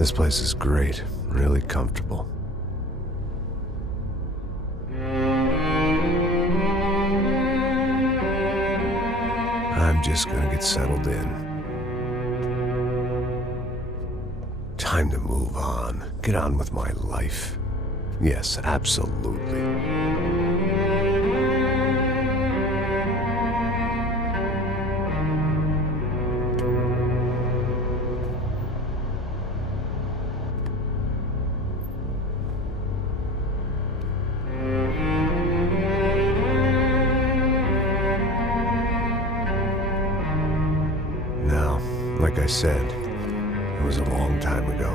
This place is great, really comfortable. I'm just gonna get settled in. Time to move on. Get on with my life. Yes, absolutely. Now, like I said, it was a long time ago.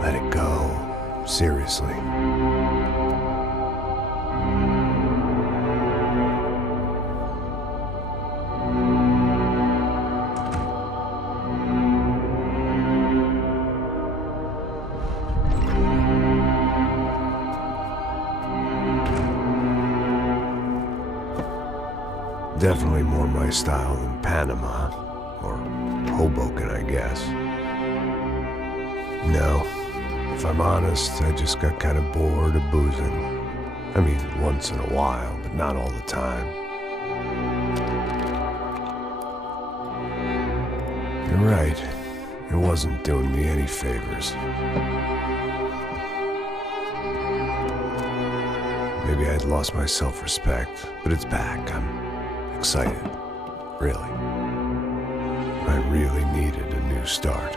Let it go. Seriously. Definitely more my style than Panama, or Hoboken, I guess. No, if I'm honest, I just got kind of bored of boozing. I mean, once in a while, but not all the time. You're right, it wasn't doing me any favors. Maybe I'd lost my self-respect, but it's back. I'm excited, really. I really needed a new start.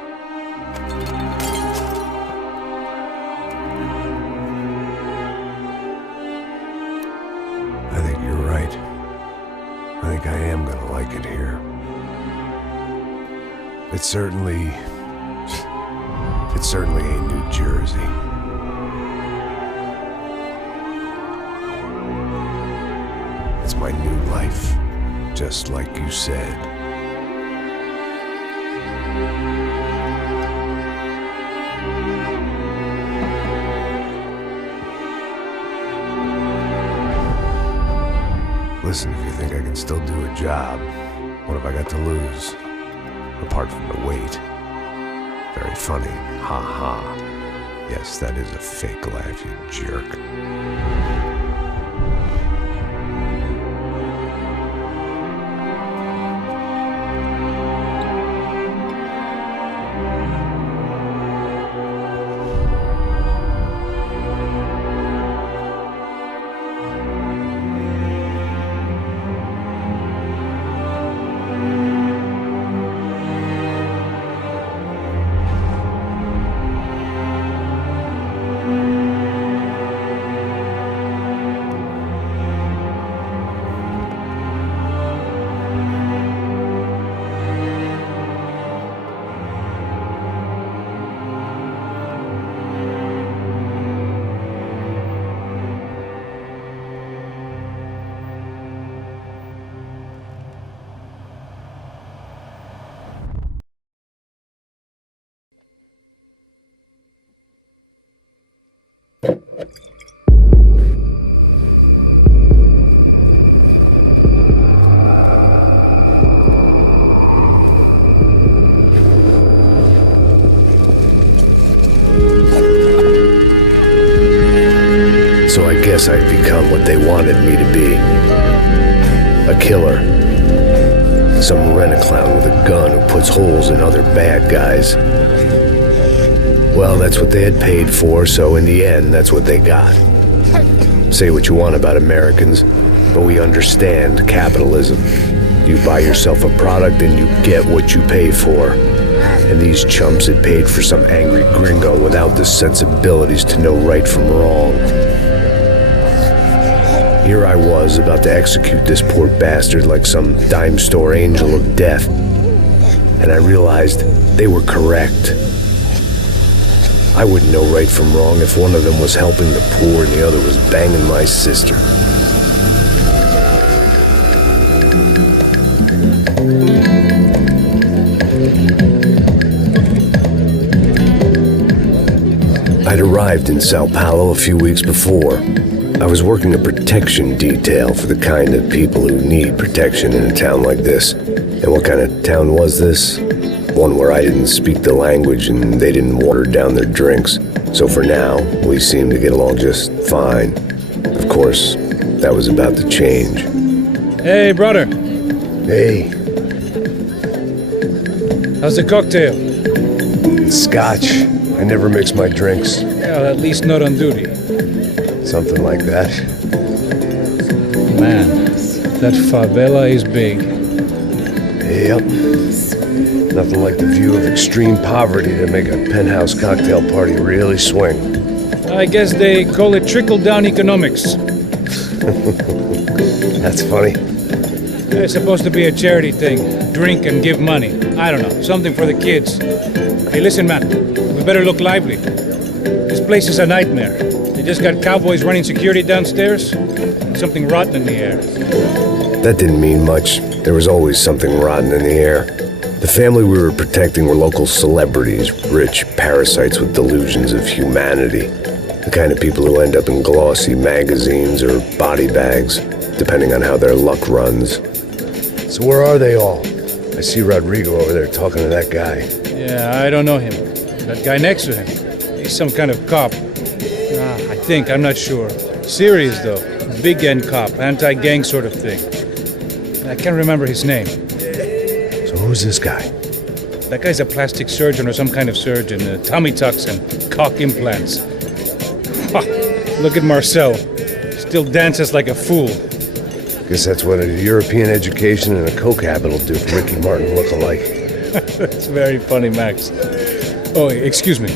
I think you're right. I think I am gonna like it here. It certainly ain't New Jersey. It's my new life. Just like you said. Listen, if you think I can still do a job, what have I got to lose? Apart from the weight. Very funny. Ha ha. Yes, that is a fake laugh, you jerk. So I guess I'd become what they wanted me to be. A killer. Some rent-a-clown with a gun who puts holes in other bad guys. Well, that's what they had paid for, so in the end, that's what they got. Say what you want about Americans, but we understand capitalism. You buy yourself a product and you get what you pay for. And these chumps had paid for some angry gringo without the sensibilities to know right from wrong. Here I was, about to execute this poor bastard like some dime store angel of death. And I realized they were correct. I wouldn't know right from wrong if one of them was helping the poor and the other was banging my sister. I'd arrived in Sao Paulo a few weeks before. I was working a protection detail for the kind of people who need protection in a town like this. And what kind of town was this? One where I didn't speak the language and they didn't water down their drinks. So for now, we seemed to get along just fine. Of course, that was about to change. Hey, brother. Hey. How's the cocktail? It's scotch. I never mix my drinks. Well, at least not on duty. Something like that. Man, that favela is big. Yep. Nothing like the view of extreme poverty to make a penthouse cocktail party really swing. I guess they call it trickle-down economics. That's funny. It's supposed to be a charity thing. Drink and give money. I don't know, something for the kids. Hey, listen, man. We better look lively. This place is a nightmare. They just got cowboys running security downstairs, and something rotten in the air. That didn't mean much. There was always something rotten in the air. The family we were protecting were local celebrities, rich parasites with delusions of humanity. The kind of people who end up in glossy magazines or body bags, depending on how their luck runs. So where are they all? I see Rodrigo over there talking to that guy. Yeah, I don't know him. That guy next to him, he's some kind of cop. I think, I'm not sure. Serious, though. Big end cop, anti-gang sort of thing. I can't remember his name. So who's this guy? That guy's a plastic surgeon or some kind of surgeon. Tummy tucks and cock implants. Ha! Look at Marcel. Still dances like a fool. Guess that's what a European education and a coke habit will do for Ricky Martin look-alike. That's very funny, Max. Oh, excuse me.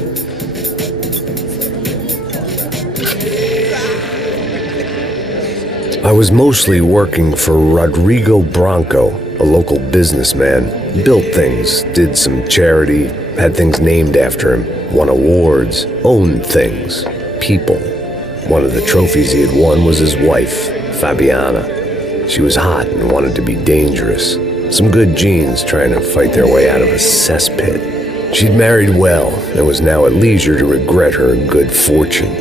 I was mostly working for Rodrigo Branco, a local businessman. Built things, did some charity, had things named after him, won awards, owned things, people. One of the trophies he had won was his wife, Fabiana. She was hot and wanted to be dangerous. Some good genes trying to fight their way out of a cesspit. She'd married well and was now at leisure to regret her good fortune.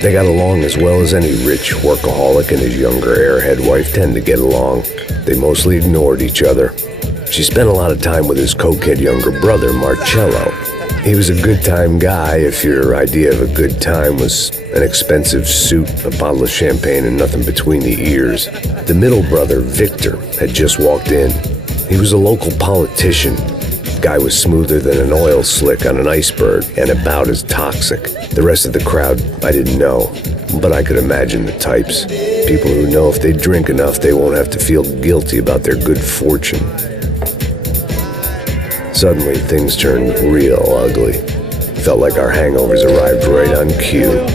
They got along as well as any rich workaholic and his younger airhead wife tend to get along. They mostly ignored each other. She spent a lot of time with his cokehead younger brother, Marcello. He was a good-time guy if your idea of a good time was an expensive suit, a bottle of champagne, and nothing between the ears. The middle brother, Victor, had just walked in. He was a local politician. Guy was smoother than an oil slick on an iceberg and about as toxic. The rest of the crowd, I didn't know, but I could imagine the types. People who know if they drink enough, they won't have to feel guilty about their good fortune. Suddenly, things turned real ugly. Felt like our hangovers arrived right on cue.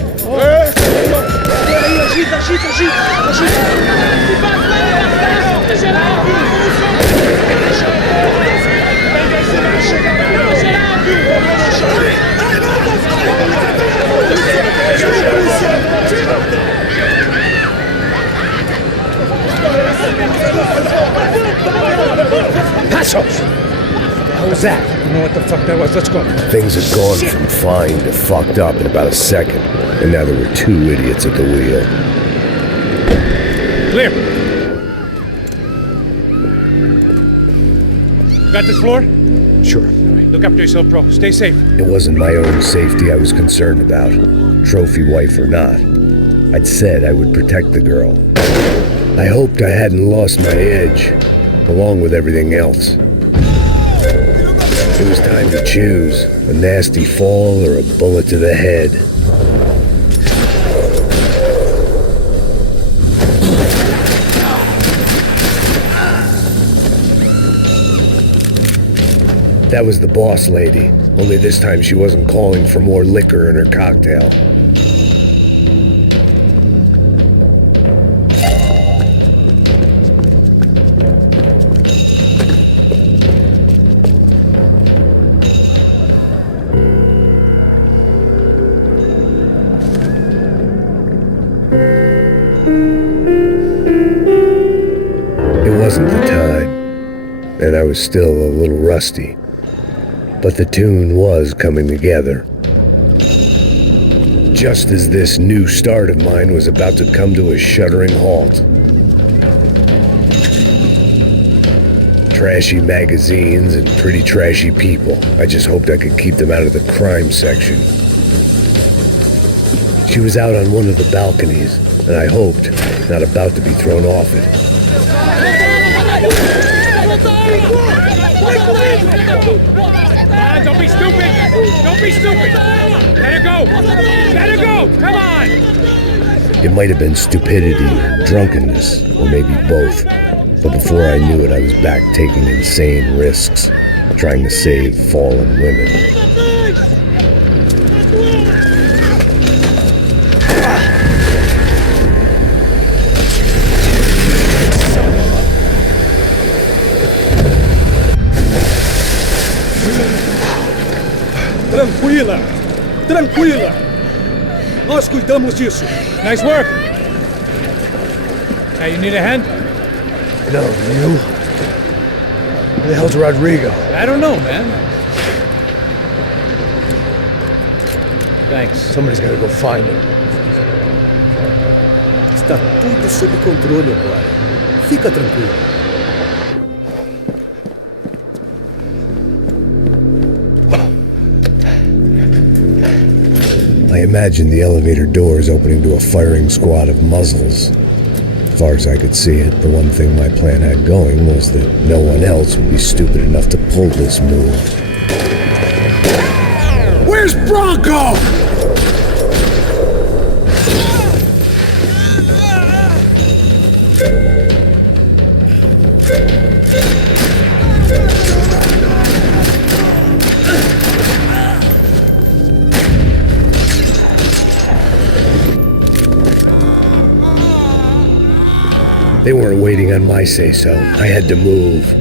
Passos! How was that? I don't know what the fuck that was. Let's go. Things had gone from fine to fucked up in about a second, and now there were two idiots at the wheel. Clear. Got this floor? Sure. Look after yourself, bro. Stay safe. It wasn't my own safety I was concerned about, trophy wife or not. I'd said I would protect the girl. I hoped I hadn't lost my edge, along with everything else. It was time to choose, a nasty fall or a bullet to the head. That was the boss lady, only this time she wasn't calling for more liquor in her cocktail. It wasn't the time, and I was still a little rusty. But the tune was coming together. Just as this new start of mine was about to come to a shuddering halt. Trashy magazines and pretty trashy people. I just hoped I could keep them out of the crime section. She was out on one of the balconies, and I hoped not about to be thrown off it. Don't be stupid! Don't be stupid! Let her go! Let her go! Come on! It might have been stupidity, drunkenness, or maybe both. But before I knew it, I was back taking insane risks, trying to save fallen women. Tranquila! Tranquila! Nós cuidamos disso. Nice work! Hey, you need a hand? No, you? Where the hell's Rodrigo? I don't know, man. Thanks. Somebody's gotta go find him. Está tudo sob controle agora. Fica tranquilo. I imagined the elevator doors opening to a firing squad of muzzles. As far as I could see it, the one thing my plan had going was that no one else would be stupid enough to pull this move. Where's Bronco? They weren't waiting on my say-so. I had to move.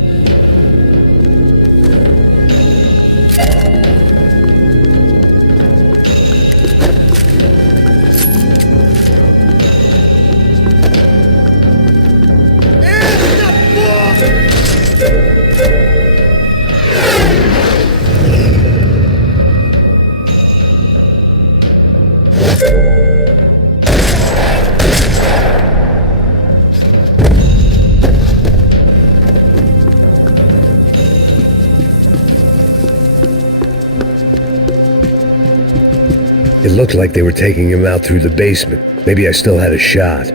It looked like they were taking him out through the basement. Maybe I still had a shot.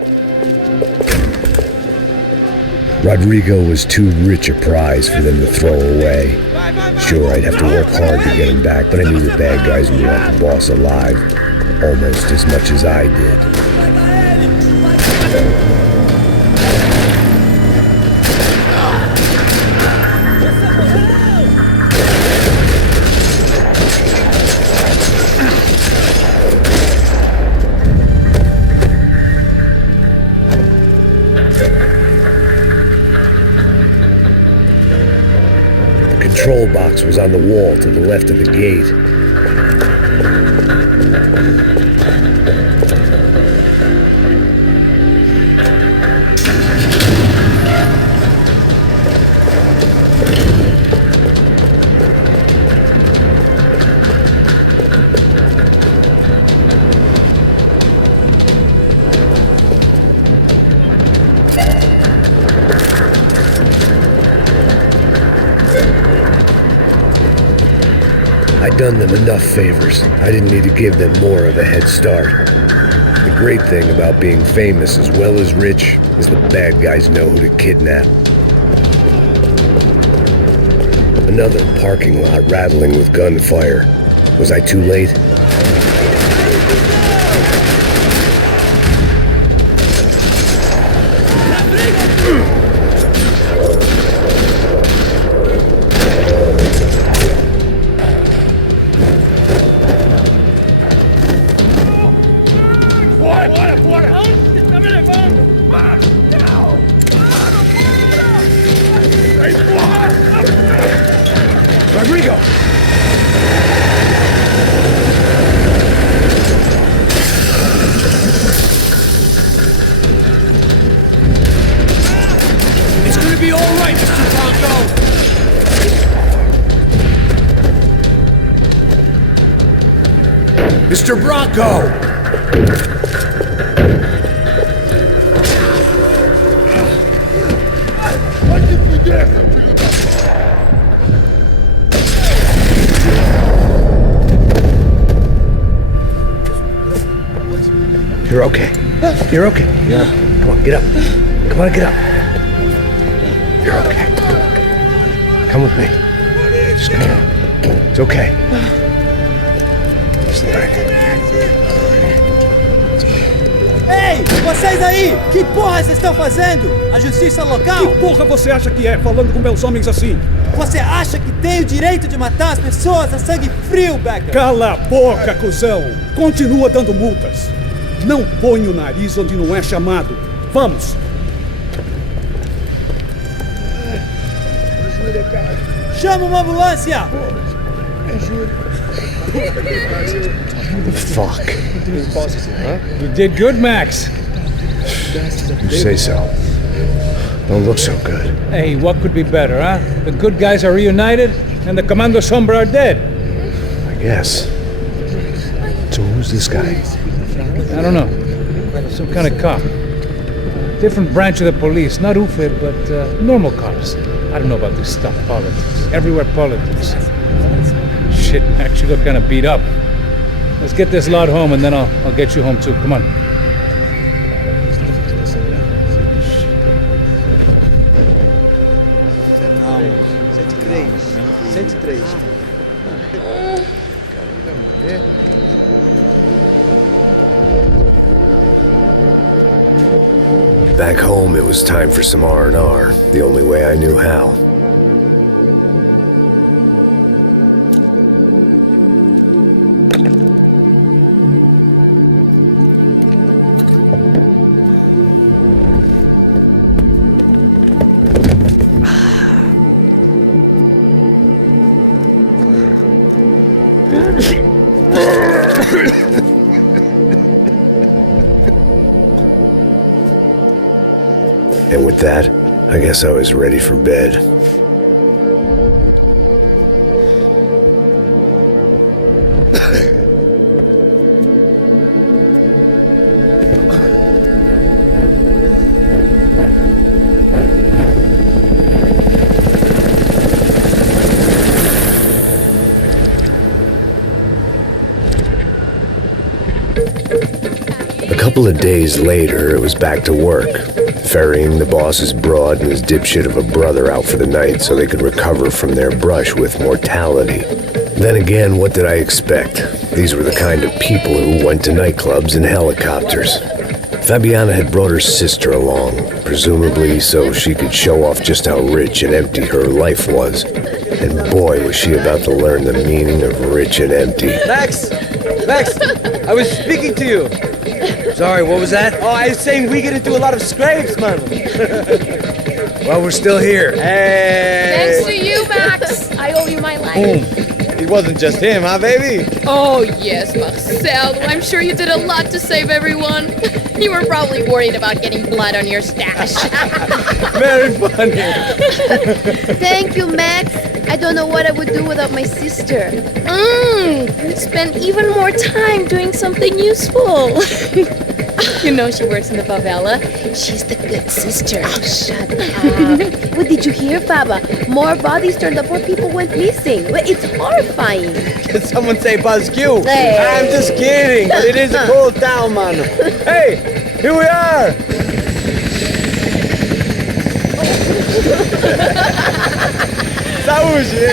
Rodrigo was too rich a prize for them to throw away. Sure, I'd have to work hard to get him back, but I knew the bad guys would want the boss alive almost as much as I did. The control box was on the wall to the left of the gate. I'd done them enough favors. I didn't need to give them more of a head start. The great thing about being famous as well as rich is the bad guys know who to kidnap. Another parking lot rattling with gunfire. Was I too late? Rodrigo! It's gonna be all right, Mr. Bronco. Mr. Bronco! What did you do? You're okay. You're okay. Come on, get up. Come on, get up. You're okay. Come with me. Just come on. It's okay. It's all right. Ei, vocês aí! Que porra vocês estão fazendo? A justiça local? Que porra você acha que é, falando com meus homens assim? Você acha que tem o direito de matar as pessoas a sangue frio, Becker? Cala a boca, cuzão! Continua dando multas. Não põe o nariz onde não é chamado. Vamos! Chama uma ambulância! What the fuck? You did good, Max. You say so. Don't look so good. Hey, what could be better, huh? The good guys are reunited, and the Commando Sombra are dead. I guess. So who's this guy? I don't know. Some kind of cop. Different branch of the police. Not UFE, but normal cops. I don't know about this stuff, politics. Everywhere politics. Shit, Max, you look kind of beat up. Let's get this lot home, and then I'll get you home, too. Come on. Back home, it was time for some R&R, the only way I knew how. And with that, I guess I was ready for bed. A couple of days later, it was back to work, ferrying the boss's broad and his dipshit of a brother out for the night so they could recover from their brush with mortality. Then again, what did I expect? These were the kind of people who went to nightclubs in helicopters. Fabiana had brought her sister along, presumably so she could show off just how rich and empty her life was. And boy, was she about to learn the meaning of rich and empty. Max! Max! I was speaking to you. Sorry, what was that? Oh, I was saying we get into a lot of scrapes, man. Well, we're still here. Hey! Thanks to you, Max. I owe you my life. It wasn't just him, huh, baby? Oh, yes, Marcel. I'm sure you did a lot to save everyone. You were probably worried about getting blood on your stash. Very funny. Thank you, Max. I don't know what I would do without my sister. You'd spend even more time doing something useful. You know she works in the favela. She's the good sister. Oh, shut up. What did you hear, Baba? More bodies turned up where people went missing. It's horrifying. Did someone say Buzzkill? Hey. I'm just kidding, but it is a cool town, man. Hey, here we are. Saúde!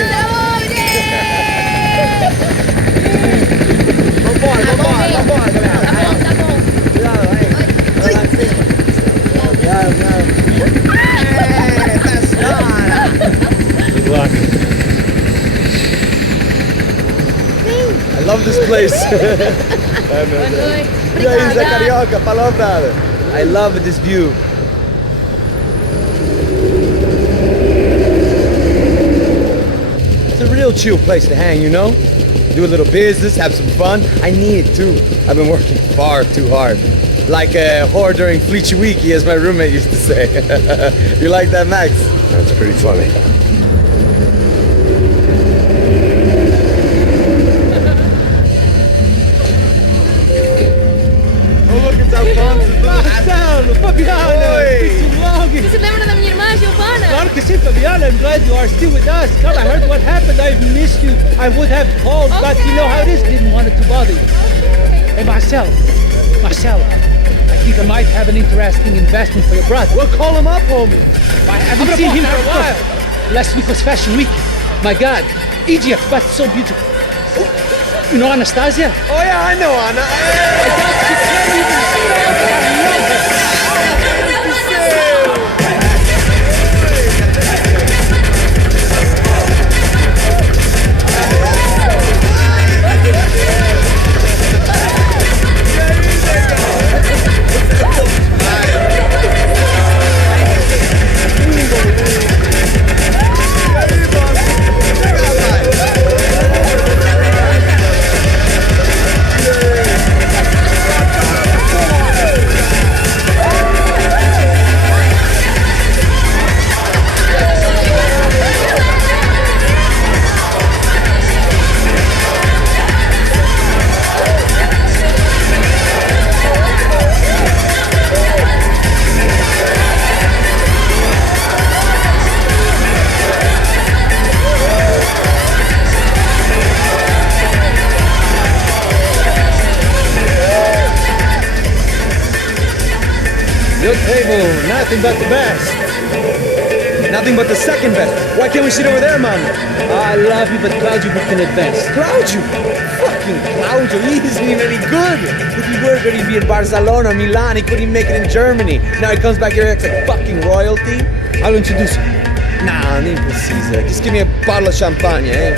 Vambora, galera. Tá bom. Cuidado, aí. Vai lá em cima. Good luck. I love this place. E aí, Zé Carioca, palavra. I love this view. It's a real chill place to hang, you know? Do a little business, have some fun. I need it too. I've been working far too hard. Like a whore during Fleechy Weeky, as my roommate used to say. You like that, Max? That's pretty funny. Oh, look, it's Alfonso. Marcelo, Fabiana, it's been too long. Você lembra da minha irmã, Giovanna? Claro que sim, Fabiana. I'm glad you are still with us. Come, I heard what happened. I've missed you. I would have called, but you know how it is. Didn't want it to bother you. Hey, Marcelo, think I might have an interesting investment for your brother. Well, call him up, homie. I haven't seen him for a while. Last week was Fashion Week. My God, Egypt, but so beautiful. You know Anastasia? Oh, yeah, I know Anna. I got to tell you this. I love her. Your table, nothing but the best. Nothing but the second best. Why can't we sit over there, man? I love you, but Claudio booked in advance. Claudio? Fucking Claudio, he isn't even any good. If he were good, he'd be in Barcelona, Milan, he couldn't even make it in Germany. Now he comes back here, acts like fucking royalty. I'll introduce you. Nah, need precisa. Just give me a bottle of champagne, eh?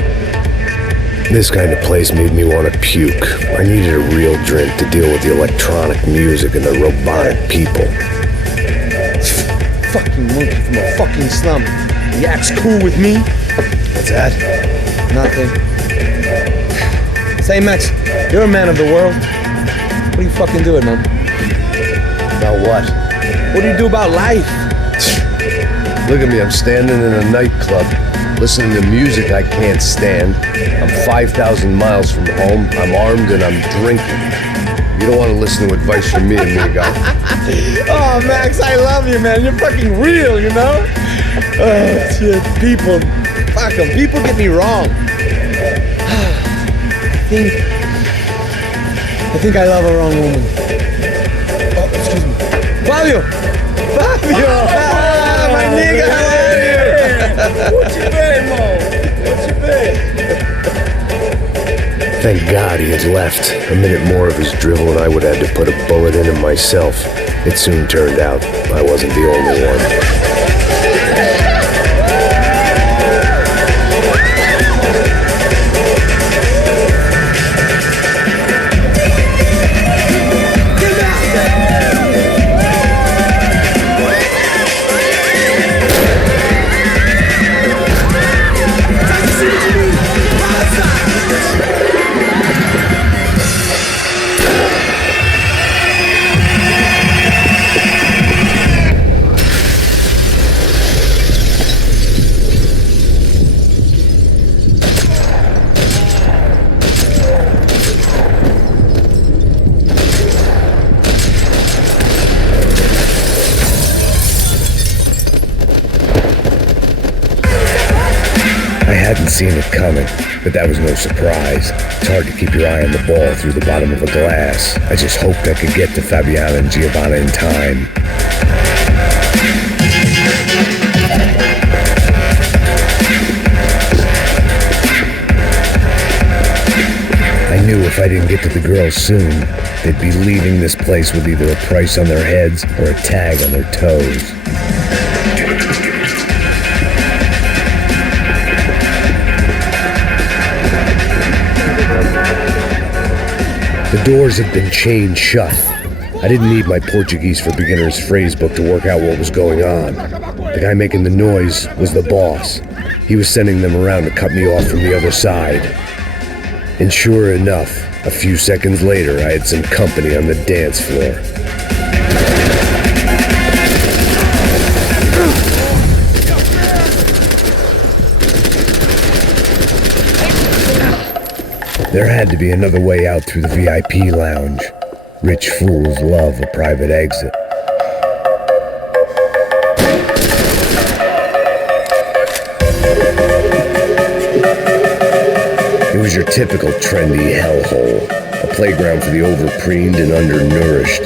This kind of place made me want to puke. I needed a real drink to deal with the electronic music and the robotic people. Fucking monkey from a fucking slum. He acts cool with me. What's that? Nothing. Say, Max, you're a man of the world. What are you fucking doing, man? About what? What do you do about life? Look at me, I'm standing in a nightclub, listening to music I can't stand. I'm 5,000 miles from home, I'm armed and I'm drinking. You don't want to listen to advice from me, amigo. Oh, Max, I love you, man. You're fucking real, you know? Oh, shit. People. Fuck them. People get me wrong. I think I love a wrong woman. Oh, excuse me. Fabio! Fabio! Ah, my nigga, how are you? What you been, Mo? What you been? Thank God he had left. A minute more of his drivel and I would have had to put a bullet in him myself. It soon turned out I wasn't the only one. I hadn't seen it coming, but that was no surprise. It's hard to keep your eye on the ball through the bottom of a glass. I just hoped I could get to Fabiana and Giovanna in time. I knew if I didn't get to the girls soon, they'd be leaving this place with either a price on their heads or a tag on their toes. The doors had been chained shut. I didn't need my Portuguese for Beginners phrase book to work out what was going on. The guy making the noise was the boss. He was sending them around to cut me off from the other side. And sure enough, a few seconds later, I had some company on the dance floor. There had to be another way out through the VIP lounge. Rich fools love a private exit. It was your typical trendy hellhole, a playground for the overpreened and undernourished.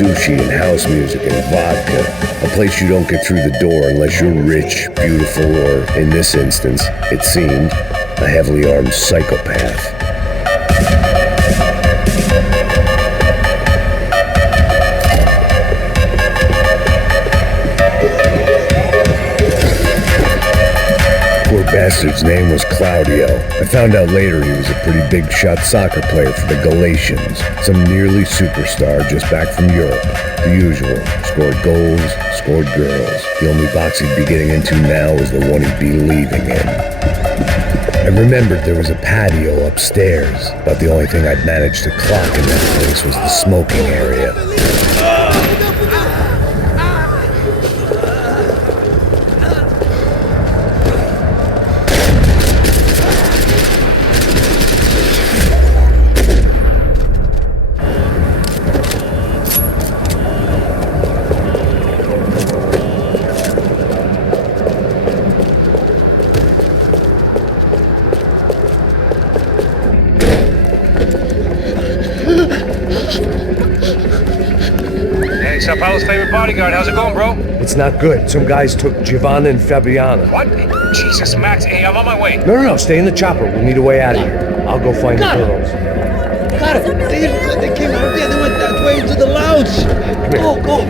sushi and house music and vodka. A place you don't get through the door unless you're rich, beautiful, or, in this instance, it seemed, a heavily armed psychopath. Poor bastard's name was Claudio. I found out later he was a pretty big shot soccer player for the Galatians. Some nearly superstar just back from Europe. The usual. Scored goals, scored girls. The only box he'd be getting into now was the one he'd be leaving in. I remembered there was a patio upstairs, but the only thing I'd managed to clock in that place was the smoking area. Sao Paulo's favorite bodyguard. How's it going, bro? It's not good. Some guys took Giovanna and Fabiana. What? Jesus, Max. Hey, I'm on my way. No. Stay in the chopper. We'll need a way out of here. I'll go find the girls. Got it. They came out there. They went that way into the lounge. Come here. Go.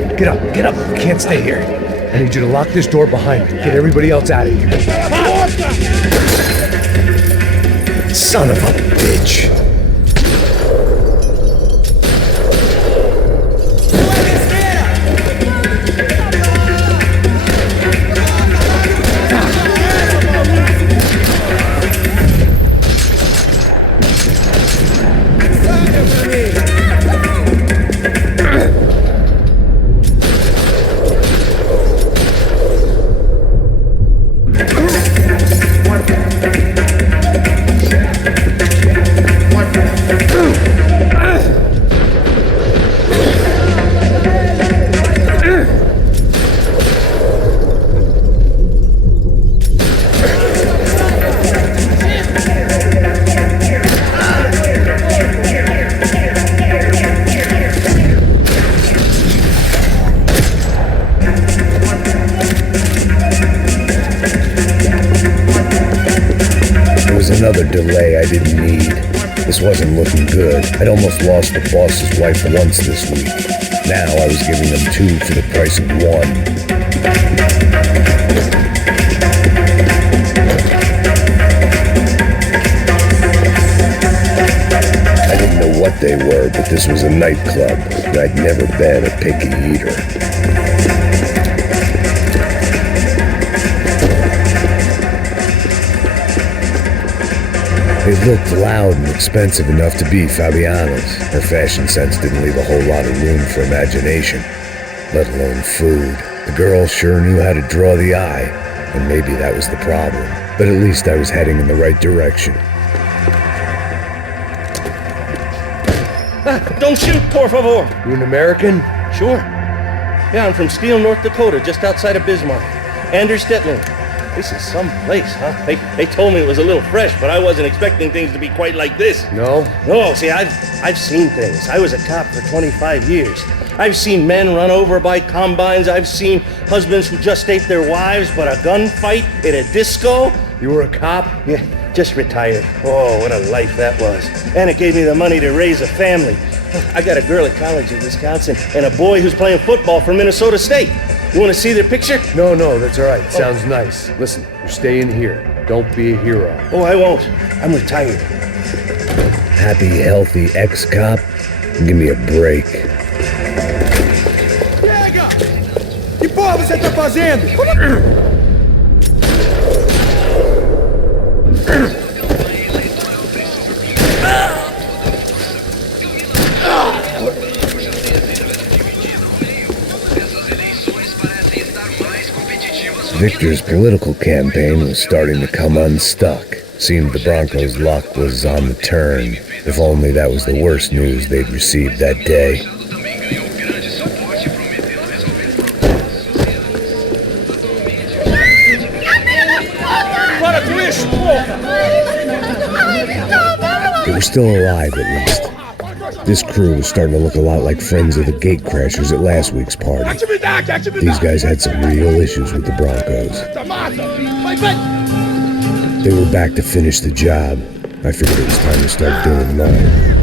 Get up. You can't stay here. I need you to lock this door behind me. Get everybody else out of here. Son of a bitch. Another delay I didn't need. This wasn't looking good. I'd almost lost the boss's wife once this week. Now I was giving them two for the price of one. I didn't know what they were, but this was a nightclub, and I'd never been a picky eater. They looked loud and expensive enough to be Fabiana's. Her fashion sense didn't leave a whole lot of room for imagination, let alone food. The girl sure knew how to draw the eye, and maybe that was the problem. But at least I was heading in the right direction. Don't shoot, por favor. You an American? Sure. Yeah, I'm from Steele, North Dakota, just outside of Bismarck. Anders Stetling. This is some place, huh? They told me it was a little fresh, but I wasn't expecting things to be quite like this. No? No, see, I've seen things. I was a cop for 25 years. I've seen men run over by combines. I've seen husbands who just ate their wives, but a gunfight at a disco. You were a cop? Yeah, just retired. Oh, what a life that was. And it gave me the money to raise a family. I got a girl at college in Wisconsin and a boy who's playing football for Minnesota State. You want to see their picture? No, that's all right. Sounds nice. Listen, you're staying here. Don't be a hero. Oh, I won't. I'm retired. Happy, healthy ex-cop? Give me a break. Pega! Que porra você tá fazendo? Victor's political campaign was starting to come unstuck. Seemed the Broncos' luck was on the turn. If only that was the worst news they'd received that day. They were still alive, at least. This crew was starting to look a lot like friends of the gate crashers at last week's party. These guys had some real issues with the Broncos. They were back to finish the job. I figured it was time to start doing mine.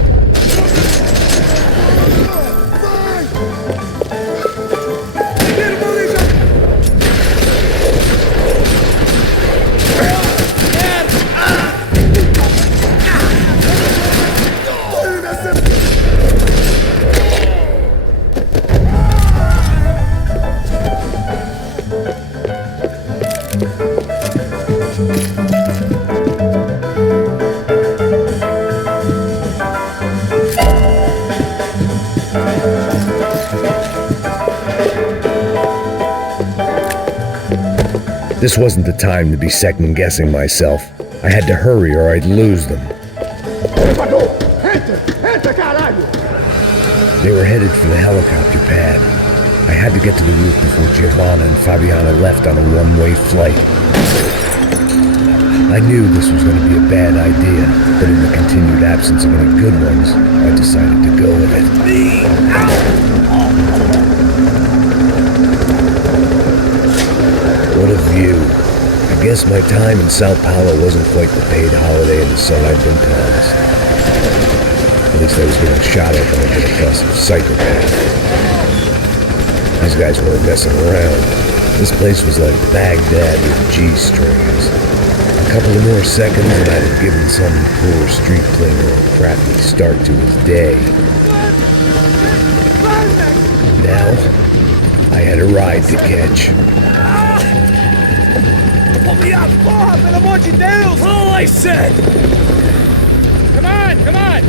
This wasn't the time to be second-guessing myself. I had to hurry or I'd lose them. They were headed for the helicopter pad. I had to get to the roof before Giovanna and Fabiana left on a one-way flight. I knew this was going to be a bad idea, but in the continued absence of any good ones, I decided to go with it. What a view. I guess my time in Sao Paulo wasn't quite the paid holiday in the sun I'd been promised. At least I was getting shot at by a bit of psychopath. These guys weren't messing around. This place was like Baghdad with G-strings. A couple of more seconds and I'd have given some poor street cleaner a crappy start to his day. Now, I had a ride to catch. Pull me out, porra, pelo amor de Deus! All I said! Come on!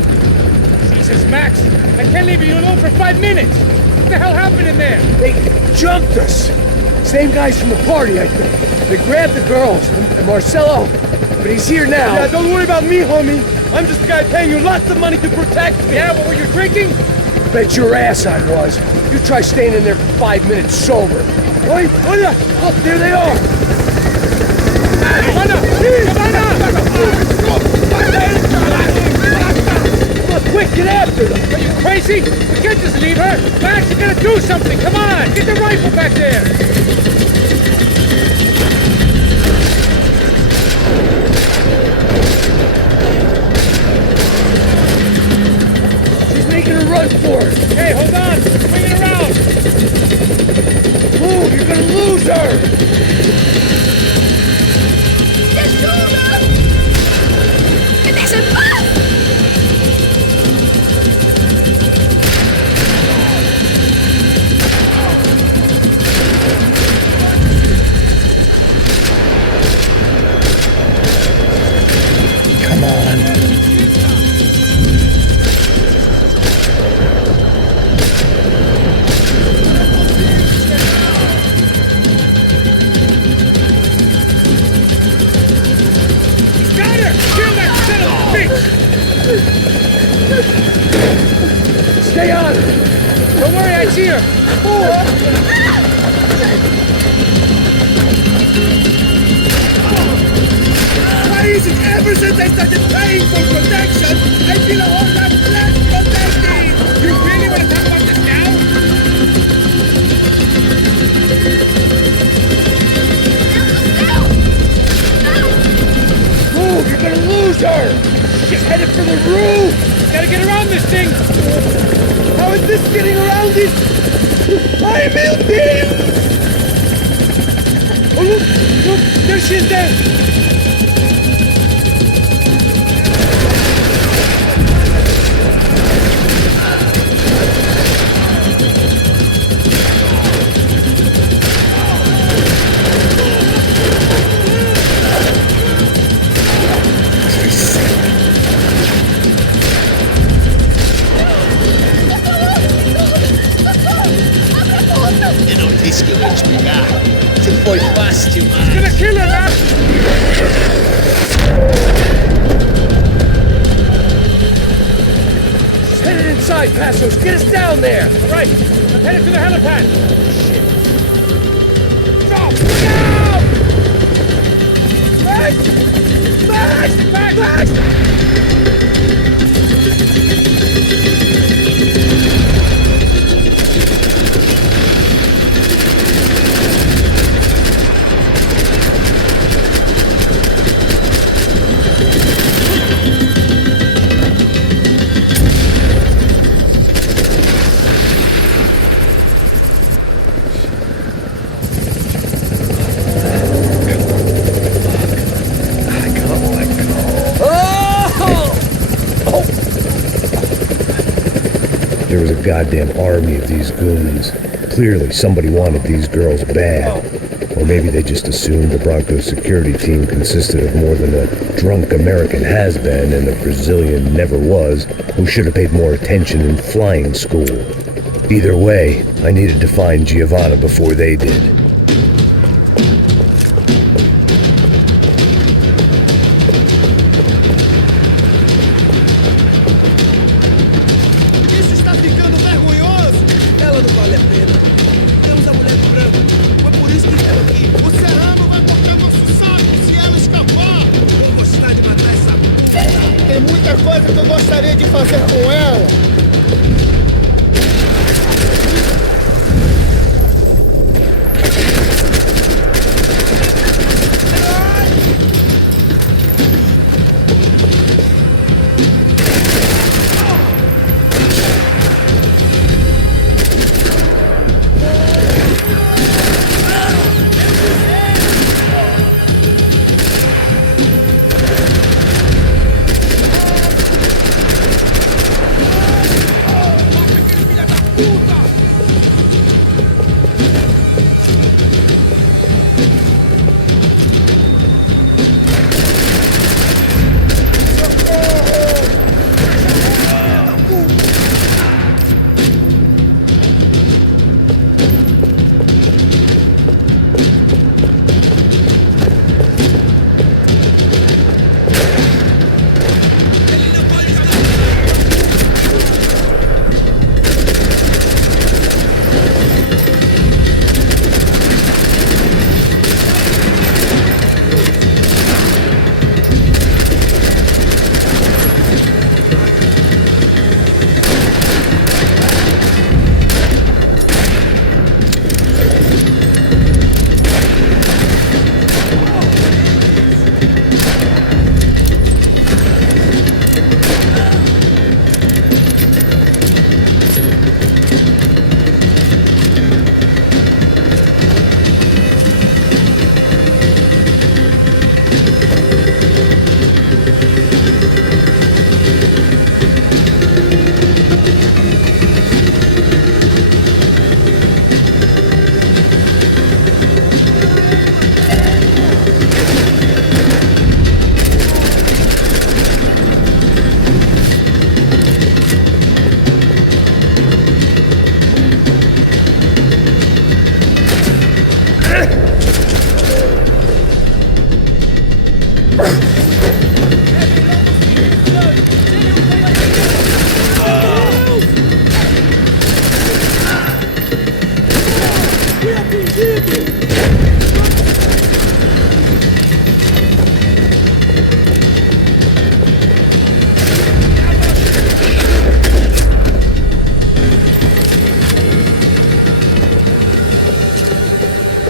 Jesus, Max, I can't leave you alone for 5 minutes! What the hell happened in there? They jumped us! Same guys from the party, I think. They grabbed the girls, and Marcelo, but he's here now. Yeah, don't worry about me, homie. I'm just the guy paying you lots of money to protect me. Yeah, what were you drinking? Bet your ass I was. You try staying in there for 5 minutes sober. Oi, look, there they are! Quick, get after them! Are you crazy? We can't just leave her! Max, you gotta do something! Come on! Get the rifle back there! She's making a run for it! Hey, hold on! Bring it around! Move! You're gonna lose her! Stay on! Don't worry, I see her! Why is it ever since I started paying for protection, I feel a whole lot less protected? You really want to talk about this now? Move! You're gonna lose her! She's headed for the roof! Gotta get around this thing! How is this getting around this? I'm melting! Oh, look! There she is there! Foi fácil, He's gonna kill her, man! She's headed inside, Passos. Get us down there! All right, I'm headed to the helipad. Stop! Look out! Max! Max! Max! there was a goddamn army of these goons. Clearly, somebody wanted these girls bad. Or maybe they just assumed the Broncos security team consisted of more than a drunk American has-been and a Brazilian never was who should have paid more attention in flying school. Either way, I needed to find Giovanna before they did.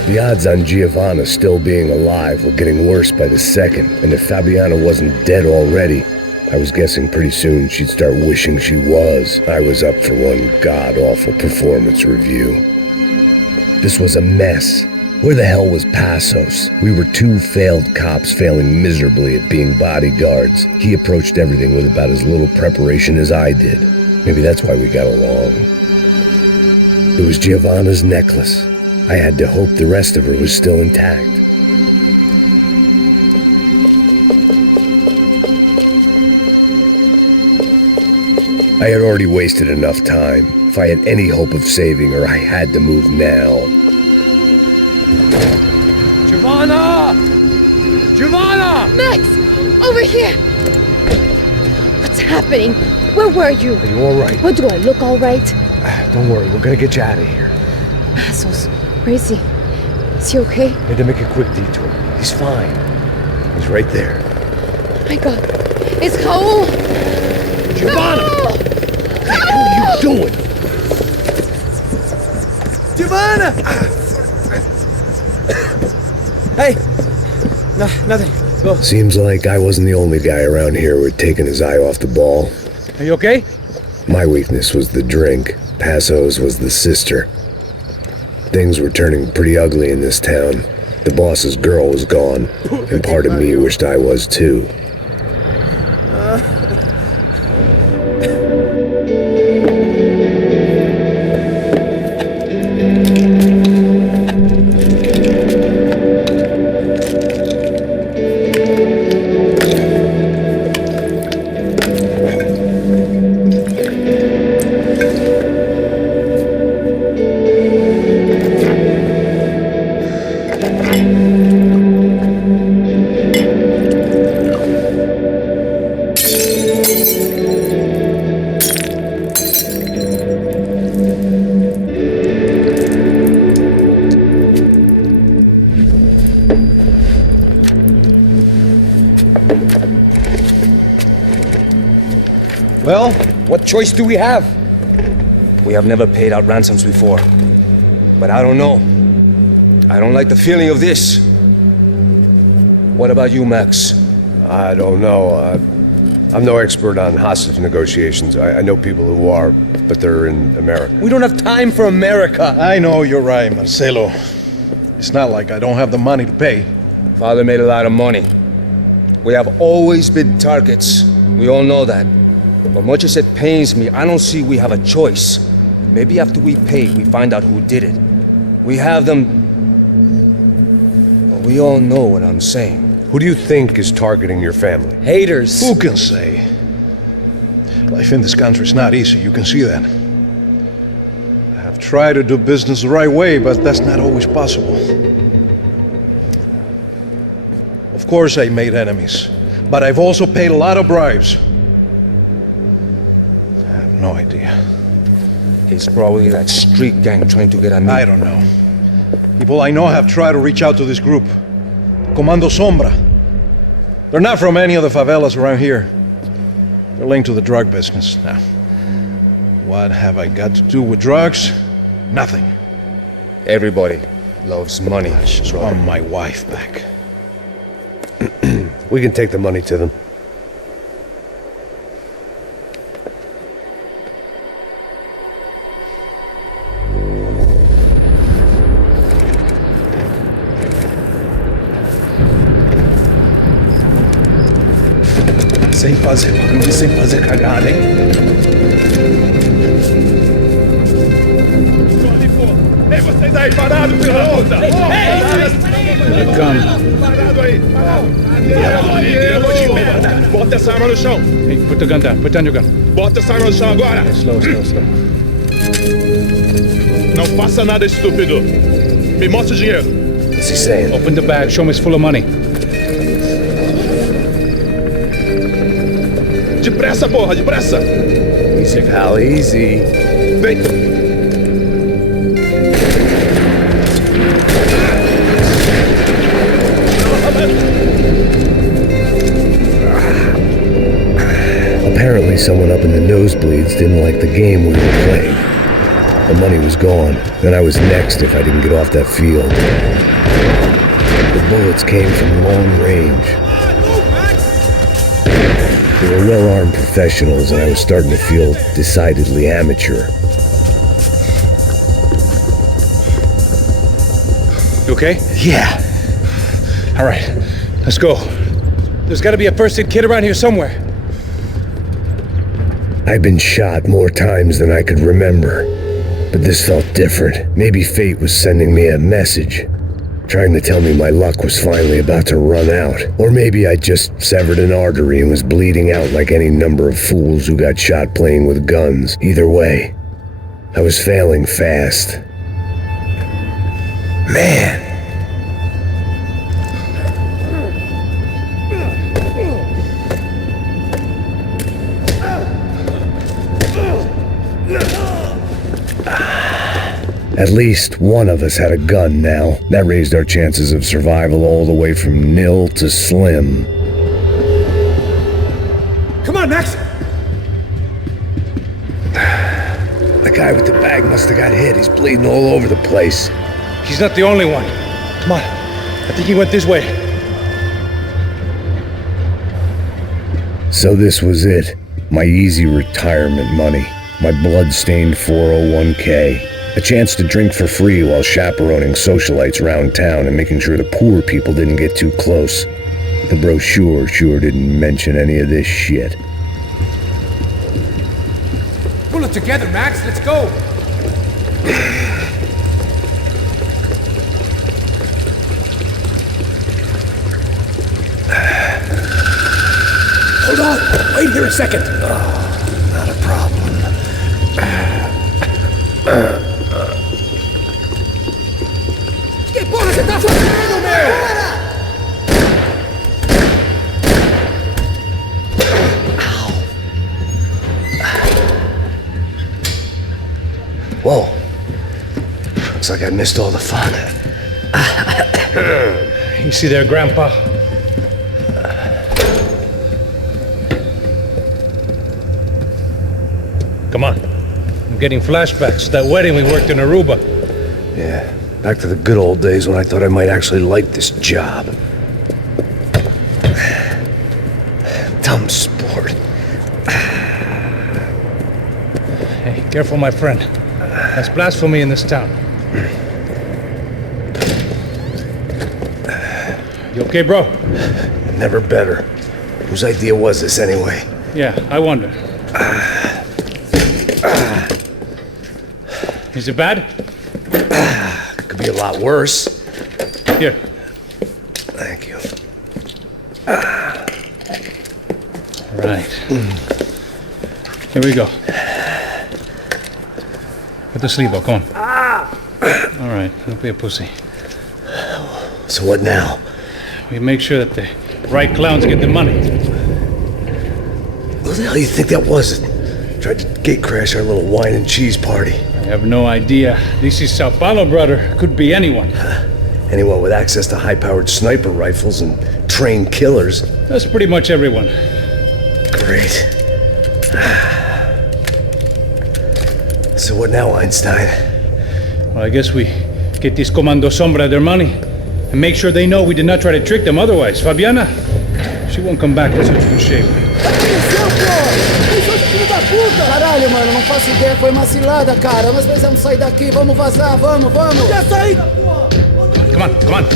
The odds on Giovanna still being alive were getting worse by the second, and if Fabiana wasn't dead already, I was guessing pretty soon she'd start wishing she was. I was up for one god-awful performance review. This was a mess. Where the hell was Passos? We were two failed cops failing miserably at being bodyguards. He approached everything with about as little preparation as I did. Maybe that's why we got along. It was Giovanna's necklace. I had to hope the rest of her was still intact. I had already wasted enough time. If I had any hope of saving her, I had to move now. Giovanna! Giovanna! Max! Over here! What's happening? Where were you? Are you all right? What, do I look all right? Don't worry, we're gonna get you out of here. Passos, where is he? Is he okay? Had to make a quick detour. He's fine. He's right there. Oh my God. It's Raul! Giovanna! No! What the hell are you doing? Giovanna! Hey! No, nothing. Go. Seems like I wasn't the only guy around here who had taken his eye off the ball. Are you okay? My weakness was the drink. Passos was the sister. Things were turning pretty ugly in this town. The boss's girl was gone, and part of me wished I was too. Well, what choice do we have? We have never paid out ransoms before. But I don't know. I don't like the feeling of this. What about you, Max? I don't know. I'm no expert on hostage negotiations. I know people who are, but they're in America. We don't have time for America. I know you're right, Marcelo. It's not like I don't have the money to pay. Father made a lot of money. We have always been targets. We all know that. But much as it pains me, I don't see we have a choice. Maybe after we pay, we find out who did it. We have them... Well, we all know what I'm saying. Who do you think is targeting your family? Haters. Who can say? Life in this country is not easy, you can see that. I have tried to do business the right way, but that's not always possible. Of course I made enemies, but I've also paid a lot of bribes. I have no idea. It's probably that street gang trying to get at me. I don't know. People I know have tried to reach out to this group. Comando Sombra. They're not from any of the favelas around here. They're linked to the drug business. Now, what have I got to do with drugs? Nothing. Everybody loves money. I just want my wife back. We can take the money to them. Sem fazer barulho, sem fazer cagada, hein? Ei, vocês aí, parado, filho da puta! Here they come. Parado aí, parado! Bota essa arma no chão! Hey, put the gun down. Put down your gun. Bota essa arma no chão agora! Slow, slow, slow. Não faça nada, estúpido! Me mostra o dinheiro! What's he saying? Open the bag. Show me it's full of money. Depressa, porra, depressa! Easy, pal, easy. Vem! Apparently someone up in the nosebleeds didn't like the game we were playing. The money was gone, and I was next if I didn't get off that field. The bullets came from long range. They were well-armed professionals, and I was starting to feel decidedly amateur. You okay? Yeah. All right, let's go. There's got to be a first-aid kit around here somewhere. I've been shot more times than I could remember, but this felt different. Maybe fate was sending me a message, trying to tell me my luck was finally about to run out. Or maybe I just severed an artery and was bleeding out like any number of fools who got shot playing with guns. Either way, I was failing fast. Man. At least one of us had a gun now. That raised our chances of survival all the way from nil to slim. Come on, Max! The guy with the bag must have got hit. He's bleeding all over the place. He's not the only one. Come on. I think he went this way. So this was it. My easy retirement money. My blood-stained 401k. A chance to drink for free while chaperoning socialites around town and making sure the poor people didn't get too close. The brochure sure didn't mention any of this shit. Pull it together, Max. Let's go. Hold on. Wait here a second. Oh, not a problem. ¿Qué porra você tá fazendo? Looks like I missed all the fun. You see there, Grandpa? Come on. I'm getting flashbacks to that wedding we worked in Aruba. Yeah, back to the good old days when I thought I might actually like this job. Dumb sport. Hey, careful, my friend. That's blasphemy in this town. You okay, bro? Never better. Whose idea was this anyway? Yeah, I wonder. Is it bad? Could be a lot worse. Here. Thank you. Right. Here we go. Put the sleeve up, come on. All right, don't be a pussy. So what now? We make sure that the right clowns get the money. Who the hell do you think that was? Tried to gatecrash our little wine and cheese party. I have no idea. This is Sao Paulo, brother. Could be anyone. Anyone with access to high-powered sniper rifles and trained killers. That's pretty much everyone. Great. So what now, Einstein? Well, I guess we get these Comando Sombra their money and make sure they know we did not try to trick them otherwise. Fabiana, she won't come back in such good shape. Caralho, mano, não faço ideia, foi uma cilada, cara. Nós precisamos sair daqui, vamos vazar, vamos! Já saí! Come on, come on!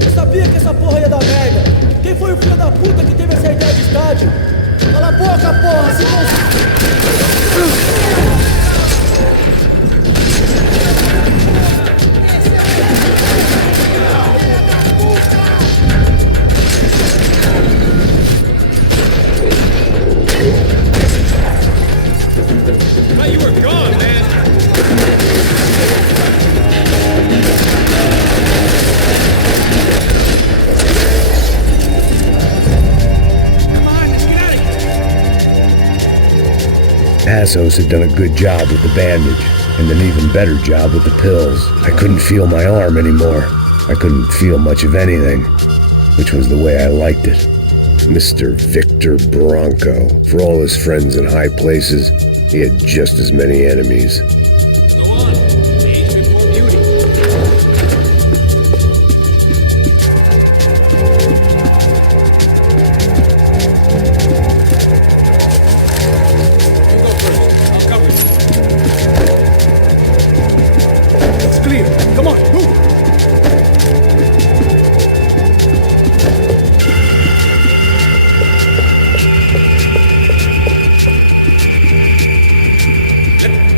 Eu sabia que essa porra ia dar merda. Quem foi o filho da puta que teve essa ideia de estádio? Cala a boca, porra, se não... You were gone, man! Come on, let's get out of here! Passos had done a good job with the bandage, and an even better job with the pills. I couldn't feel my arm anymore. I couldn't feel much of anything, which was the way I liked it. Mr. Victor Bronco, for all his friends in high places, he had just as many enemies. Go on. Age before beauty. You go first. I'll cover you. It's clear. Come on, move!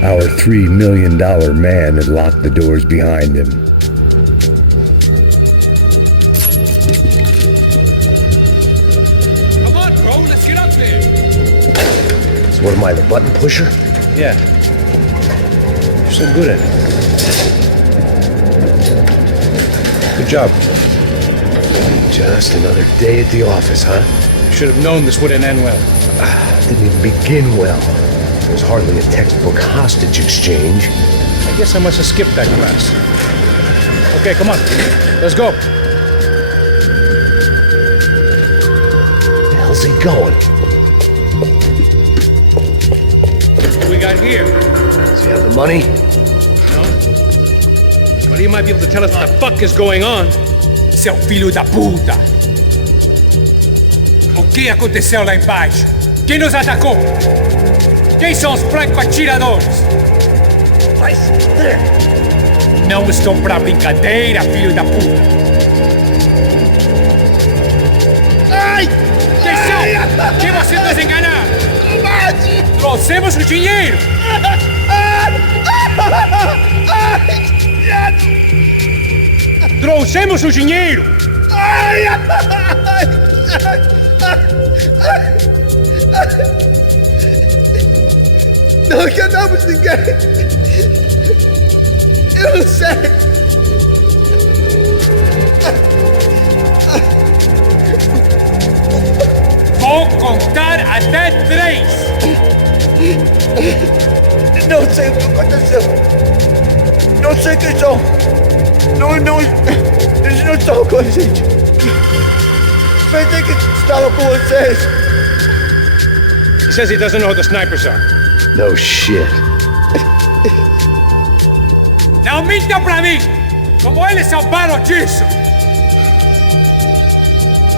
Our $3 million man had locked the doors behind him. Come on, bro. Let's get up there. So what am I, the button pusher? Yeah. You're so good at it. Good job. Just another day at the office, huh? You should have known this wouldn't end well. Didn't even begin well. It was hardly a textbook hostage exchange. I guess I must have skipped that class. Okay, come on. Let's go. Where the hell's he going? What we got here? Does he have the money? No? But he might be able to tell us what the fuck is going on. Seu filho da puta! O que aconteceu lá embaixo? Quem nos atacou? Quem são os franco-atiradores? Não estou pra brincadeira, filho da puta! Ai! Quem são? Quem você nos enganar? Trouxemos o dinheiro! Trouxemos o dinheiro! Não enganamos ninguém! Eu não sei! Vou contar até 3! Não sei o Eles não estão com a gente. Pensei que estavam com vocês. He says he doesn't know who the snipers are. No shit. Não minta pra mim! Como eles salvaram disso!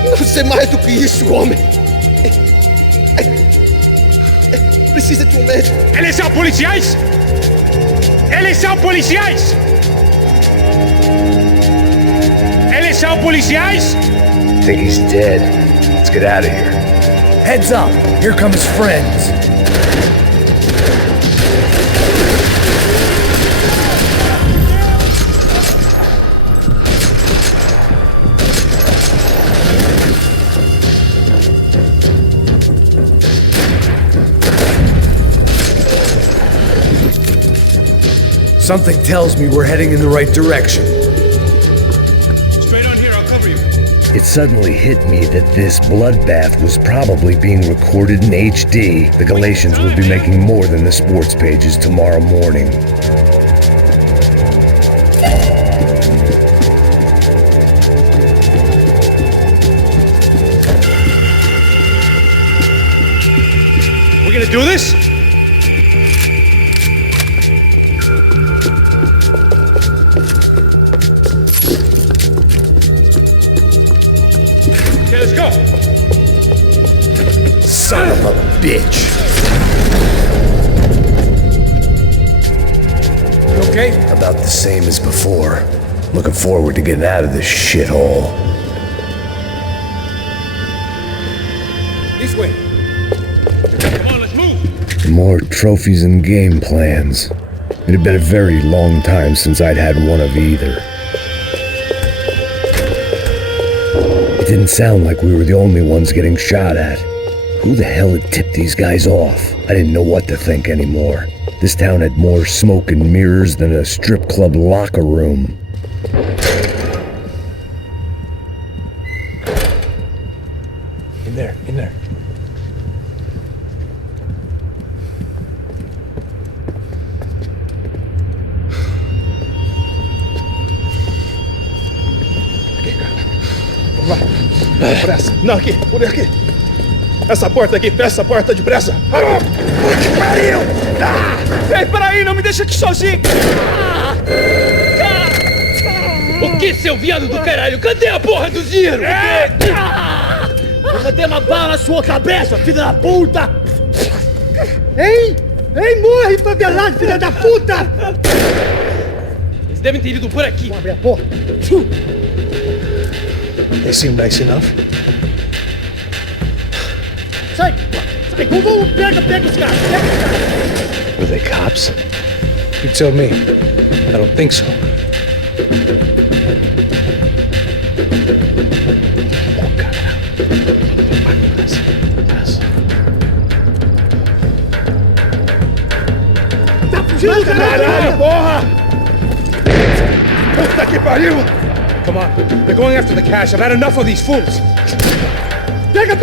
Não sei mais do que isso, homem. Precisa de um médico. Eles são policiais! Eles são policiais! Eles são policiais! I think he's dead. Let's get out of here. Heads up! Here come his friends. Something tells me we're heading in the right direction. Straight on here, I'll cover you. It suddenly hit me that this bloodbath was probably being recorded in HD. The Galatians would be making more than the sports pages tomorrow morning. We're gonna do this? Okay, let's go. Son of a bitch. You okay? About the same as before. Looking forward to getting out of this shithole. This way. Come on, let's move. More trophies and game plans. It had been a very long time since I'd had one of either. It didn't sound like we were the only ones getting shot at. Who the hell had tipped these guys off? I didn't know what to think anymore. This town had more smoke and mirrors than a strip club locker room. In there, in there. Pressa. Não, aqui, por aqui. Essa porta aqui, fecha essa porta depressa. Que pariu! Ei, peraí, não me deixa aqui sozinho. O que, seu viado do caralho? Cadê a porra do dinheiro? Vou meter uma bala na sua cabeça, filha da puta! Ei! Ei, morre, favelado, filha da puta! Eles devem ter ido por aqui. Vamos abrir a porta. They seem nice enough. Sai! Sai! Vamos, pega os caras! Pega os caras! Were they cops? You tell me. I don't think so. Tá fugindo, Caralho, porra! Puta que pariu! Come on, they're going after the cash. I've had enough of these fools. Pega!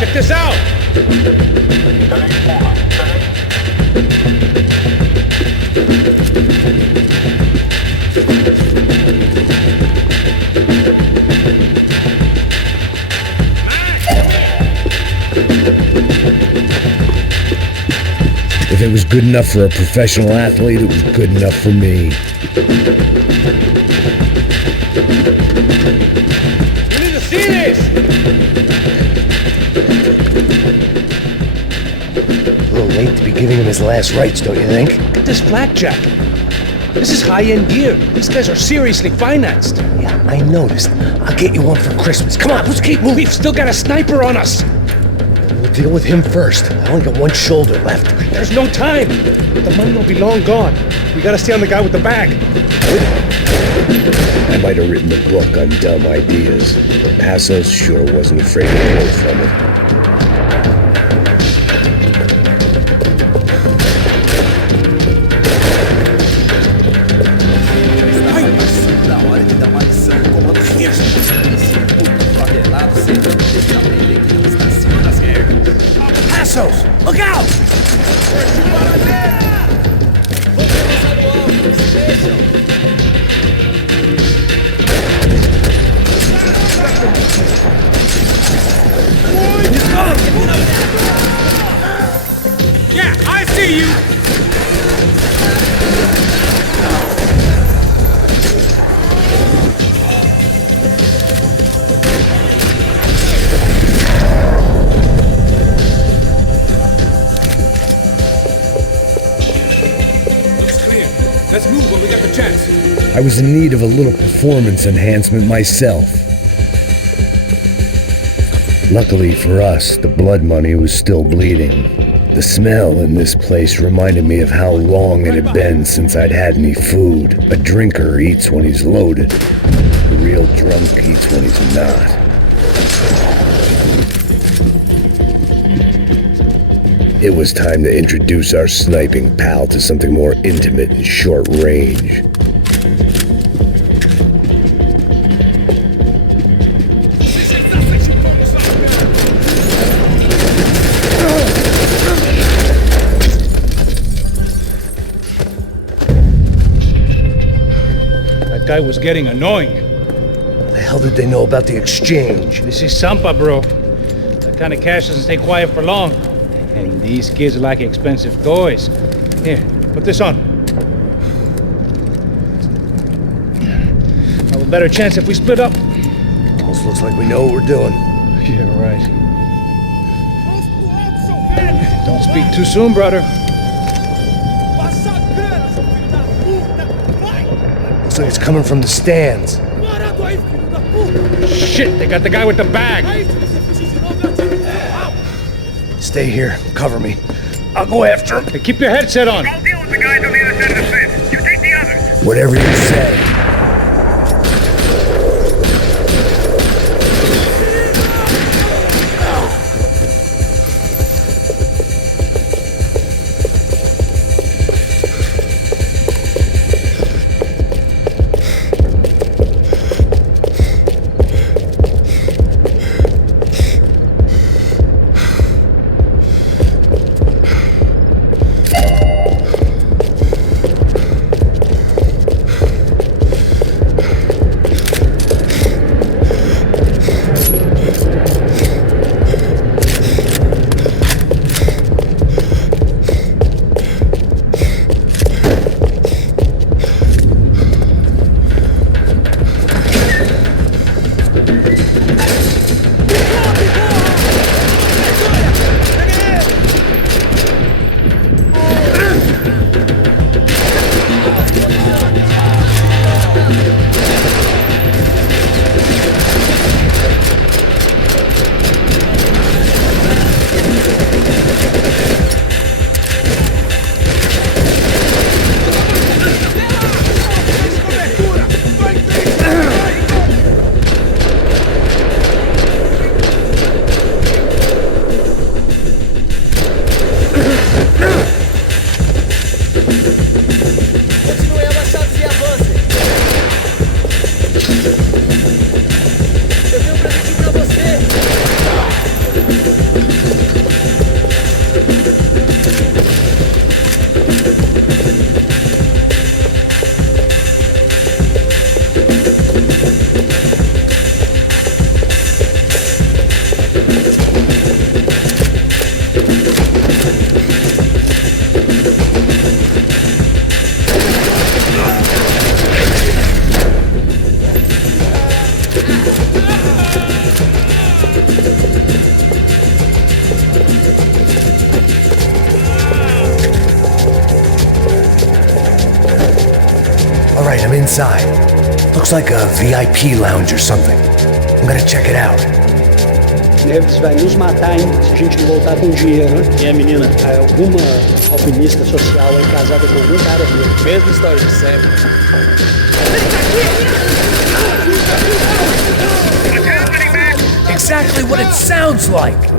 Check this out. If it was good enough for a professional athlete, it was good enough for me. You need to see this. A little late to be giving him his last rites, don't you think? Look at this blackjack. This is high-end gear. These guys are seriously financed. Yeah, I noticed. I'll get you one for Christmas. Come on, let's keep moving. We've still got a sniper on us. We'll deal with him first. I only got one shoulder left. There's no time. The money will be long gone. We gotta stay on the guy with the bag. I might have written a book on dumb ideas, but Passos sure wasn't afraid to pull from it. Passos, look out! Yeah, I see you! Looks clear. Let's move when we got the chance. I was in need of a little performance enhancement myself. Luckily for us, the blood money was still bleeding. The smell in this place reminded me of how long it had been since I'd had any food. A drinker eats when he's loaded. A real drunk eats when he's not. It was time to introduce our sniping pal to something more intimate and short range. That guy was getting annoying. What the hell did they know about the exchange? This is Sampa, bro. That kind of cash doesn't stay quiet for long. And these kids like expensive toys. Here, put this on. Have a better chance if we split up. Almost looks like we know what we're doing. Yeah, right. Don't speak too soon, brother. Looks like it's coming from the stands. Shit, they got the guy with the bag. Stay here. Cover me. I'll go after him. Hey, keep your headset on. I'll deal with the guys on the other side of the fence. You take the others. Whatever you say. All right, I'm inside. Looks like a VIP lounge or something. I'm gonna check it out. Neves vai nos matar, hein, se a gente não voltar com dinheiro, né? E a menina? Alguma alpinista social aí casada com algum cara aqui. Mesma história de sempre. Exactly what it sounds like!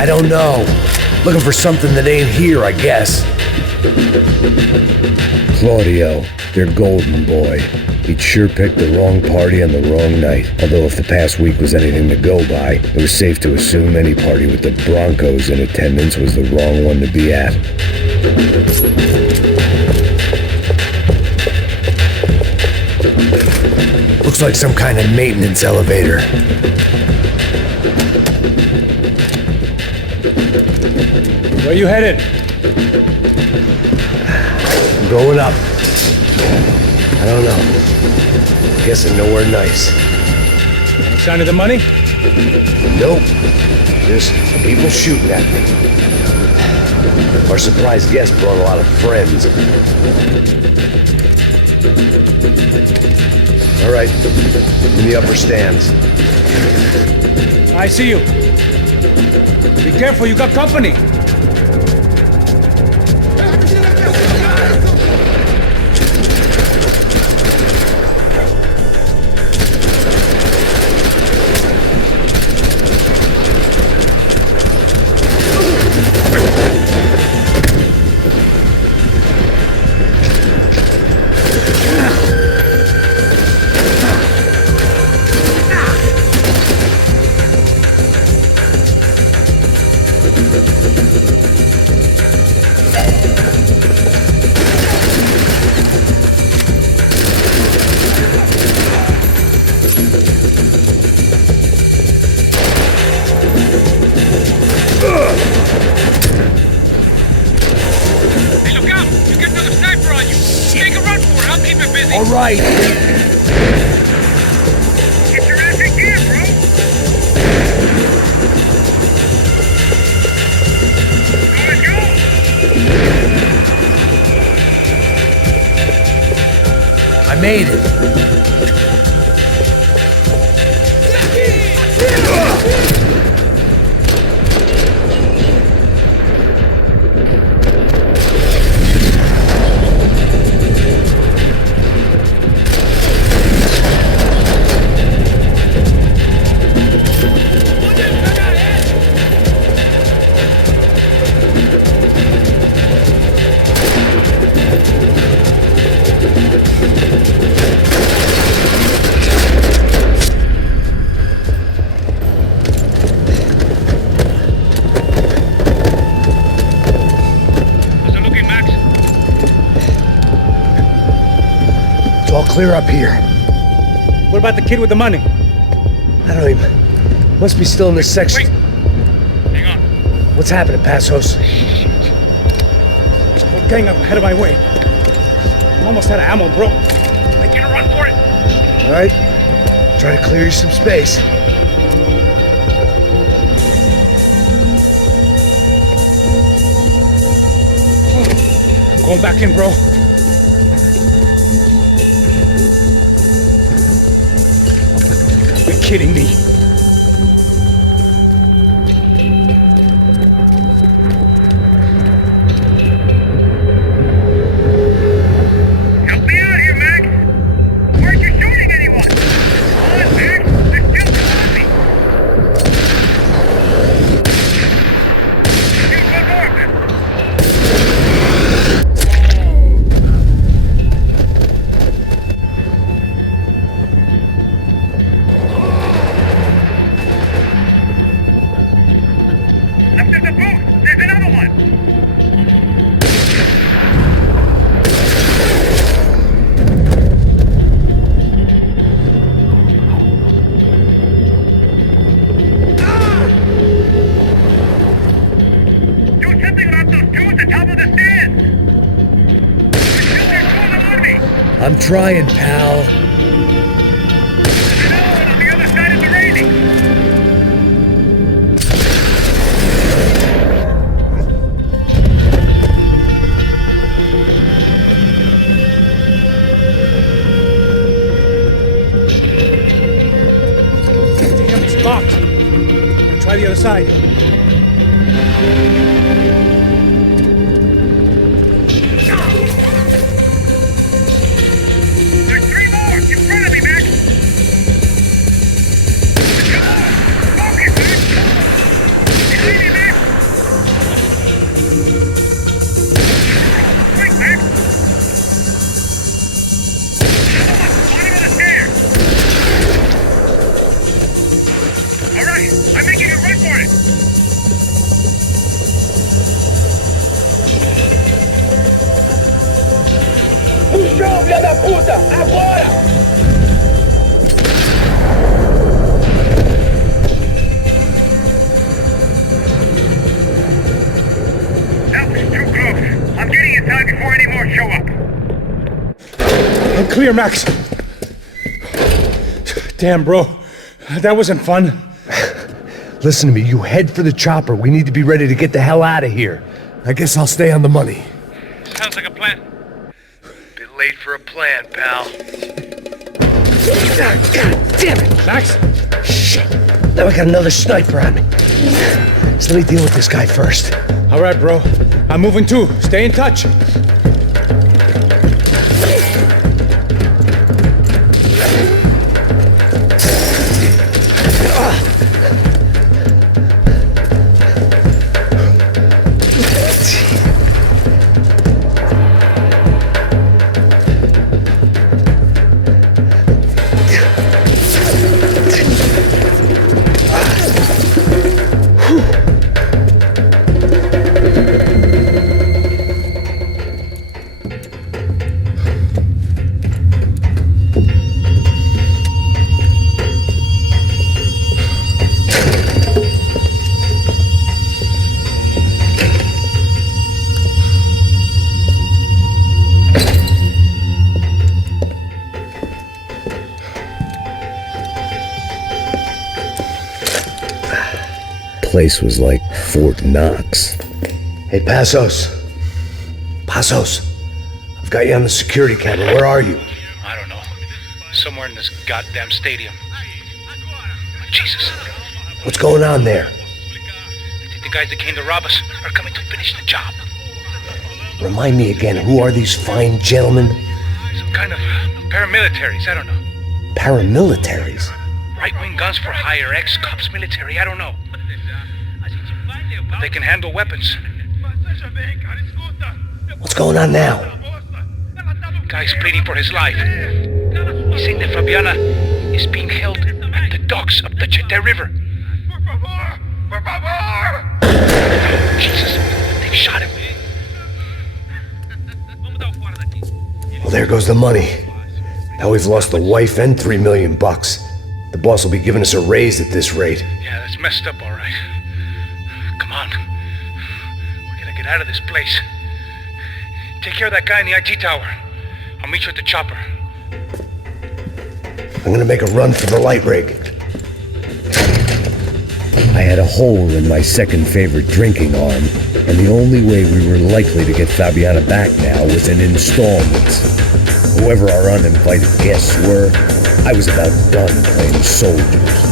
I don't know. Looking for something that ain't here, I guess. Claudio, your golden boy. He'd sure picked the wrong party on the wrong night. Although if the past week was anything to go by, it was safe to assume any party with the Broncos in attendance was the wrong one to be at. Looks like some kind of maintenance elevator. Where you headed? I'm going up. I don't know. Guessing nowhere nice. Any sign of the money? Nope. Just people shooting at me. Our surprise guest brought a lot of friends. All right, in the upper stands. I see you. Be careful, you got company. All right. Get your ass in gear, bro. Let's go. I made it. clear up here. What about the kid with the money? I don't even... Must be still in this section. Wait. Hang on. What's happening, Passos? Whole gang up ahead of my way. I'm almost out of ammo, bro. I'm gonna run for it. All right. Try to clear you some space. I'm going back in, bro. You're kidding me. Help me out here, Max. Weren't you shooting anyone? Come on, Max. They're still behind me. Shoot one more, man. Left of the booth. There's another one. Do something about those two at the top of the stairs! They're still there crawling on me! I'm trying, pal. There's another one on the other side of the railing! Damn, it's locked. I'll try the other side. There's three more in front of me, Max! Focus, Max! Behind me, Max! Quick, Max! Bottom of the stairs! All right, I'm making a run for it! No chão, filha da puta! Agora! That was too close. I'm getting inside before any more show up. I'm clear, Max. Damn, bro. That wasn't fun. Listen to me, you head for the chopper. We need to be ready to get the hell out of here. I guess I'll stay on the money. Sounds like a plan. Bit late for a plan, pal. God damn it! Max? Shit. Now I got another sniper on me. So let me deal with this guy first. All right, bro. I'm moving too. Stay in touch. Place was like Fort Knox. Hey, Passos. Passos. I've got you on the security camera. Where are you? I don't know. Somewhere in this goddamn stadium. Jesus. What's going on there? I think the guys that came to rob us are coming to finish the job. Remind me again, who are these fine gentlemen? Some kind of paramilitaries, I don't know. Paramilitaries? Right-wing guns for hire, ex-cops military, I don't know. But they can handle weapons. What's going on now? Guy's pleading for his life. He's saying that Fabiana is being held at the docks of the XIII River. Jesus, they've shot him. Well, there goes the money. How we've lost the wife and $3 million. The boss will be giving us a raise at this rate. Yeah, that's messed up, all right. Come on. We gotta get out of this place. Take care of that guy in the IT tower. I'll meet you at the chopper. I'm gonna make a run for the light rig. I had a hole in my second favorite drinking arm, and the only way we were likely to get Fabiana back now was in installments. Whoever our uninvited guests were, I was about done playing soldiers.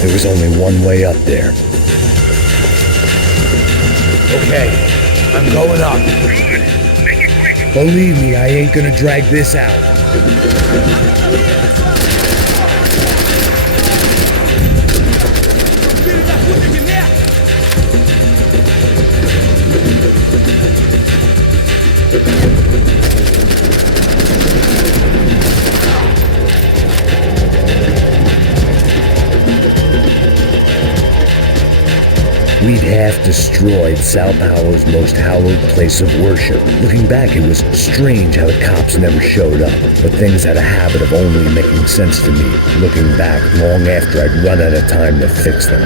There was only one way up there. Okay, I'm going up. Believe me, I ain't gonna drag this out. We'd half destroyed Sao Paulo's most hallowed place of worship. Looking back, it was strange how the cops never showed up, but things had a habit of only making sense to me, looking back long after I'd run out of time to fix them.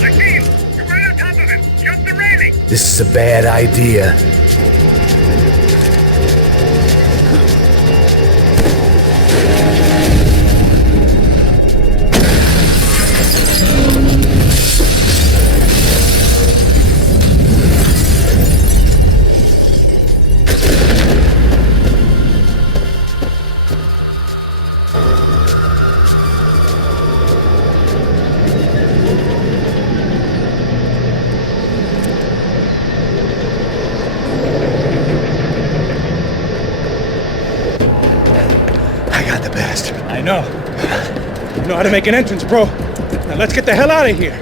I see you! You're right on top of him! Jump the railing! This is a bad idea. I know. You know how to make an entrance, bro. Now let's get the hell out of here.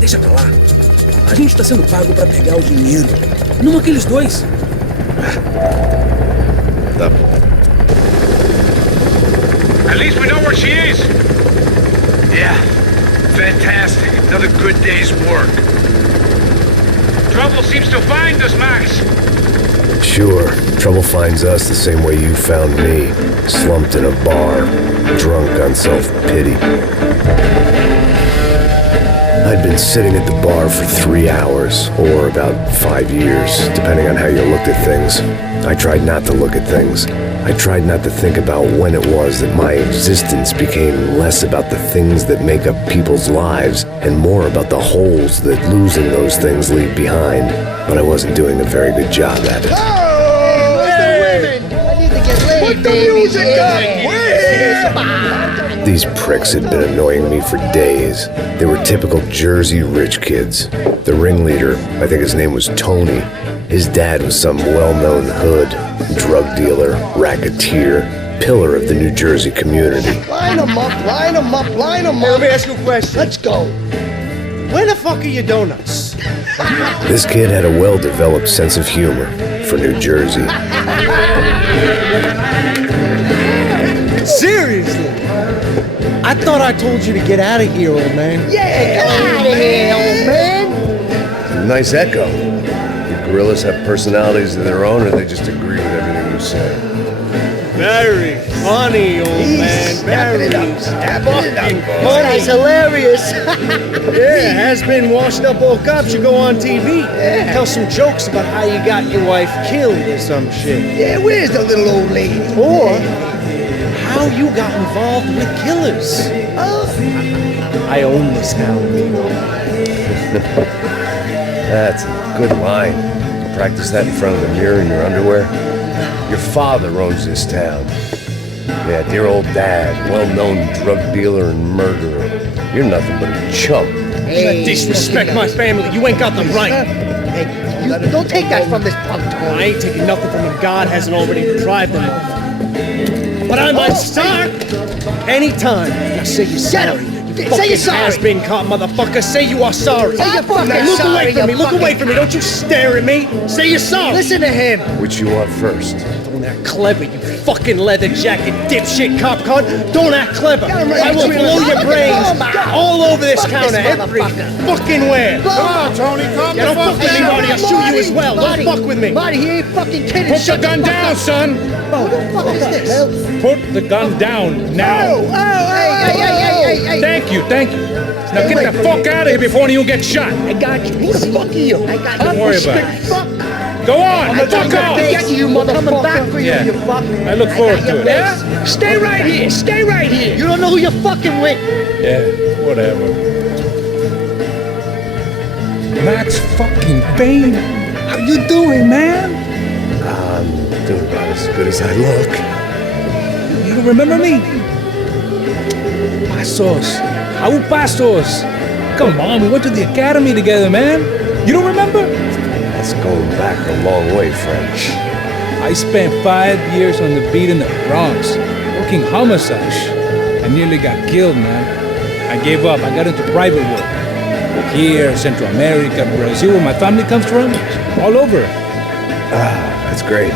Deixa pra lá. A gente tá sendo pago pra pegar o dinheiro. Não aqueles dois. Tá bom. At least we know where she is. Yeah, fantastic. Another good day's work. Trouble seems to find us, Max. Sure, trouble finds us the same way you found me. Slumped in a bar, drunk on self-pity. I'd been sitting at the bar for 3 hours, or about 5 years, depending on how you looked at things. I tried not to look at things. I tried not to think about when it was that my existence became less about the things that make up people's lives, and more about the holes that losing those things leave behind. But I wasn't doing a very good job at it. Oh, where's the women? I need to get laid, put the music up! These pricks had been annoying me for days. They were typical Jersey rich kids. The ringleader, I think his name was Tony. His dad was some well-known hood, drug dealer, racketeer, pillar of the New Jersey community. Line them up, line them up, line them up. Let me ask you a question. Let's go. Where the fuck are your donuts? This kid had a well-developed sense of humor for New Jersey. Seriously? I thought I told you to get out of here, old man. Yeah, get out of here, old man. Nice echo. Do gorillas have personalities of their own, or they just agree with everything you say? Very funny, old man. Very fucking funny. He's hilarious. Yeah, has-been washed-up old cop should go on TV. Yeah. Tell some jokes about how you got your wife killed or some shit. Yeah, where's the little old lady? Or how you got involved with killers. I own this town, amigo. That's a good line. You practice that in front of the mirror in your underwear? Your father owns this town. Yeah, dear old dad, well-known drug dealer and murderer. You're nothing but a chump. Hey, disrespect my family. You ain't got the right. Hey, you don't take that from this punk. I ain't taking nothing from him. God hasn't already deprived them of. But I might start anytime. Now say you're sorry. Say you're sorry. Has-been caught, motherfucker. Say you are sorry. Say you're fucking Look sorry, away from me. you Look away fucking- from me. Don't you stare at me. Say you're sorry. Listen to him. Which you want first? Don't act clever, you fucking leather jacket dipshit cop cunt. Don't act clever. right I will between blow us. your Look at brains him, man. all over this Fuck counter. this Every motherfucker. fucking where. Come on, Tony. Come don't fuck with me, Marty. I'll shoot you as well. Marty, Don't fuck with me. Marty, he ain't fucking kidding. Put the gun down, son! Oh, who the fuck is this? Put the gun down now! Hey. Thank you. Now get the fuck out of here before you get shot! I got you. Who the fuck are you? I got you. Don't worry about it. Fuck. Go on! I'm Fuck off! get you, motherfucker. Coming back for you, Yeah. you fuck. I look forward to it. Yeah? Stay right here. Stay right here. You don't know who you're fucking with. Yeah, whatever. Max fucking Payne! How you doing, man? I'm doing about as good as I look. You don't remember me? Pasos. How Pasos? Come on, we went to the academy together, man. You don't remember? That's going back a long way, French. I spent 5 years on the beat in the Bronx, working homicide. I nearly got killed, man. I gave up. I got into private work. Here, Central America, Brazil, where my family comes from, all over. Ah, that's great.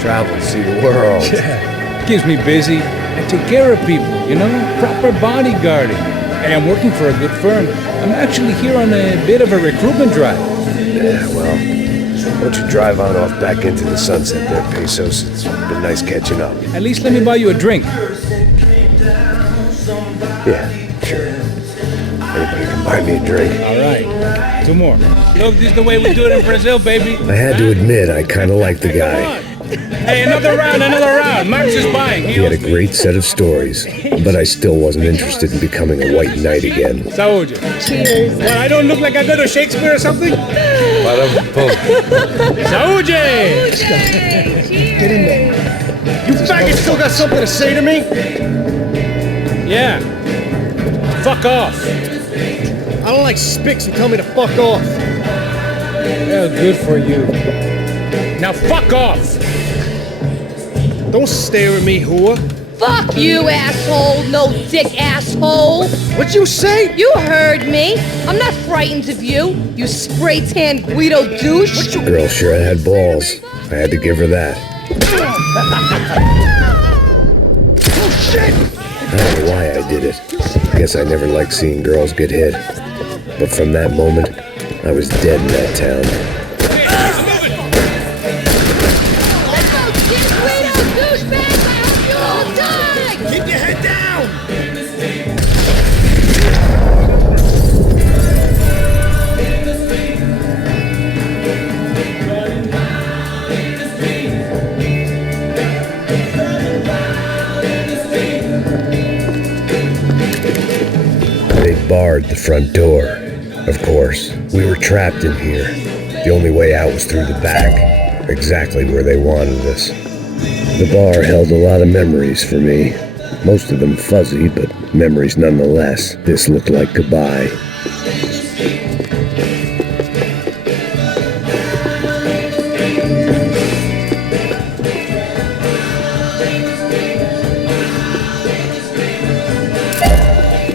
Travel, see the world. Yeah, keeps me busy. I take care of people, you know, proper bodyguarding. Hey, I'm working for a good firm. I'm actually here on a bit of a recruitment drive. Yeah, well, why don't you drive on off back into the sunset there, Pesos? It's been nice catching up. At least let me buy you a drink. Yeah, sure. Anybody can buy me a drink. All right, 2 more. Look, this is the way we do it in Brazil, baby. I had to admit, I kind of like the guy. Hey, another round. Max is buying. He had a great set of stories, but I still wasn't interested in becoming a white knight again. Saúde. Cheers. Well, I don't look like I go to Shakespeare or something? Saúde! Get in there. You faggot still got something to say to me? Yeah. Fuck off. I don't like spics who tell me to fuck off. Well, good for you. Now fuck off! Don't stare at me, whore. Fuck you, asshole. No dick asshole. What'd you say? You heard me. I'm not frightened of you. You spray-tan Guido douche. The girl sure had balls. I had to give her that. Oh, shit. I don't know why I did it. Guess I never liked seeing girls get hit. But from that moment, I was dead in that town. Keep your head down. They barred the front door. Of course, we were trapped in here. The only way out was through the back, exactly where they wanted us. The bar held a lot of memories for me. Most of them fuzzy, but memories nonetheless. This looked like goodbye.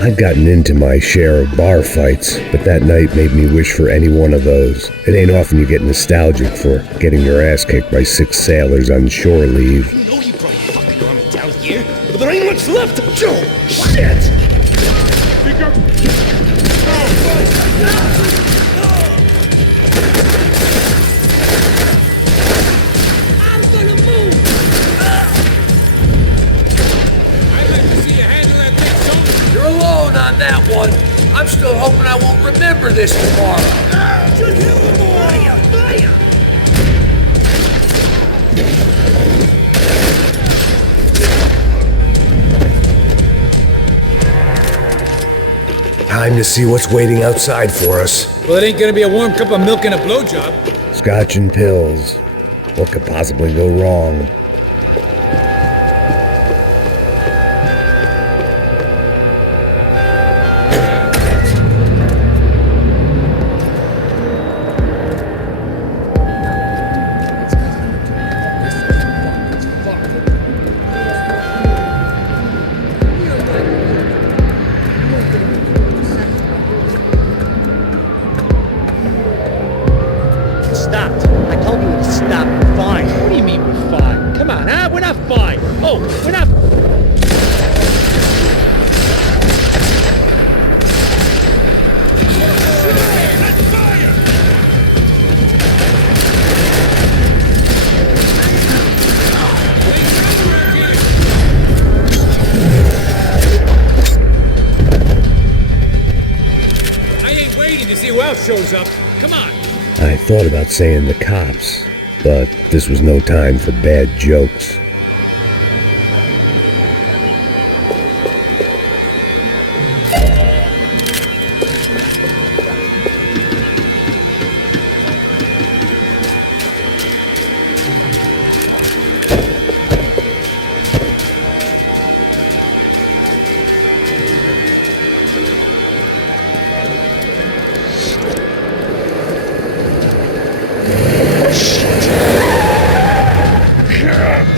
I'd gotten into my share of bar fights, but that night made me wish for any one of those. It ain't often you get nostalgic for getting your ass kicked by 6 sailors on shore leave. You know he brought fucking army down here, but there ain't much left. Joe, shit! still hoping I won't remember this tomorrow. Should kill them all. Time to see what's waiting outside for us. Well, it ain't gonna be a warm cup of milk and a blowjob. Scotch and pills. What could possibly go wrong? Stopped. I told you to stop. Fine. What do you mean we're fine? Come on, huh? We're not fine. Oh, we're not. I ain't waiting to see who else shows up. Come on. I thought about saying the cops, but this was no time for bad jokes.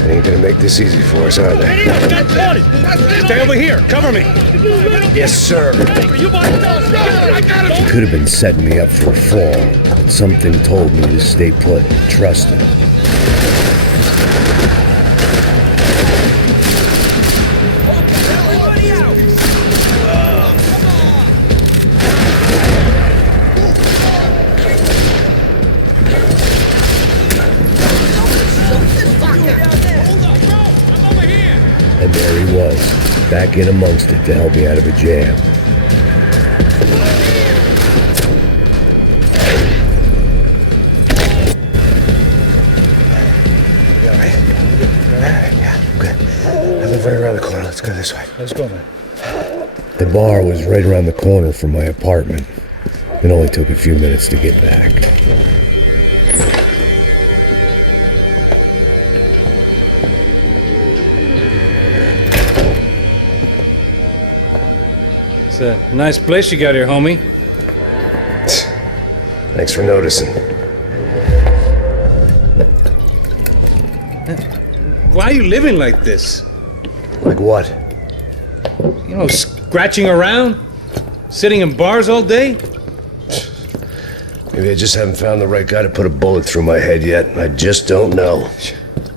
They ain't gonna make this easy for us, are they? Stay over here. Cover me. Yes, sir. Could have been setting me up for a fall, but something told me to stay put and trust him. And there he was, back in amongst it to help me out of a jam. You all right? Yeah, I'm good. I live right around the corner. Let's go this way. Let's go, man. The bar was right around the corner from my apartment. It only took a few minutes to get back. It's a nice place you got here, homie. Thanks for noticing. Why are you living like this? Like what? You know, scratching around? Sitting in bars all day? Maybe I just haven't found the right guy to put a bullet through my head yet. I just don't know.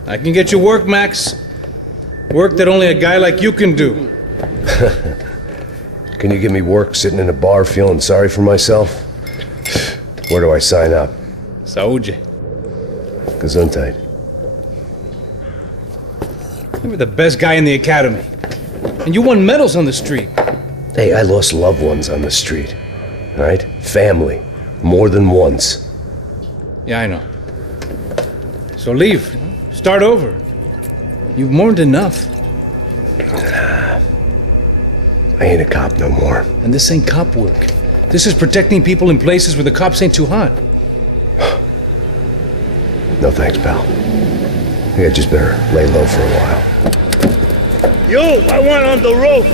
I can get you work, Max. Work that only a guy like you can do. Can you give me work sitting in a bar feeling sorry for myself? Where do I sign up? Saúde. Gesundheit. You were the best guy in the academy. And you won medals on the street. Hey, I lost loved ones on the street. All right? Family. More than once. Yeah, I know. So leave. Start over. You've mourned enough. I ain't a cop no more. And this ain't cop work. This is protecting people in places where the cops ain't too hot. No thanks, pal. I think I just better lay low for a while. You, I want on the roof.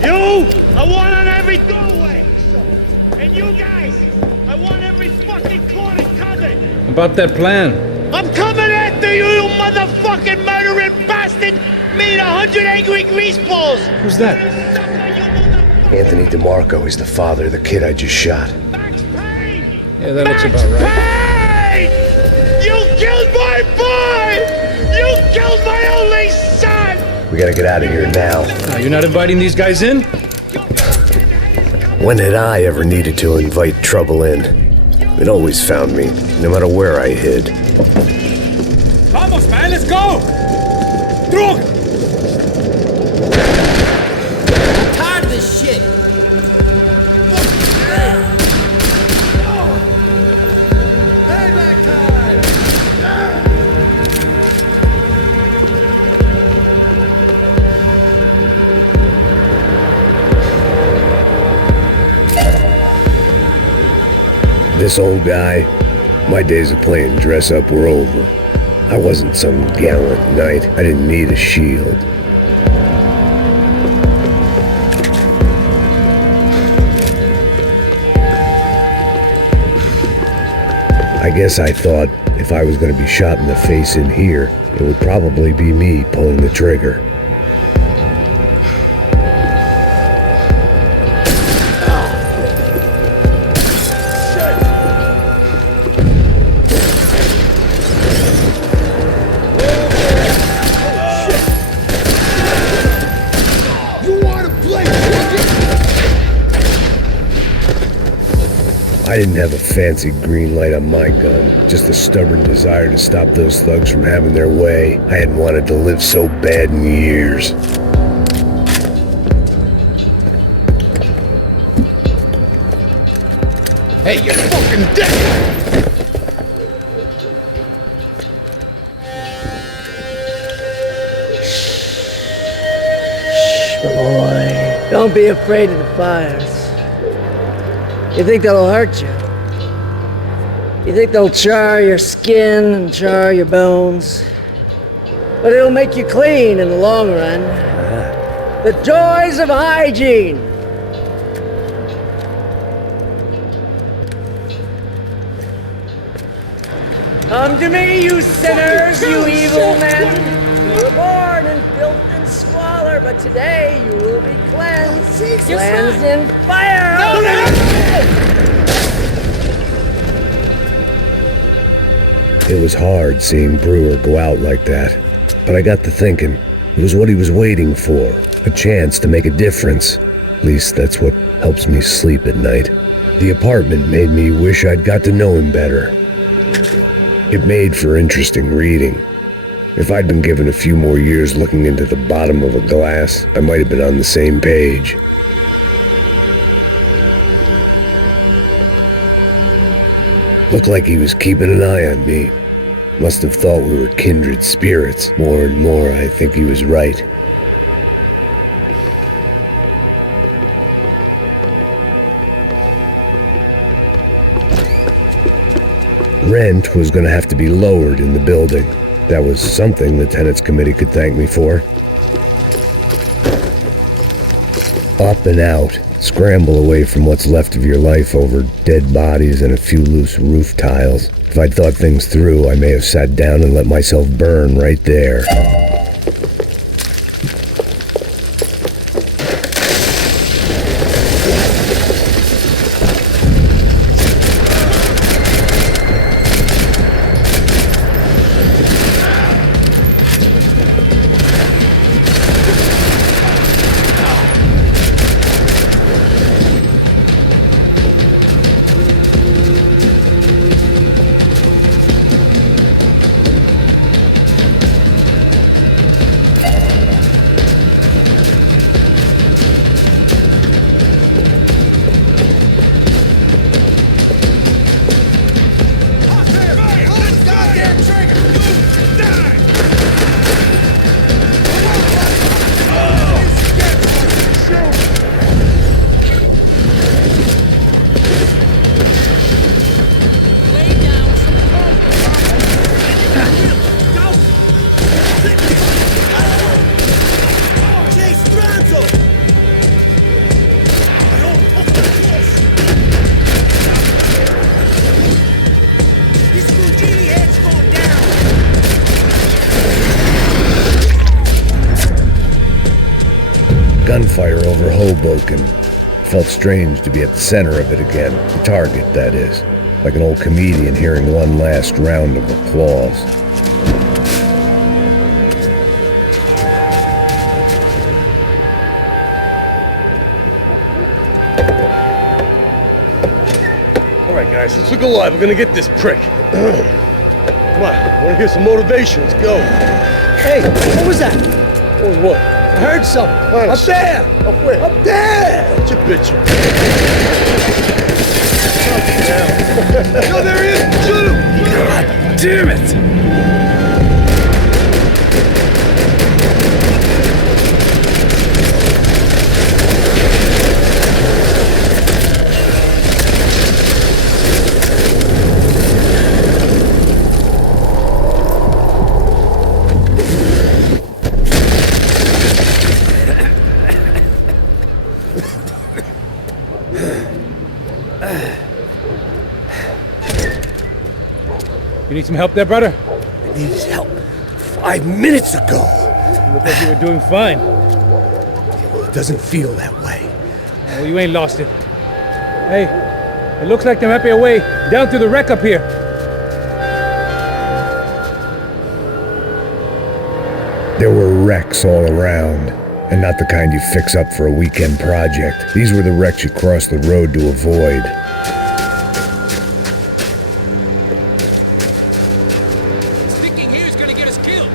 You, I want on every doorway. And you guys, I want every fucking corner covered. About that plan. I'm coming after you, you motherfucking murdering bastard! Me and 100 angry greaseballs! Who's that? Anthony DeMarco. He's the father of the kid I just shot. Yeah, that looks about right. Payne! You killed my boy! You killed my only son! We gotta get out of here now. You're not inviting these guys in? When had I ever needed to invite trouble in? It always found me, no matter where I hid. Vamos, man, let's go! Dork! I'm tired of this shit. This old guy, my days of playing dress-up were over. I wasn't some gallant knight. I didn't need a shield. I guess I thought if I was going to be shot in the face in here, it would probably be me pulling the trigger. I didn't have a fancy green light on my gun, just a stubborn desire to stop those thugs from having their way. I hadn't wanted to live so bad in years. Hey, you fucking dick! Boy, don't be afraid of the fires. You think they'll hurt you? You think they'll char your skin and char your bones? But it'll make you clean in the long run. The joys of hygiene! Come to me, you sinners, you evil men! You were born in filth and squalor, but today you will be cleansed. Cleansed in fire! It was hard seeing Brewer go out like that, but I got to thinking, it was what he was waiting for, a chance to make a difference. At least that's what helps me sleep at night. The apartment made me wish I'd got to know him better. It made for interesting reading. If I'd been given a few more years looking into the bottom of a glass, I might have been on the same page. Looked like he was keeping an eye on me. Must have thought we were kindred spirits. More and more, I think he was right. Rent was going to have to be lowered in the building. That was something the tenants committee could thank me for. Up and out. Scramble away from what's left of your life over dead bodies and a few loose roof tiles. If I'd thought things through, I may have sat down and let myself burn right there. Gunfire over Hoboken. Felt strange to be at the center of it again. The target, that is. Like an old comedian hearing one last round of applause. All right, guys, let's look alive. We're gonna get this prick. Come on, I wanna hear some motivation. Let's go. Hey, what was that? What was what? I heard something. Up there! Up where? Up there! What's your bitch? No, there he is! Shoot him! God damn it! You need some help there, brother? I needed help 5 minutes ago. You look like you were doing fine. Well, it doesn't feel that way. Well, you ain't lost it. Hey, it looks like there might be a way down through the wreck up here. There were wrecks all around, and not the kind you fix up for a weekend project. These were the wrecks you cross the road to avoid. Sticking here is gonna get us killed.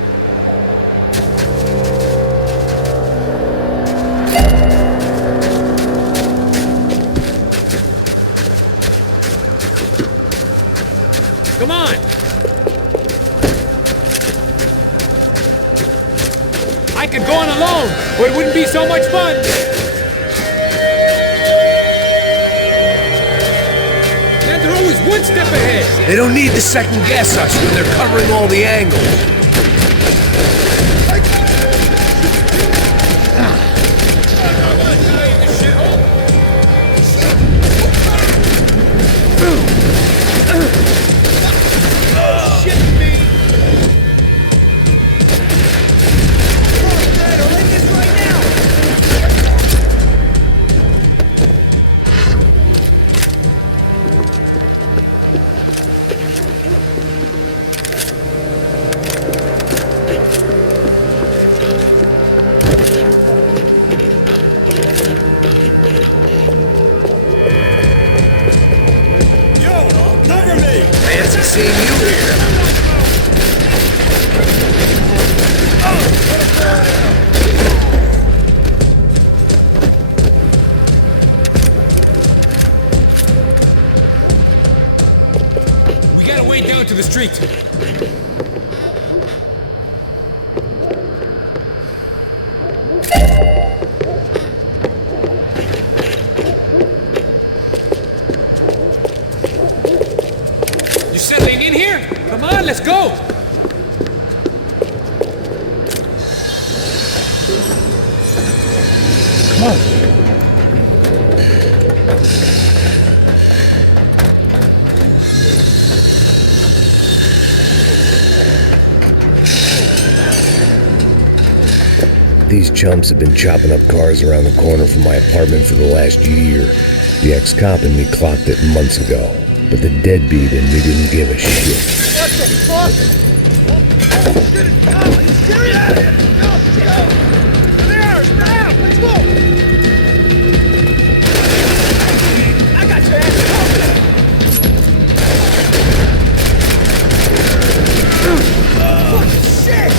Come on! I could go on alone, but it wouldn't be so much fun. And they're always one step ahead. They don't need to second guess us when they're covering all the angles. Seeing you here. We gotta wait down to the street. You settling in here? Come on, let's go! Come on. These chumps have been chopping up cars around the corner from my apartment for the last year. The ex-cop and me clocked it months ago, but the deadbeat in me didn't give a shit. What the fuck? Oh, shit, it's coming! He's serious! Go! There! Now! Let's go! I got your ass! Fucking shit!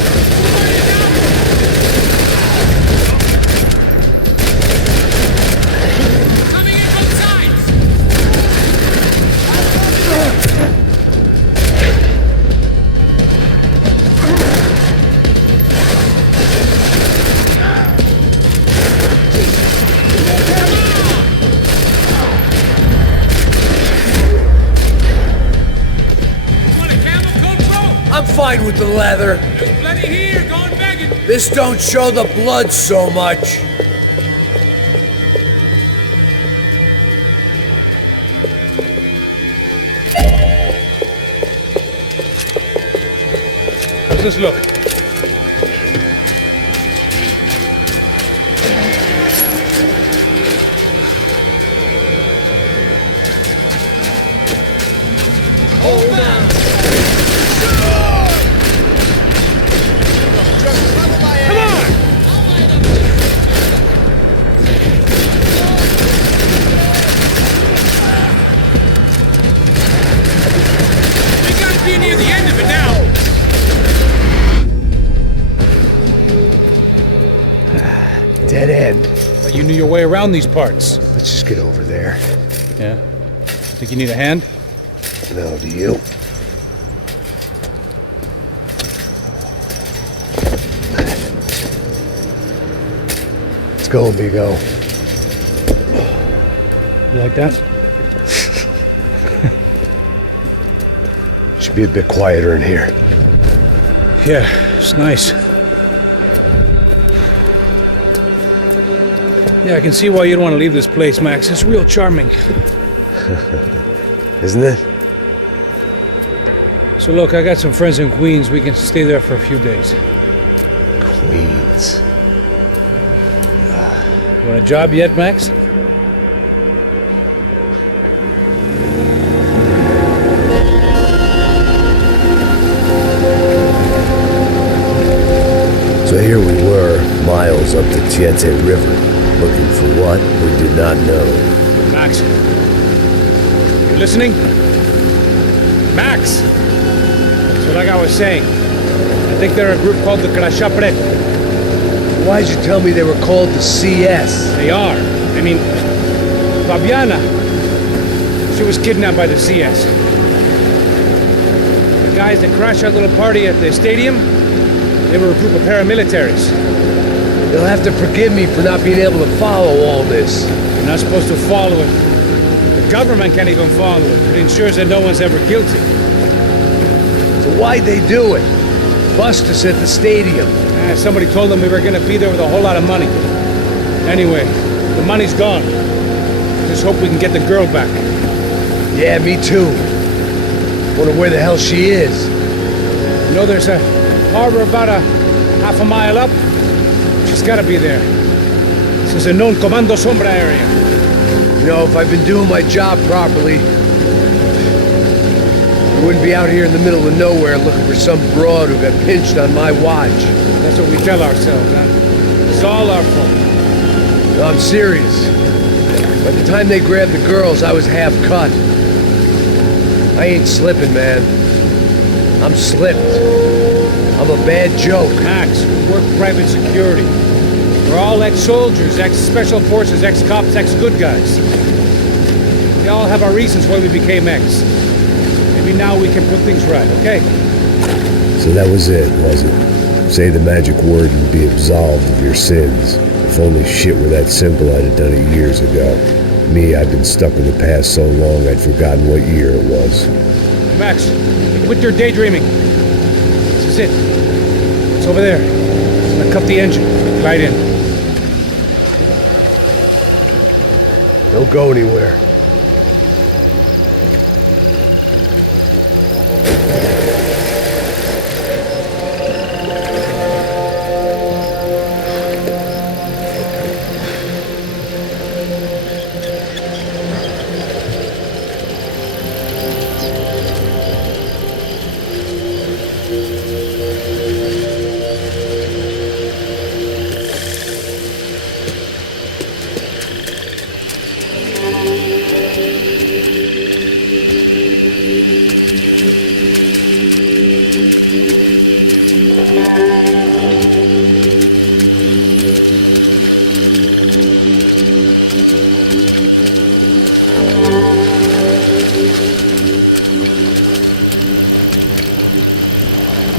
I'm fine with the leather. There's plenty here, going begging. This don't show the blood so much. How's this look? Hold on. Near the end of it now. Dead end. But you knew your way around these parts. Let's just get over there. Yeah? Think you need a hand? No, do you? Let's go, amigo. You like that? Should be a bit quieter in here. Yeah, it's nice. Yeah, I can see why you don't want to leave this place, Max. It's real charming. Isn't it? So look, I got some friends in Queens. We can stay there for a few days. Queens. You want a job yet, Max? So here we were, miles up the XIII River, looking for what we did not know. Max. You listening? Max! So like I was saying, I think they're a group called the Crashapret. Why'd you tell me they were called the CS? They are. I mean, Fabiana, she was kidnapped by the CS. The guys that crashed our little party at the stadium, they were a group of paramilitaries. You'll have to forgive me for not being able to follow all this. You're not supposed to follow it. The government can't even follow it. It ensures that no one's ever guilty. So why'd they do it? Bust us at the stadium. Somebody told them we were gonna be there with a whole lot of money. Anyway, the money's gone. Just hope we can get the girl back. Yeah, me too. Wonder where the hell she is. You know, there's a harbor about a half a mile up. She's gotta be there. This is a known Comando Sombra area. You know, if I've been doing my job properly, I wouldn't be out here in the middle of nowhere looking for some broad who got pinched on my watch. That's what we tell ourselves, huh? It's all our fault. No, I'm serious. By the time they grabbed the girls, I was half cut. I ain't slipping, man. I'm slipped. I'm a bad joke. Max, we work private security. We're all ex-soldiers, ex-special forces, ex-cops, ex-good guys. We all have our reasons why we became ex. Maybe now we can put things right, okay? So that was it, was it? Say the magic word and be absolved of your sins. If only shit were that simple, I'd have done it years ago. Me, I've been stuck in the past so long I'd forgotten what year it was. Max, quit your daydreaming. This is it. It's over there. I'm gonna cut the engine. Right in. Don't go anywhere.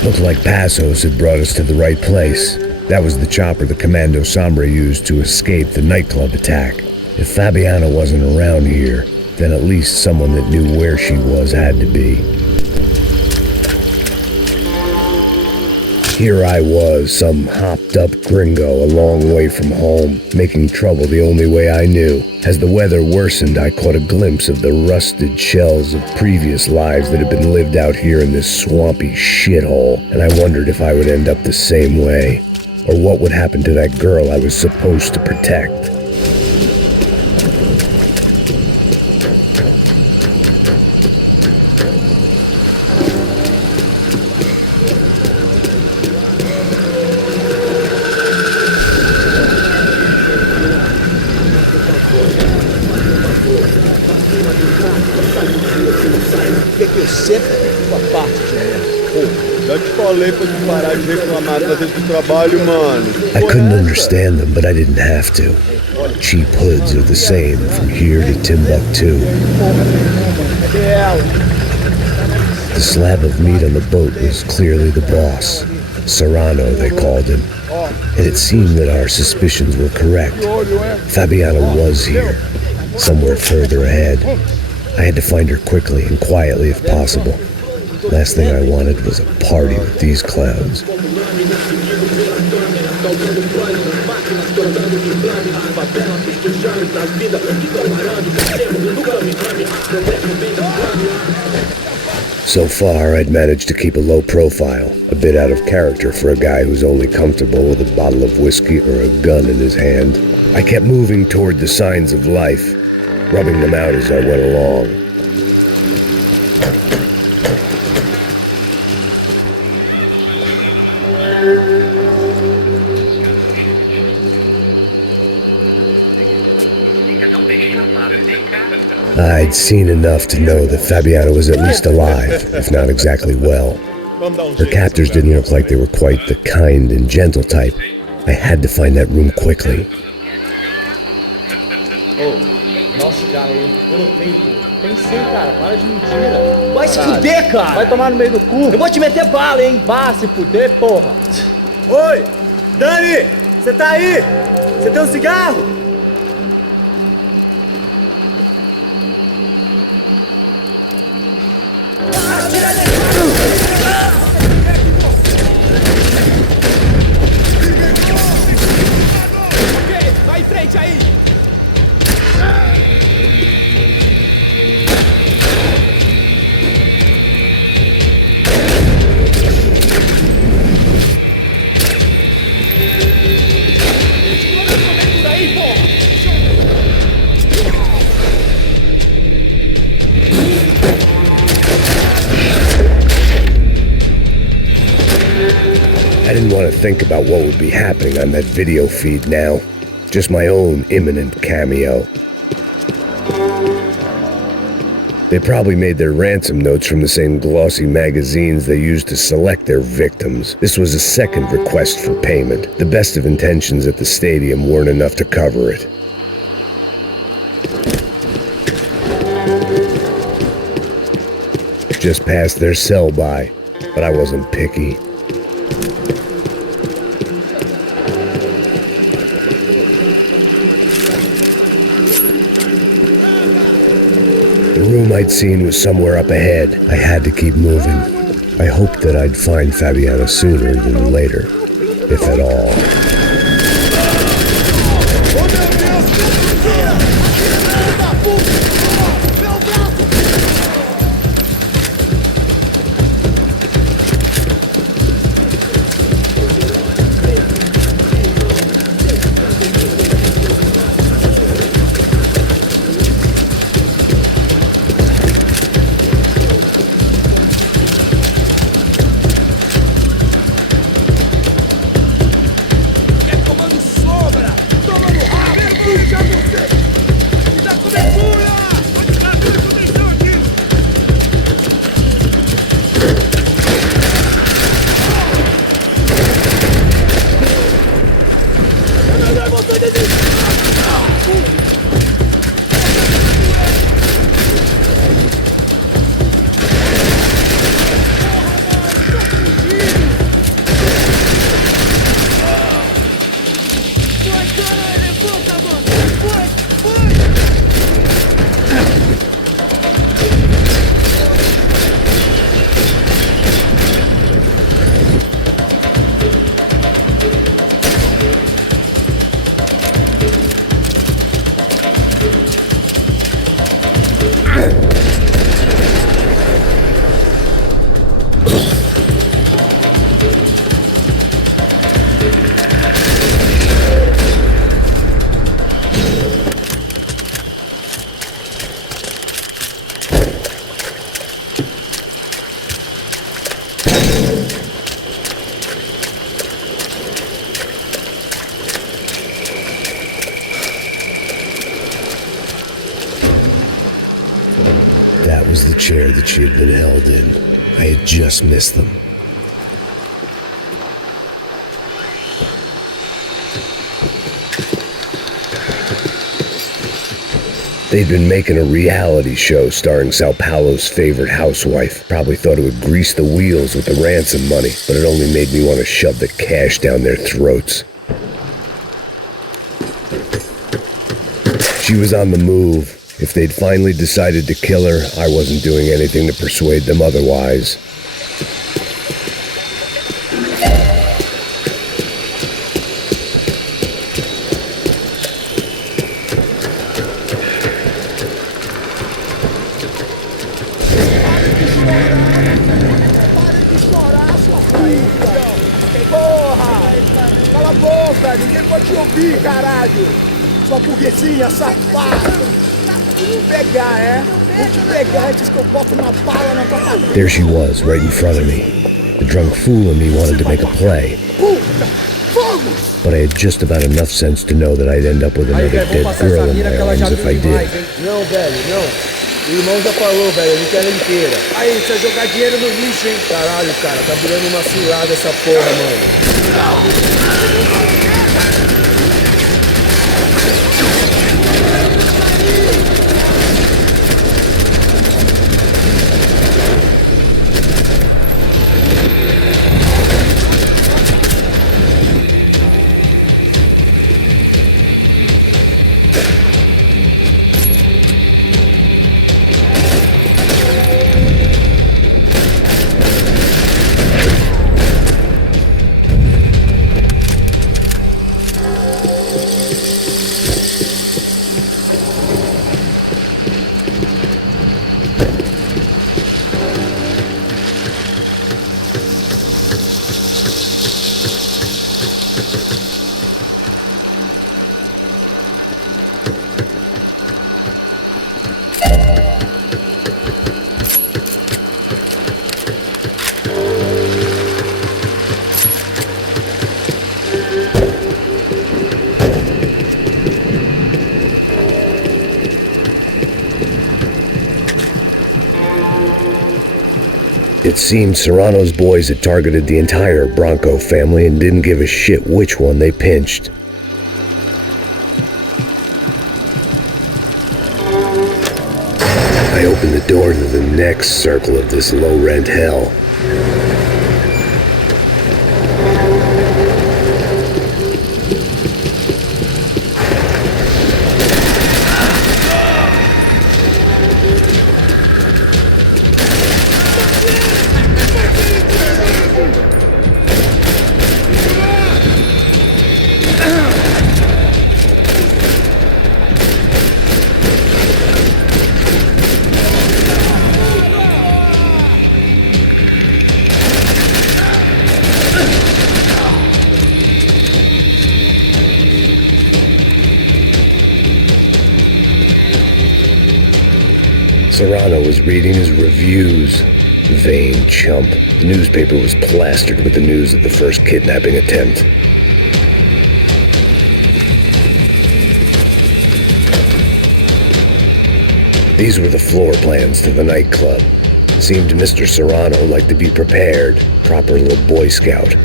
Looked like Passos had brought us to the right place. That was the chopper the Comando Sombra used to escape the nightclub attack. If Fabiana wasn't around here, then at least someone that knew where she was had to be. Here I was, some hopped-up gringo a long way from home, making trouble the only way I knew. As the weather worsened, I caught a glimpse of the rusted shells of previous lives that had been lived out here in this swampy shithole, and I wondered if I would end up the same way, or what would happen to that girl I was supposed to protect. I couldn't understand them, but I didn't have to. Cheap hoods are the same from here to Timbuktu. The slab of meat on the boat was clearly the boss. Serrano, they called him. And it seemed that our suspicions were correct. Fabiana was here, somewhere further ahead. I had to find her quickly and quietly if possible. Last thing I wanted was a party with these clowns. So far, I'd managed to keep a low profile, a bit out of character for a guy who's only comfortable with a bottle of whiskey or a gun in his hand. I kept moving toward the signs of life, rubbing them out as I went along. I'd seen enough to know that Fabiana was at least alive, if not exactly well. Her captors didn't look like they were quite the kind and gentle type. I had to find that room quickly. Nossa, cara, eu não tenho, pô. Tem sim, cara. Para de mentira. Vai se fuder, cara. Vai tomar no meio do cu. Eu vou te meter bala, hein. Vá se fuder, porra. Oi! Dani! Você tá aí? Você tem um cigarro? Vai em frente aí! I didn't want to think about what would be happening on that video feed now. Just my own imminent cameo. They probably made their ransom notes from the same glossy magazines they used to select their victims. This was a second request for payment. The best of intentions at the stadium weren't enough to cover it. Just passed their sell-by, but I wasn't picky. The room I'd seen was somewhere up ahead. I had to keep moving. I hoped that I'd find Fabiana sooner than later, if at all. That was the chair that she had been held in. I had just missed them. They'd been making a reality show starring Sao Paulo's favorite housewife. Probably thought it would grease the wheels with the ransom money, but it only made me want to shove the cash down their throats. She was on the move. If they'd finally decided to kill her, I wasn't doing anything to persuade them otherwise. Ninguém pode te ouvir, caralho! Sua burguesinha safada! Vou te pegar, é? Vou te pegar antes que eu boto uma bala na tua cabeça! There she was, right in front of me. The drunk fool in me wanted to make a play. Puta! Vamos! But I had just about enough sense to know that I'd end up with another dead girl in my arms if I did. Não, velho, não. O irmão já falou, velho, eu não quero ela inteira. Aí, você vai jogar dinheiro no lixo, hein? Caralho, cara, tá virando uma cilada essa porra, mano. It seemed Serrano's boys had targeted the entire Bronco family and didn't give a shit which one they pinched. I opened the door to the next circle of this low-rent hell. Serrano was reading his reviews. Vain chump. The newspaper was plastered with the news of the first kidnapping attempt. These were the floor plans to the nightclub. Seemed to Mr. Serrano like to be prepared. Proper little Boy Scout.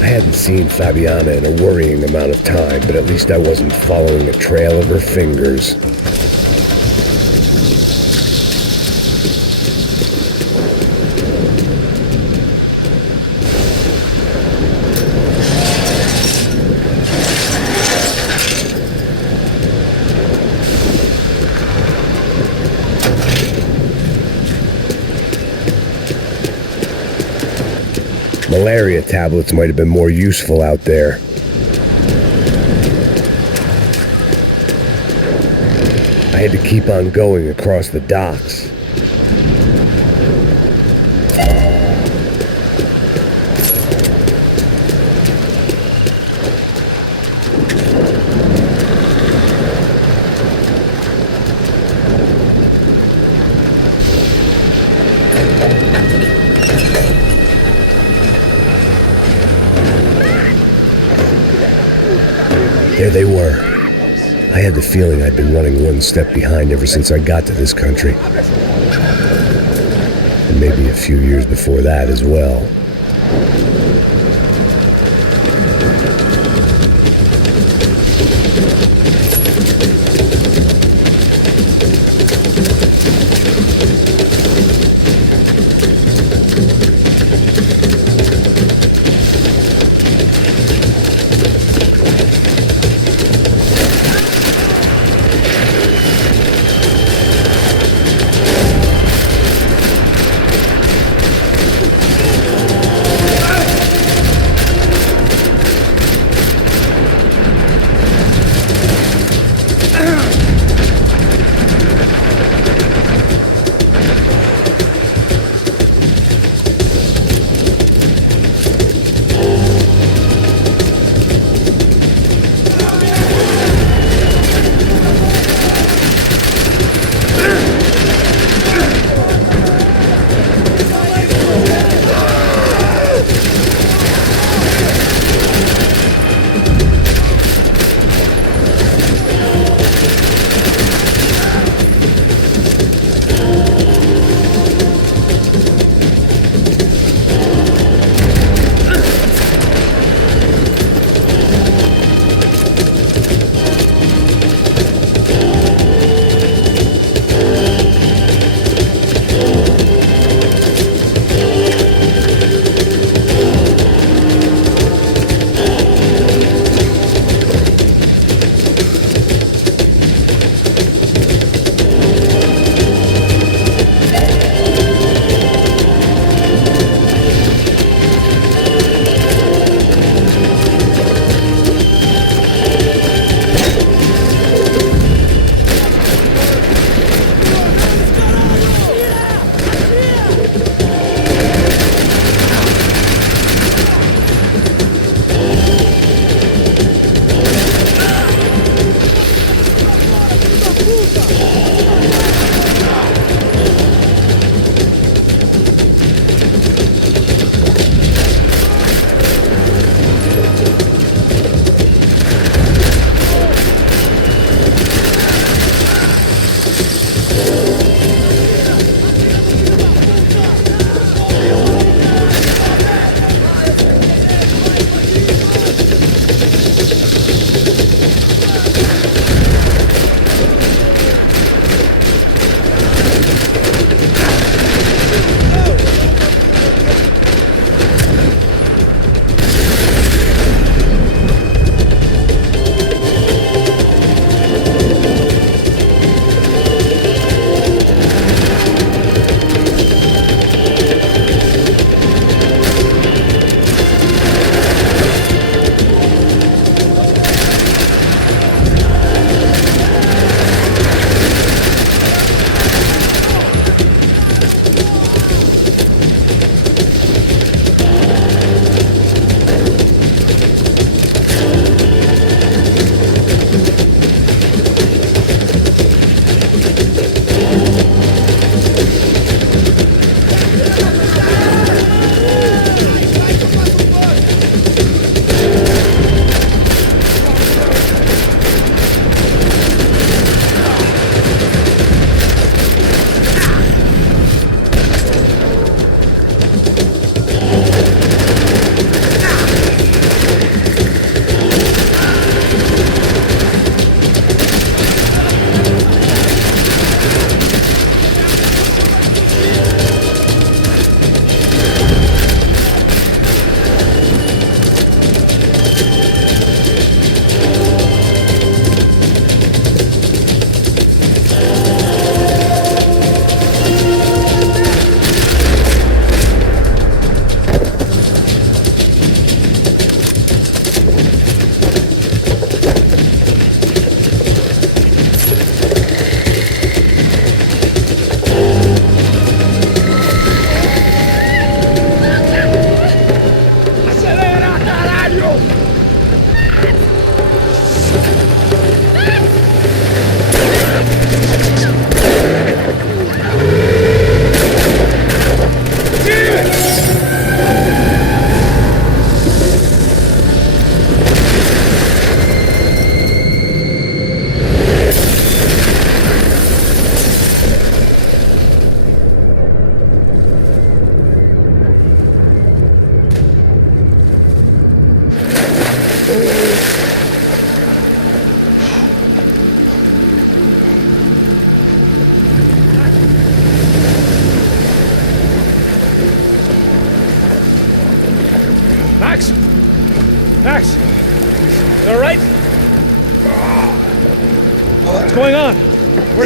I hadn't seen Fabiana in a worrying amount of time, but at least I wasn't following the trail of her fingers. Malaria tablets might have been more useful out there. I had to keep on going across the docks. There they were. I had the feeling I'd been running one step behind ever since I got to this country. And maybe a few years before that as well.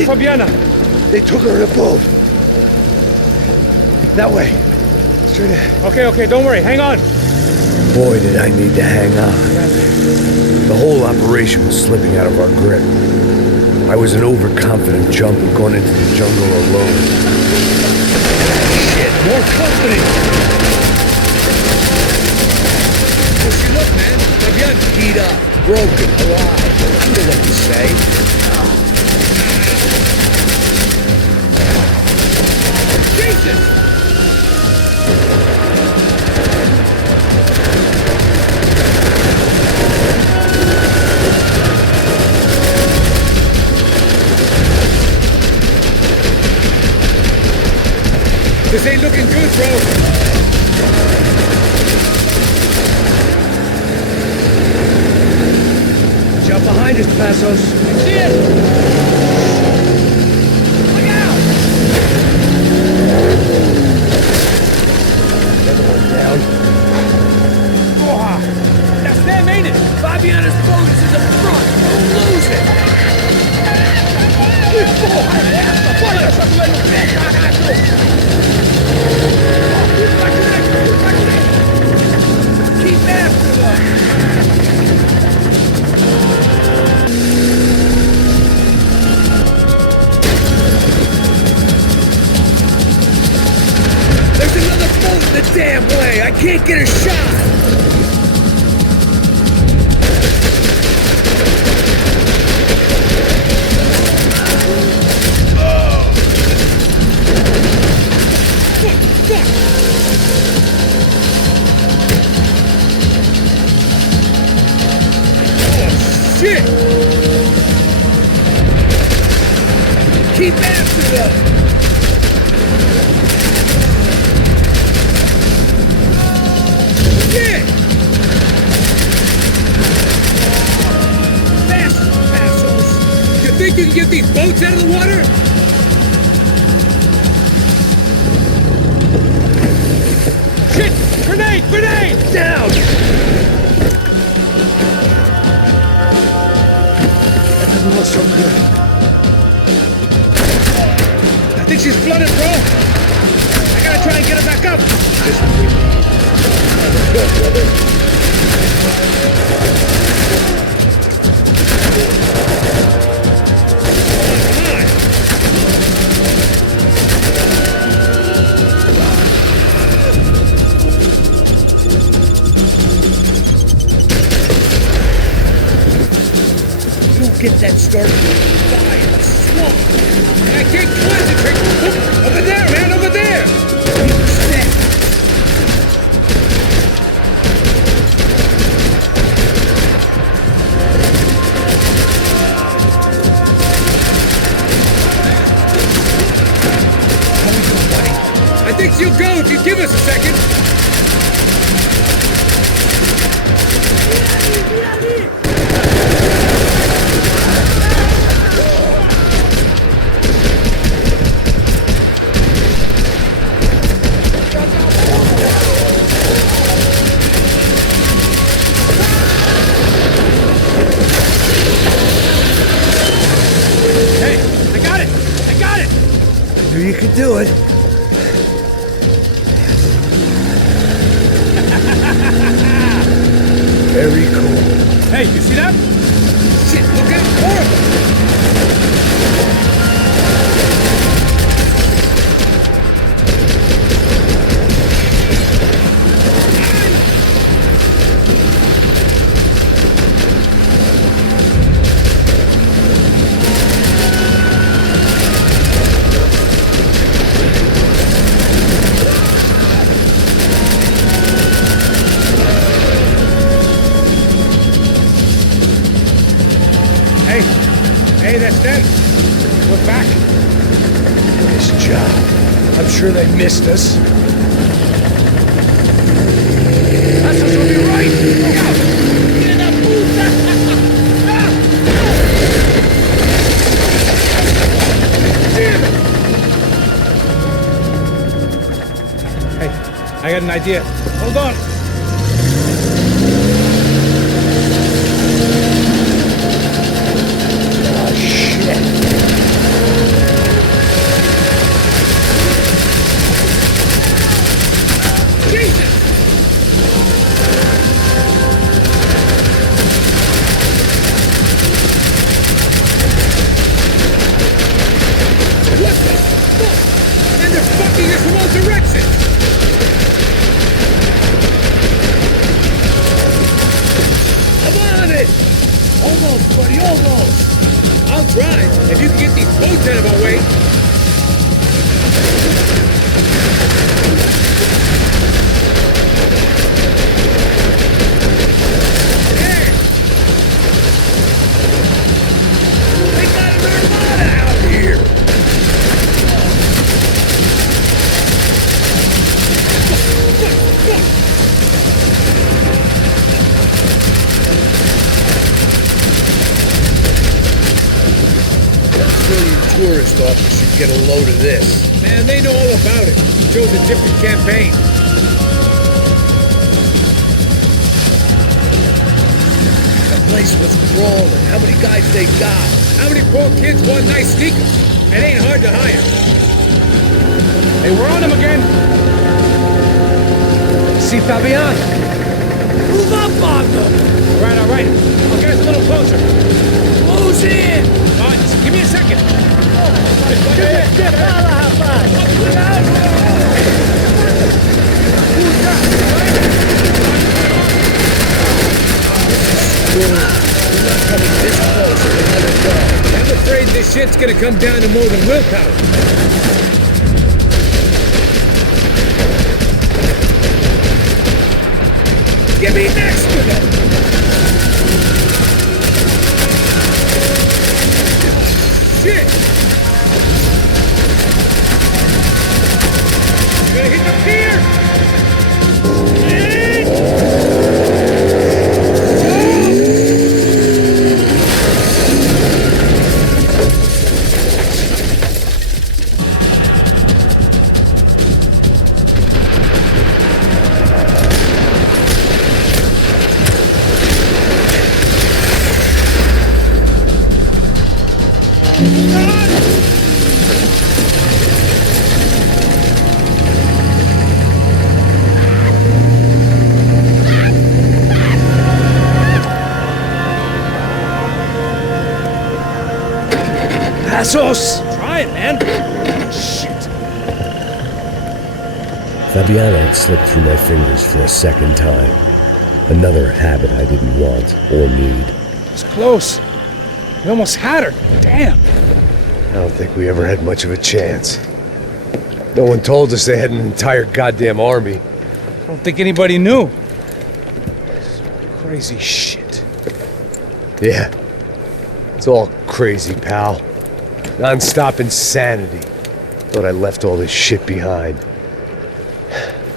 Fabiana? They took her in a boat. That way. Straight ahead. Okay, don't worry. Hang on. Boy, did I need to hang on. The whole operation was slipping out of our grip. I was an overconfident junkie going into the jungle alone. Shit, more company! What's your look, man? Fabian's keyed up, broken, alive. You know what to say. Jesus! This ain't looking good, bro. Watch out behind us, Passos. See it! Look out! Another one down. Oh, that's them, ain't it? Fabiana's bonus is up front. Don't lose it. Keep after them. There's another boat in the damn way. I can't get a shot. Shit! Keep after them! Shit! Faster, Passos! You think you can get these boats out of the water? Shit! Grenade! Grenade! Down! Doesn't look so good. I think she's flooded, bro. I gotta try and get her back up. This will be good, brother. Come on. You don't get that started with fire, swamp. I can't concentrate. Over there, man, over there. I think she'll go if you give us a second. Hey, I got it! I got it! I knew you could do it. Very cool. Hey, you see that? Shit, look out! Horrible! Hey, that's them. We're back. Nice job. I'm sure they missed us. That's us will be right. Look out! Get in that Damn it! Hey, I got an idea. Hold on. post office should get a load of this. Man, they know all about it. Chose a different campaign. The place was crawling. How many guys they got? How many poor kids want nice sneakers? It ain't hard to hire. Hey, we're on them again. See Fabian? Move up on them! All right. I'll get us a little closer. Close in! Come on, give me a second. I'm afraid this shit's gonna come down to more than willpower. Get me next to them! Shit! Gonna hit the pier! Passos! Try it, man. Shit. Fabiana had slipped through my fingers for a second time. Another habit I didn't want or need. It's close. We almost had her. Damn. I don't think we ever had much of a chance. No one told us they had an entire goddamn army. I don't think anybody knew. Crazy shit. Yeah. It's all crazy, pal. Non-stop insanity. Thought I left all this shit behind.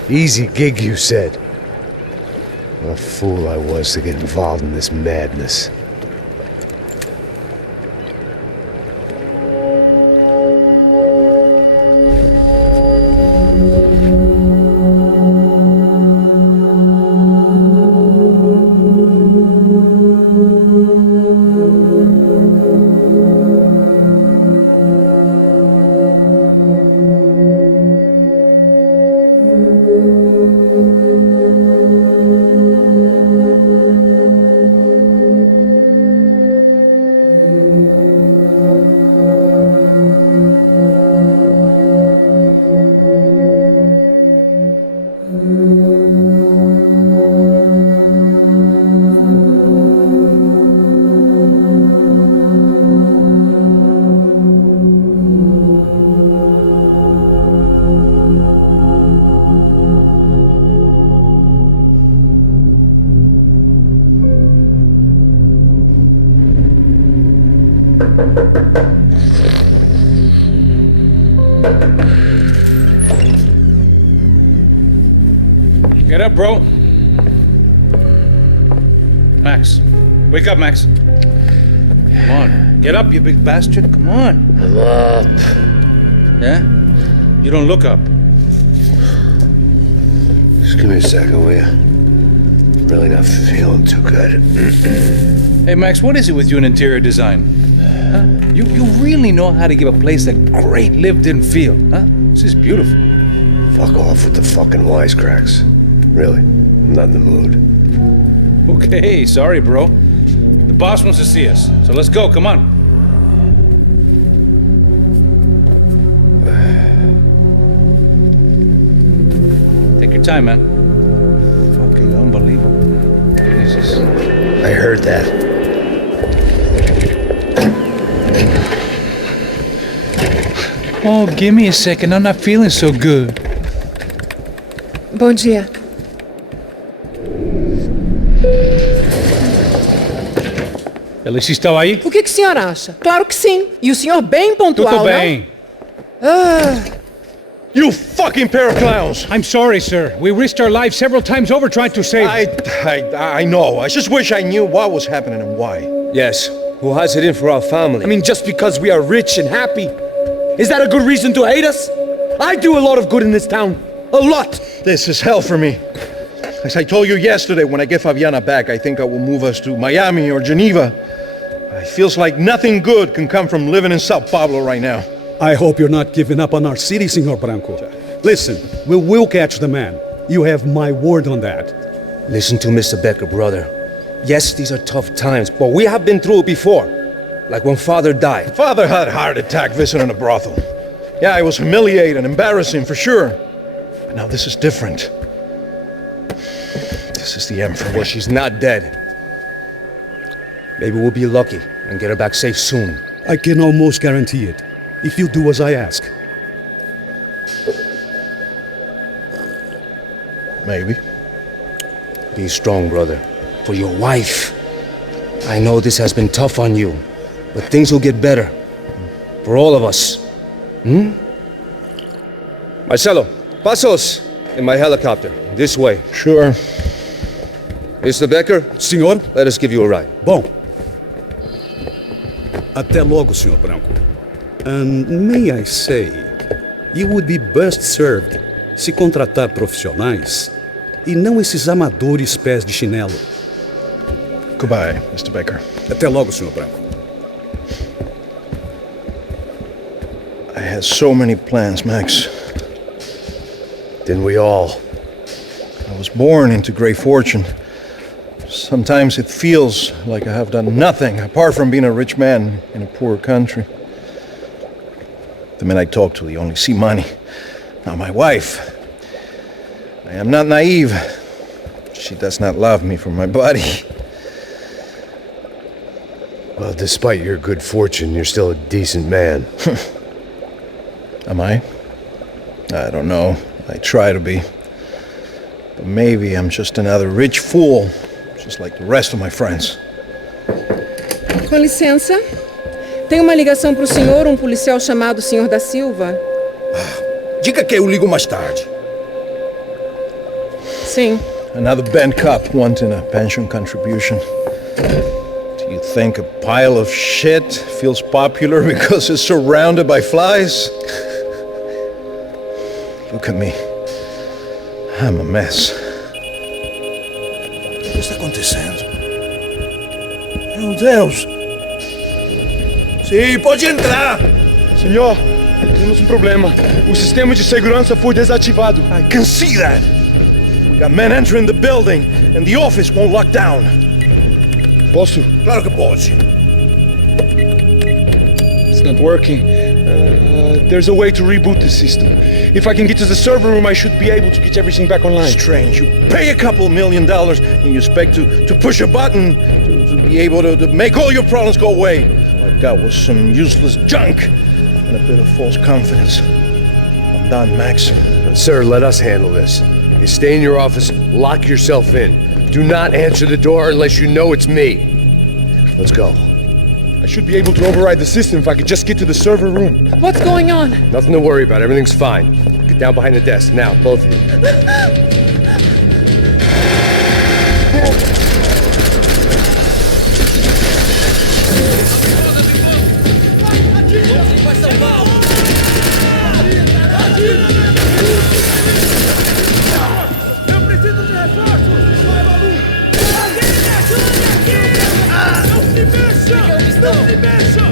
Easy gig, you said. What a fool I was to get involved in this madness. Get up, bro. Max. Wake up, Max. Come on. Get up, you big bastard. Come on. I'm up. Yeah? You don't look up. Just give me a second, will you? Really not feeling too good. Hey, Max, what is it with you in interior design? Huh? You really know how to give a place a great lived-in feel, huh? This is beautiful. Fuck off with the fucking wisecracks. Really, I'm not in the mood. Okay, sorry, bro. The boss wants to see us, so let's go, come on. Take your time, man. Fucking unbelievable. Jesus. I heard that. Oh, give me a second, I'm not feeling so good. Bom dia. Alice estava aí? O que o senhor acha? Claro que sim. E o senhor bem pontual, Tudo bem. You fucking pair of clowns! I'm sorry, sir. We risked our lives several times over trying to save... I know. I just wish I knew what was happening and why. Yes. Who has it in for our family? I mean, just because we are rich and happy, Is that a good reason to hate us? I do a lot of good in this town. A lot. This is hell for me. As I told you yesterday, when I get Fabiana back, I think I will move us to Miami or Geneva. It feels like nothing good can come from living in Sao Paulo right now. I hope you're not giving up on our city, Senor Branco. Listen, we will catch the man. You have my word on that. Listen to Mr. Becker, brother. Yes, these are tough times, but we have been through it before. Like when Father died. Father had a heart attack visiting a brothel. Yeah, it was humiliating, embarrassing, for sure. But now this is different. This is the end for me. Well, she's not dead. Maybe we'll be lucky and get her back safe soon. I can almost guarantee it, if you do as I ask. Maybe. Be strong, brother. For your wife. I know this has been tough on you, but things will get better. For all of us. Marcelo, pasos in my helicopter. This way. Sure. Mr. Becker? Senhor? Let us give you a ride. Bom. Até logo, Senhor Branco. And may I say, you would be best served se contratar profissionais e não esses amadores pés de chinelo. Goodbye, Mr. Becker. Até logo, Senhor Branco. I had so many plans, Max. Didn't we all? I was born into great fortune. Sometimes it feels like I have done nothing apart from being a rich man in a poor country. The men I talk to, they only see money. Now my wife, I am not naive. She does not love me for my body. Well, despite your good fortune, you're still a decent man. Am I? I don't know. I try to be. But maybe I'm just another rich fool, just like the rest of my friends. Com licença. Tem uma ligação para o senhor, um policial chamado Sr. da Silva. Diga que eu ligo mais tarde. Sim. Another bent cop wanting a pension contribution. Do you think a pile of shit feels popular because it's surrounded by flies? Look at me. I'm a mess. O que está acontecendo? Meu Deus! Sim, pode entrar! Senhor, temos um problema. O sistema de segurança foi desativado. I can see that! We got men entering the building and the office won't lock down. Posso? Claro que pode. It's not working. There's a way to reboot the system. If I can get to the server room, I should be able to get everything back online. Strange. You pay a couple $1 million and you expect to push a button to be able to make all your problems go away. All I got was some useless junk and a bit of false confidence. I'm done, Max. Sir, let us handle this. You stay in your office, lock yourself in. Do not answer the door unless you know it's me. Let's go. I should be able to override the system if I could just get to the server room. What's going on? Nothing to worry about. Everything's fine. Get down behind the desk. Now, both of you. Eu preciso de reforços! Vai, Balu! Alguém me ajude aqui! Não se mexa! Não se mexa!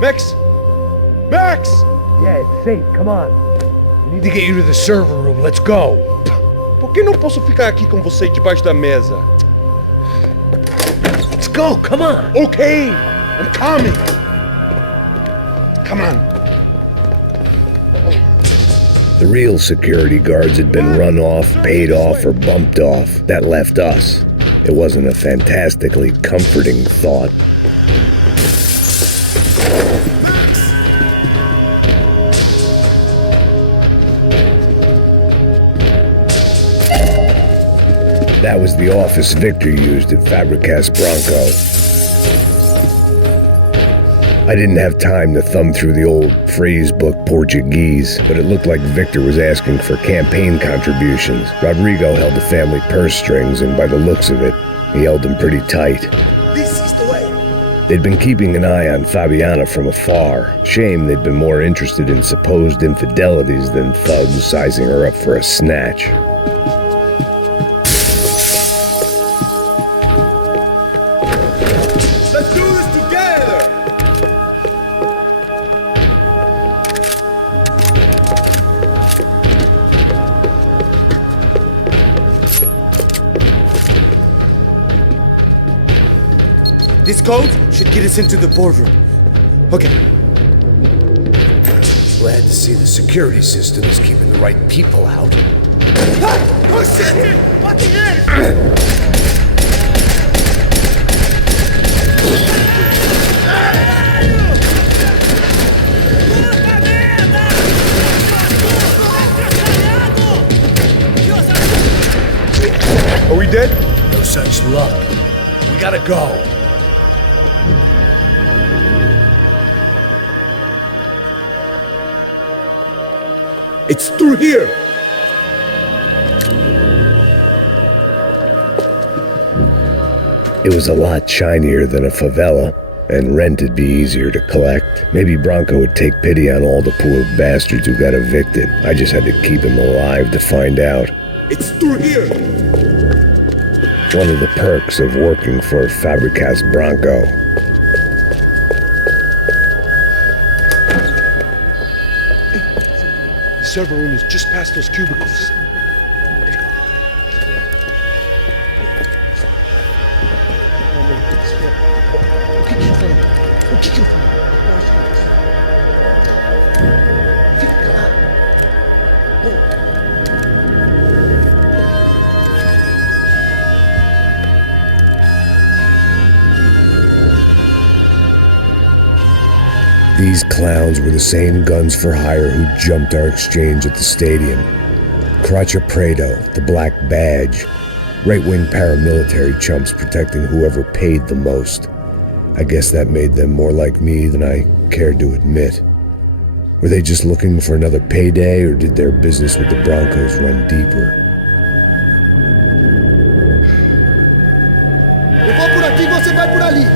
Max! Max! Yeah, it's safe. Come on. We need to get you to the server room. Let's go. Por que não posso ficar aqui com você debaixo da mesa? Let's go. Come on. Okay, I'm coming. Come on. The real security guards had been run off, paid off, or bumped off. That left us. It wasn't a fantastically comforting thought. That was the office Victor used at Fabricas Bronco. I didn't have time to thumb through the old phrase book Portuguese, but it looked like Victor was asking for campaign contributions. Rodrigo held the family purse strings, and by the looks of it, he held them pretty tight. This is the way. They'd been keeping an eye on Fabiana from afar. Shame they'd been more interested in supposed infidelities than thugs sizing her up for a snatch. Let's do this together! This code should get us into the boardroom. Okay. Glad to see the security system is keeping the right people out. Oh shit! What the hell? Are we dead? No such luck. We gotta go. It's through here! It was a lot shinier than a favela, and rent'd be easier to collect. Maybe Bronco would take pity on all the poor bastards who got evicted. I just had to keep him alive to find out. It's through here! One of the perks of working for Fabricas Bronco. The server room is just past those cubicles. These clowns were the same guns for hire who jumped our exchange at the stadium. Crotcha Prado, the Black Badge, right-wing paramilitary chumps protecting whoever paid the most. I guess that made them more like me than I cared to admit. Were they just looking for another payday, or did their business with the Broncos run deeper? Eu vou por aqui, você vai por ali.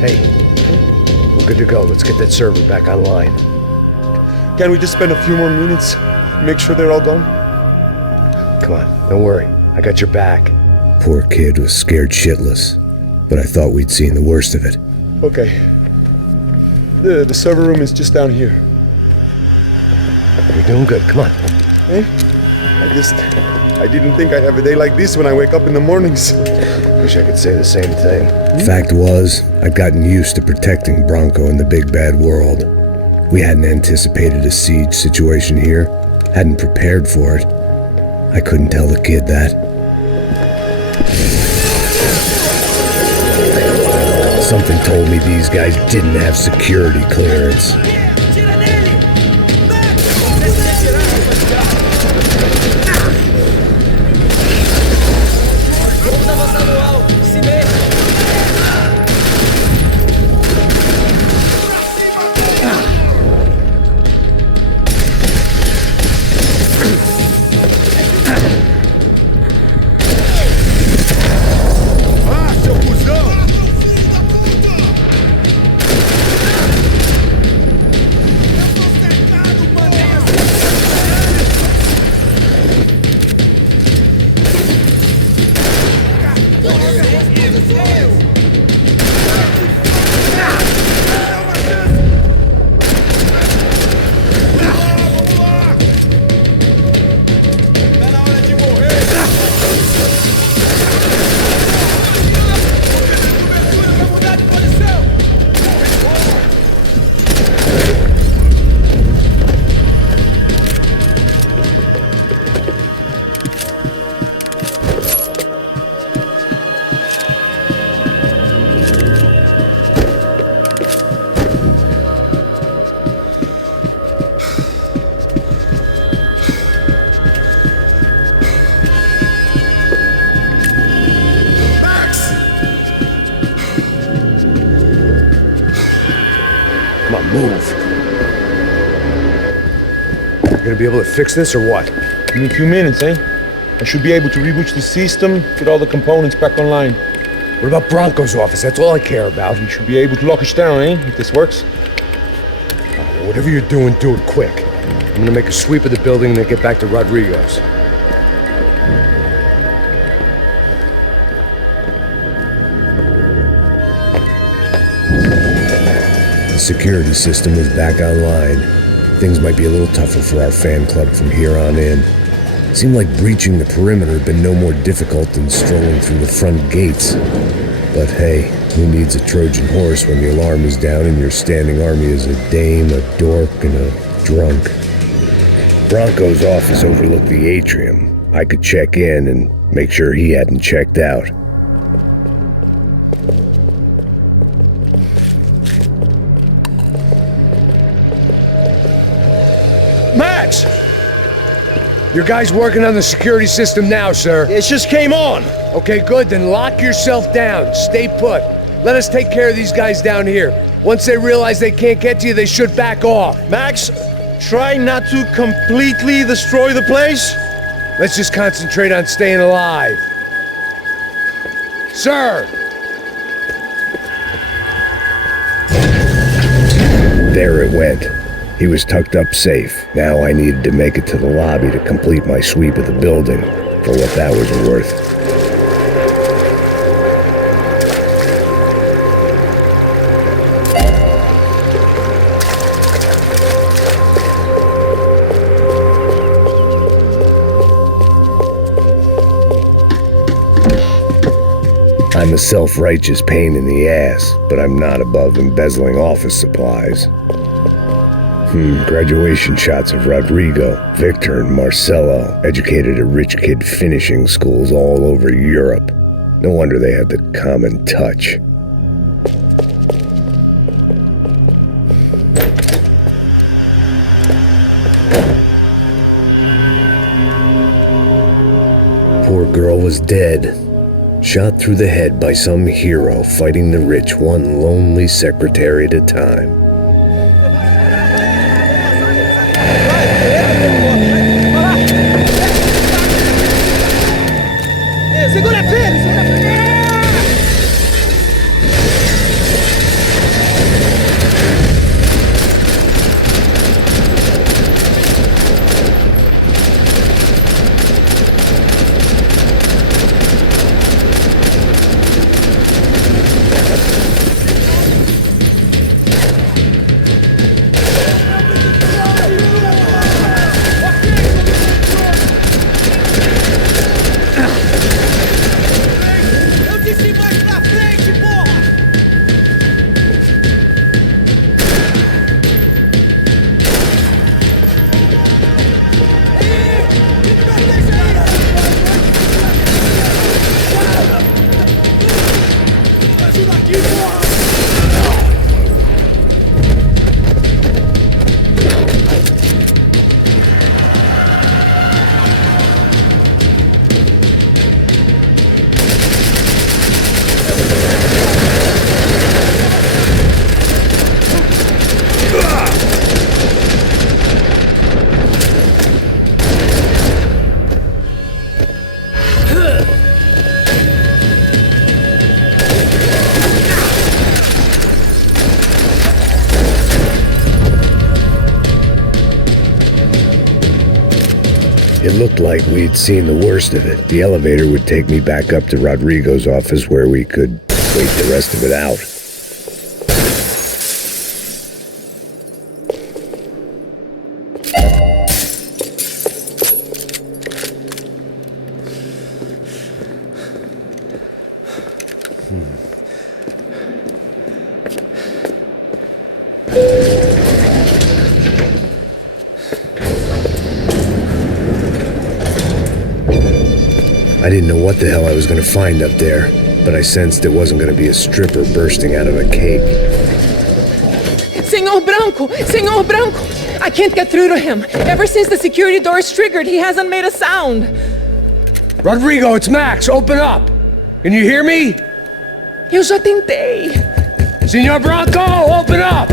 Hey, we're good to go. Let's get that server back online. Can't we just spend a few more minutes? Make sure they're all gone? Come on, don't worry. I got your back. Poor kid was scared shitless, but I thought we'd seen the worst of it. Okay. The server room is just down here. You're doing good. Come on. Hey? I didn't think I'd have a day like this when I wake up in the mornings. Wish I could say the same thing. Fact was, I'd gotten used to protecting Bronco in the big bad world. We hadn't anticipated a siege situation here, hadn't prepared for it. I couldn't tell the kid that. Something told me these guys didn't have security clearance. Move. You gonna be able to fix this or what? Give me a few minutes, eh? I should be able to reboot the system, get all the components back online. What about Bronco's office? That's all I care about. You should be able to lock us down, eh? If this works. Whatever you're doing, do it quick. I'm gonna make a sweep of the building and then get back to Rodrigo's. The security system is back online. Things might be a little tougher for our fan club from here on in. It seemed like breaching the perimeter had been no more difficult than strolling through the front gates. But hey, who needs a Trojan horse when the alarm is down and your standing army is a dame, a dork, and a drunk? Bronco's office overlooked the atrium. I could check in and make sure he hadn't checked out. Max! Your guy's working on the security system now, sir. It just came on. Okay, good. Then lock yourself down. Stay put. Let us take care of these guys down here. Once they realize they can't get to you, they should back off. Max, try not to completely destroy the place. Let's just concentrate on staying alive. Sir! There it went. He was tucked up safe. Now I needed to make it to the lobby to complete my sweep of the building, for what that was worth. I'm a self-righteous pain in the ass, but I'm not above embezzling office supplies. Graduation shots of Rodrigo, Victor, and Marcelo, educated at rich kid finishing schools all over Europe. No wonder they had the common touch. Poor girl was dead. Shot through the head by some hero fighting the rich one lonely secretary at a time. It looked like we'd seen the worst of it. The elevator would take me back up to Rodrigo's office where we could wait the rest of it out. I didn't know what the hell I was going to find up there, but I sensed it wasn't going to be a stripper bursting out of a cake. Senor Branco! Senor Branco! I can't get through to him. Ever since the security door is triggered, he hasn't made a sound. Rodrigo, it's Max. Open up. Can you hear me? Eu já tentei. Senor Branco, open up!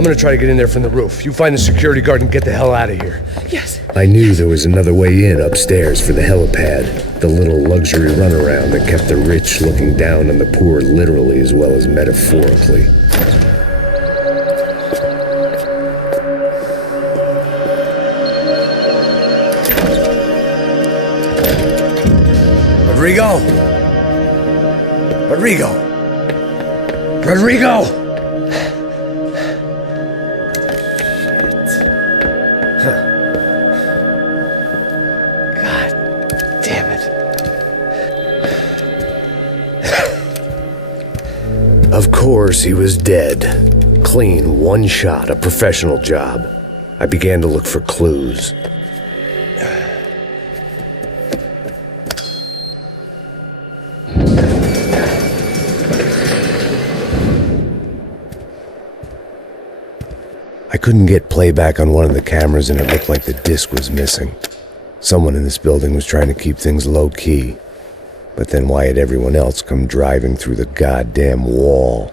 I'm gonna try to get in there from the roof. You find the security guard and get the hell out of here. Yes. I knew there was another way in upstairs for the helipad, the little luxury runaround that kept the rich looking down on the poor literally as well as metaphorically. Rodrigo! God damn it. Of course, he was dead. Clean, one shot, a professional job. I began to look for clues. I couldn't get playback on one of the cameras and it looked like the disc was missing. Someone in this building was trying to keep things low-key. But then why had everyone else come driving through the goddamn wall?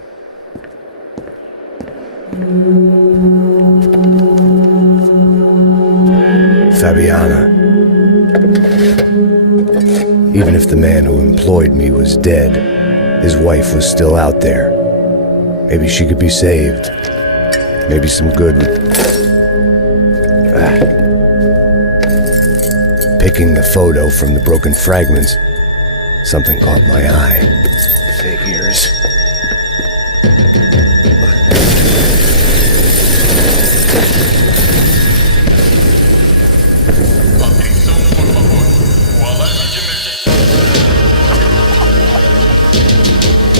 Fabiana. Even if the man who employed me was dead, his wife was still out there. Maybe she could be saved. Maybe some good... Picking the photo from the broken fragments, something caught my eye. Figures.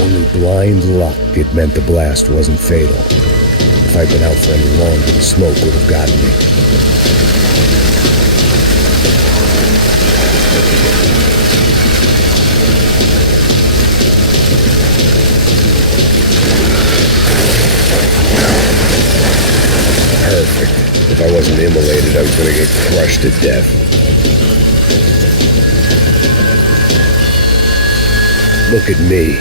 Only blind luck it meant the blast wasn't fatal. If I'd been out for any longer, the smoke would have gotten me. Perfect. If I wasn't immolated, I was going to get crushed to death. Look at me.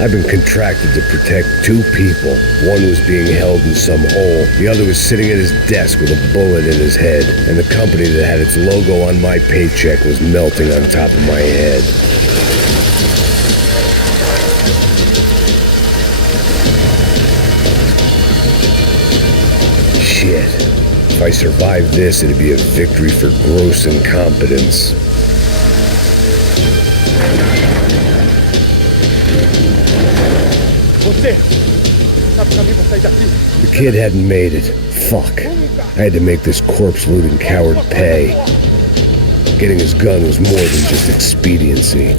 I've been contracted to protect two people. One was being held in some hole. The other was sitting at his desk with a bullet in his head. And the company that had its logo on my paycheck was melting on top of my head. Shit. If I survived this, it'd be a victory for gross incompetence. The kid hadn't made it. Fuck. I had to make this corpse-looting coward pay. Getting his gun was more than just expediency.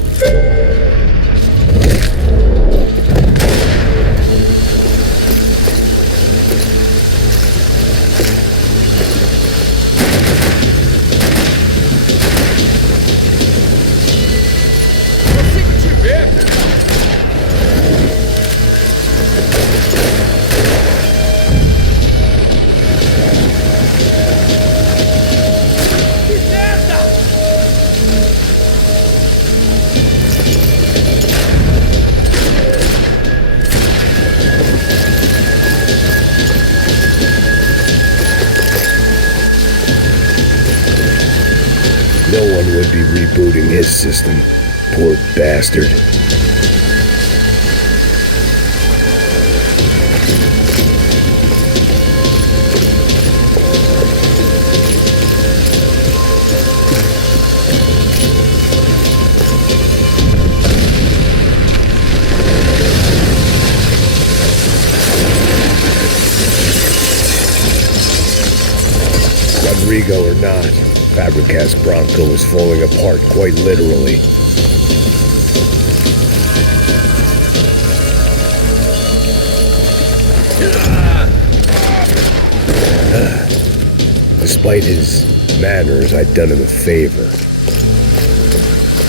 No one would be rebooting his system. Poor bastard. Rodrigo or not, Fabricas Bronco was falling apart quite literally. Despite his manners, I'd done him a favor.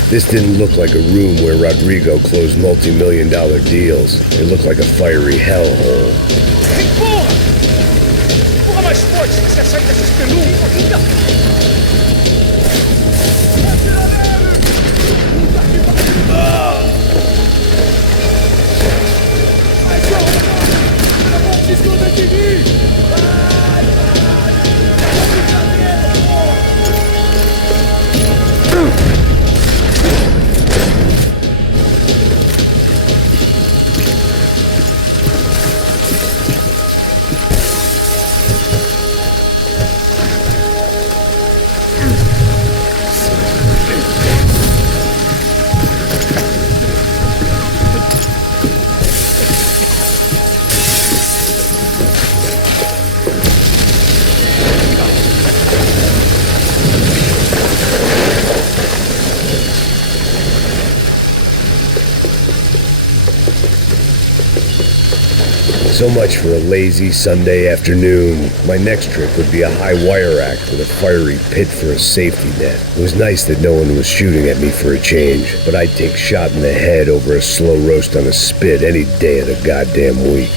This didn't look like a room where Rodrigo closed multi-million-dollar deals. It looked like a fiery hellhole. Porra mais forte que você sai dessa espelunca! Se esconda de mim! So much for a lazy Sunday afternoon. My next trick would be a high wire act with a fiery pit for a safety net. It was nice that no one was shooting at me for a change, but I'd take shot in the head over a slow roast on a spit any day of the goddamn week.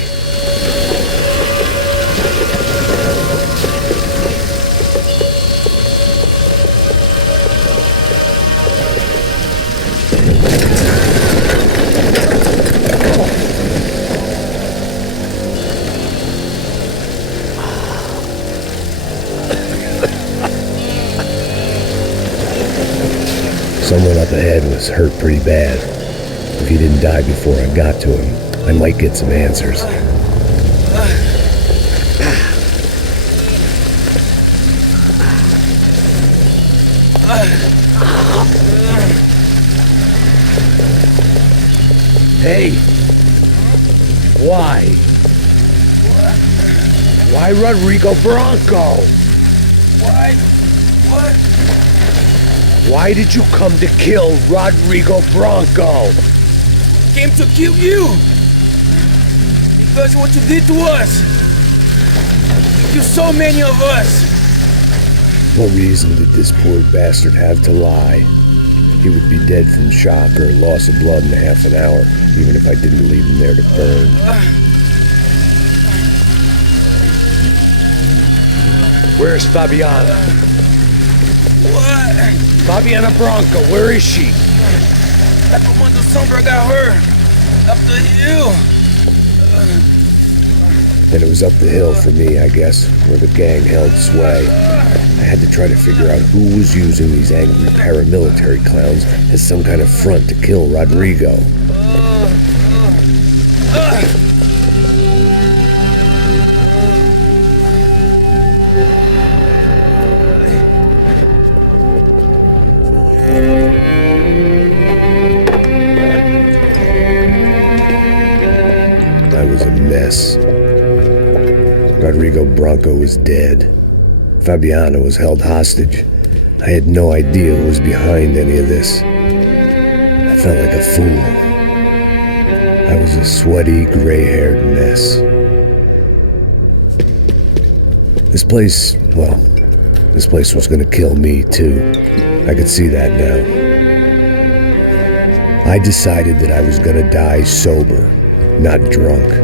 Someone up ahead was hurt pretty bad. If he didn't die before I got to him, I might get some answers. Hey! Why? Why Rodrigo Bronco? Why? What? Why did you come to kill Rodrigo Bronco? Came to kill you! Because what you did to us! You killed so many of us! What reason did this poor bastard have to lie? He would be dead from shock or loss of blood in half an hour, even if I didn't leave him there to burn. Where's Fabiana? What? Fabiana Bronco, where is she? That Comando Sombra got her! Up the hill! Then it was up the hill for me, I guess, where the gang held sway. I had to try to figure out who was using these angry paramilitary clowns as some kind of front to kill Rodrigo. I was a mess. Rodrigo Bronco was dead. Fabiana was held hostage. I had no idea who was behind any of this. I felt like a fool. I was a sweaty, gray-haired mess. This place was gonna kill me, too. I could see that now. I decided that I was gonna die sober, not drunk.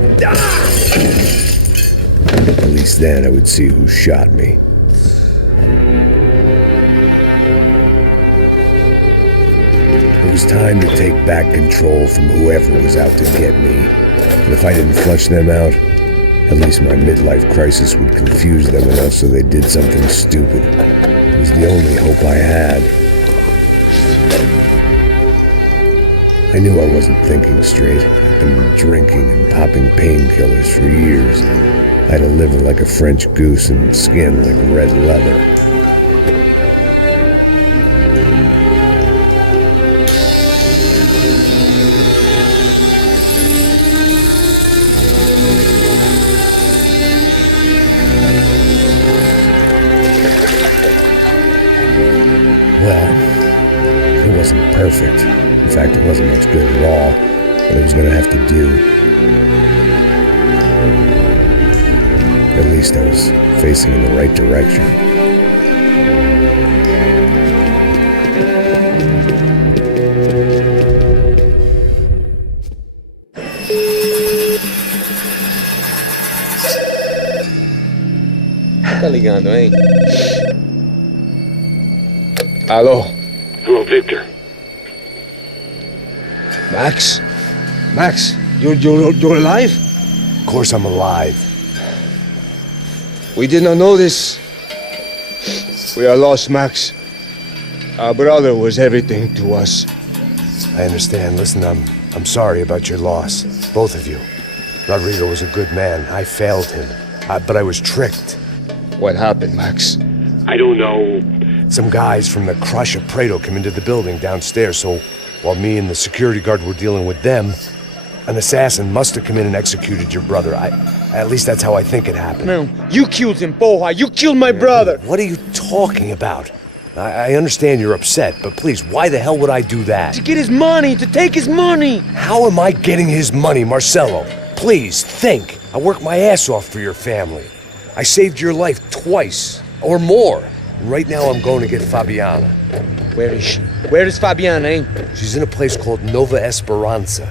At least then I would see who shot me. It was time to take back control from whoever was out to get me. And if I didn't flush them out, at least my midlife crisis would confuse them enough so they did something stupid. It was the only hope I had. I knew I wasn't thinking straight. I'd been drinking and popping painkillers for years. I had a liver like a French goose and skin like red leather. Well, it wasn't perfect. In fact, it wasn't much good at all, but it was going to have to do. At least I was facing in the right direction. Tá ligando, hein? Alô? Hello, Victor. Max? Max, you're alive? Of course I'm alive. We did not know this. We are lost, Max. Our brother was everything to us. I understand. Listen, I'm sorry about your loss. Both of you. Rodrigo was a good man. I failed him. But I was tricked. What happened, Max? I don't know. Some guys from the Crush of Prado came into the building downstairs, so while me and the security guard were dealing with them, an assassin must have come in and executed your brother. At least that's how I think it happened. Man, you killed him, Porra. You killed my brother. What are you talking about? I understand you're upset, but please, why the hell would I do that? To get his money, to take his money. How am I getting his money, Marcelo? Please, think. I worked my ass off for your family. I saved your life twice, or more. Right now I'm going to get Fabiana. Where is she? Where is Fabiana, eh? She's in a place called Nova Esperanza.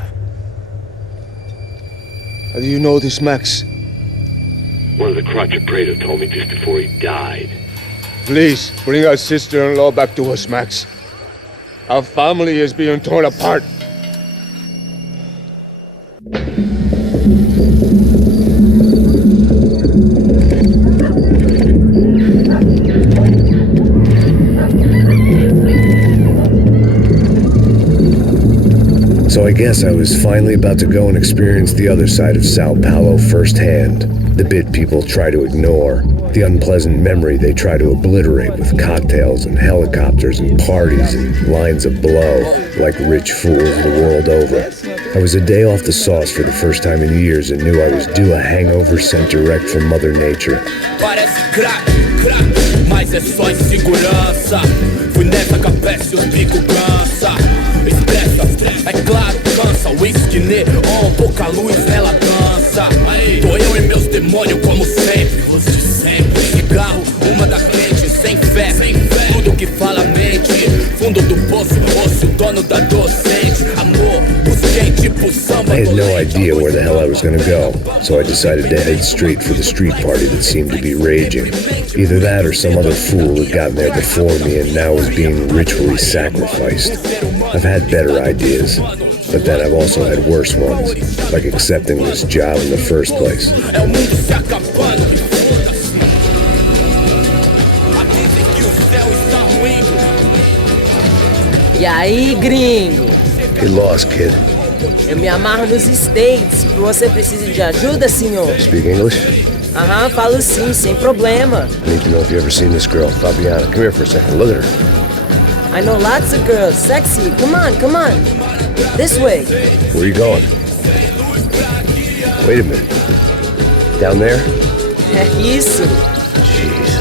How do you know this, Max? One of the Crotcha Prado told me just before he died. Please, bring our sister-in-law back to us, Max. Our family is being torn apart. So I guess I was finally about to go and experience the other side of Sao Paulo firsthand. The bit people try to ignore. The unpleasant memory they try to obliterate with cocktails and helicopters and parties and lines of blow, like rich fools the world over. I was a day off the sauce for the first time in years and knew I was due a hangover sent direct from Mother Nature. Parece crack, mas é só insegurança. Fui nessa capeste, os bico cansa. Expressa, é claro, cansa. Whisky neon, pouca luz, ela dança. Tô eu e meus demônios como sempre. Você sempre. Cigarro, uma da quente, sem fé. Tudo que fala mente. Fundo do poço, osso, dono da docente. Amor, busquei tipo samba. I had no idea where the hell I was gonna go, so I decided to head straight for the street party that seemed to be raging. Either that or some other fool had gotten there before me and now was being ritually sacrificed. I've had better ideas, but then I've also had worse ones, like accepting this job in the first place. E aí, gringo? Get lost, kid. Eu me amarro nos States. Você precisa de ajuda, senhor? Speak English? Aham, falo sim, sem problema. I need to know if you've ever seen this girl, Fabiana. Come here for a second. Look at her. I know lots of girls. Sexy. Come on, come on. This way. Where are you going? Wait a minute. Down there? É isso. Jesus.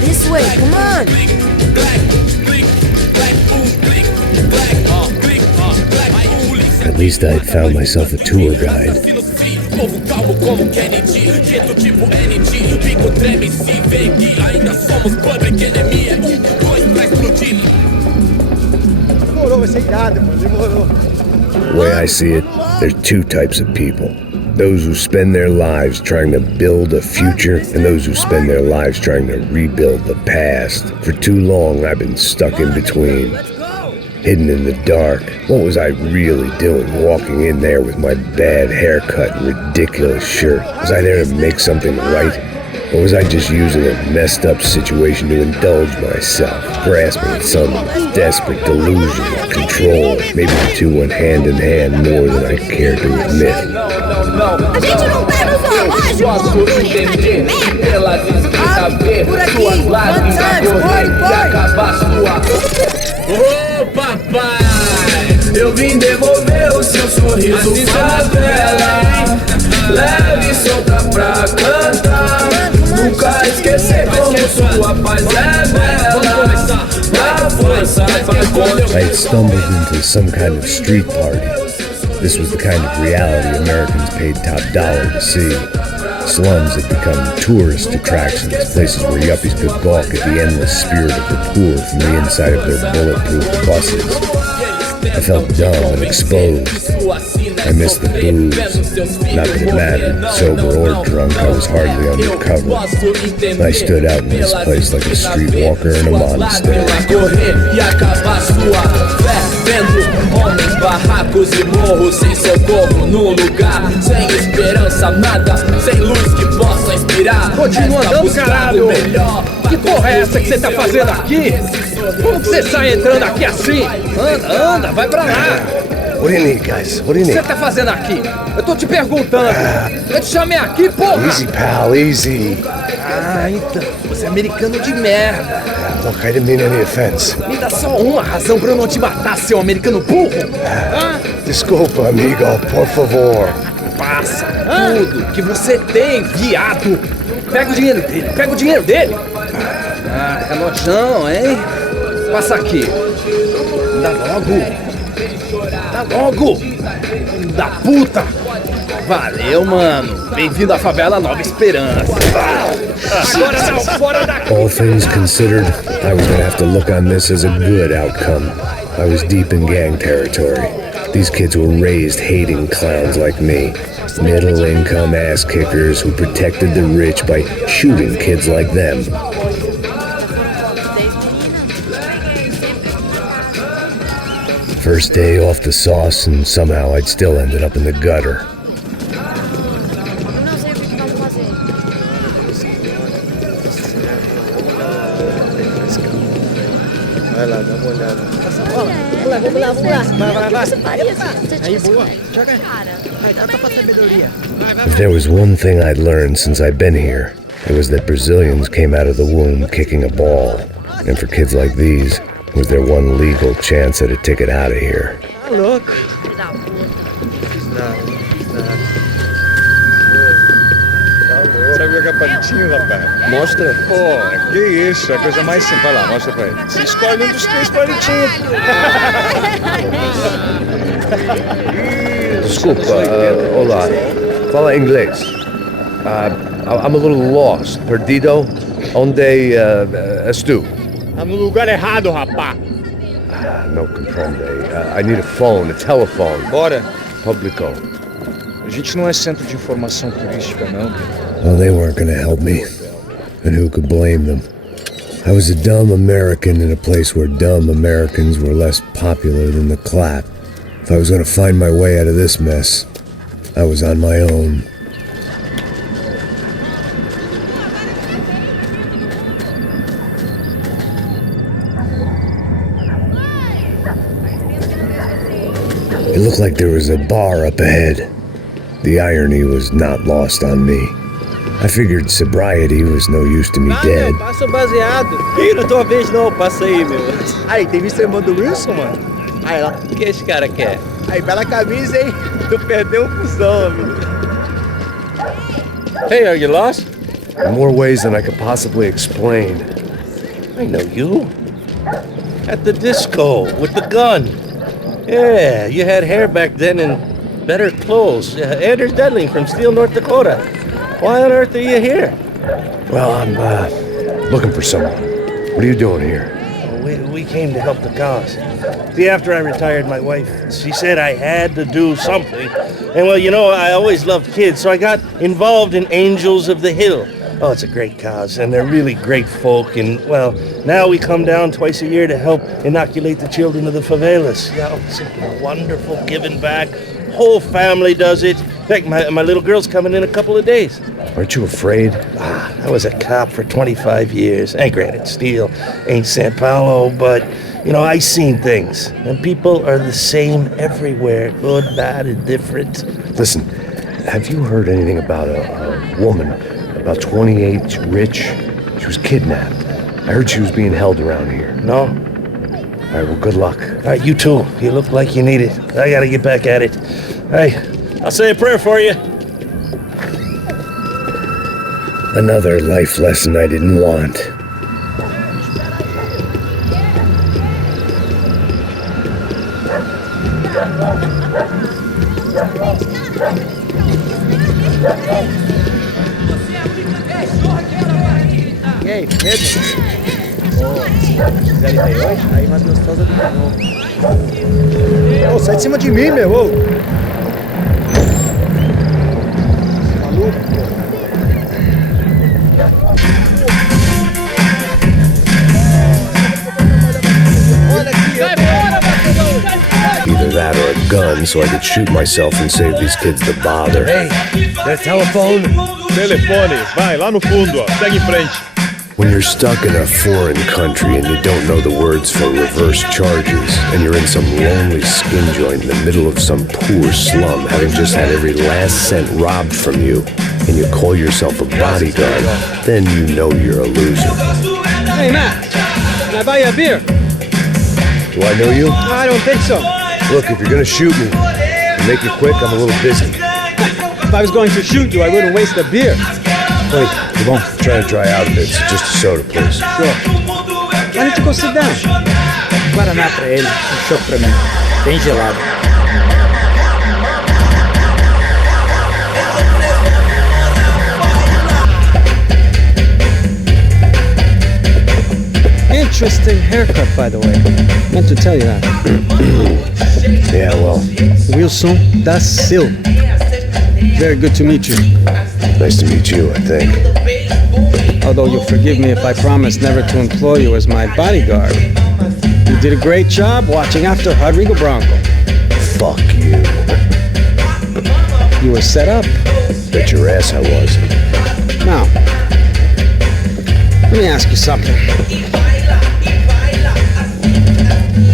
This way, come on. At least I'd found myself a tour guide. Povo calmo como Kennedy, jeito tipo ND. Pico treme se vem que ainda somos public enemy. É 1, 2 pra explodir. Demorou, vai ser irado, mano. Demorou. The way I see it, there's two types of people. Those who spend their lives trying to build a future, and those who spend their lives trying to rebuild the past. For too long, I've been stuck in between. Hidden in the dark. What was I really doing walking in there with my bad haircut and ridiculous shirt? Was I there to make something right? Or was I just using a messed up situation to indulge myself, grasping at some desperate delusion of control? Maybe the two went hand in hand more than I care to admit. A gente não tá no zoológico, turista de merda! Por aqui, one time, Ô papai, eu vim devolver o seu sorriso favela. Leve e solta pra cantar. Nunca esquecer como sua paz é bela. Na força I had stumbled into some kind of street party. This was the kind of reality Americans paid top dollar to see. Slums had become tourist attractions, places where yuppies could balk at the endless spirit of the poor from the inside of their bulletproof buses. I felt dumb and exposed. I missed the booze. Not that it mattered, sober or drunk, I was hardly undercover. I stood out in this place like a streetwalker in a monastery. Homens, barracos e morros sem socorro no lugar, sem esperança, nada, sem luz que possa inspirar. Continua andando, caralho! Que porra é essa que você tá fazendo aqui? Como que você sai entrando aqui assim? Anda, vai pra lá! What do you need, guys? What do you O que need? você tá fazendo aqui? Eu tô te perguntando. Eu te chamei aqui, porra! Easy, pal, easy. Ah, então. Você é americano de merda. Look, I didn't mean any offense. Me dá só uma razão pra eu não te matar, seu americano burro. Desculpa, amigo, por favor. Passa tudo que você tem, viado. Pega o dinheiro dele, pega o dinheiro dele. Ah, é nojão, hein? Passa aqui. Anda logo! Anda logo! Da puta! Valeu, mano! Bem-vindo à favela Nova Esperança! Agora não, fora daqui! All things considered, I was gonna have to look on this as a good outcome. I was deep in gang territory. These kids were raised hating clowns like me. Middle-income ass-kickers who protected the rich by shooting kids like them. First day off the sauce, and somehow I'd still ended up in the gutter. Vai lá, dá uma olhada. Vamos lá. Aí, boa. Joga. Vai, dá pra sabedoria. If there was one thing I'd learned since I'd been here, it was that Brazilians came out of the womb kicking a ball. And for kids like these, it was their one legal chance at a ticket out of here. Tá louco. Sabe jogar palitinho, rapaz? Mostra. Pô, que isso, é a coisa mais simples. Vai lá, mostra pra ele. Você escolhe um dos 3 palitinhos. Desculpa, olá. Fala inglês. I'm a little lost. Perdido? Onde estou? Tá no lugar errado, rapá. Não compreende. I need a phone, a telephone. Bora. Publico. A gente não é centro de informação turística, não. Well, they weren't gonna help me. And who could blame them? I was a dumb American in a place where dumb Americans were less popular than the clap. If I was gonna find my way out of this mess, I was on my own. It looked like there was a bar up ahead. The irony was not lost on me. I figured sobriety was no use to me dead. Passa o baseado. Ih, não tua vez não, passa aí, meu. Aí, tem visto a irmã do Wilson, mano? Aí, lá, o que esse cara quer? Aí, bela camisa, hein? Tu perdeu um fusão, amigo. Hey, are you lost? In more ways than I could possibly explain. I know you. At the disco, with the gun. Yeah, you had hair back then and better clothes. Anders Dedling from Steele, North Dakota. Why on earth are you here? Well, I'm looking for someone. What are you doing here? We came to help the cause. See, after I retired, my wife, she said I had to do something. And well, you know, I always loved kids, so I got involved in Angels of the Hill. Oh, it's a great cause, and they're really great folk. And, well, now we come down twice a year to help inoculate the children of the favelas. Yeah, it's wonderful giving back. Whole family does it. In fact, my little girl's coming in a couple of days. Aren't you afraid? I was a cop for 25 years. And granted, Steele ain't San Paulo, but, you know, I seen things. And people are the same everywhere. Good, bad, and different. Listen, have you heard anything about a woman, about 28, rich? She was kidnapped. I heard she was being held around here. No? All right, well, good luck. All right, you too. You look like you need it. I gotta get back at it. Hey, I'll say a prayer for you. Another life lesson I didn't want. E aí, medo? Quiser ir hoje? Aí mais gostosa do que não. Ô, sai de cima de mim, meu! Ô. Maluco, pô. Either that or a gun so I could shoot myself and save these kids the bother. Hey, that telephone? Telefone, vai lá no fundo, ó. Segue em frente. When you're stuck in a foreign country and you don't know the words for reverse charges, and you're in some lonely skin joint in the middle of some poor slum, having just had every last cent robbed from you, and you call yourself a bodyguard, then you know you're a loser. Hey, Matt, can I buy you a beer? Do I know you? I don't think so. Look, if you're gonna shoot me, make it quick, I'm a little busy. If I was going to shoot you, I wouldn't waste a beer. Wait, come on. I'm trying to dry out a bit. So just a soda, please. Sure. Why don't you go sit down? Guaraná pra ele, um chopp pra mim, bem gelado. Interesting haircut, by the way. Meant to tell you that. Yeah, well. Wilson da Silva. Very good to meet you. Nice to meet you, I think. Although you'll forgive me if I promise never to employ you as my bodyguard. You did a great job watching after Rodrigo Branco. Fuck you. You were set up. Bet your ass I was. Now, let me ask you something.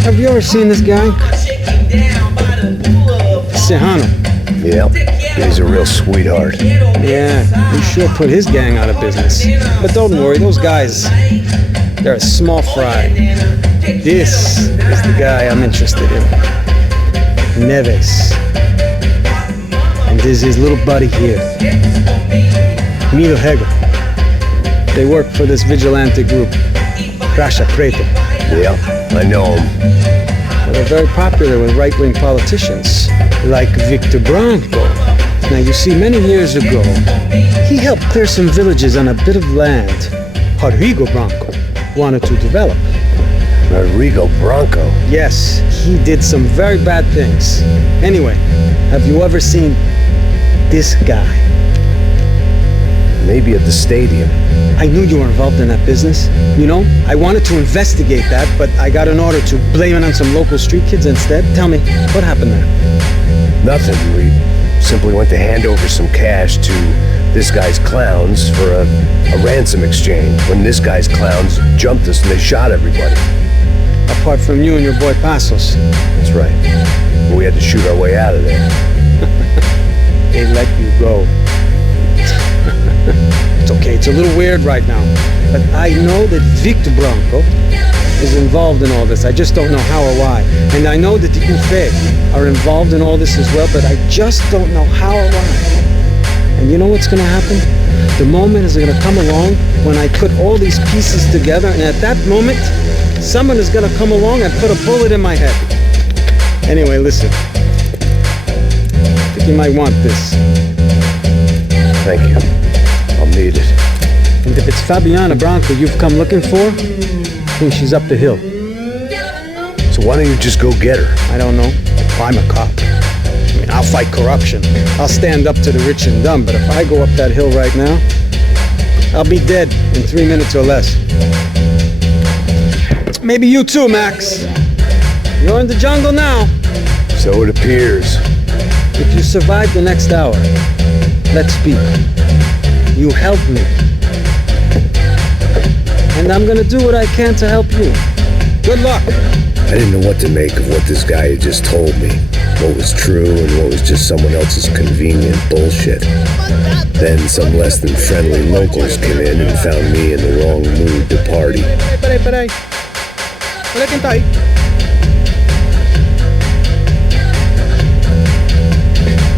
Have you ever seen this guy? Serrano. Yeah, he's a real sweetheart. Yeah, he sure put his gang out of business. But don't worry, those guys, they're a small fry. This is the guy I'm interested in. Neves. And this is his little buddy here. Milo Hegel. They work for this vigilante group, Caixa Preta. Yeah, I know him. Well, they're very popular with right-wing politicians, like Victor Branco. Now, you see, many years ago, he helped clear some villages on a bit of land Rodrigo Branco wanted to develop. Rodrigo Branco? Yes, he did some very bad things. Anyway, have you ever seen this guy? Maybe at the stadium. I knew you were involved in that business. You know, I wanted to investigate that, but I got an order to blame it on some local street kids instead. Tell me, what happened there? Nothing. We simply went to hand over some cash to this guy's clowns for a ransom exchange when this guy's clowns jumped us and they shot everybody. Apart from you and your boy Passos. That's right. But we had to shoot our way out of there. They let you go. It's okay, it's a little weird right now. But I know that Victor Branco is involved in all this. I just don't know how or why. And I know that the UFE are involved in all this as well, but I just don't know how or why. And you know what's gonna happen? The moment is gonna come along when I put all these pieces together, and at that moment, someone is gonna come along and put a bullet in my head. Anyway, listen. I think you might want this. Thank you. I'll need it. And if it's Fabiana Branco you've come looking for, I think she's up the hill. So why don't you just go get her? I don't know. I'm a cop. I mean, I'll fight corruption. I'll stand up to the rich and dumb, but if I go up that hill right now, I'll be dead in 3 minutes or less. Maybe you too, Max. You're in the jungle now. So it appears. If you survive the next hour, let's speak. You help me. And I'm gonna do what I can to help you. Good luck. I didn't know what to make of what this guy had just told me. What was true and what was just someone else's convenient bullshit. Then some less than friendly locals came in and found me in the wrong mood to party. Peraí. Olha quem tá aí.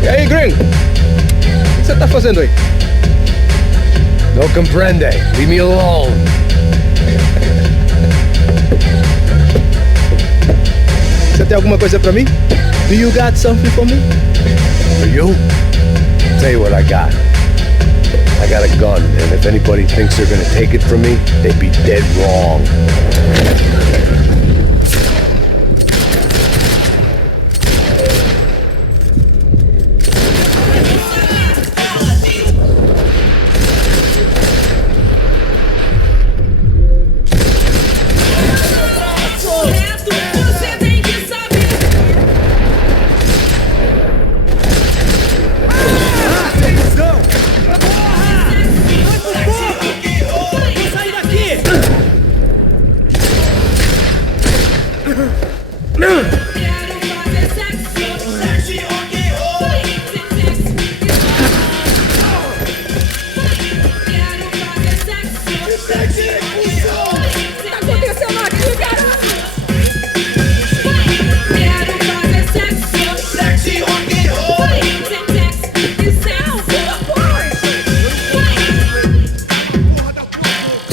E aí, gringo? O que você tá fazendo aí? No comprende. Leave me alone. Você tem alguma coisa pra mim? Do you got something for me? For you? Tell you what I got. I got a gun, and if anybody thinks they're gonna take it from me, they'd be dead wrong.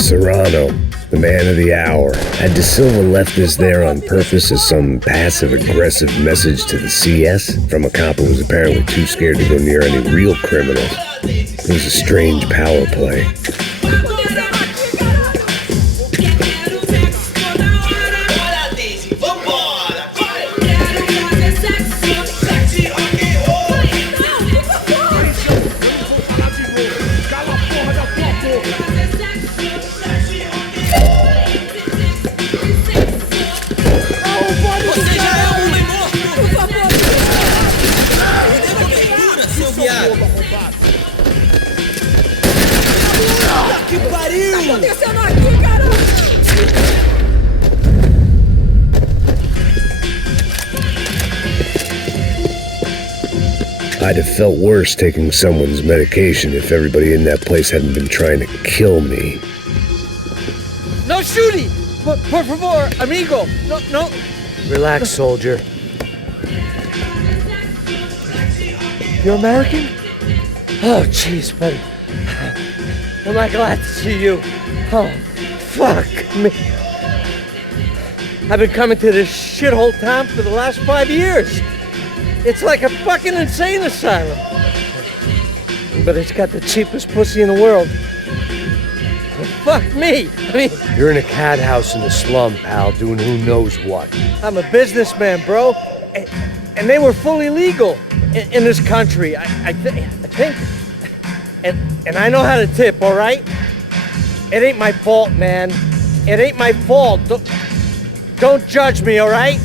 Serrano. the man of the hour. Had De Silva left this there on purpose as some passive-aggressive message to the CS from a cop who was apparently too scared to go near any real criminals? It was a strange power play. I'd have felt worse taking someone's medication if everybody in that place hadn't been trying to kill me. No shooting! Por favor, amigo! No. Relax, soldier. You're American? Oh, jeez, buddy. Am I glad to see you? Oh, fuck me. I've been coming to this shithole town for the last 5 years. It's like a fucking insane asylum. But it's got the cheapest pussy in the world. Fuck me! I mean... You're in a cat house in the slum, pal, doing who knows what. I'm a businessman, bro. And they were fully legal in this country. I think... And I know how to tip, all right? It ain't my fault, man. It ain't my fault. Don't judge me, all right?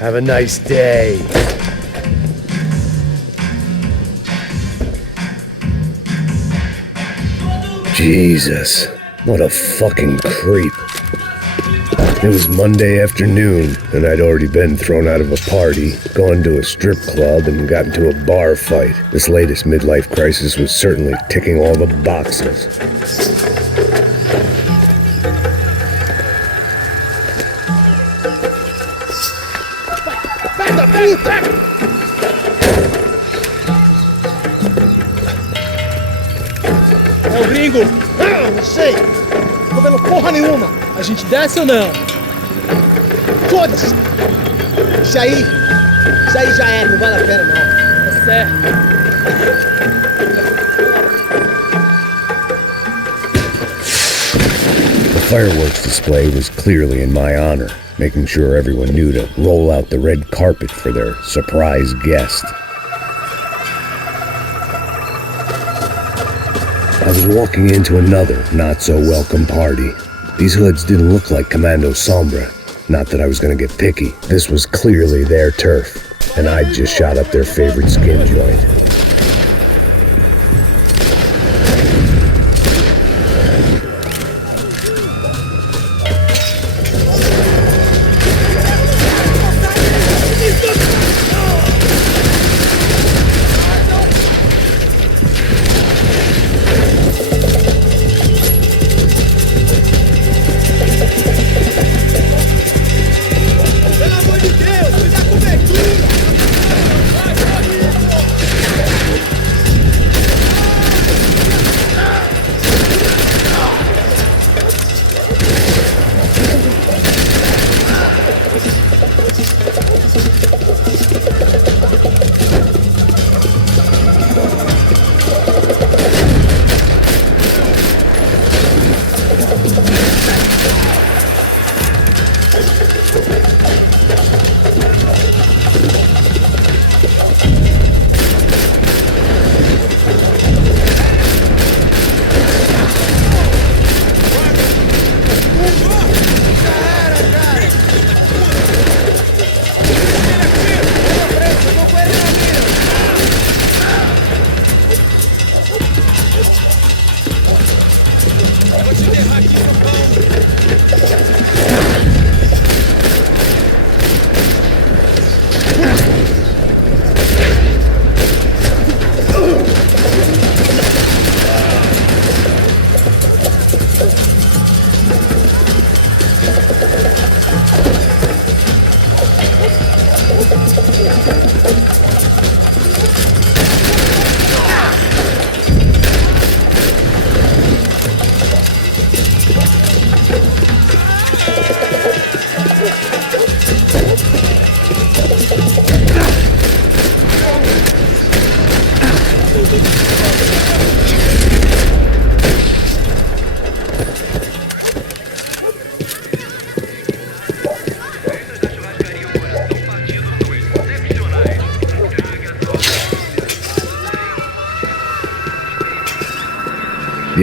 Have a nice day. Jesus, what a fucking creep. It was Monday afternoon, and I'd already been thrown out of a party, gone to a strip club, and got into a bar fight. This latest midlife crisis was certainly ticking all the boxes. Vai da puta! É o gringo! Não sei! Tô vendo porra nenhuma! A gente desce ou não? Foda-se! Isso aí já é, não vale a pena não. Tá certo. The fireworks display was clearly in my honor, making sure everyone knew to roll out the red carpet for their surprise guest. I was walking into another not-so-welcome party. These hoods didn't look like Commando Sombra. Not that I was gonna get picky. This was clearly their turf, and I'd just shot up their favorite skin joint.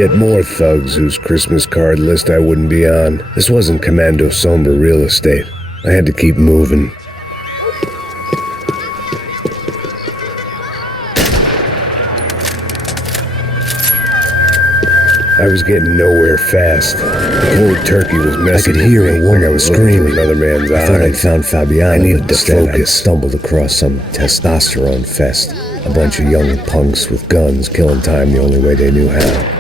Yet more thugs whose Christmas card list I wouldn't be on. This wasn't Commando Sombra real estate. I had to keep moving. I was getting nowhere fast. The cold turkey was messing. I could hear a woman screaming. Another man's eye. I thought I'd found Fabiano. I needed to focus. I stumbled across some testosterone fest. A bunch of young punks with guns killing time the only way they knew how.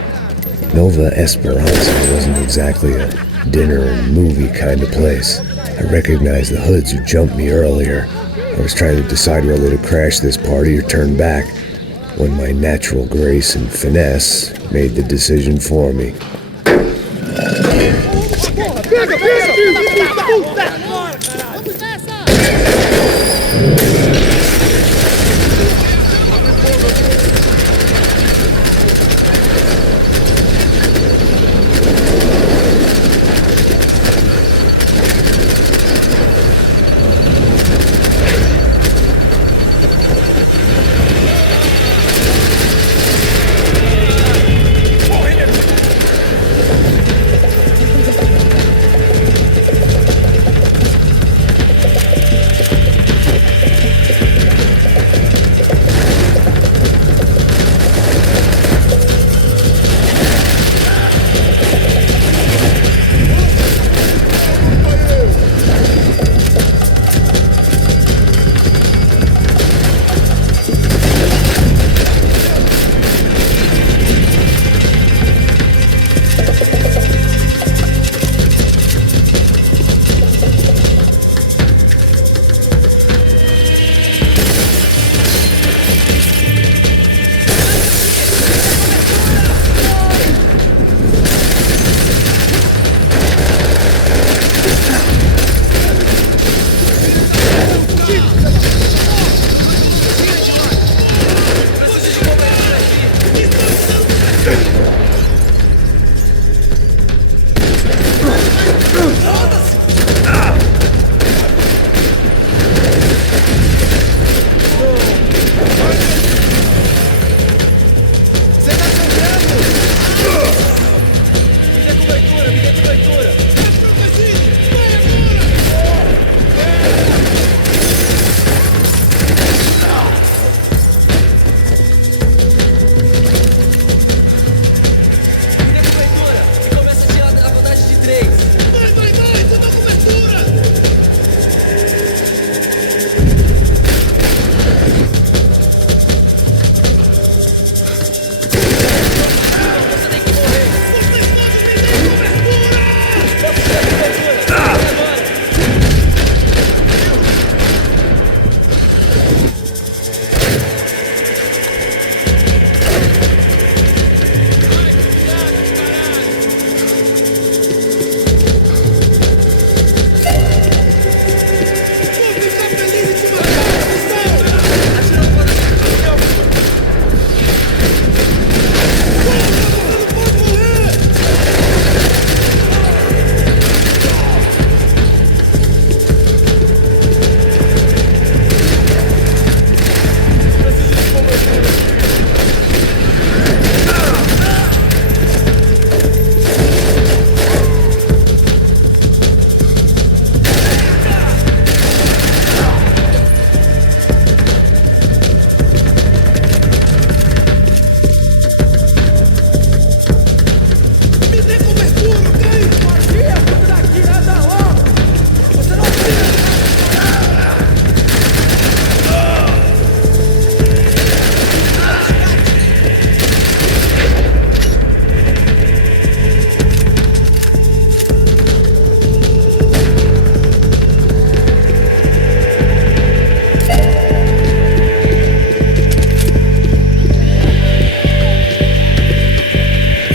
Nova Esperanza wasn't exactly a dinner and movie kind of place. I recognized the hoods who jumped me earlier. I was trying to decide whether to crash this party or turn back, when my natural grace and finesse made the decision for me.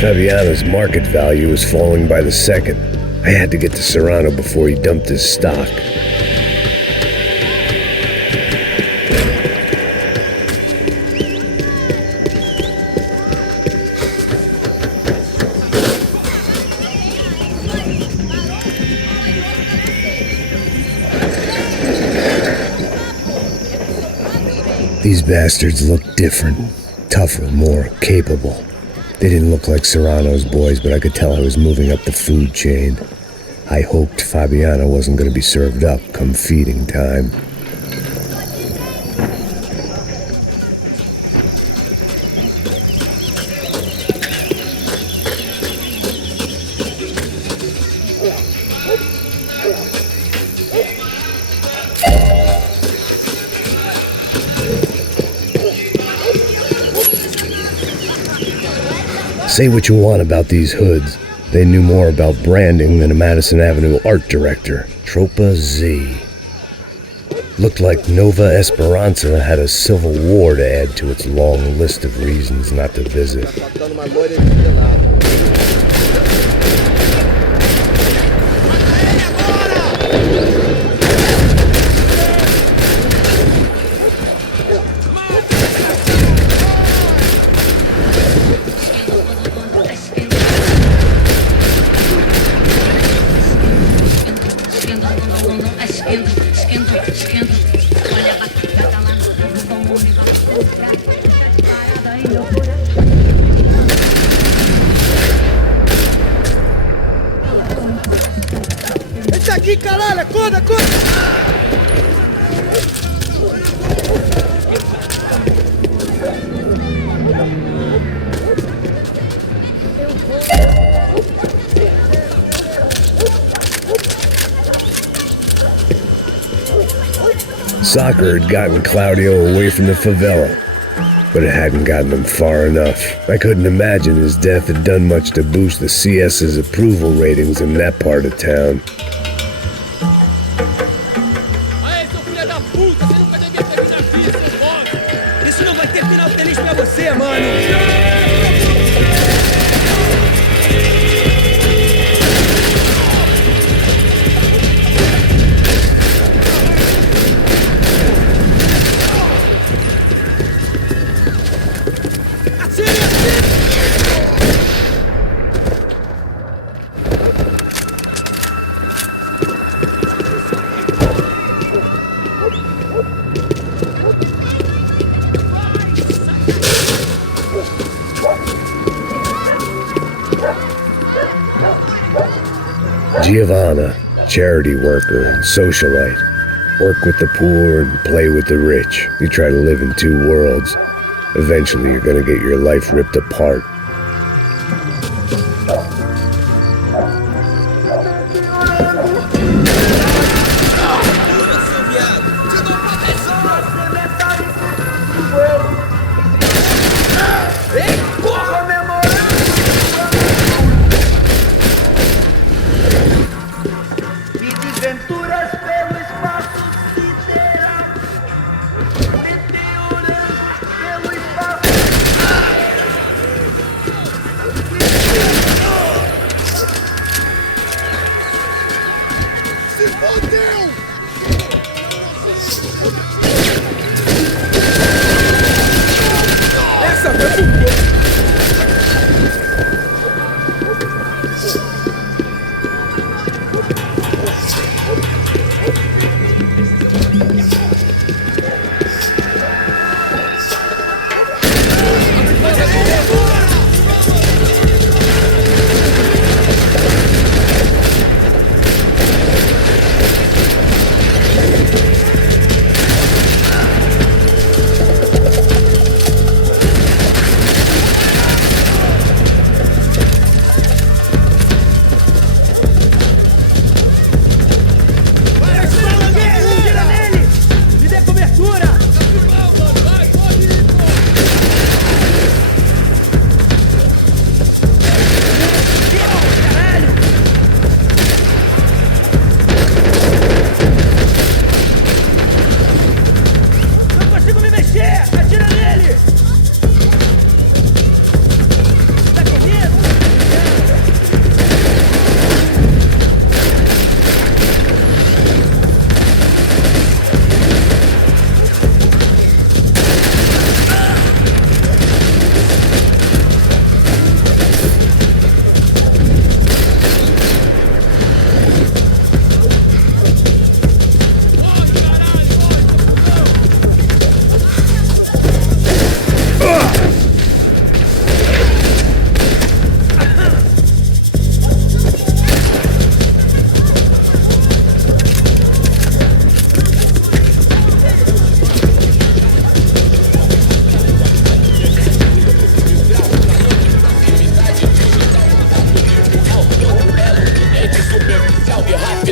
Fabiano's market value was falling by the second. I had to get to Serrano before he dumped his stock. These bastards look different, tougher, more capable. They didn't look like Serrano's boys, but I could tell I was moving up the food chain. I hoped Fabiana wasn't going to be served up come feeding time. Say what you want about these hoods. They knew more about branding than a Madison Avenue art director. Tropa Z. Looked like Nova Esperanza had a civil war to add to its long list of reasons not to visit. Aqui, caralho, acorda, acorda! Soccer had gotten Claudio away from the favela, but it hadn't gotten him far enough. I couldn't imagine his death had done much to boost the CS's approval ratings in that part of town. Giovanna, charity worker and socialite. Work with the poor and play with the rich. You try to live in two worlds. Eventually you're gonna get your life ripped apart.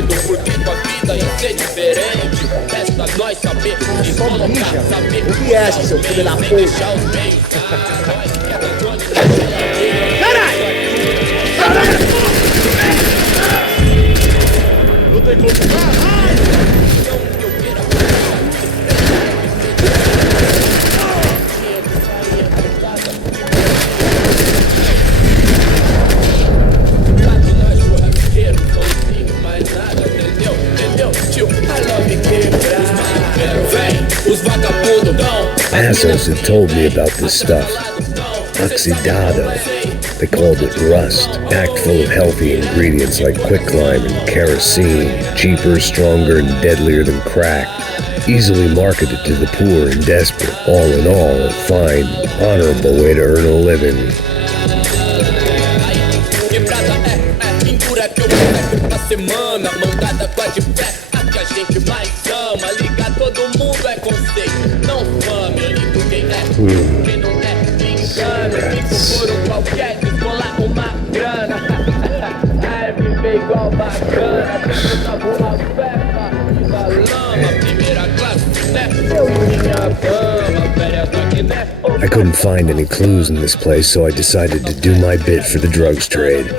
medo, porque tua vida ia ser diferente. Resta nós saber e colocar, saber o que é, seu filho da puta? Deixar os meios. Caralho! Não tem como. Assholes had told me about this stuff. Oxidado. They called it rust. Packed full of healthy ingredients like quicklime and kerosene. Cheaper, stronger, and deadlier than crack. Easily marketed to the poor and desperate. All in all, a fine, honorable way to earn a living. I couldn't find any clues in this place, so I decided to do my bit for the drugs trade.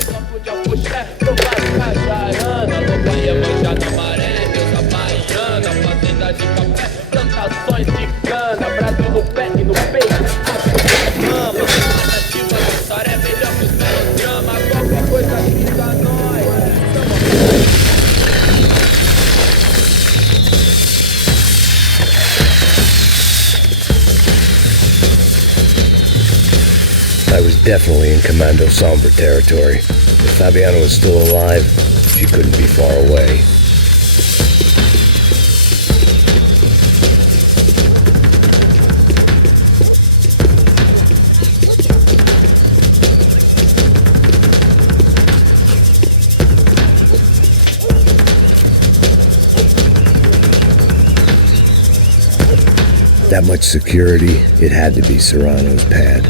I was definitely in Commando Sombra territory. If Fabiana was still alive, she couldn't be far away. That much security, it had to be Serrano's pad.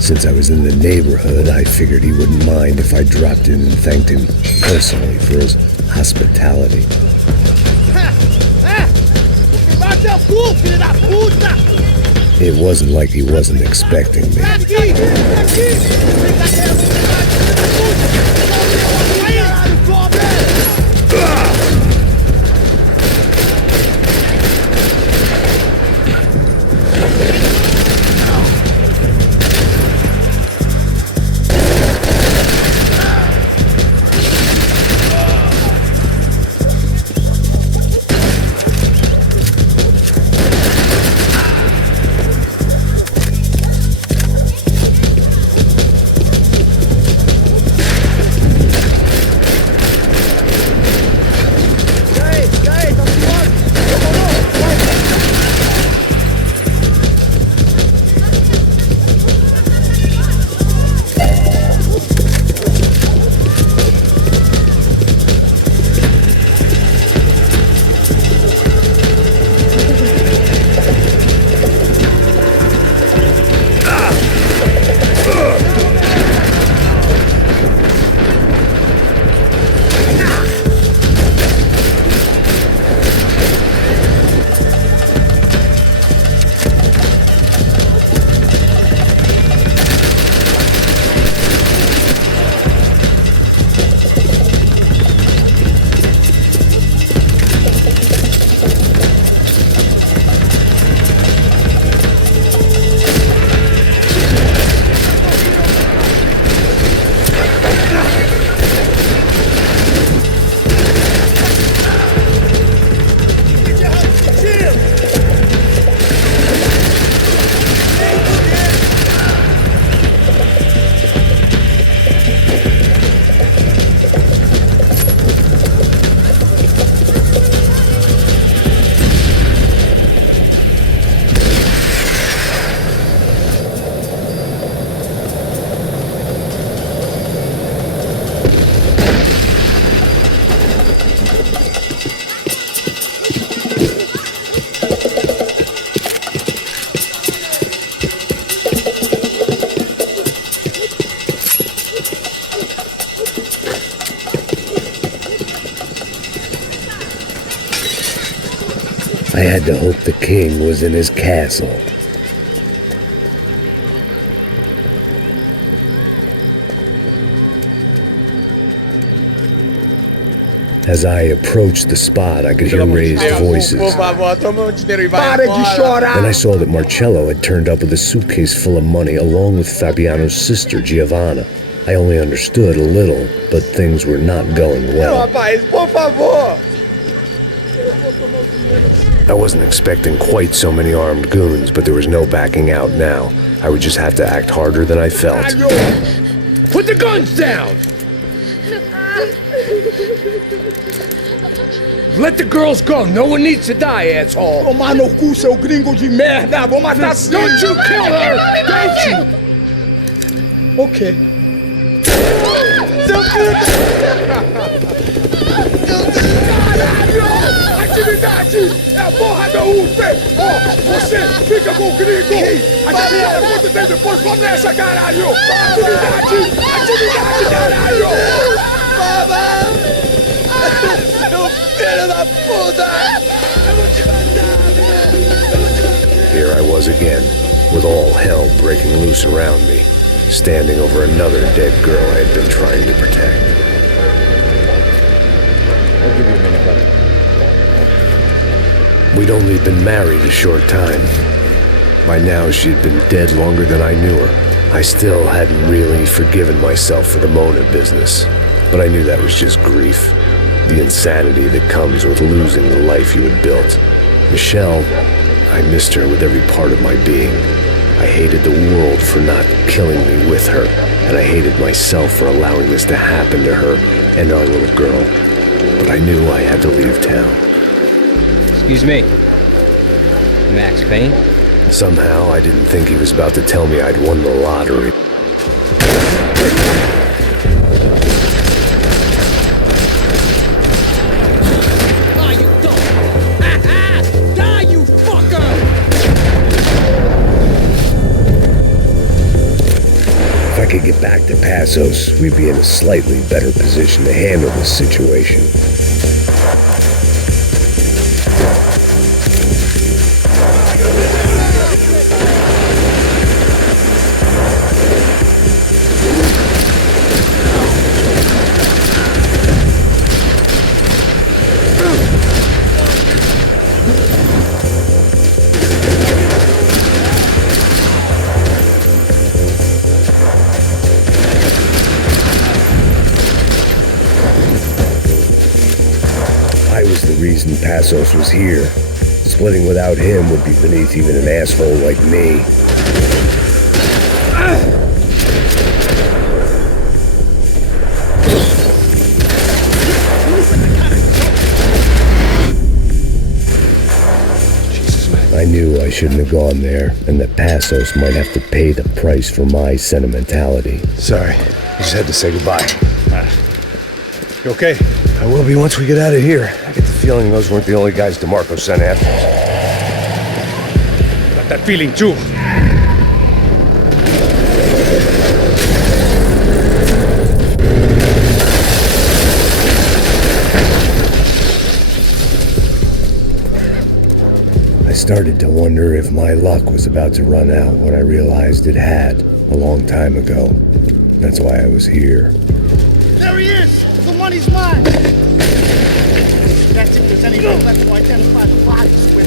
Since I was in the neighborhood, I figured he wouldn't mind if I dropped in and thanked him personally for his hospitality. It wasn't like he wasn't expecting me. I had to hope the king was in his castle. As I approached the spot, I could hear raised voices. Then I saw that Marcello had turned up with a suitcase full of money along with Fabiano's sister, Giovanna. I only understood a little, but things were not going well. I wasn't expecting quite so many armed goons, but there was no backing out now. I would just have to act harder than I felt. Put the guns down! Let the girls go. No one needs to die, asshole. Tomar no cu, seu gringo de merda. Vou matar... Don't you kill her! Don't you! Ok. Seu filho... Caralho! Atividade! É a porra da UP! Ó, você fica com o gringo! Adivinha quanto tem depois? Vamos nessa, caralho! Atividade! Atividade, caralho! Baba! Seu filho da puta! Here I was again, with all hell breaking loose around me, standing over another dead girl I had been trying to protect. I'll give you a minute, buddy. We'd only been married a short time. By now, she'd been dead longer than I knew her. I still hadn't really forgiven myself for the Mona business, but I knew that was just grief. The insanity that comes with losing the life you had built. Michelle, I missed her with every part of my being. I hated the world for not killing me with her, and I hated myself for allowing this to happen to her and our little girl. But I knew I had to leave town. Excuse me. Max Payne? Somehow, I didn't think he was about to tell me I'd won the lottery. If I could get back to Passos, we'd be in a slightly better position to handle this situation. Reason Passos was here. Splitting without him would be beneath even an asshole like me. I knew I shouldn't have gone there, and that Passos might have to pay the price for my sentimentality. Sorry, I just had to say goodbye. You okay? I will be once we get out of here. I get the feeling those weren't the only guys DeMarco sent after us. Got that feeling too. I started to wonder if my luck was about to run out when I realized it had a long time ago. That's why I was here. There he is! The money's mine! That's if there's anything left to identify the bodies with.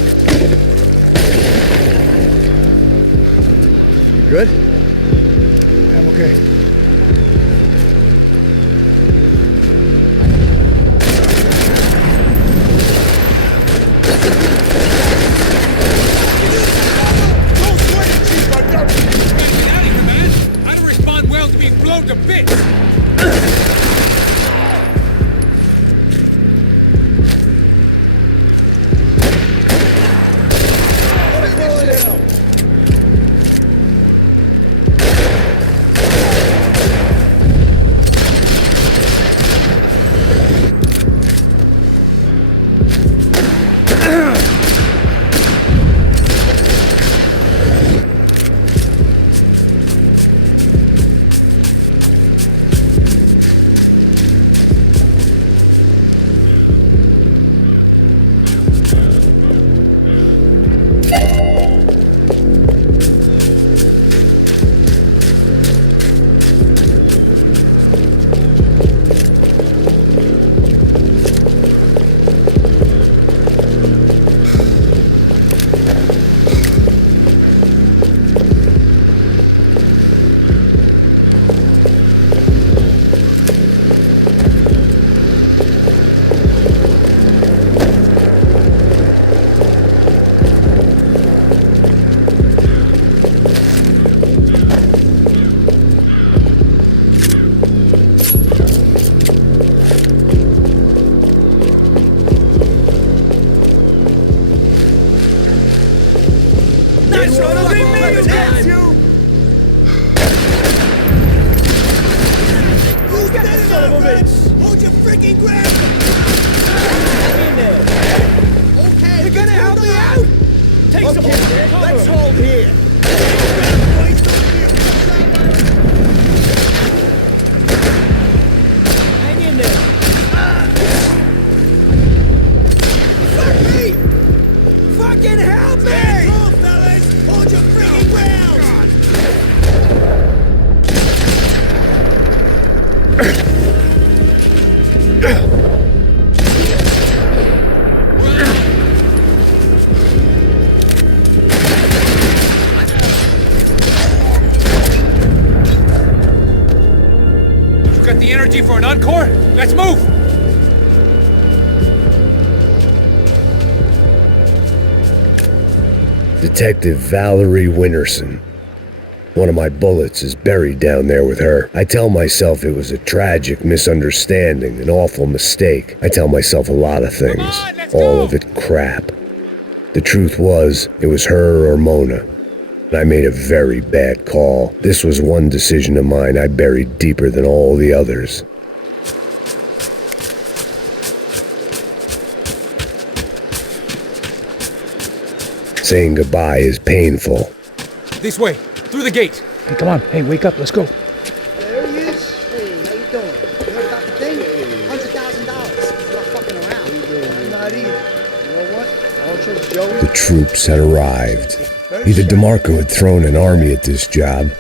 You good? I'm okay. How to respond well to being blown to bits! Hold your freaking ground! Okay, you're gonna help me out? Take some more. Let's hold here. Hang in there. Fuck me! Fucking help me! Stand tall, fellas! Hold your freaking ground! Got the energy for an encore? Let's move! Detective Valerie Winterson. One of my bullets is buried down there with her. I tell myself it was a tragic misunderstanding, an awful mistake. I tell myself a lot of things. All of it crap. The truth was, it was her or Mona. I made a very bad call. This was one decision of mine I buried deeper than all the others. Saying goodbye is painful. This way, through the gate. Hey, come on. Hey, wake up. Let's go. There he is. Hey, how you doing? You heard about the thing? $100,000. I'm not fucking around. I'm not either. You know what? I'll trust Joey. The troops had arrived. Either DeMarco had thrown an army at this job,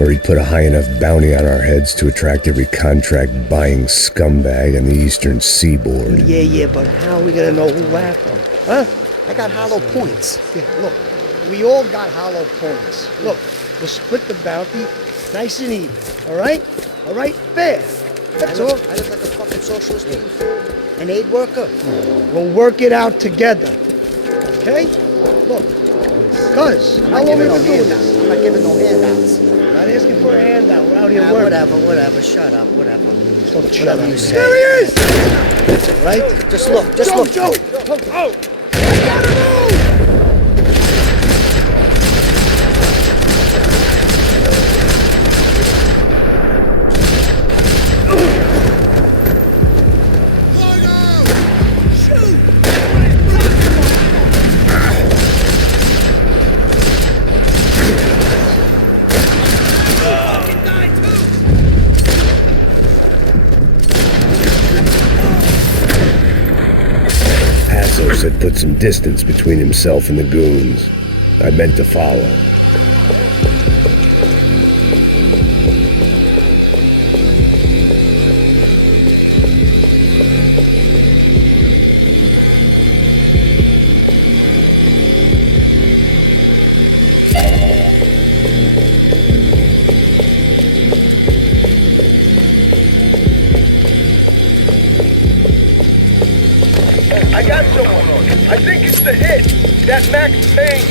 or he'd put a high enough bounty on our heads to attract every contract-buying scumbag on the eastern seaboard. Yeah, but how are we gonna know who whacked them? Huh? I got hollow points. Yeah, look, we all got hollow points. Look, we'll split the bounty nice and even, all right? All right? Fair. That's all. I look like a fucking socialist to you, fool. An aid worker? We'll work it out together, okay? Look, cuz, how long are we gonna do this? I'm not giving no handouts. I'm not asking for a handout. We're out here working. Whatever. Shut up, whatever. Whatever you say. There he is! Right? Just look, Joe! Oh! Had put some distance between himself and the goons. I meant to follow. I got someone. I think it's the hit. That Max Payne.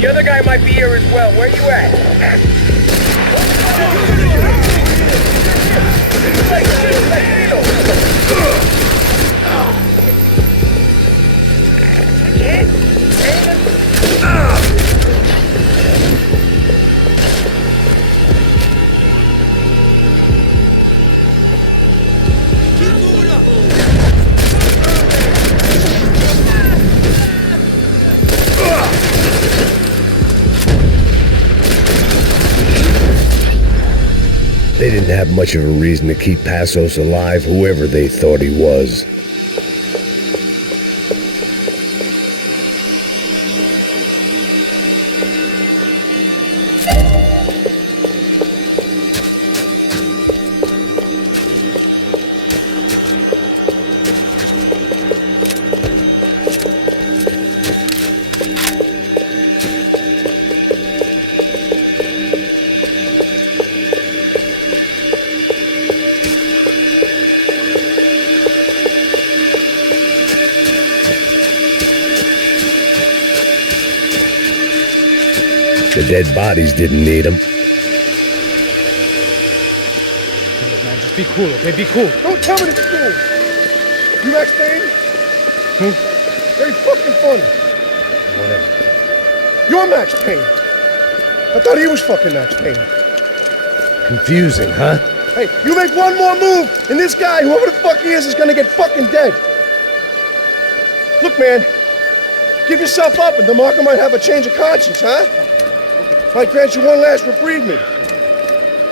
The other guy might be here as well. Where you at? They didn't have much of a reason to keep Passos alive, whoever they thought he was. The dead bodies didn't need them. Look, man, just be cool, okay? Be cool. Don't tell me to be cool. You Max Payne? Very fucking funny. Whatever. You're Max Payne. I thought he was fucking Max Payne. Confusing, huh? Hey, you make one more move, and this guy, whoever the fuck he is gonna get fucking dead. Look, man, give yourself up, and DeMarco might have a change of conscience, huh? Might grant you one last reprievement.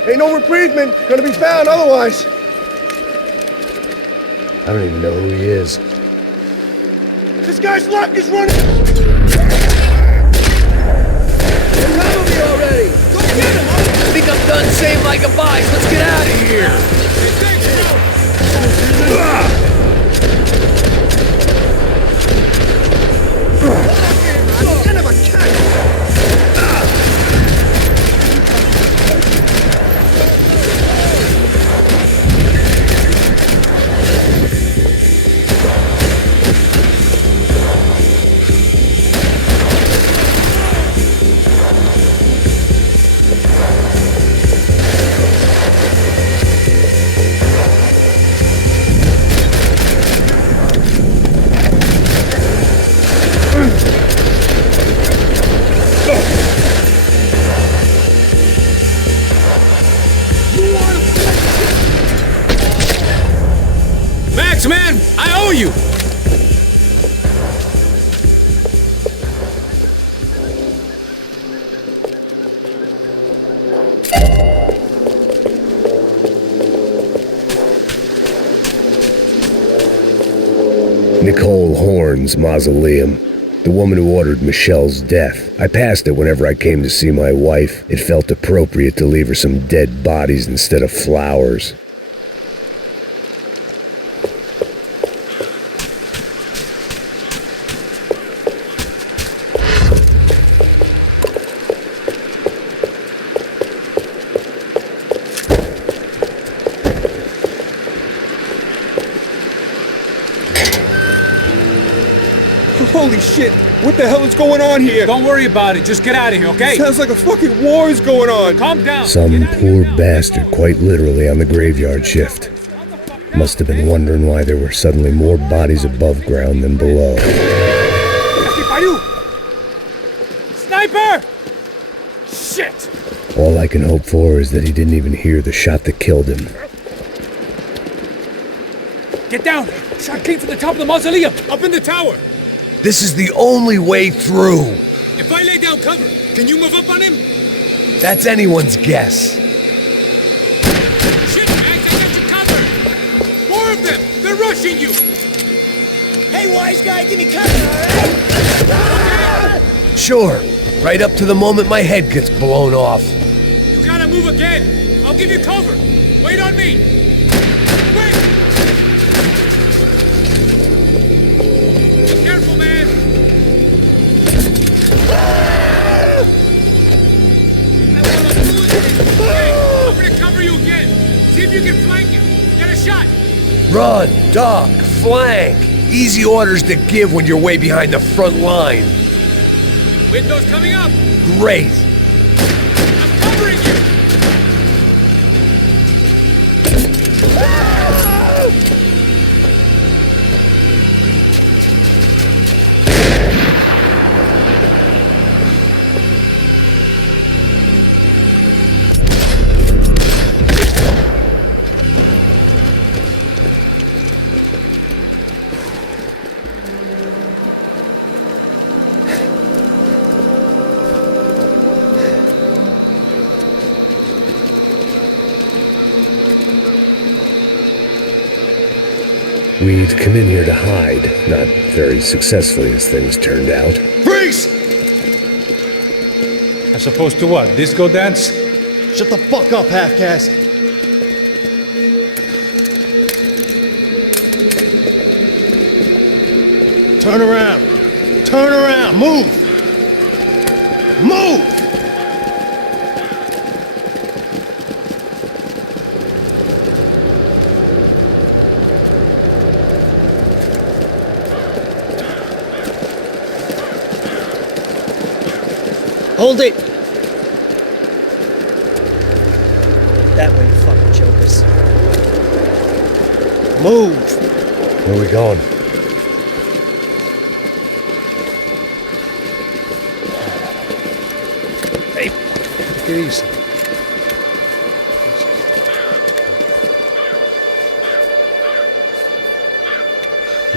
Ain't no reprievement gonna be found otherwise. I don't even know who he is. This guy's luck is running. Cover me already! Go get him! I think I'm done saying my goodbyes. Let's get out of here! Son of a cat! Max, man! I owe you! Nicole Horn's mausoleum. The woman who ordered Michelle's death. I passed it whenever I came to see my wife. It felt appropriate to leave her some dead bodies instead of flowers. Holy shit! What the hell is going on here? Don't worry about it. Just get out of here, okay? Sounds like a fucking war is going on. Calm down. Some poor bastard quite literally on the graveyard shift. Must have been wondering why there were suddenly more bodies above ground than below. Sniper! Shit! All I can hope for is that he didn't even hear the shot that killed him. Get down! Shot came from the top of the mausoleum, up in the tower! This is the only way through. If I lay down cover, can you move up on him? That's anyone's guess. Shit, Max, I got you covered! More of them! They're rushing you! Hey, wise guy, give me cover, alright? Sure, right up to the moment my head gets blown off. You gotta move again! I'll give you cover! Wait on me! Wait! Careful, man! I wanna lose you! Okay, I'm gonna cover you again! See if you can flank him! Get a shot! Run, duck, flank. Easy orders to give when you're way behind the front line. Window's coming up! Great. I'm covering you! We'd come in here to hide, not very successfully as things turned out. Freeze! As opposed to what? Disco dance? Shut the fuck up, half-caste. Turn around. Turn around. Move. Move! Hold it! Move! Where are we going? Hey, take it easy.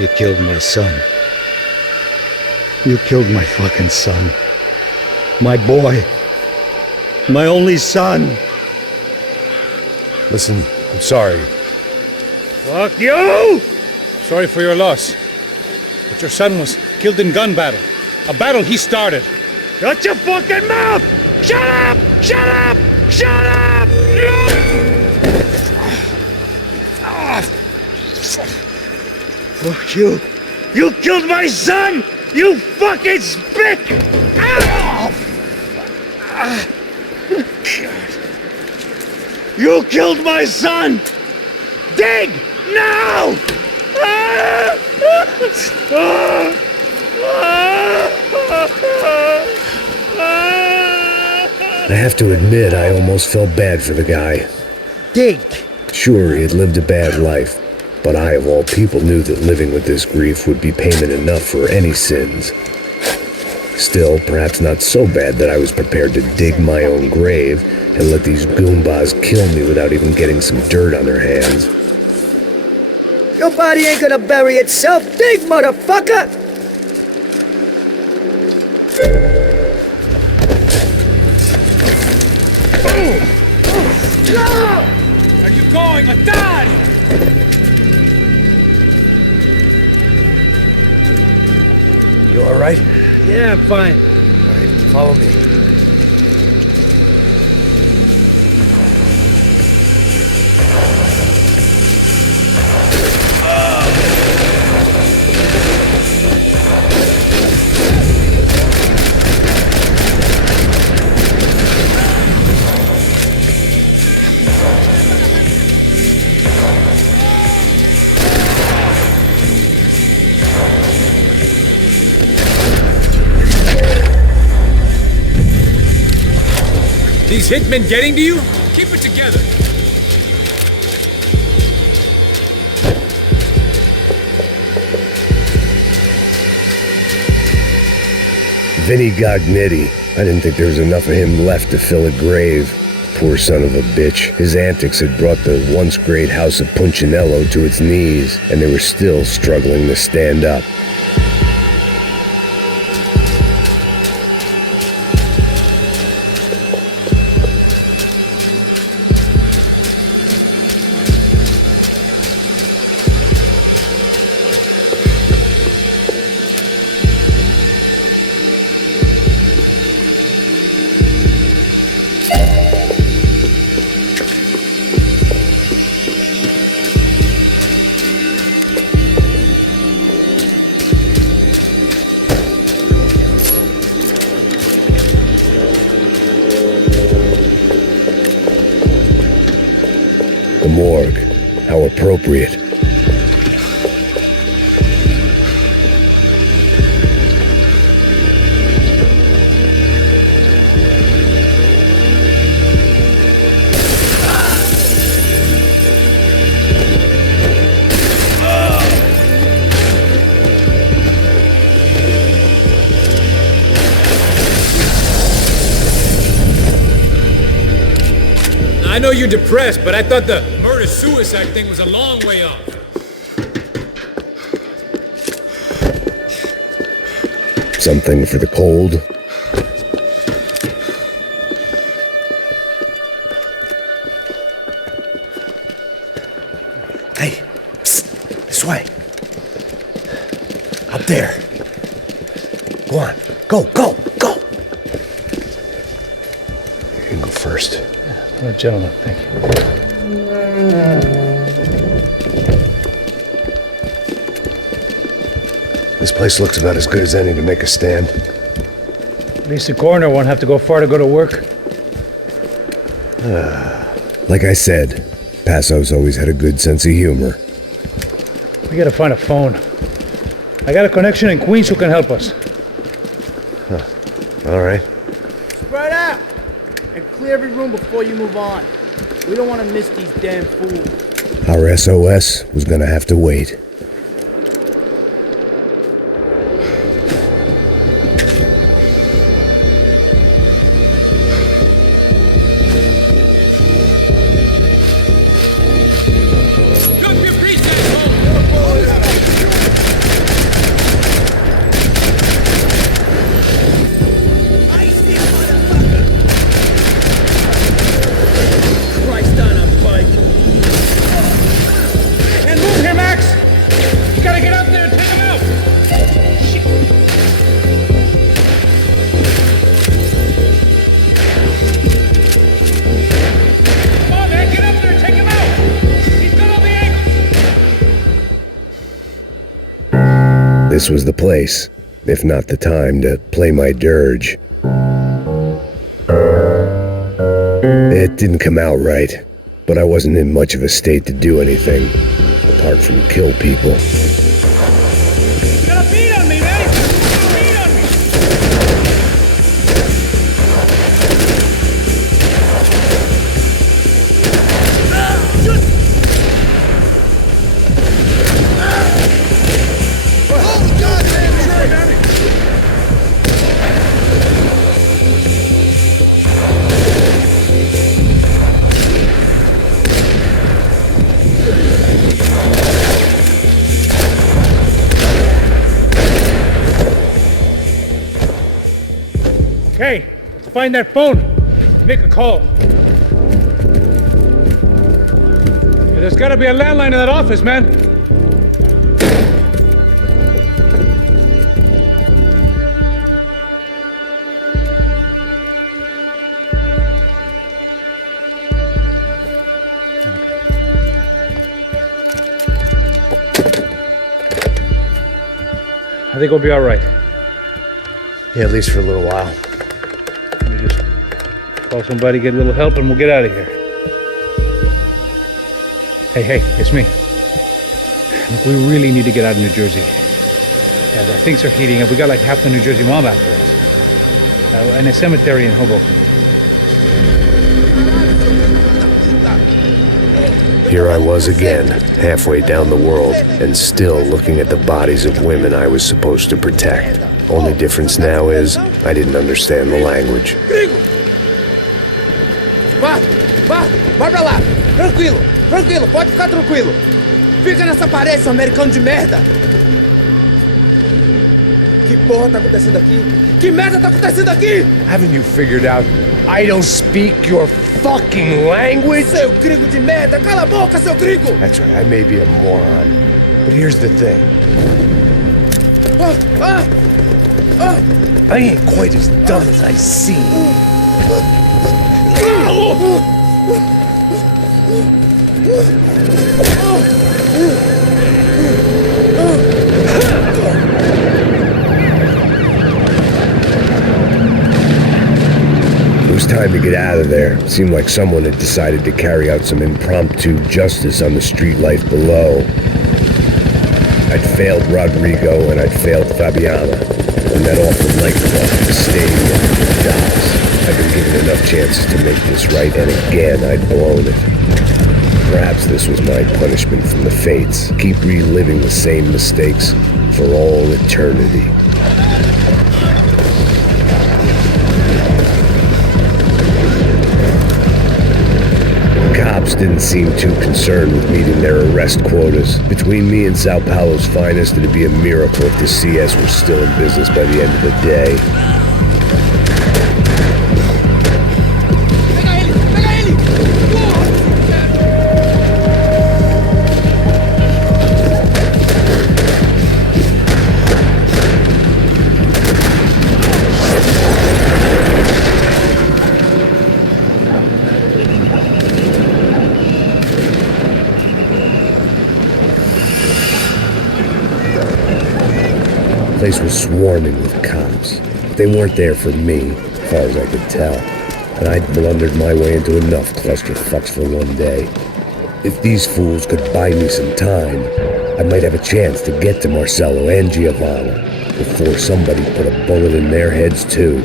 You killed my son. You killed my fucking son. My boy. My only son. Listen, I'm sorry. Fuck you! Sorry for your loss. But your son was killed in gun battle. A battle he started. Shut your fucking mouth! Shut up! Shut up! Shut up! Fuck you. You killed my son! You fucking spick! You killed my son! Dig! Now! I have to admit, I almost felt bad for the guy. Dig! Sure, he had lived a bad life, but I, of all people, knew that living with this grief would be payment enough for any sins. Still, perhaps not so bad that I was prepared to dig my own grave and let these goombas kill me without even getting some dirt on their hands. Your body ain't gonna bury itself. Dig, motherfucker! Where are you going? Atan! You all right? Yeah, I'm fine. All right, follow me. These hitmen getting to you? Keep it together. Vinny Gognitti. I didn't think there was enough of him left to fill a grave. Poor son of a bitch. His antics had brought the once great house of Punchinello to its knees, and they were still struggling to stand up. The morgue. How appropriate. I know you're depressed, but I thought the murder-suicide thing was a long way off. Something for the cold. Hey, psst, this way. Up there. Go on. Go, go, go. You can go first. Oh, gentlemen, thank you. This place looks about as good as any to make a stand. At least the coroner won't have to go far to go to work. Like I said, Passo's always had a good sense of humor. We gotta find a phone. I got a connection in Queens who can help us. All right. Spread out! And clear every room before you move on. We don't want to miss these damn fools. Our SOS was gonna have to wait. This was the place, if not the time, to play my dirge. It didn't come out right, but I wasn't in much of a state to do anything, apart from kill people. Okay, let's find that phone and make a call. There's gotta be a landline in that office, man. I think we'll be all right. Yeah, at least for a little while. Let me just call somebody, get a little help, and we'll get out of here. Hey, it's me. Look, we really need to get out of New Jersey. Yeah, things are heating up. We got like half the New Jersey mob after us. And a cemetery in Hoboken. Here I was again, halfway down the world, and still looking at the bodies of women I was supposed to protect. Only difference now is, I didn't understand the language. Vai pra lá! Tranquilo, pode ficar tranquilo! Fica nessa parede, seu americano de merda! Que porra tá acontecendo aqui? Que merda tá acontecendo aqui? Haven't you figured out I don't speak your fucking language? Seu gringo de merda! Cala a boca, seu gringo! That's right, I may be a moron, but here's the thing. I ain't quite as dumb as I seem. It was time to get out of there. It seemed like someone had decided to carry out some impromptu justice on the street life below. I'd failed Rodrigo and I'd failed Fabiana. And that awful nightclub, the stadium, the docks. I'd been given enough chances to make this right, and again I'd blown it. Perhaps this was my punishment from the fates. Keep reliving the same mistakes for all eternity. Cops didn't seem too concerned with meeting their arrest quotas. Between me and Sao Paulo's finest, it'd be a miracle if the CS were still in business by the end of the day. The place was swarming with cops. They weren't there for me, as far as I could tell. And I'd blundered my way into enough clusterfucks for one day. If these fools could buy me some time, I might have a chance to get to Marcello and Giovanna before somebody put a bullet in their heads too.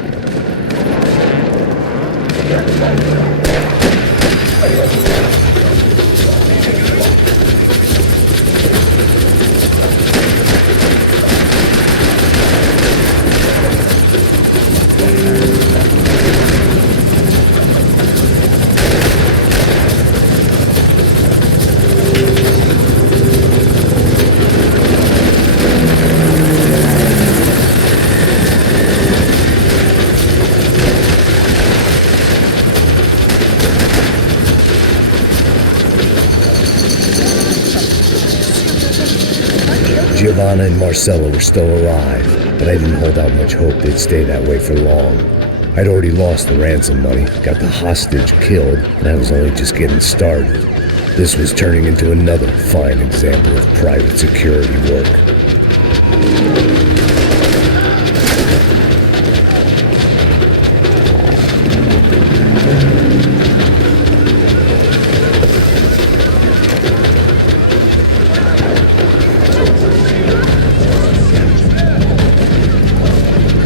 Giovanna and Marcello were still alive, but I didn't hold out much hope they'd stay that way for long. I'd already lost the ransom money, got the hostage killed, and I was only just getting started. This was turning into another fine example of private security work.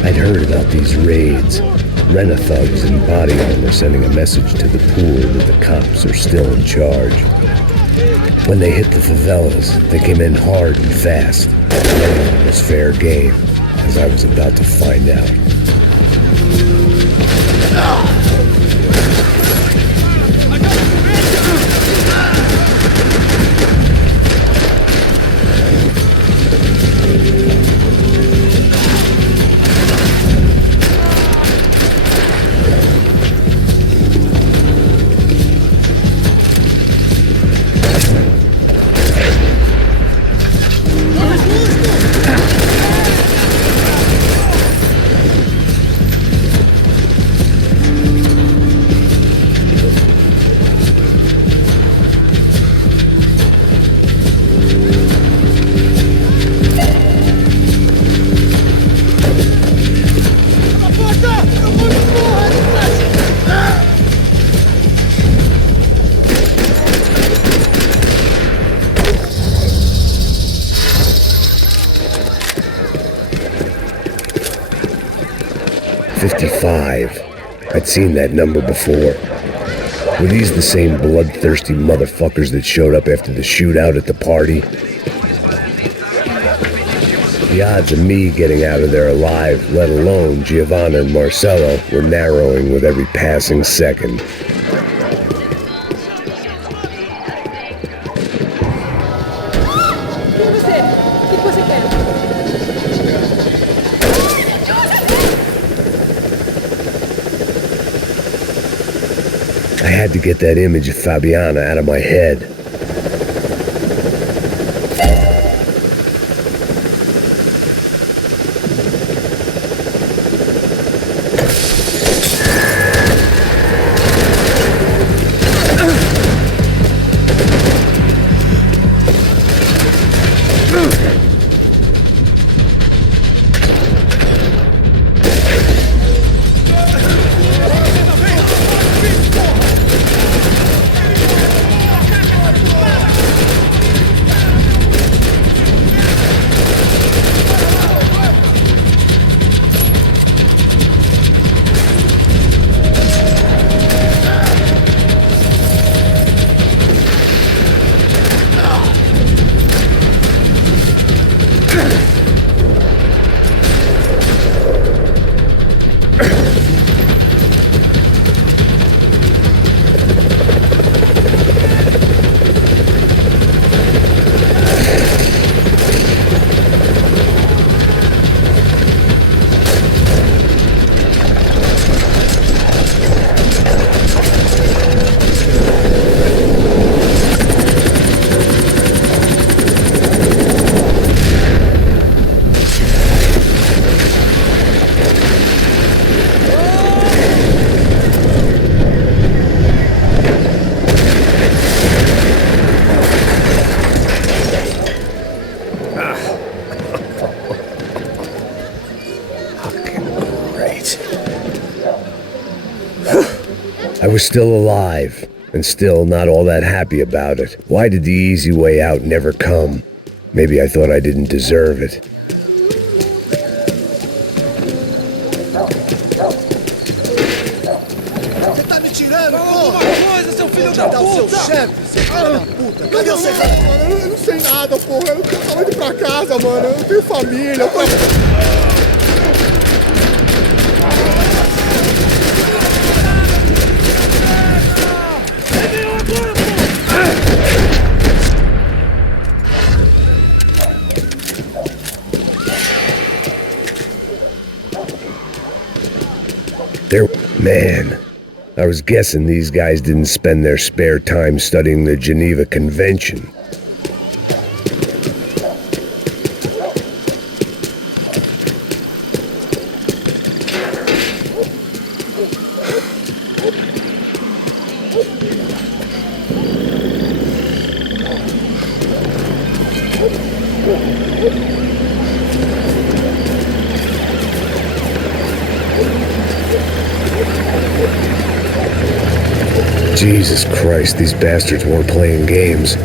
I'd heard about these raids. Rent-a-thugs in body armor sending a message to the pool that the cops are still in charge. When they hit the favelas, they came in hard and fast. None of it was fair game, as I was about to find out. I'd seen that number before. Were these the same bloodthirsty motherfuckers that showed up after the shootout at the party? The odds of me getting out of there alive, let alone Giovanna and Marcello, were narrowing with every passing second. I had to get that image of Fabiana out of my head. I was still alive, and still not all that happy about it. Why did the easy way out never come? Maybe I thought I didn't deserve it. Você tá me tirando, porra! Alguma coisa, seu filho da puta! O seu chefe, seu filho da puta! Cadê o seu chefe? Mano, eu não sei nada, porra! Eu tava indo pra casa, mano! Eu tenho família, eu tô... Man, I was guessing these guys didn't spend their spare time studying the Geneva Convention. Jesus Christ, these bastards weren't playing games.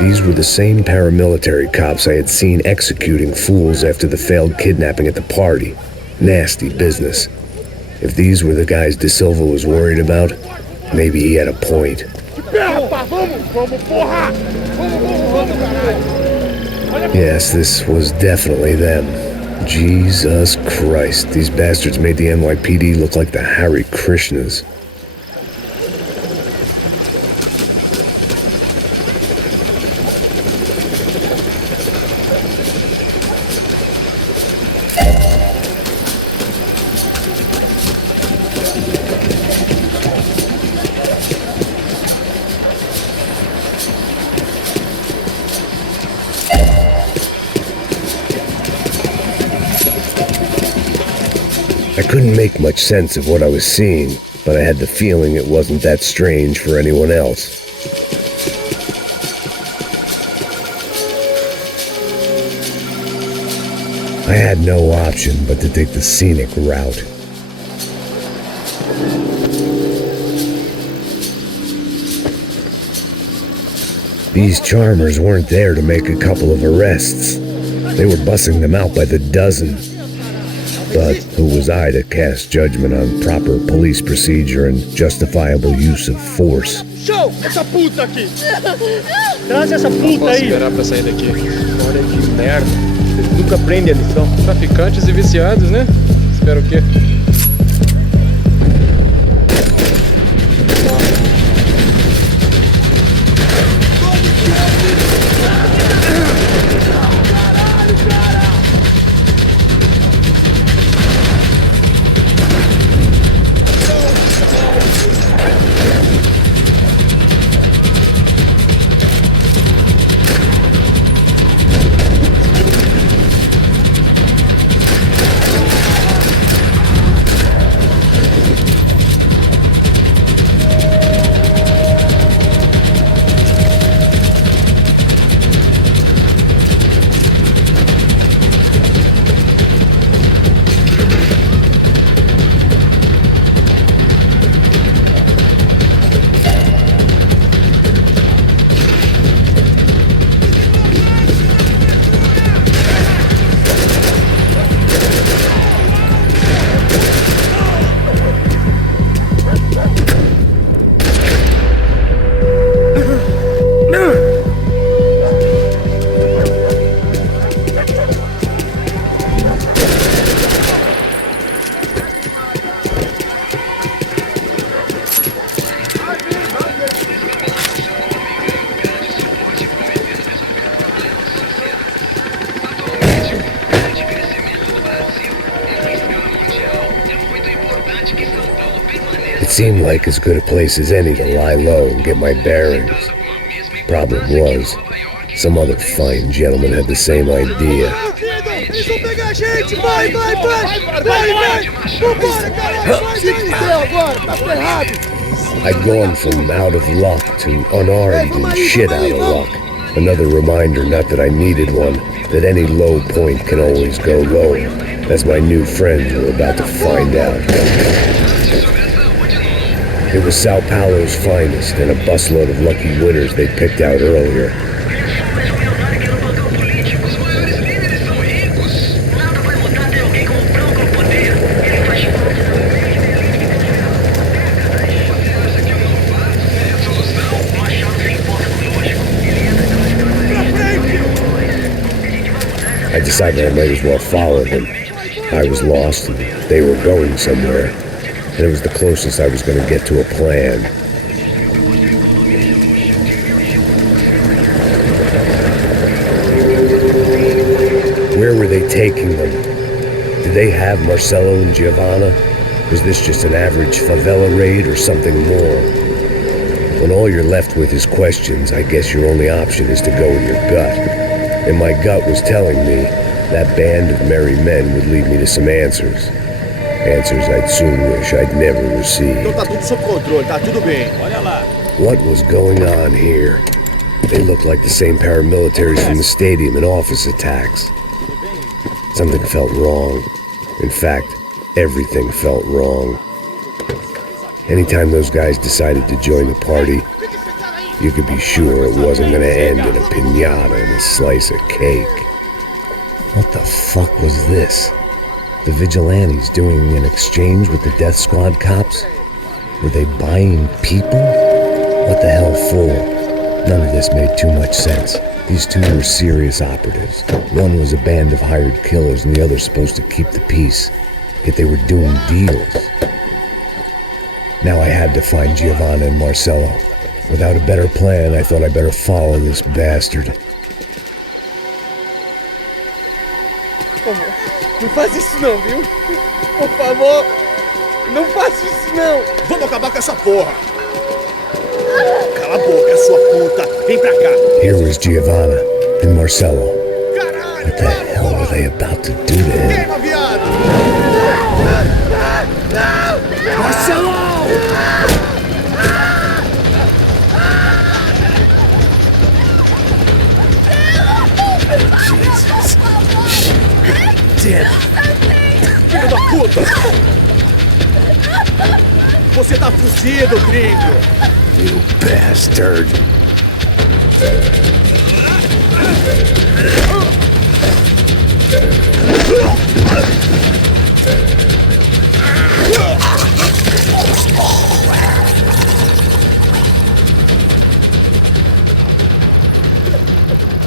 These were the same paramilitary cops I had seen executing fools after the failed kidnapping at the party. Nasty business. If these were the guys De Silva was worried about, maybe he had a point. Yes, this was definitely them. Jesus Christ, these bastards made the NYPD look like the Hare Krishnas. I couldn't make much sense of what I was seeing, but I had the feeling it wasn't that strange for anyone else. I had no option but to take the scenic route. These charmers weren't there to make a couple of arrests. They were bussing them out by the dozen. But who was I to cast judgment on proper police procedure and justifiable use of force? Show! Essa puta aqui! Traz essa puta aí! Esperar pra sair daqui. Olha que merda. Eles nunca aprendem a lição. Traficantes e viciados, né? Espera o quê? It seemed like as good a place as any to lie low and get my bearings. Problem was, some other fine gentleman had the same idea. I'd gone from out of luck to unarmed and shit out of luck. Another reminder, not that I needed one, that any low point can always go lower, as my new friends were about to find out. It was Sao Paulo's finest, and a busload of lucky winners they picked out earlier. I decided I might as well follow them. I was lost, and they were going somewhere, and it was the closest I was going to get to a plan. Where were they taking them? Did they have Marcelo and Giovanna? Was this just an average favela raid or something more? When all you're left with is questions, I guess your only option is to go with your gut. And my gut was telling me that band of merry men would lead me to some answers. Answers I'd soon wish I'd never received. Então tá tudo sob controle, tá tudo bem. Olha lá. What was going on here? They looked like the same paramilitaries from the stadium and office attacks. Something felt wrong. In fact, everything felt wrong. Anytime those guys decided to join the party, you could be sure it wasn't gonna end in a piñata and a slice of cake. What the fuck was this? The vigilantes doing an exchange with the death squad cops? Were they buying people? What the hell for? None of this made too much sense. These two were serious operatives. One was a band of hired killers and the other supposed to keep the peace. Yet they were doing deals. Now I had to find Giovanna and Marcello. Without a better plan, I thought I better follow this bastard. Por favor, não faz isso não, viu? Por favor, não faça isso não. Vamos acabar com essa porra. Cala a boca, sua puta. Vem pra cá. Here was Giovanna and Marcello. What the hell were they about to do to him? Queima, viado! Marcello! Jesus. Damn. Filho da puta! Você tá fugido, gringo! You bastard.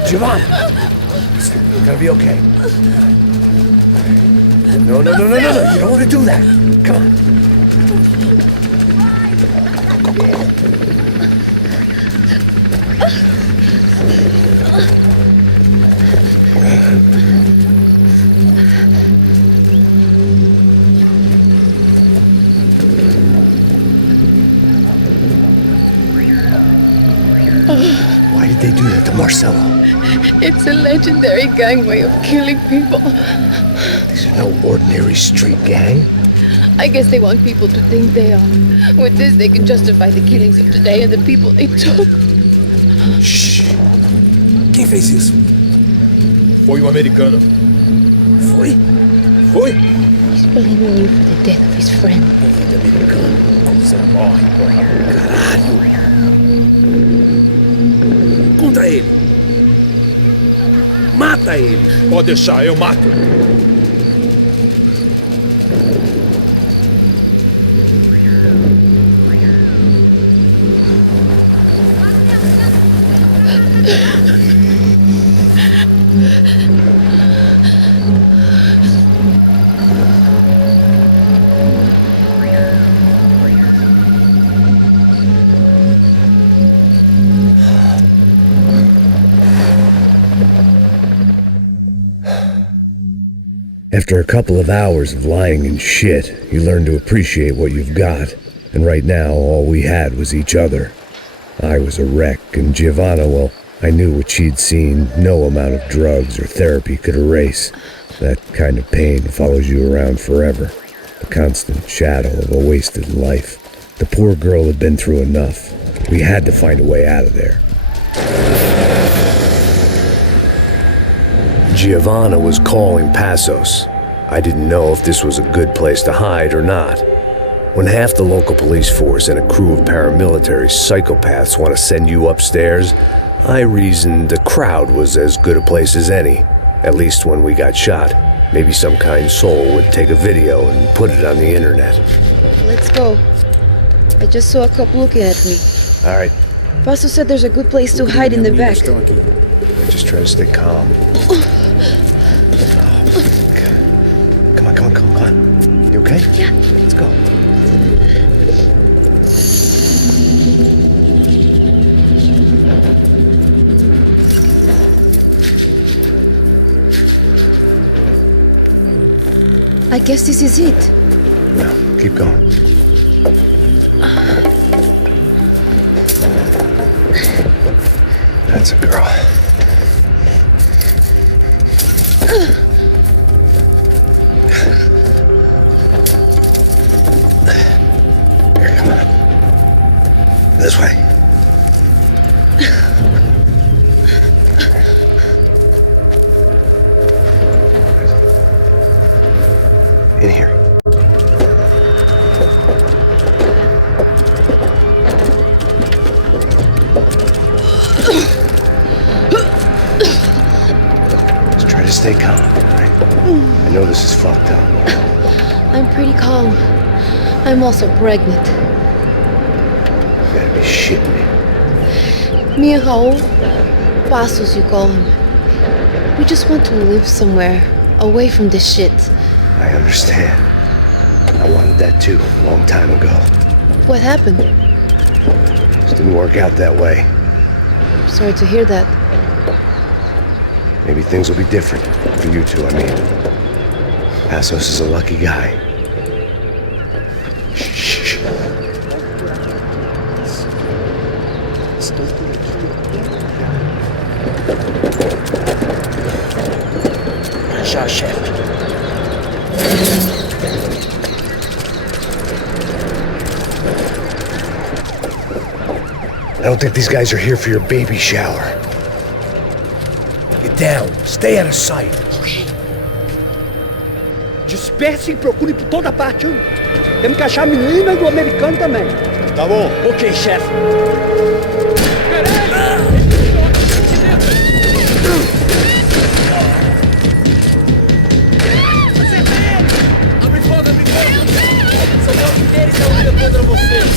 Giovanna! It's gonna be okay. No. You don't want to do that. Come on. Why did they do that to Marcello? It's a legendary gang way of killing people. These are no ordinary street gang. I guess they want people to think they are. With this, they can justify the killings of today and the people they took. Shh. Quem fez isso? Foi um americano. Foi? He's blaming you for the death of his friend. Porra de americano. Você morre, porra. Caralho. Contra ele. Mata ele. Pode deixar, eu mato. After a couple of hours of lying and shit, you learn to appreciate what you've got. And right now, all we had was each other. I was a wreck, and Giovanna, well, I knew what she'd seen no amount of drugs or therapy could erase. That kind of pain follows you around forever. The constant shadow of a wasted life. The poor girl had been through enough. We had to find a way out of there. Giovanna was calling Passos. I didn't know if this was a good place to hide or not. When half the local police force and a crew of paramilitary psychopaths want to send you upstairs, I reasoned a crowd was as good a place as any. At least when we got shot. Maybe some kind soul would take a video and put it on the internet. Let's go. I just saw a cop looking at me. All right. Paso said there's a good place to hide in the back. I just try to stay calm. Come on. You okay? Yeah. Let's go. I guess this is it. No, keep going. That's a girl. This way. In here. Just try to stay calm, right? I know this is fucked up. I'm pretty calm. I'm also pregnant. You gotta be shitting me. Me and Raul, Passos you call him. We just want to live somewhere, away from this shit. I understand. I wanted that too, a long time ago. What happened? Just didn't work out that way. Sorry to hear that. Maybe things will be different. For you two, I mean. Passos is a lucky guy. Shh. Já, chefe. I don't think these guys are here for your baby shower. Get down. Stay out of sight. Disperse e procure por toda parte. Temos que achar a menina e o americano também. Tá bom. Ok, chefe. Abre fogo, abre fogo! Só pode ter essa luta contra vocês!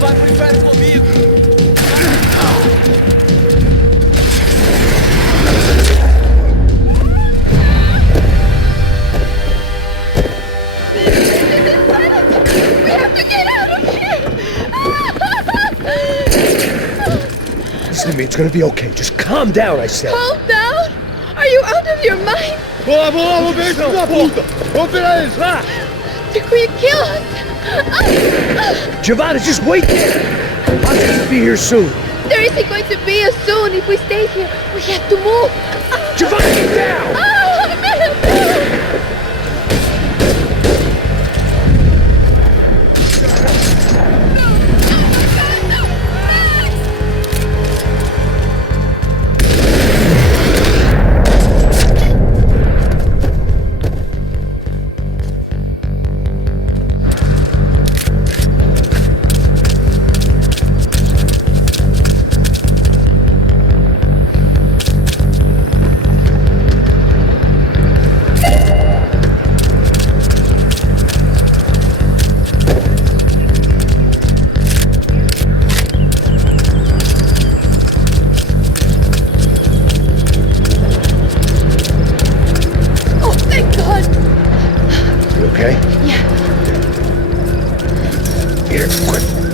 Vai pro inferno comigo! Listen to me, it's gonna be okay. Just calm down, I said. Calm down? Are you out of your mind? Vamos ver isso da puta! Vamos virar eles, lá! They're going to kill us! Giovanni, just wait there! I'll just be here soon. There isn't going to be a soon if we stay here. We have to move. Giovanni, get down!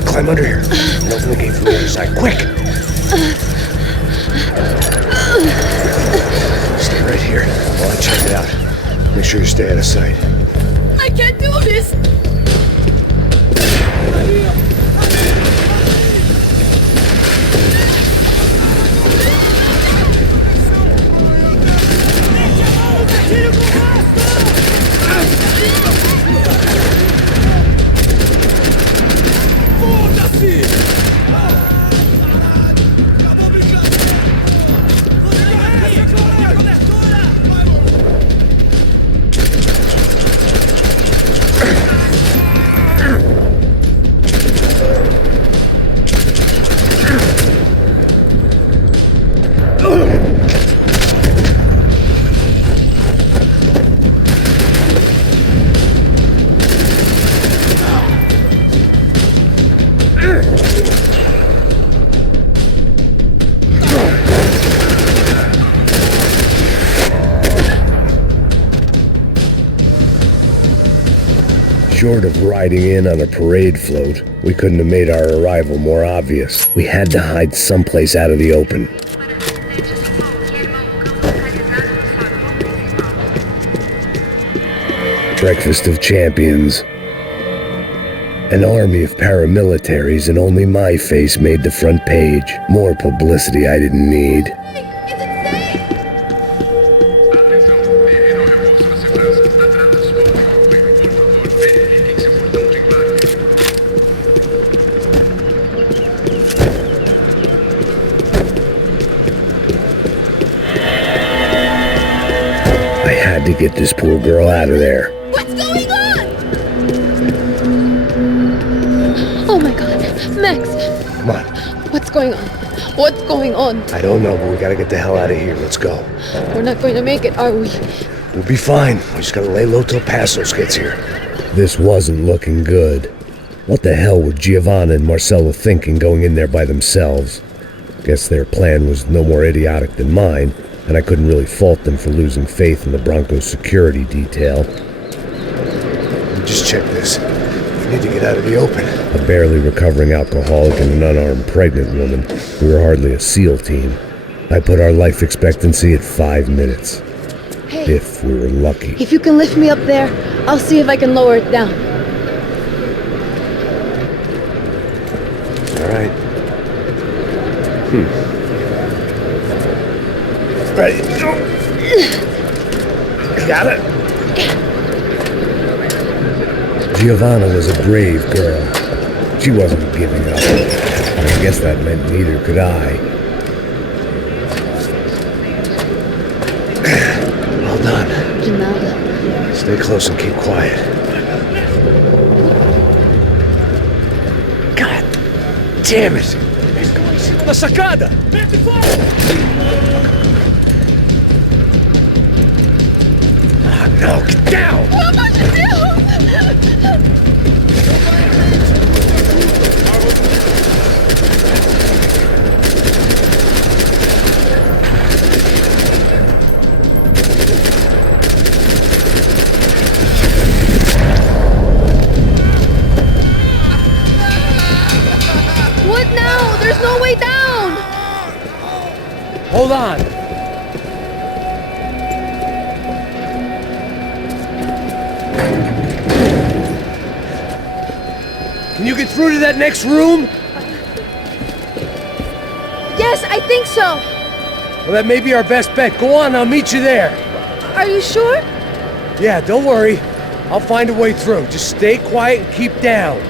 Climb under here and open the gate from the other side. Quick! Stay right here while I check it out. Make sure you stay out of sight. I can't do this! Short of riding in on a parade float, we couldn't have made our arrival more obvious. We had to hide someplace out of the open. Breakfast of champions. An army of paramilitaries and only my face made the front page. More publicity I didn't need. I had to get this poor girl out of there. What's going on? Oh my god, Max. Come on. What's going on? What's going on? I don't know, but we gotta get the hell out of here. Let's go. We're not going to make it, are we? We'll be fine. We just gotta lay low till Passos gets here. This wasn't looking good. What the hell were Giovanna and Marcello thinking going in there by themselves? Guess their plan was no more idiotic than mine, and I couldn't really fault them for losing faith in the Broncos security detail. Just check this. We need to get out of the open. A barely recovering alcoholic and an unarmed pregnant woman. We were hardly a SEAL team. I put our life expectancy at 5 minutes. Hey. If we were lucky. If you can lift me up there, I'll see if I can lower it down. All right. Ready to go. Got it. Giovanna was a brave girl. She wasn't giving up. And I guess that meant neither could I. Well done. De nada. Stay close and keep quiet. God damn it! Na sacada! Oh, no, get down! What am I to do? What now? There's no way down! Hold on. Can you get through to that next room? Yes, I think so. Well, that may be our best bet. Go on, I'll meet you there. Are you sure? Yeah, don't worry. I'll find a way through. Just stay quiet and keep down.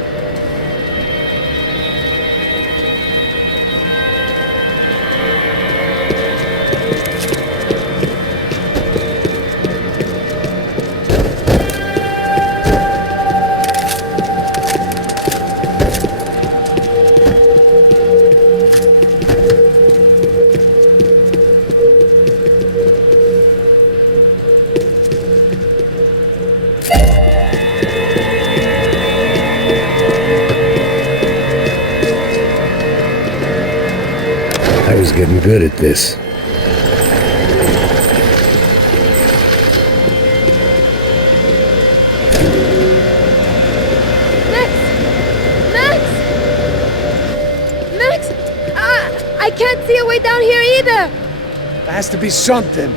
I was getting good at this. Max! I can't see a way down here either! There has to be something.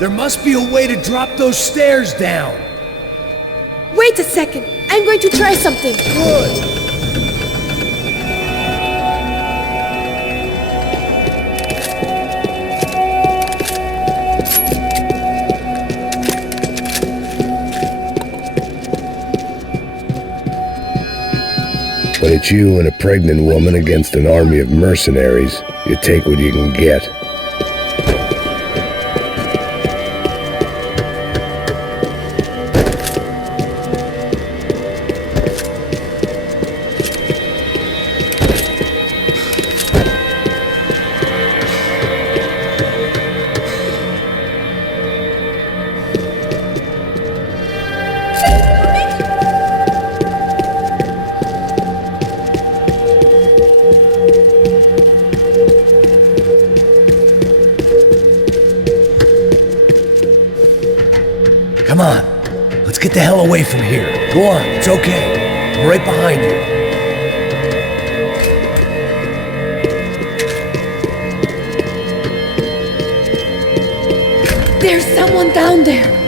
There must be a way to drop those stairs down. Wait a second. I'm going to try something. Good. When it's you and a pregnant woman against an army of mercenaries, you take what you can get. Come on. Let's get the hell away from here. Go on, it's okay. I'm right behind you. There's someone down there.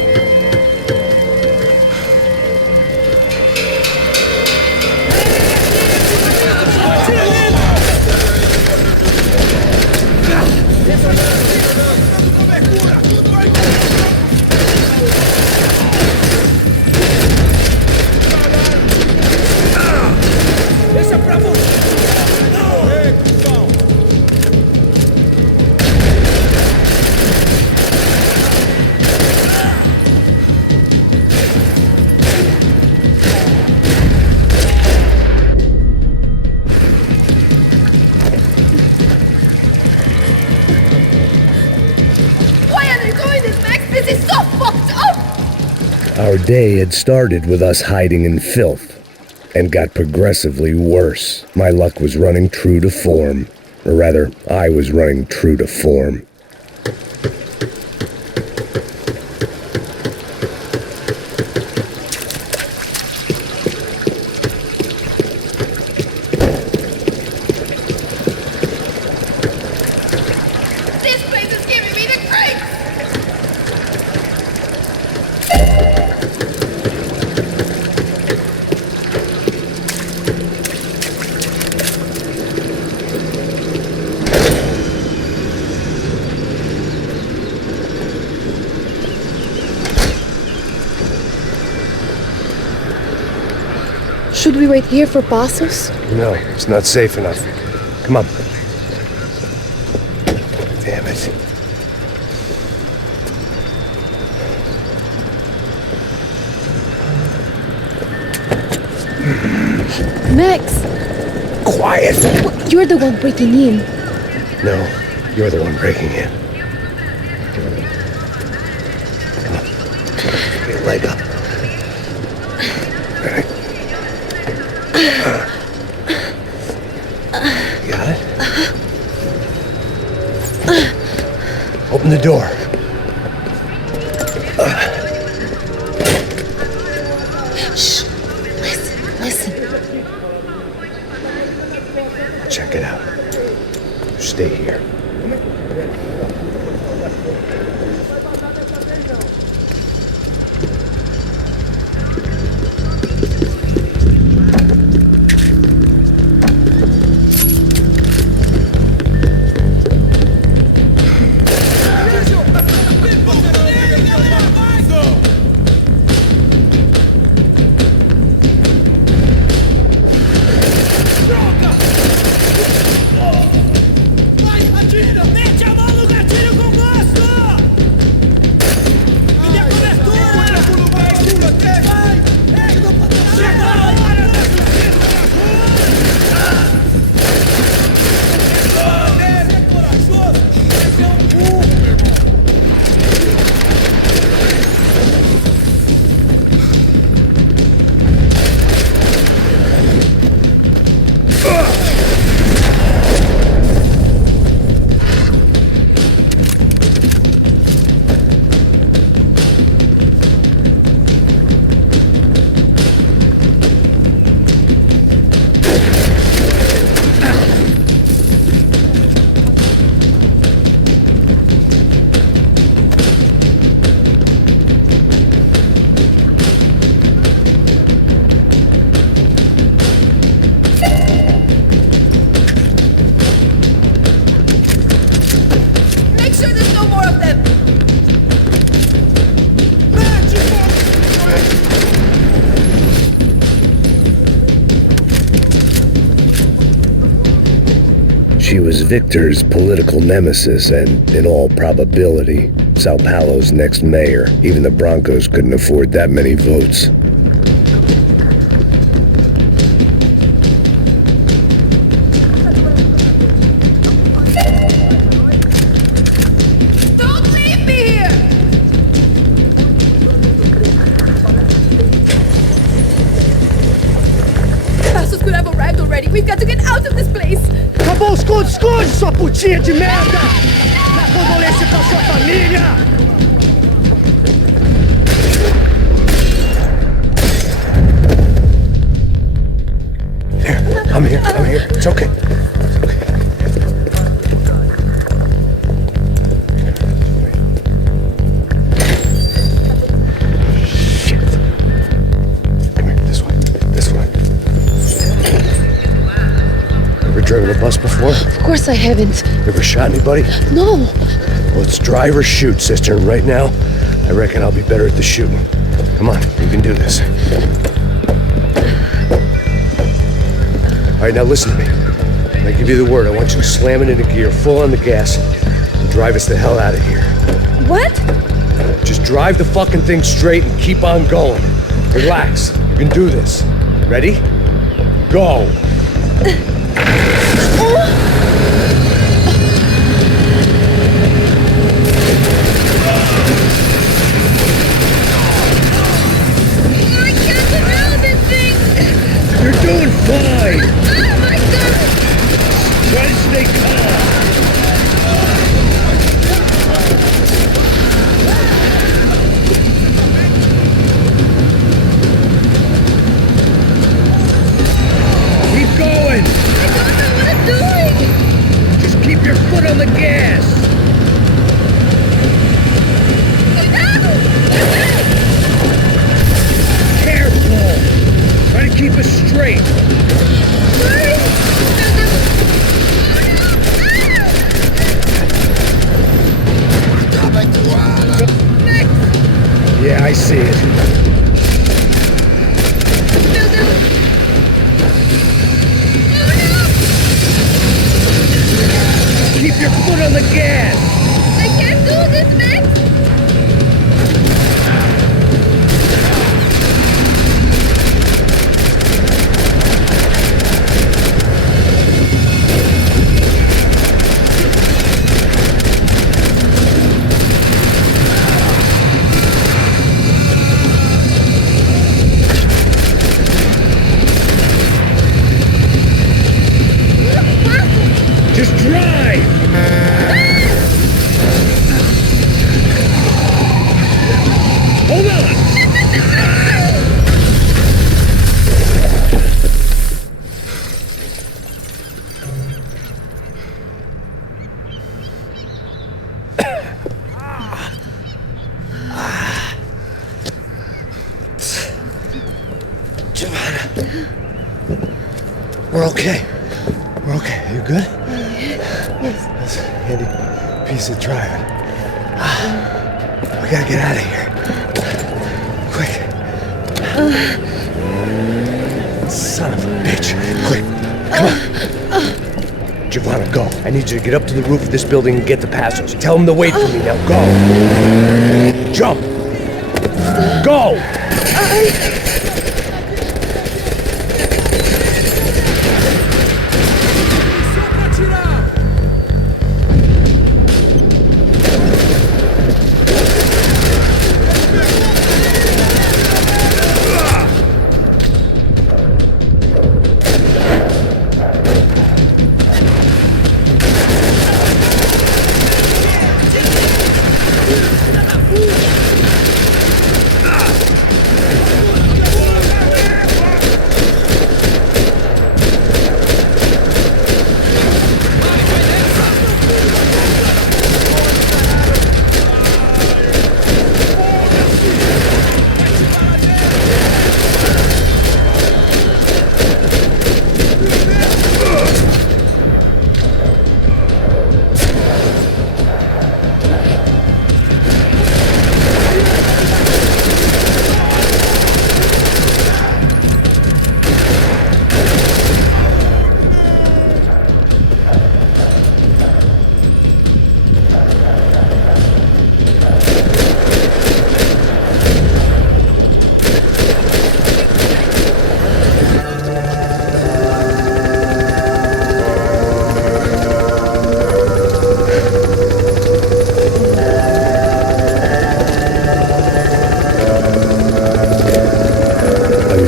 Our day had started with us hiding in filth, and got progressively worse. My luck was running true to form. Or rather, I was running true to form. This place is giving me the creeps! Should we wait here for Passos? No, it's not safe enough. Come on. Damn it. Max! Quiet! You're the one breaking in. No, you're the one breaking in. Come on. Get your leg up. Right. You got it? Open the door. Shh. Listen. Check it out. Stay here. She was Victor's political nemesis and, in all probability, Sao Paulo's next mayor. Even the Broncos couldn't afford that many votes. Don't leave me here! Passos could have arrived already. We've got to get out of this place! Acabou, esconde, sua putinha de merda! Dá condolência pra sua família! I'm here. It's okay. Shit. Come here, this way. Ever driven a bus before? Of course I haven't. Ever shot anybody? No. Well, it's drive or shoot, sister, and right now, I reckon I'll be better at the shooting. Come on, you can do this. All right, now listen to me. When I give you the word, I want you to slam it into gear, full on the gas, and drive us the hell out of here. What? Just drive the fucking thing straight and keep on going. Relax. You can do this. Ready? Go. I can't control this thing! You're doing fine! Oh my god! Try to stay calm! Keep going! I don't know what I'm doing! Just keep your foot on the gas! Careful! Try to keep us straight! Yeah, I see it. Keep your foot on the gas! I can't do this, Max! Just drive! Hold on! We're okay. We're okay. You good? That's a handy piece of driving. We gotta get out of here. Quick. Son of a bitch. Quick. Come on. Giovanna, go. I need you to get up to the roof of this building and get the Passos. Tell them to wait for me now. Go. Jump. Go.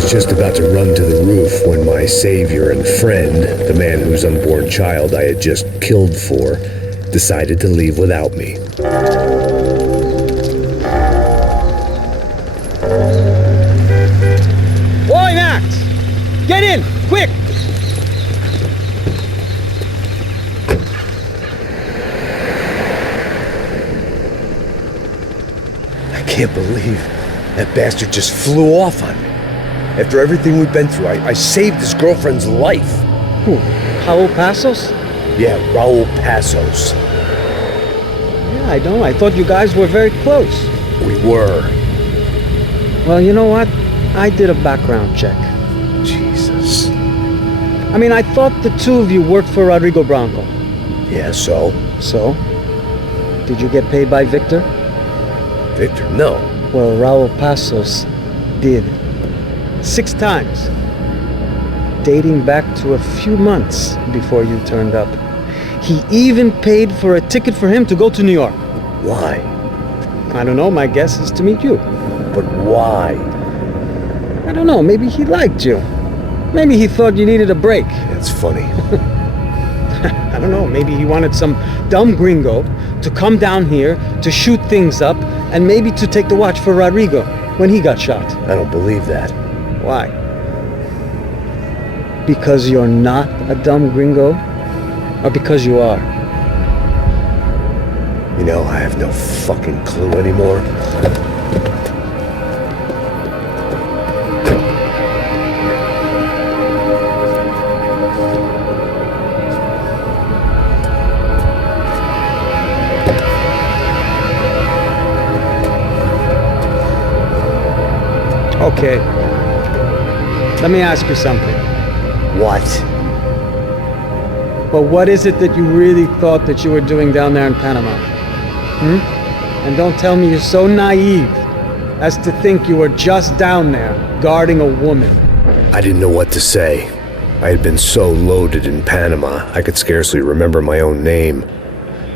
was just about to run to the roof when my savior and friend, the man whose unborn child I had just killed for, decided to leave without me. Boy, Max! Get in! Quick! I can't believe that bastard just flew off on me. After everything we've been through, I saved his girlfriend's life. Who? Raul Passos? Yeah, Raul Passos. Yeah, I know. I thought you guys were very close. We were. Well, you know what? I did a background check. Jesus. I mean, I thought the two of you worked for Rodrigo Blanco. Yeah, so? So? Did you get paid by Victor? Victor, no. Well, Raul Passos did. 6 times. Dating back to a few months before you turned up. He even paid for a ticket for him to go to New York. Why? I don't know, my guess is to meet you. But why? I don't know, maybe he liked you. Maybe he thought you needed a break. That's funny. I don't know, maybe he wanted some dumb gringo to come down here to shoot things up and maybe to take the watch for Rodrigo when he got shot. I don't believe that. Why? Because you're not a dumb gringo? Or because you are? You know, I have no fucking clue anymore. Okay. Let me ask you something. What? Well, what is it that you really thought that you were doing down there in Panama? And don't tell me you're so naive as to think you were just down there guarding a woman. I didn't know what to say. I had been so loaded in Panama, I could scarcely remember my own name.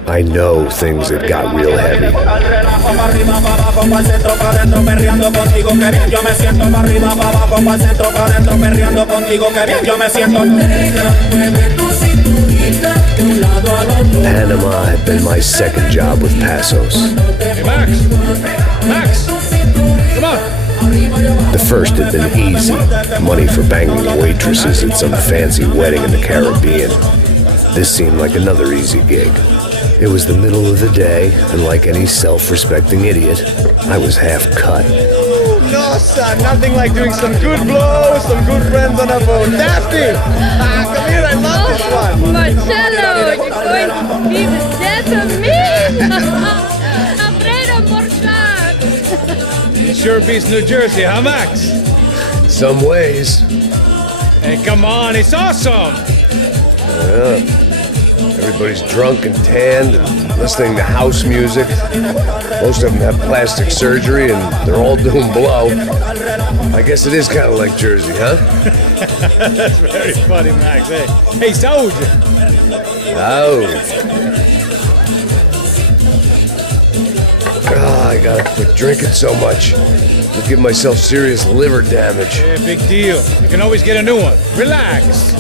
I know things had got real heavy. Panama had been my second job with Passos. Hey, Max! Max! Come on! The first had been easy. Money for banging waitresses at some fancy wedding in the Caribbean. This seemed like another easy gig. It was the middle of the day, and like any self-respecting idiot, I was half cut. No, son, nothing like doing some good blows, some good friends on a boat. Daphne! Come here, I love this one. Marcello, you're going to be the death of me! Alfredo Borchardt! It sure beats New Jersey, huh, Max? Some ways. Hey, come on, it's awesome! Yeah. Everybody's drunk and tanned and listening to house music. Most of them have plastic surgery and they're all doing blow. I guess it is kind of like Jersey, huh? That's very funny, Max. Hey, soldier! Oh. I gotta quit drinking so much. I'll give myself serious liver damage. Yeah, big deal. You can always get a new one. Relax.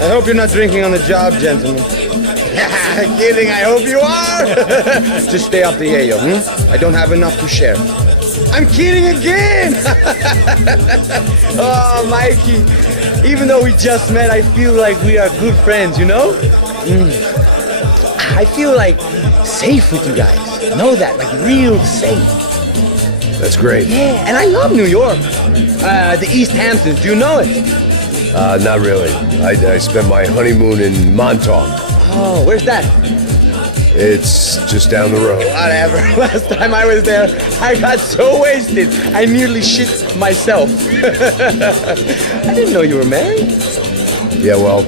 I hope you're not drinking on the job, gentlemen. Kidding, I hope you are. Just stay off the yayo, I don't have enough to share. I'm kidding again. Oh, Mikey, even though we just met, I feel like we are good friends, you know? I feel like safe with you guys. Know that, like real safe. That's great. Yeah, and I love New York. The East Hamptons, do you know it? Not really. I spent my honeymoon in Montauk. Oh, where's that? It's just down the road. Whatever. Last time I was there, I got so wasted, I nearly shit myself. I didn't know you were married. Yeah, well,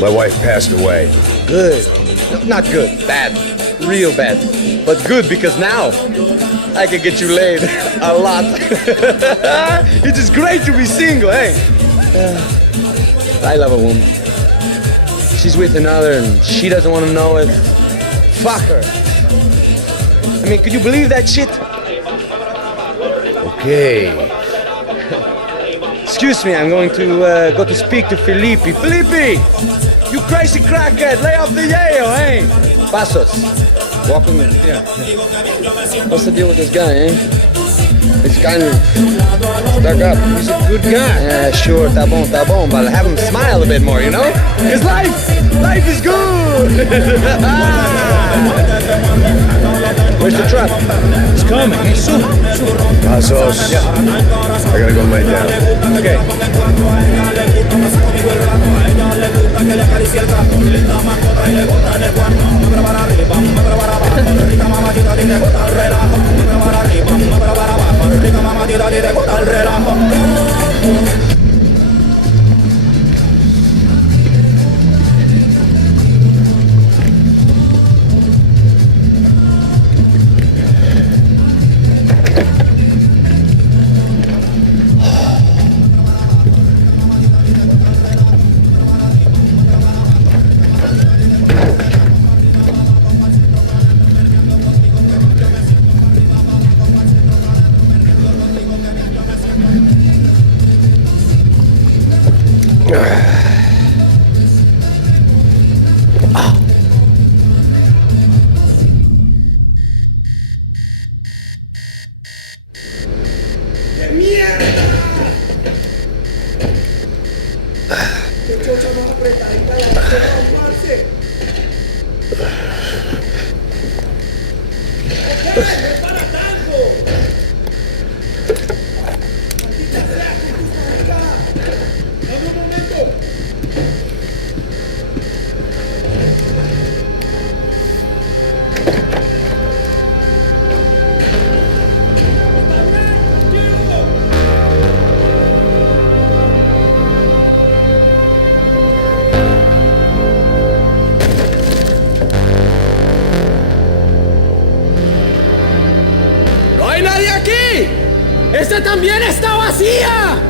my wife passed away. Good. No, not good. Bad. Real bad. But good because now I can get you laid a lot. It is great to be single, hey? I love a woman. She's with another and she doesn't want to know it. Fuck her. I mean, could you believe that shit? Okay. Excuse me, I'm going to go to speak to Felipe. Felipe! You crazy crackhead! Lay off the yayo, eh? Pasos. Welcome in. Yeah. What's the deal with this guy, eh? He's kind of stuck up. He's a good guy. Yeah, sure, tá bom, but have him smile a bit more, you know? Because life is good! Where's the truck? It's coming. Hey, soon. Pasos. Yeah. I gotta go lay down. Okay. ¡Esta también está vacía!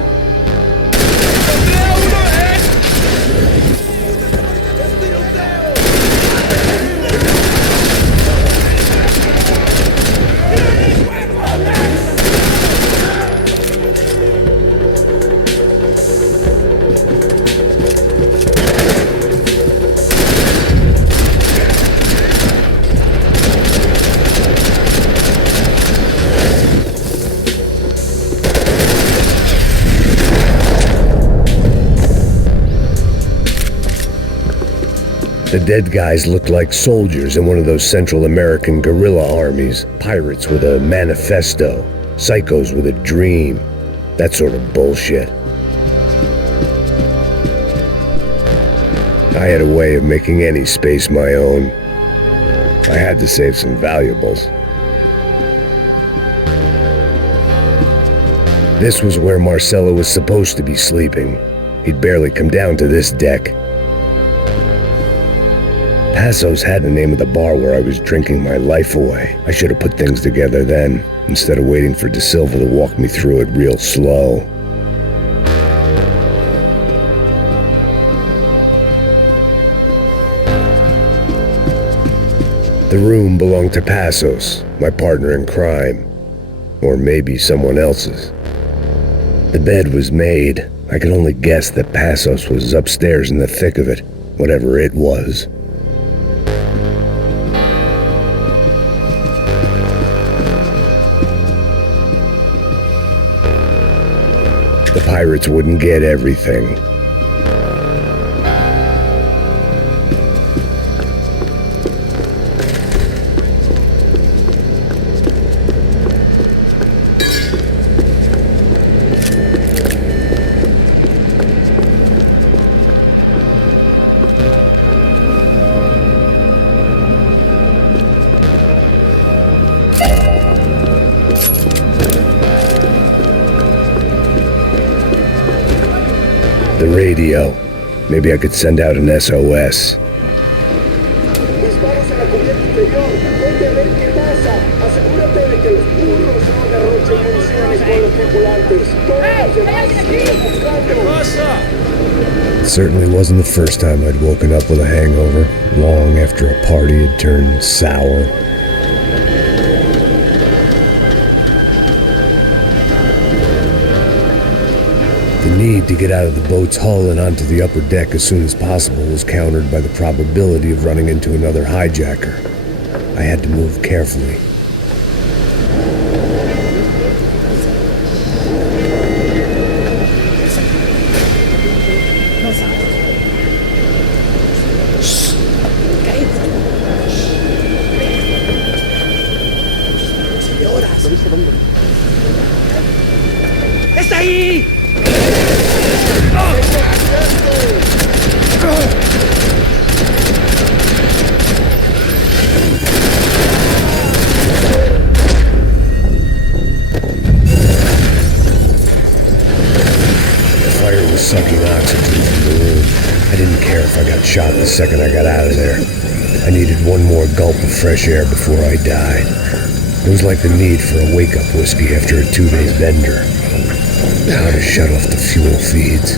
The dead guys looked like soldiers in one of those Central American guerrilla armies. Pirates with a manifesto. Psychos with a dream. That sort of bullshit. I had a way of making any space my own. I had to save some valuables. This was where Marcelo was supposed to be sleeping. He'd barely come down to this deck. Passos had the name of the bar where I was drinking my life away. I should have put things together then, instead of waiting for De Silva to walk me through it real slow. The room belonged to Passos, my partner in crime. Or maybe someone else's. The bed was made. I could only guess that Passos was upstairs in the thick of it, whatever it was. The pirates wouldn't get everything. The radio. Maybe I could send out an SOS. It certainly wasn't the first time I'd woken up with a hangover, long after a party had turned sour. The need to get out of the boat's hull and onto the upper deck as soon as possible was countered by the probability of running into another hijacker. I had to move carefully. ¡Está ahí! The fire was sucking oxygen from the room. I didn't care if I got shot the second I got out of there. I needed one more gulp of fresh air before I died. It was like the need for a wake-up whiskey after a 2-day bender. How to shut off the fuel feeds.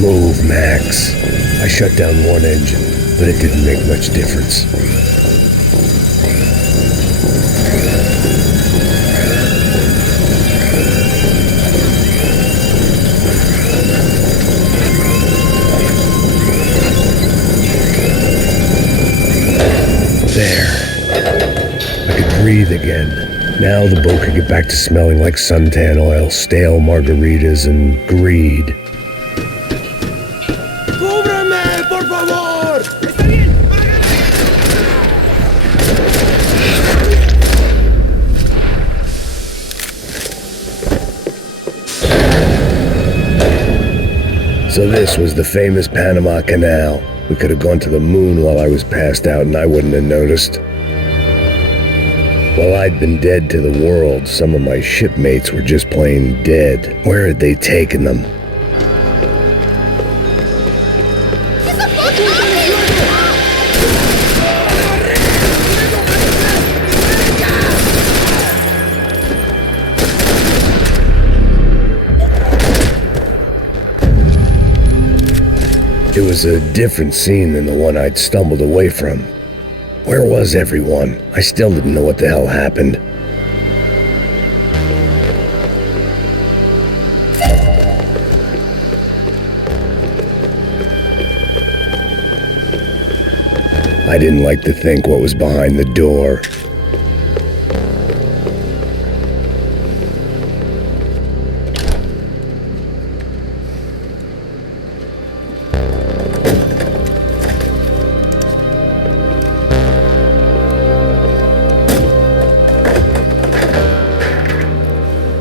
Move, Max. I shut down one engine, but it didn't make much difference. There. I could breathe again. Now the boat could get back to smelling like suntan oil, stale margaritas, and greed. ¡Cúbrame, por favor! So this was the famous Panama Canal. We could have gone to the moon while I was passed out and I wouldn't have noticed. While I'd been dead to the world, some of my shipmates were just plain dead. Where had they taken them? It was a different scene than the one I'd stumbled away from. Where was everyone? I still didn't know what the hell happened. I didn't like to think what was behind the door.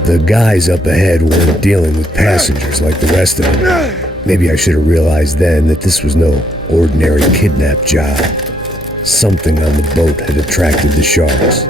The guys up ahead weren't dealing with passengers like the rest of them. Maybe I should have realized then that this was no ordinary kidnap job. Something on the boat had attracted the sharks.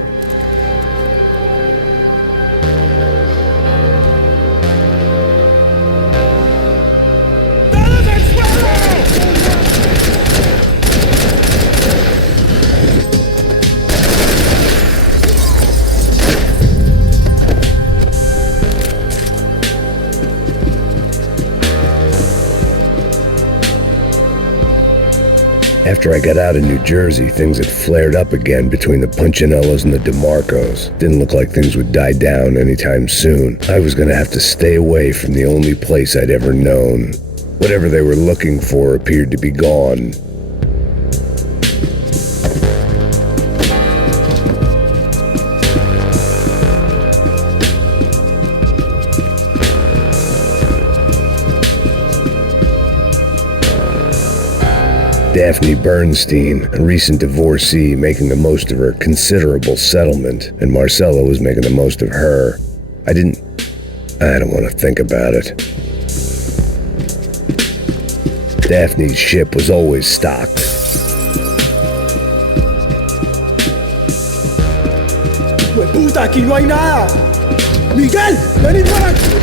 After I got out of New Jersey, things had flared up again between the Punchinellos and the DeMarcos. Didn't look like things would die down anytime soon. I was gonna have to stay away from the only place I'd ever known. Whatever they were looking for appeared to be gone. Daphne Bernstein, a recent divorcee, making the most of her considerable settlement, and Marcella was making the most of her. I don't want to think about it. Daphne's ship was always stocked. ¡Puta, aquí no hay nada! ¡Miguel, venid para aquí!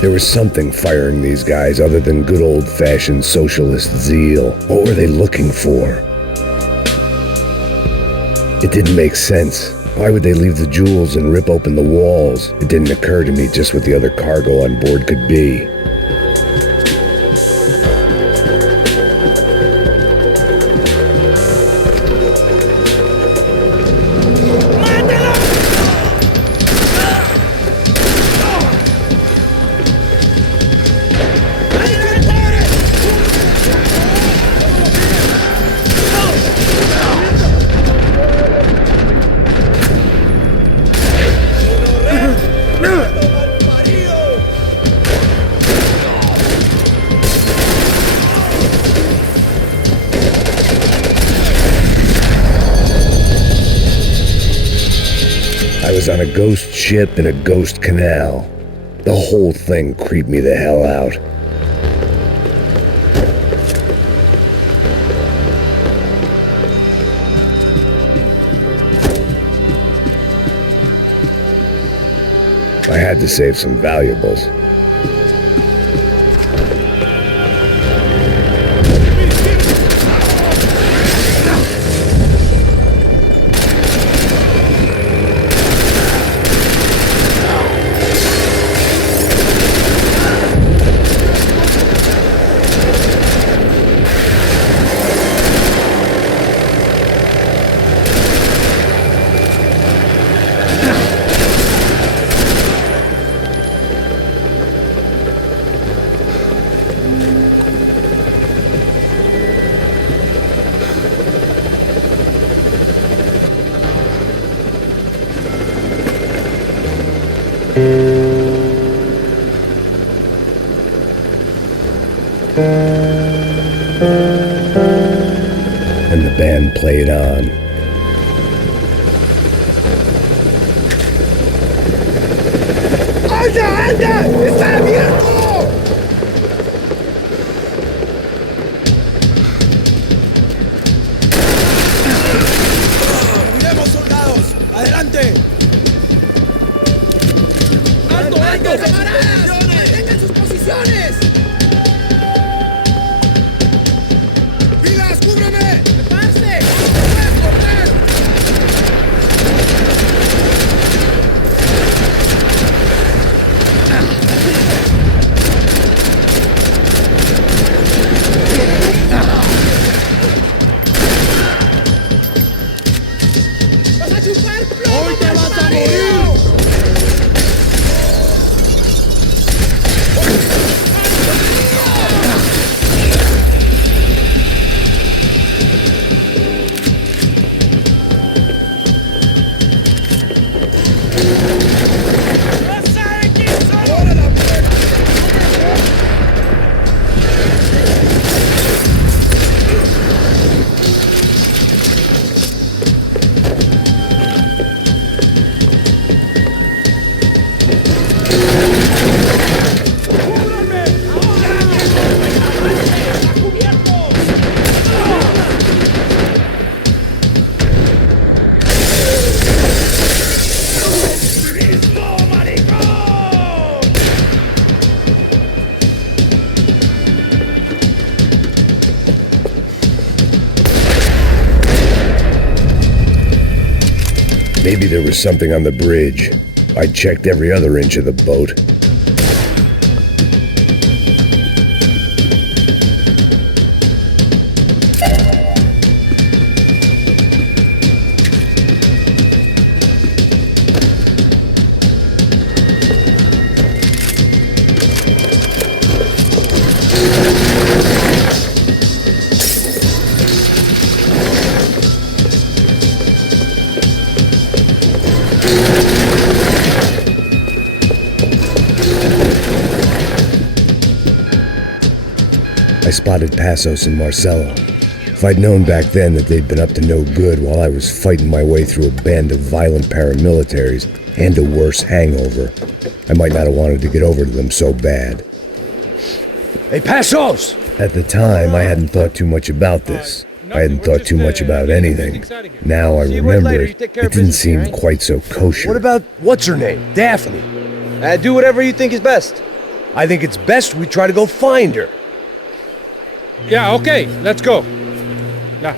There was something firing these guys other than good old-fashioned socialist zeal. What were they looking for? It didn't make sense. Why would they leave the jewels and rip open the walls? It didn't occur to me just what the other cargo on board could be. was on a ghost ship in a ghost canal. The whole thing creeped me the hell out. I had to save some valuables. And the band played on. ¡Anda, anda! ¡Está abierto! ¡Miremos, soldados! ¡Adelante! ¡Alto, alto! ¡Camaradas! ¡Mantengan sus posiciones! ¡Vidas, cúbreme! ¡Prepárese! ¡No puedes correr! ¡Vas a chupar plomo! ¡Hoy te vas a morir! Maybe there was something on the bridge. I checked every other inch of the boat. I spotted Passos and Marcelo. If I'd known back then that they'd been up to no good while I was fighting my way through a band of violent paramilitaries and a worse hangover, I might not have wanted to get over to them so bad. Hey, Passos! At the time, I hadn't thought too much about this. I hadn't thought too much about anything. Now I remember it didn't seem quite so kosher. What about, what's her name? Daphne. Do whatever you think is best. I think it's best we try to go find her. Yeah, okay, let's go. Yeah.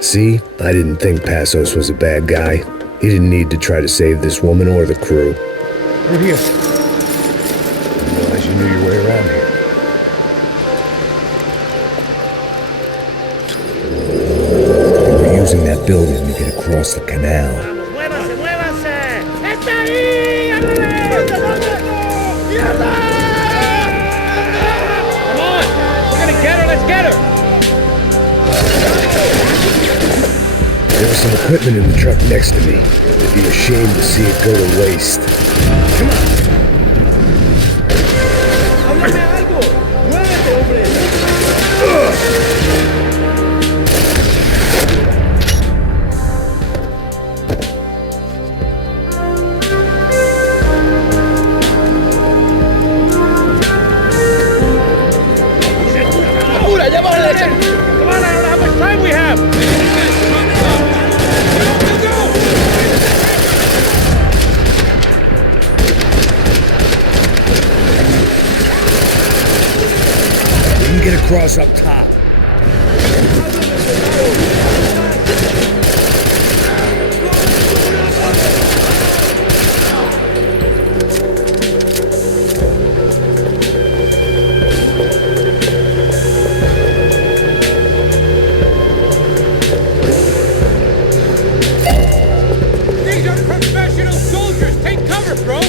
See, I didn't think Passos was a bad guy. He didn't need to try to save this woman or the crew. We're here. I didn't realize you knew your way around here. They were using that building to get across the canal. ¡Muévase, muévase! ¡Está ahí! ¡Ándale! ¡Mierda! Get her, let's get her! There was some equipment in the truck next to me. It'd be a shame to see it go to waste. Come on! ¡Háblame algo! ¡Muévete, hombre! get across up top. These are professional soldiers! Take cover, bro!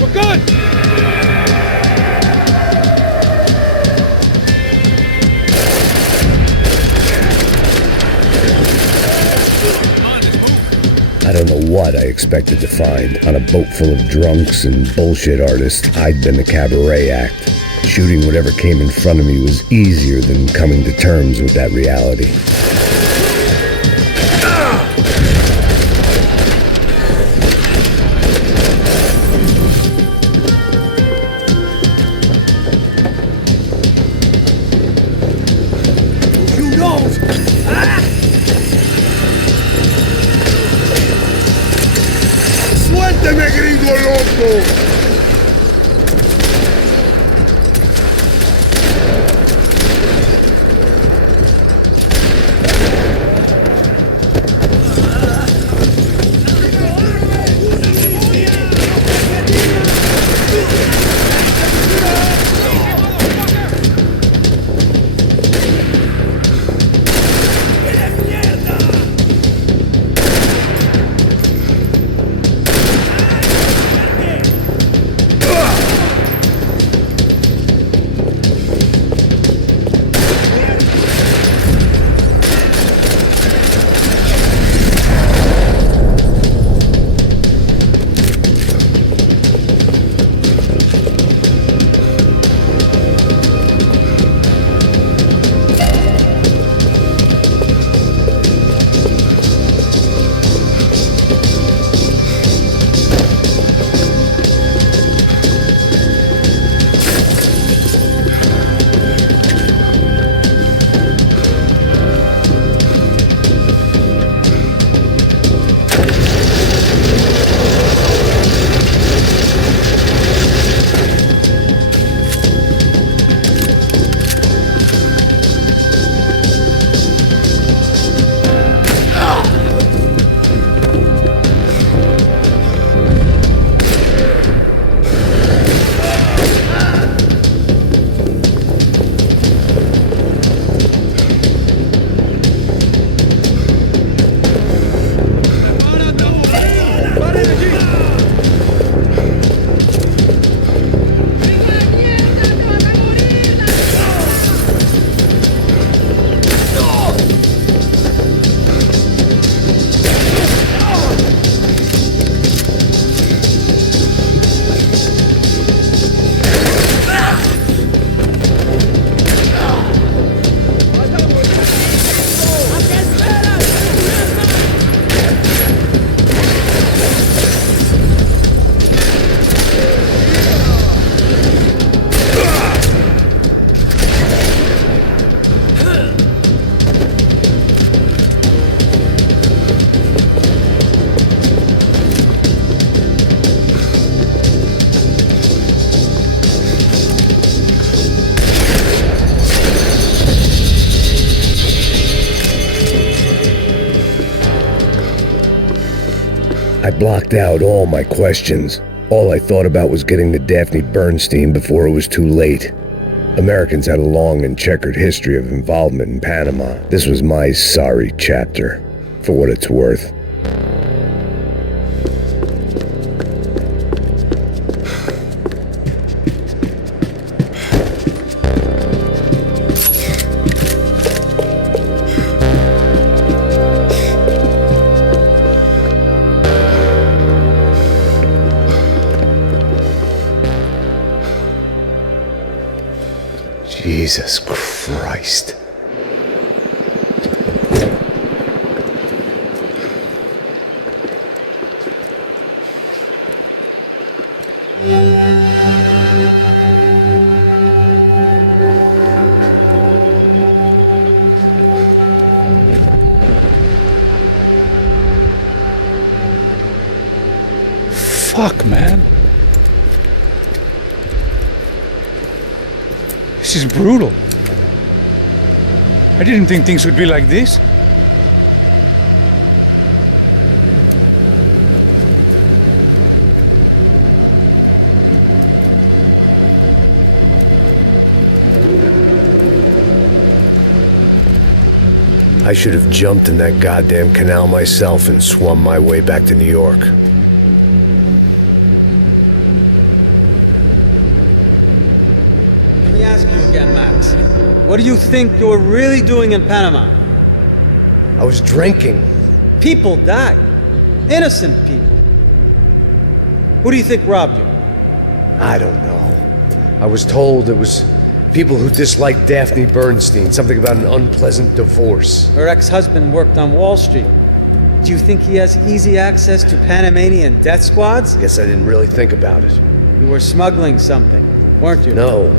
We're good! I don't know what I expected to find. On a boat full of drunks and bullshit artists, I'd been the cabaret act. Shooting whatever came in front of me was easier than coming to terms with that reality. You don't! ¡Suélteme, gringo loco! I blocked out all my questions. All I thought about was getting to Daphne Bernstein before it was too late. Americans had a long and checkered history of involvement in Panama. This was my sorry chapter, for what it's worth. Jesus Christ. Fuck, man. This is brutal. I didn't think things would be like this. I should have jumped in that goddamn canal myself and swum my way back to New York. Let me ask you again, Max. What do you think you were really doing in Panama? I was drinking. People died. Innocent people. Who do you think robbed you? I don't know. I was told it was people who disliked Daphne Bernstein, something about an unpleasant divorce. Her ex-husband worked on Wall Street. Do you think he has easy access to Panamanian death squads? Guess I didn't really think about it. You were smuggling something, weren't you? No.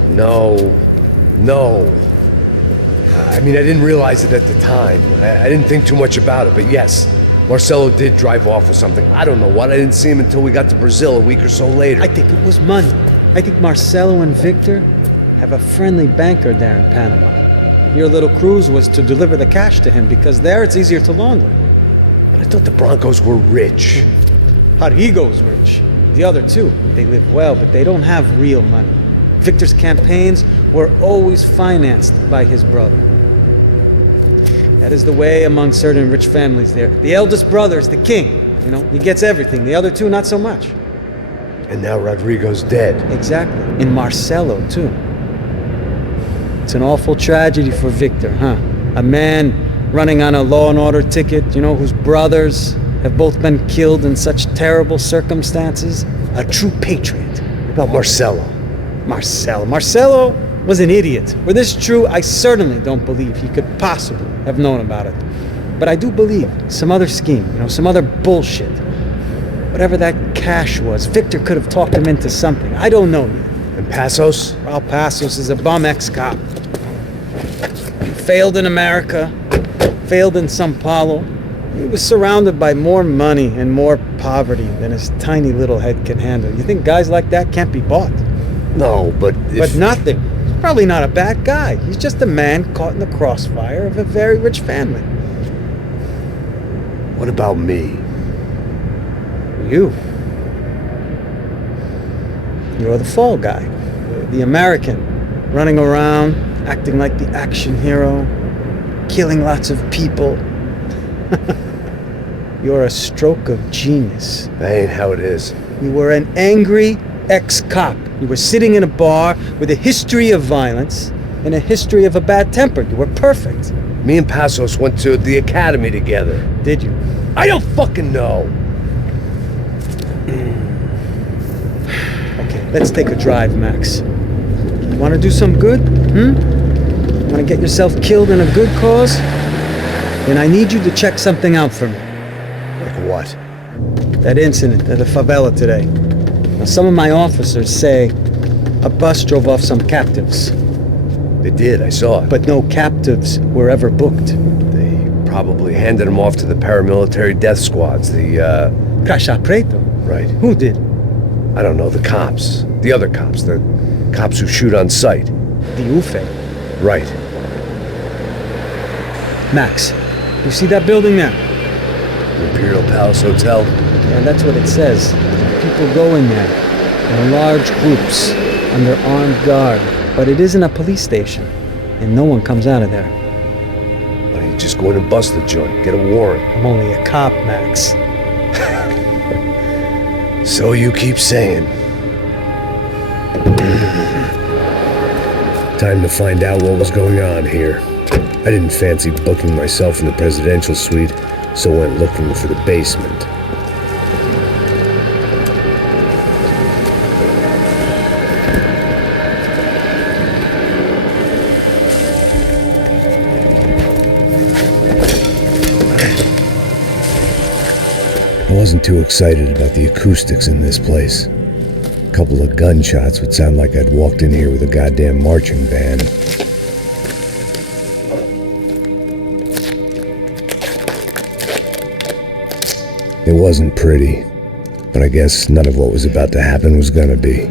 I mean, I didn't realize it at the time. I didn't think too much about it, but yes, Marcelo did drive off with something. I don't know what. I didn't see him until we got to Brazil a week or so later. I think it was money. I think Marcelo and Victor have a friendly banker there in Panama. Your little cruise was to deliver the cash to him because there it's easier to launder. But I thought the Broncos were rich. Rodrigo's rich. The other two, they live well, but they don't have real money. Victor's campaigns were always financed by his brother. That is the way among certain rich families there. The eldest brother is the king. You know, he gets everything. The other two, not so much. And now Rodrigo's dead. Exactly. And Marcelo, too. It's an awful tragedy for Victor, huh? A man running on a law and order ticket, you know, whose brothers have both been killed in such terrible circumstances. A true patriot. What about Marcelo? Marcelo was an idiot. Were this true, I certainly don't believe he could possibly have known about it. But I do believe some other scheme, you know, some other bullshit. Whatever that cash was, Victor could have talked him into something. I don't know yet. And Passos? Well, Passos is a bum ex-cop. He failed in America, failed in Sao Paulo. He was surrounded by more money and more poverty than his tiny little head can handle. You think guys like that can't be bought? No, but But nothing. He's probably not a bad guy. He's just a man caught in the crossfire of a very rich family. What about me? You. You're the fall guy. The American. Running around, acting like the action hero. Killing lots of people. You're a stroke of genius. That ain't how it is. You were an angry ex-cop. You were sitting in a bar with a history of violence and a history of a bad temper. You were perfect. Me and Passos went to the academy together. Did you? I don't fucking know. Okay, let's take a drive, Max. You want to do some good? You want to get yourself killed in a good cause? Then I need you to check something out for me. Like what? That incident at the favela today. Now, some of my officers say a bus drove off some captives. They did, I saw it. But no captives were ever booked. They probably handed them off to the paramilitary death squads, the, Caixa Preto? Right. Who did? I don't know, the cops. The other cops. The cops who shoot on sight. The UFE. Right. Max, you see that building there? Imperial Palace Hotel? Yeah, that's what it says. People go in there in large groups under armed guard. But it isn't a police station, and no one comes out of there. Why don't you just go in and bust the joint? Get a warrant. I'm only a cop, Max. So you keep saying. Time to find out what was going on here. I didn't fancy booking myself in the presidential suite, so went looking for the basement. I wasn't too excited about the acoustics in this place. Couple of gunshots would sound like I'd walked in here with a goddamn marching band. It wasn't pretty, but I guess none of what was about to happen was gonna be.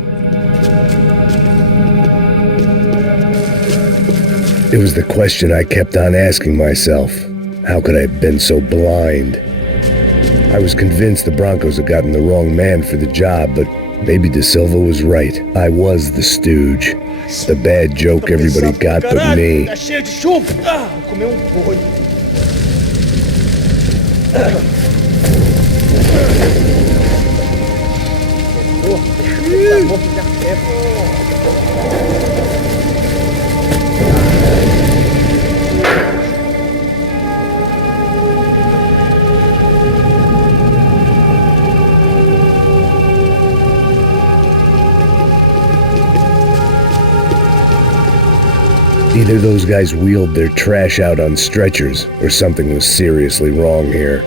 It was the question I kept on asking myself. How could I have been so blind? I was convinced the Broncos had gotten the wrong man for the job, but maybe De Silva was right. I was the stooge. The bad joke everybody got but me. Tá cheio de chumbo. Vou comer boi. Either those guys wheeled their trash out on stretchers, or something was seriously wrong here.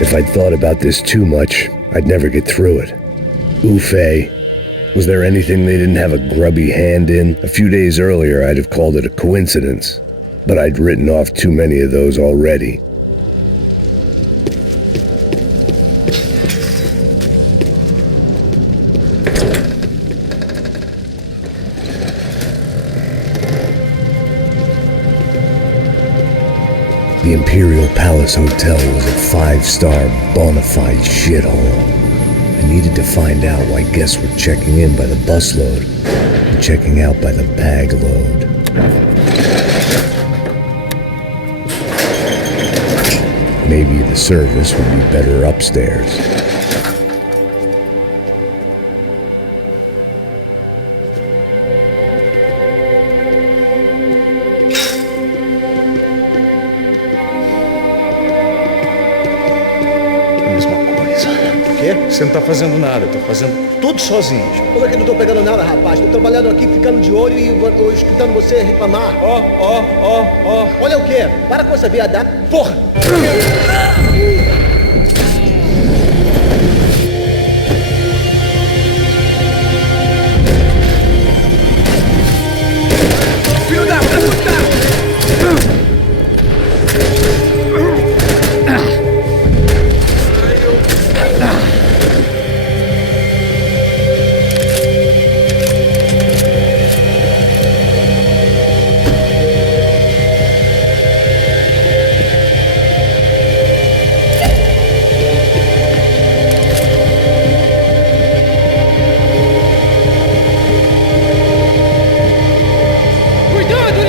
If I'd thought about this too much, I'd never get through it. Oofay. Was there anything they didn't have a grubby hand in? A few days earlier, I'd have called it a coincidence, but I'd written off too many of those already. The Imperial Palace Hotel was a 5-star bona fide shithole. I needed to find out why guests were checking in by the busload and checking out by the bag load. Maybe the service would be better upstairs. Você não tá fazendo nada, eu tô fazendo tudo sozinho. Como é que eu não tô pegando nada, rapaz? Tô trabalhando aqui, ficando de olho e escutando você reclamar. Ó. Olha o quê? Para com essa viadagem. Porra! Filho da puta! Cuidado,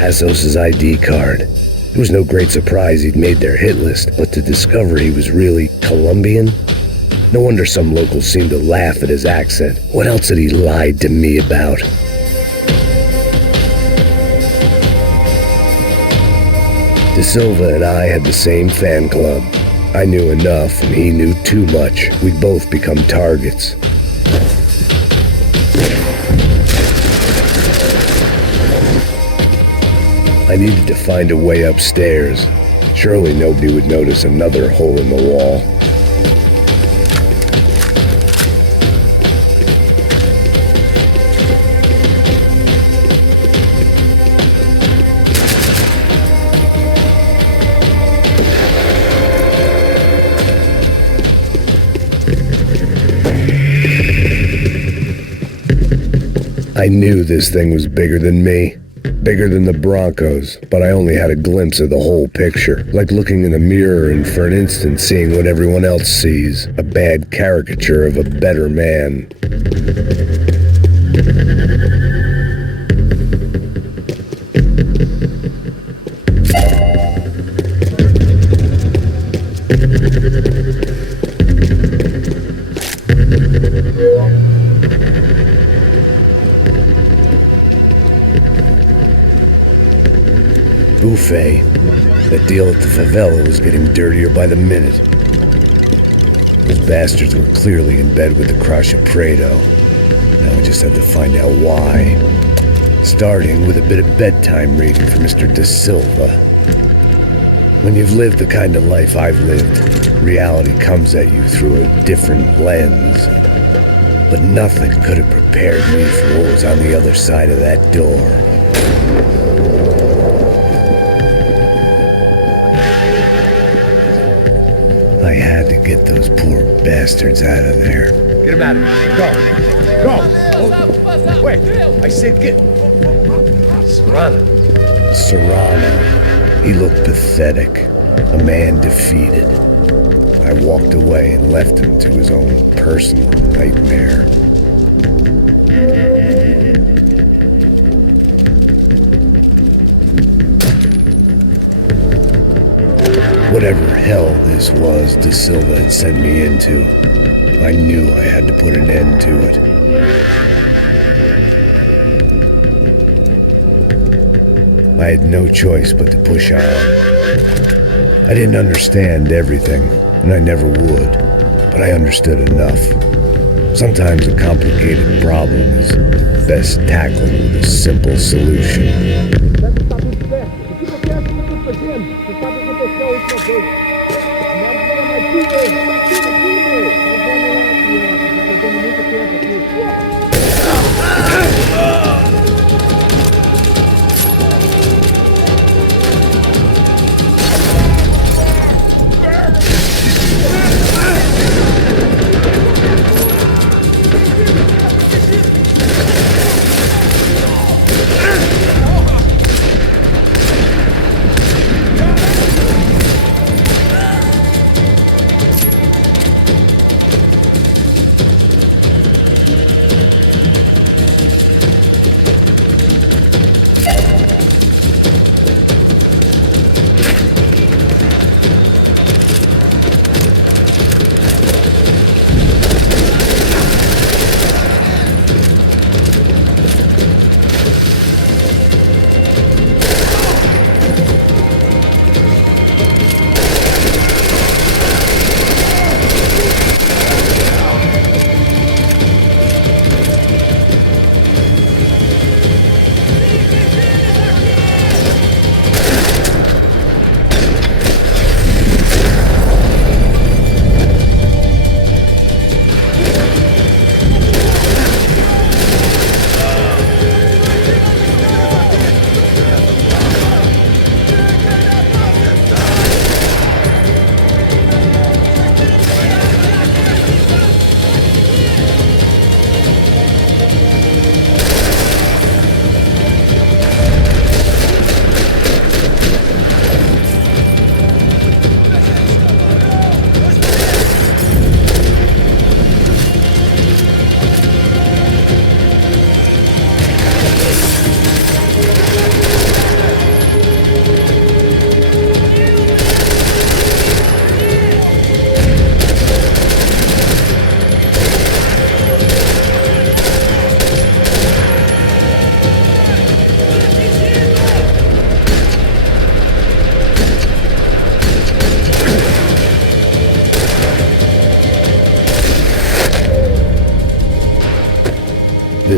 Passos' ID card. It was no great surprise he'd made their hit list, but to discover he was really Colombian? No wonder some locals seemed to laugh at his accent. What else had he lied to me about? De Silva and I had the same fan club. I knew enough and he knew too much. We'd both become targets. I needed to find a way upstairs. Surely nobody would notice another hole in the wall. I knew this thing was bigger than me. Bigger than the Broncos, but I only had a glimpse of the whole picture. Like looking in a mirror and for an instant seeing what everyone else sees. A bad caricature of a better man. Buffet. That deal at the favela was getting dirtier by the minute. Those bastards were clearly in bed with the Crush of Prado. Now I just had to find out why. Starting with a bit of bedtime reading for Mr. De Silva. When you've lived the kind of life I've lived, reality comes at you through a different lens. But nothing could have prepared me for what was on the other side of that door. I had to get those poor bastards out of there. Get him out of here. Go. Oh, wait. I said get... Serrano. He looked pathetic. A man defeated. I walked away and left him to his own personal nightmare. Whatever hell this was De Silva had sent me into, I knew I had to put an end to it. I had no choice but to push on. I didn't understand everything, and I never would, but I understood enough. Sometimes a complicated problem is best tackled with a simple solution.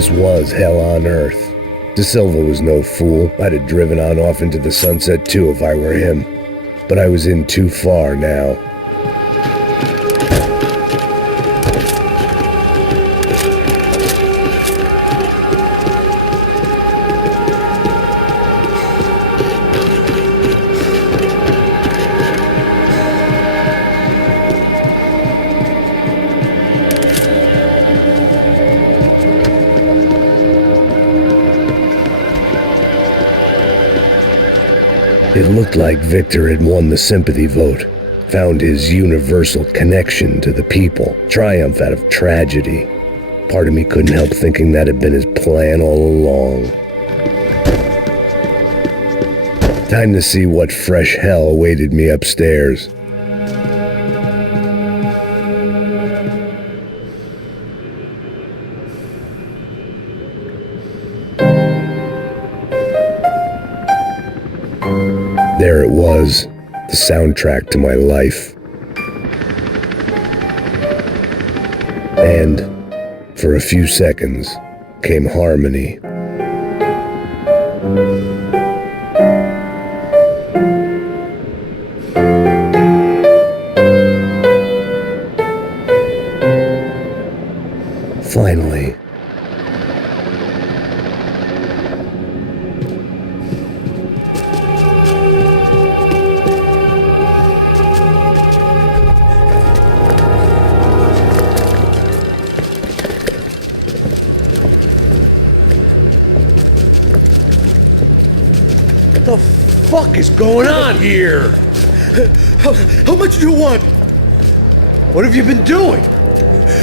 This was hell on earth. De Silva was no fool. I'd have driven on off into the sunset too if I were him. But I was in too far now. It looked like Victor had won the sympathy vote, found his universal connection to the people, triumph out of tragedy. Part of me couldn't help thinking that had been his plan all along. Time to see what fresh hell awaited me upstairs. There it was, the soundtrack to my life. And, for a few seconds, came harmony. Finally. What the fuck is going on here? How much do you want? What have you been doing?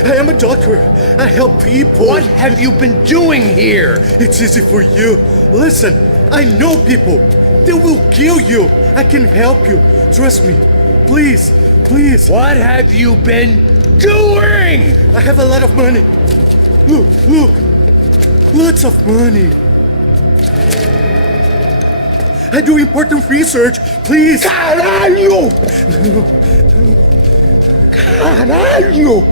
I am a doctor. I help people. What have you been doing here? It's easy for you. Listen, I know people. They will kill you. I can help you. Trust me. Please, please. What have you been doing? I have a lot of money. Look, look. Lots of money. I do important research. Please. Caralho! Caralho!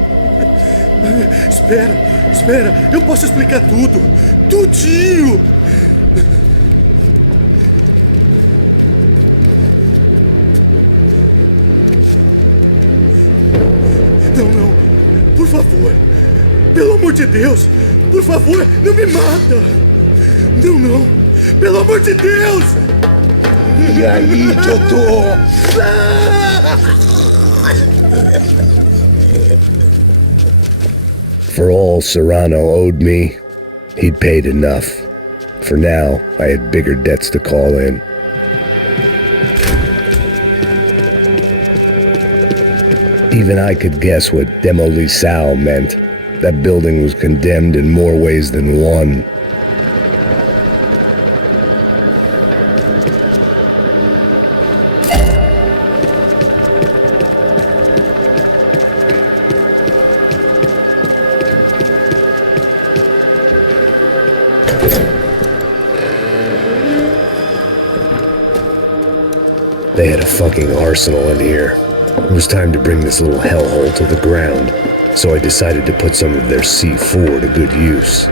Espera. Eu posso explicar tudo. Tudinho. Não. Por favor. Pelo amor de Deus. Por favor, não me mata. Não. Pelo amor de Deus. E aí, doutor? For all Serrano owed me, he'd paid enough. For now, I had bigger debts to call in. Even I could guess what demolição meant. That building was condemned in more ways than one. They had a fucking arsenal in here. It was time to bring this little hellhole to the ground, so I decided to put some of their C4 to good use.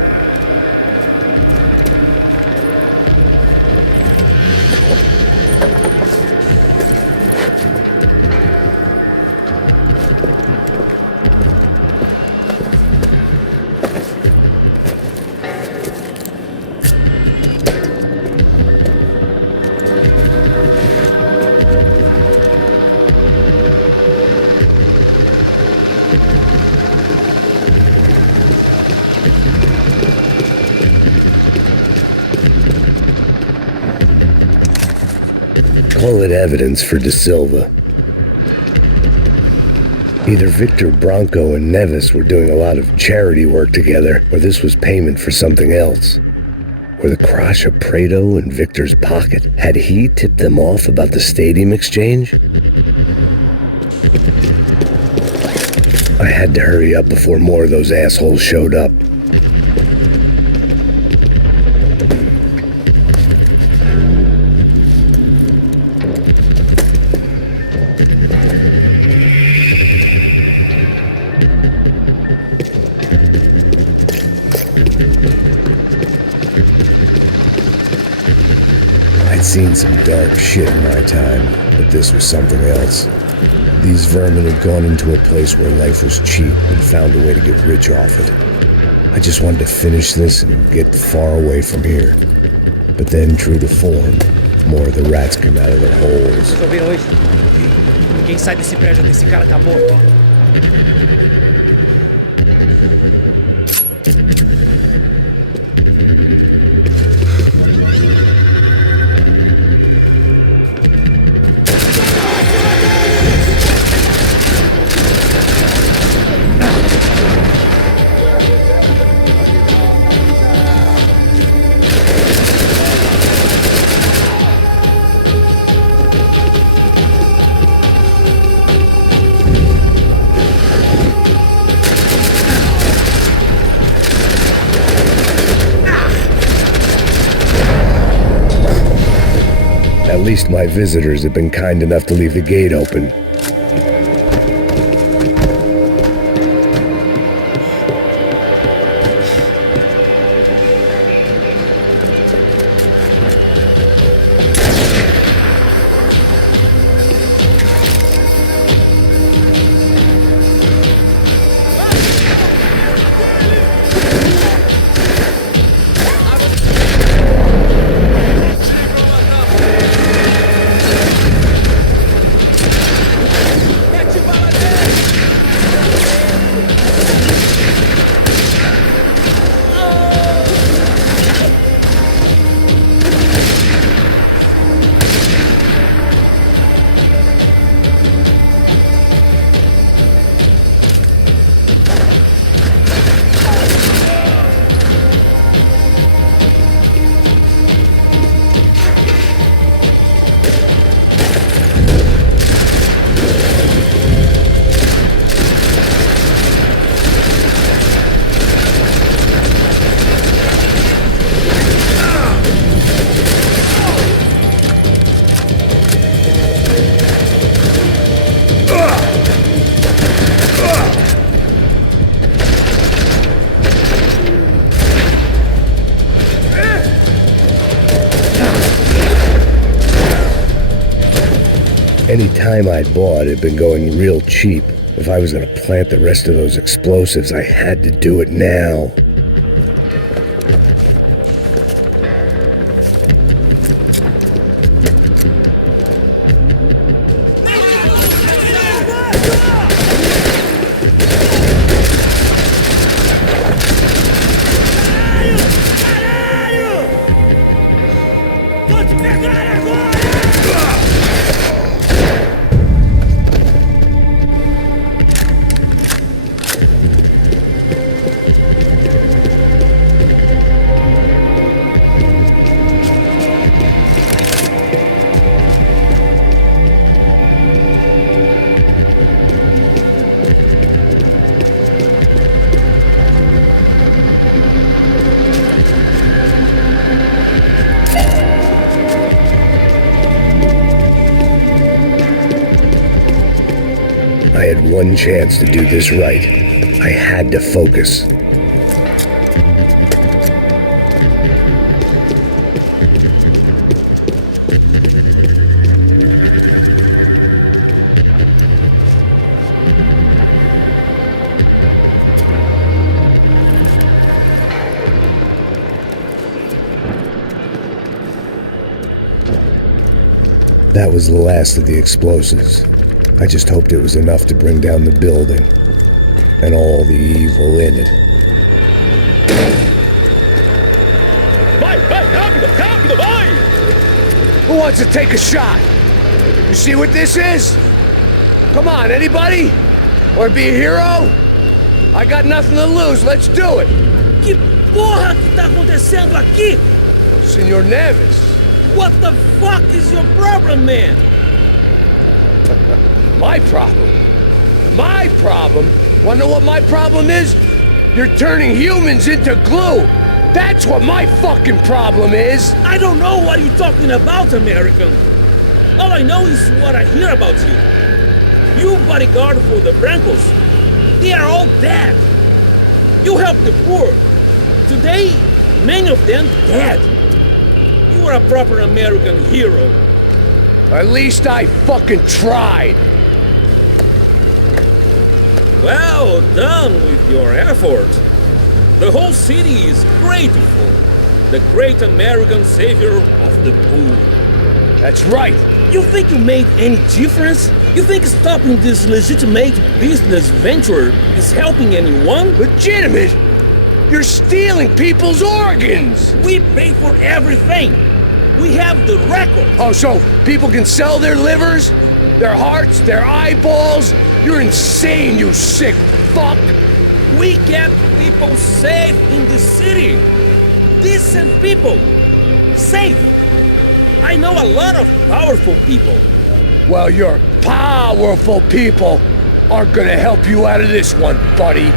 Call it evidence for De Silva. Either Victor Branco and Neves were doing a lot of charity work together, or this was payment for something else. Were the Crusher Prado in Victor's pocket? Had he tipped them off about the stadium exchange? I had to hurry up before more of those assholes showed up. seen some dark shit in my time, but this was something else. These vermin had gone into a place where life was cheap and found a way to get rich off it. I just wanted to finish this and get far away from here. But then, true to form, more of the rats come out of their holes. Vocês ouviram isso? Ninguém sai desse prédio desse cara tá morto. At least my visitors have been kind enough to leave the gate open. Any time I'd bought had been going real cheap. If I was gonna plant the rest of those explosives, I had to do it now. I had one chance to do this right. I had to focus. That was the last of the explosives. I just hoped it was enough to bring down the building and all the evil in it. Vai, rápido, rápido, vai! Who wants to take a shot? You see what this is? Come on, anybody? Want to be a hero? I got nothing to lose, let's do it! Que porra que tá acontecendo aqui? Senor Neves. What the fuck is your problem, man? My problem? My problem? Wanna know what my problem is? You're turning humans into glue! That's what my fucking problem is! I don't know what you're talking about, American. All I know is what I hear about you. You bodyguard for the Brancos. They are all dead. You help the poor. Today, many of them dead. You are a proper American hero. At least I fucking tried. Well done with your effort. The whole city is grateful. The great American savior of the poor. That's right. You think you made any difference? You think stopping this legitimate business venture is helping anyone? Legitimate? You're stealing people's organs! We pay for everything! We have the record! Oh, so people can sell their livers? Their hearts? Their eyeballs? You're insane, you sick fuck! We kept people safe in the city! Decent people! Safe! I know a lot of powerful people. Well, your powerful people aren't gonna help you out of this one, buddy.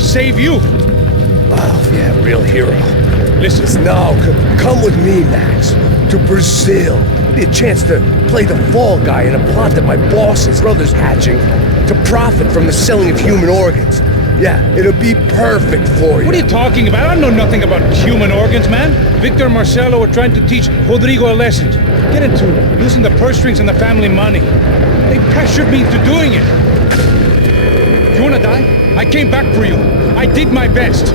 Save you! Oh, yeah, real hero. Listen, now, come with me, Max, to Brazil. It'll be a chance to play the fall guy in a plot that my boss's brother's hatching to profit from the selling of human organs. Yeah, it'll be perfect for you. What are you talking about? I know nothing about human organs, man. Victor and Marcelo were trying to teach Rodrigo a lesson. Get into using the purse strings and the family money. They pressured me into doing it. You wanna die? I came back for you. I did my best.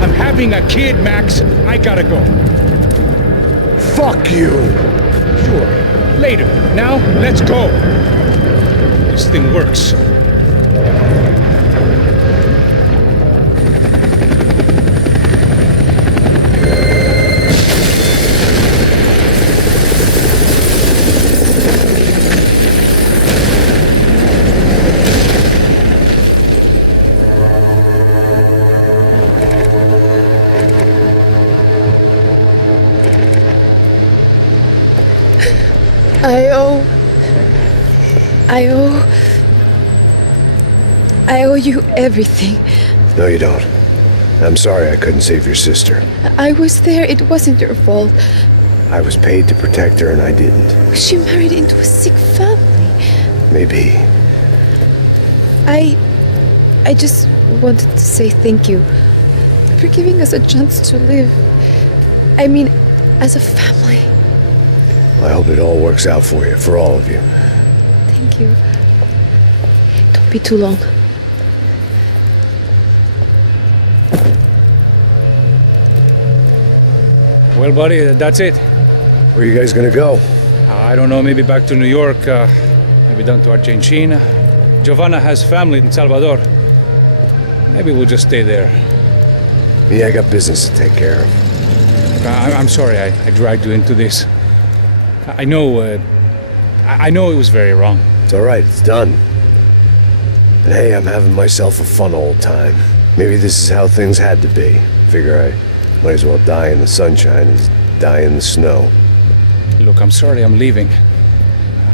I'm having a kid, Max. I gotta go. Fuck you. Sure. Later. Now, let's go. This thing works. I owe you everything. No, you don't. I'm sorry I couldn't save your sister. I was there. It wasn't your fault. I was paid to protect her and I didn't. She married into a sick family. Maybe. I just wanted to say thank you for giving us a chance to live. I mean, as a family. I hope it all works out for you, for all of you. Thank you. Don't be too long. Well, buddy, that's it. Where are you guys gonna go? I don't know, maybe back to New York, maybe down to Argentina. Giovanna has family in Salvador. Maybe we'll just stay there. Me, I got business to take care of. I'm sorry I dragged you into this. I know it was very wrong. It's all right, it's done. And hey, I'm having myself a fun old time. Maybe this is how things had to be. Figure I might as well die in the sunshine as die in the snow. Look, I'm sorry I'm leaving.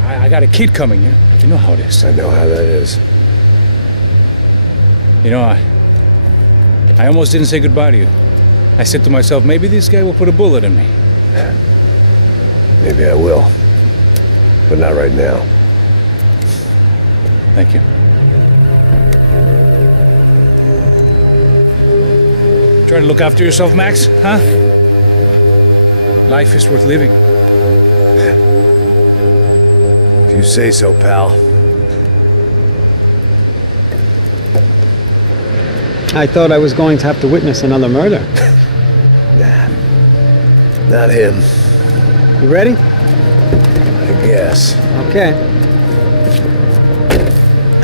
I got a kid coming, you know how it is. I know how that is. You know, I almost didn't say goodbye to you. I said to myself, maybe this guy will put a bullet in me. Maybe I will. But not right now. Thank you. Try to look after yourself, Max, huh? Life is worth living. If you say so, pal. I thought I was going to have to witness another murder. Nah. Not him. You ready? I guess. Okay.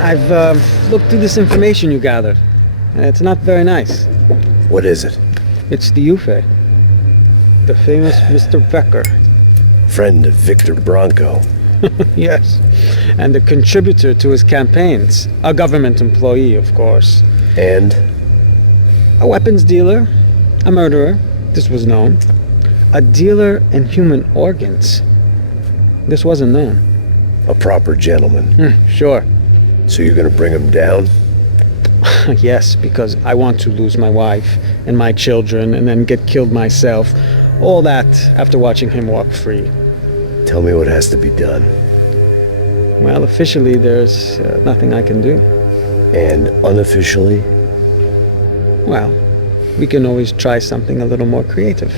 I've looked through this information you gathered. It's not very nice. What is it? It's the UFE. The famous Mr. Becker. Friend of Victor Bronco. Yes. And a contributor to his campaigns. A government employee, of course. And? A weapons dealer. A murderer. This was known. A dealer in human organs. This wasn't known. A proper gentleman. Sure. So you're gonna bring him down? Yes, because I want to lose my wife and my children and then get killed myself. All that after watching him walk free. Tell me what has to be done. Well, officially there's nothing I can do. And unofficially? Well, we can always try something a little more creative.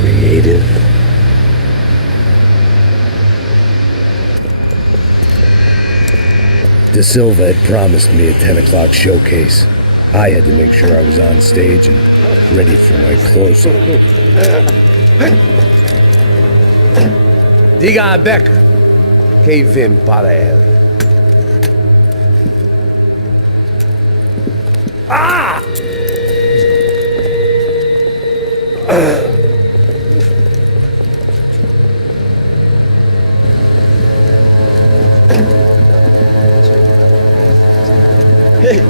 Creative? De Silva had promised me a 10 o'clock showcase. I had to make sure I was on stage and ready for my close-up. Diga a Becker que vem para ele. Ah! Ei,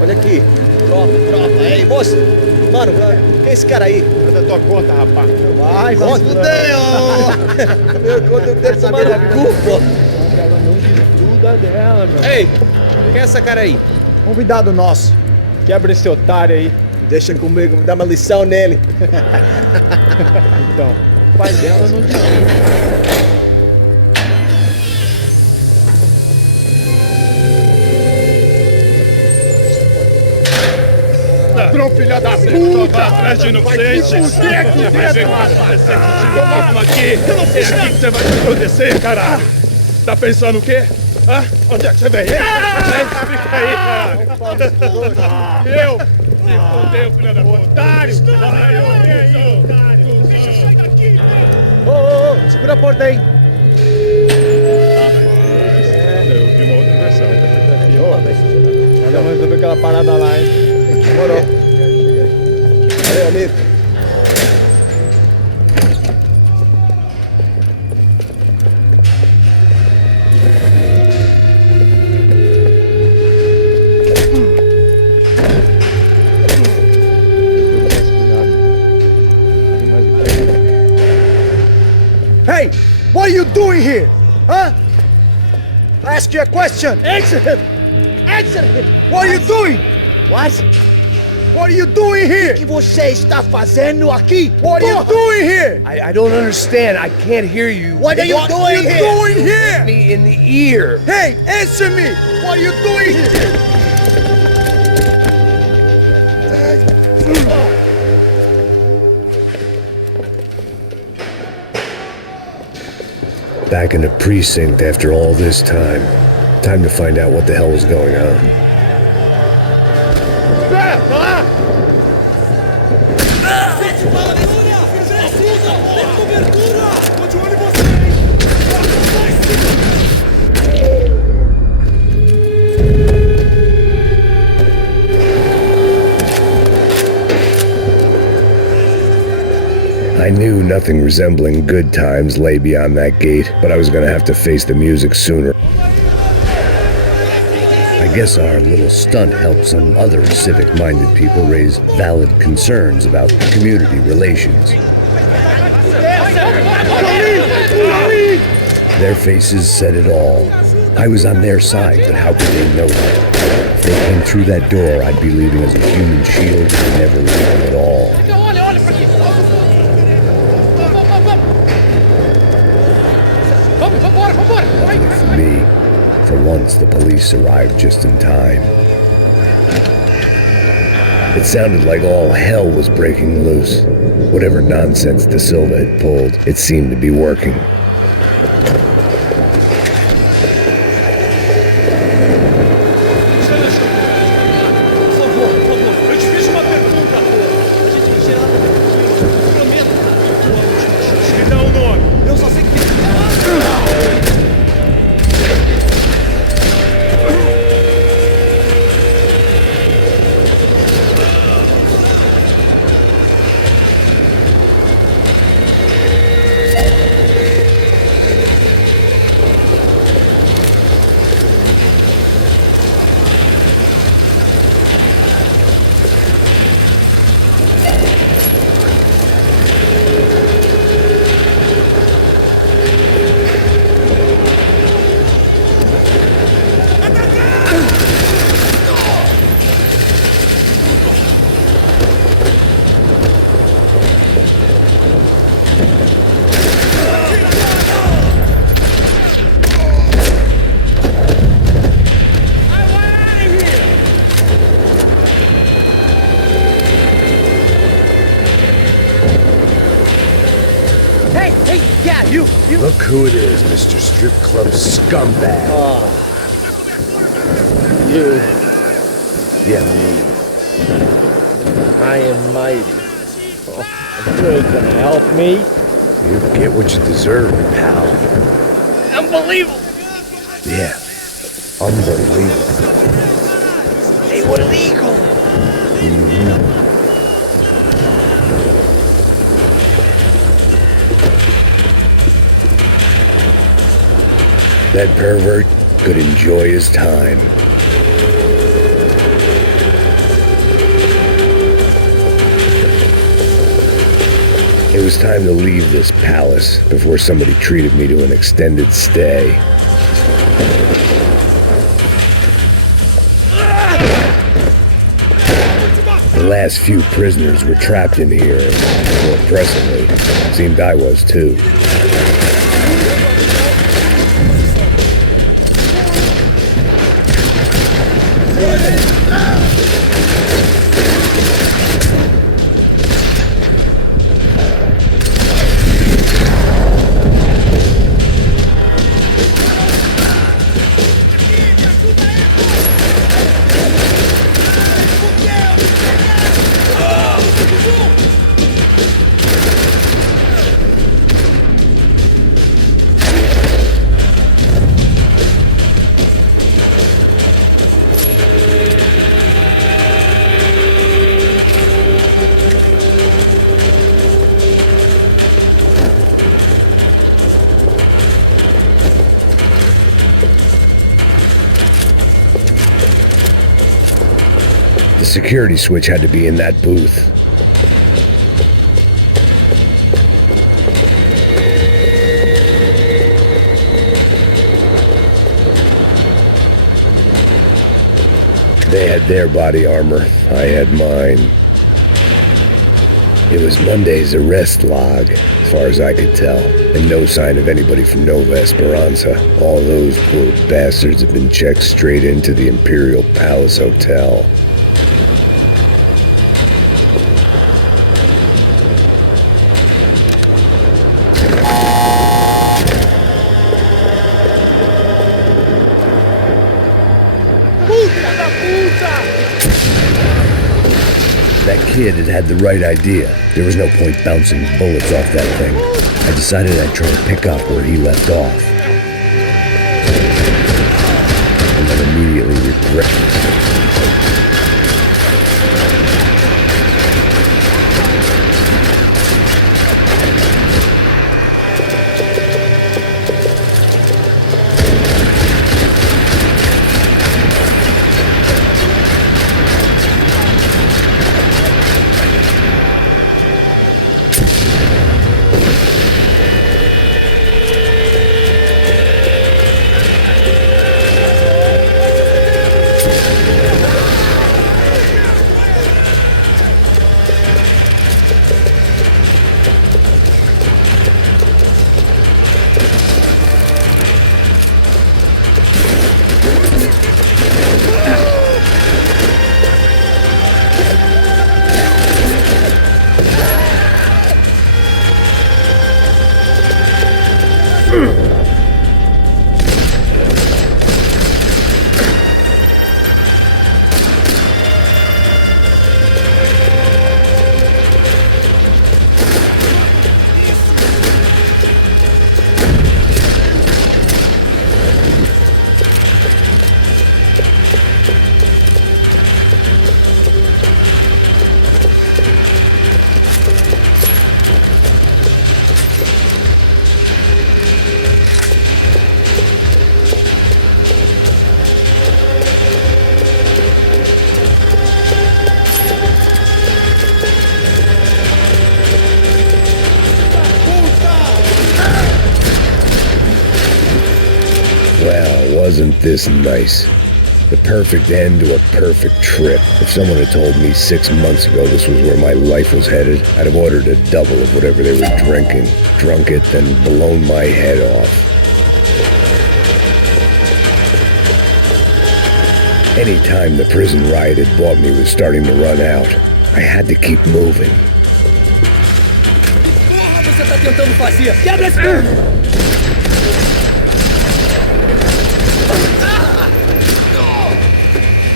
olha aqui. Tropa. Ei, moço. Mano, quem é esse cara aí? Manda tua conta, rapaz. Vai se fuder, ó. Meu conta deve tomar no cu, pô. Ela não desgruda dela, meu. Ei, quem é essa cara aí? Convidado nosso. Quebra esse otário aí. Deixa comigo, me dá uma lição nele. Então, o pai dela não desgruda. Ladrão, filha da puta! Vai atrás de inocente! Vamos aqui! É aqui que você vai se proteger, caralho! Tá pensando o quê? Hã? Onde é que você vem? Fica aí, caralho! Eu? Se fodeu, filha da puta! Otário! Deixa eu sair daqui! Ô, segura a porta aí! Eu vi uma outra versão. Vamos resolver aquela parada lá, hein? Demorou. Valeu, amigo. Hey! What are you doing here? Huh? I ask you a question. Answer him! Answer him! What are you doing? What? What are you doing here? O que você está fazendo aqui? What are you doing here? I don't understand. I can't hear you. What are you doing here? Doing here? Me in the ear. Hey, answer me! What are you doing here? Back in the precinct after all this time. Time to find out what the hell was going on. I knew nothing resembling good times lay beyond that gate, but I was gonna have to face the music sooner. I guess our little stunt helped some other civic-minded people raise valid concerns about community relations. Their faces said it all. I was on their side, but how could they know that? If they came through that door, I'd be leaving as a human shield and never leaving at all. Luckily for me, for once the police arrived just in time. It sounded like all hell was breaking loose. Whatever nonsense De Silva had pulled, it seemed to be working. Look who it is, Mr. Strip Club Scumbag. Oh. You. Yeah, me. I am mighty. Oh, you're gonna help me? You get what you deserve, pal. Unbelievable! Yeah, unbelievable. They were illegal! Mm-hmm. That pervert could enjoy his time. It was time to leave this palace before somebody treated me to an extended stay. The last few prisoners were trapped in here, and more pressingly, it seemed I was too. The security switch had to be in that booth. They had their body armor, I had mine. It was Monday's arrest log, as far as I could tell, and no sign of anybody from Nova Esperanza. All those poor bastards have been checked straight into the Imperial Palace Hotel. kid had had the right idea. There was no point bouncing bullets off that thing. I decided I'd try to pick up where he left off. And then immediately regret it. Wasn't this nice? The perfect end to a perfect trip. If someone had told me 6 months ago this was where my life was headed, I'd have ordered a double of whatever they were drinking, drunk it, then blown my head off. Any time the prison riot had bought me was starting to run out. I had to keep moving. Você tá tentando fazer? Quebra esse...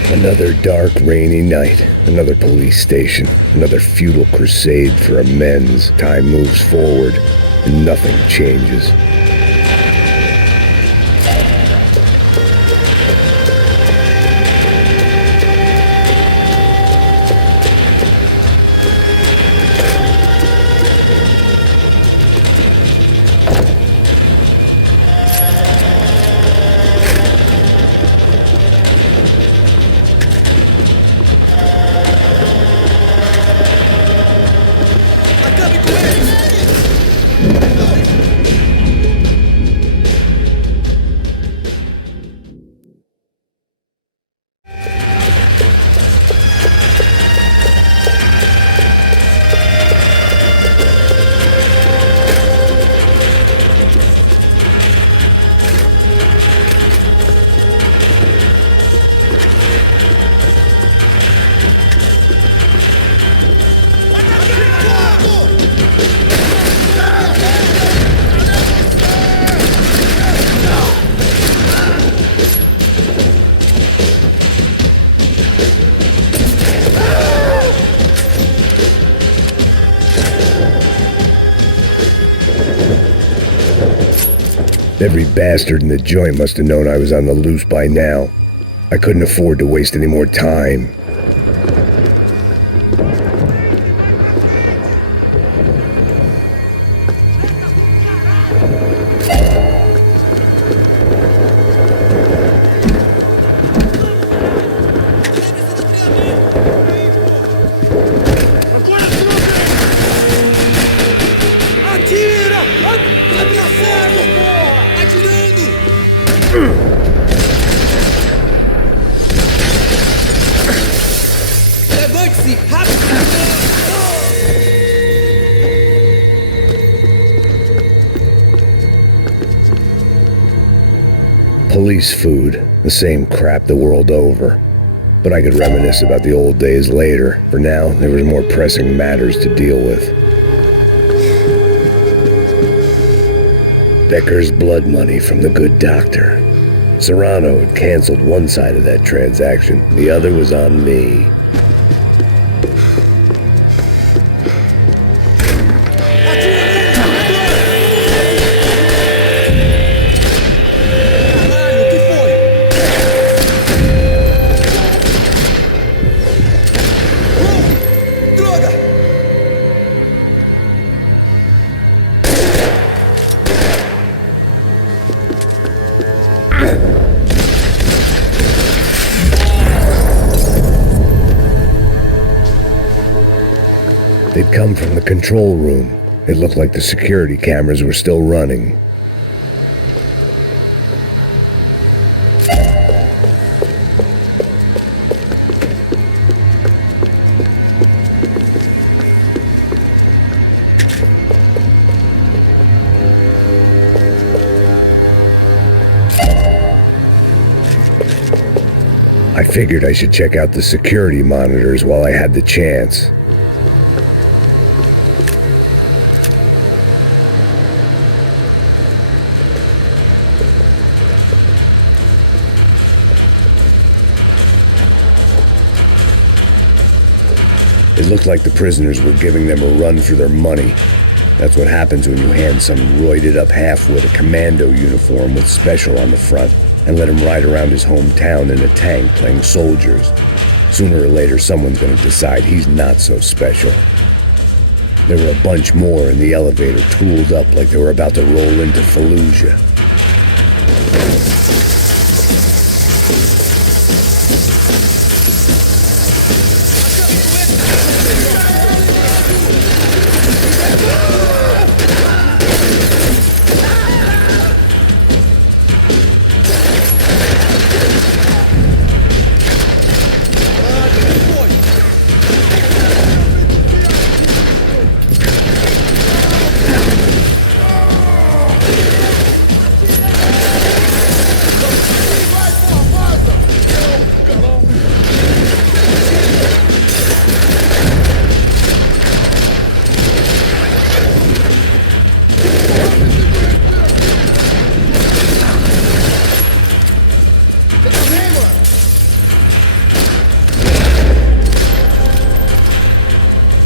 Another dark, rainy night. Another police station. Another futile crusade for amends. Time moves forward, and nothing changes. Every bastard in the joint must have known I was on the loose by now. I couldn't afford to waste any more time. Police food, the same crap the world over. But I could reminisce about the old days later. For now, there was more pressing matters to deal with. Becker's blood money from the good doctor. Serrano had canceled one side of that transaction. The other was on me. They'd come from the control room. It looked like the security cameras were still running. I figured I should check out the security monitors while I had the chance. It looked like the prisoners were giving them a run for their money. That's what happens when you hand some roided-up halfwit a commando uniform with special on the front and let him ride around his hometown in a tank playing soldiers. Sooner or later, someone's gonna decide he's not so special. There were a bunch more in the elevator, tooled up like they were about to roll into Fallujah.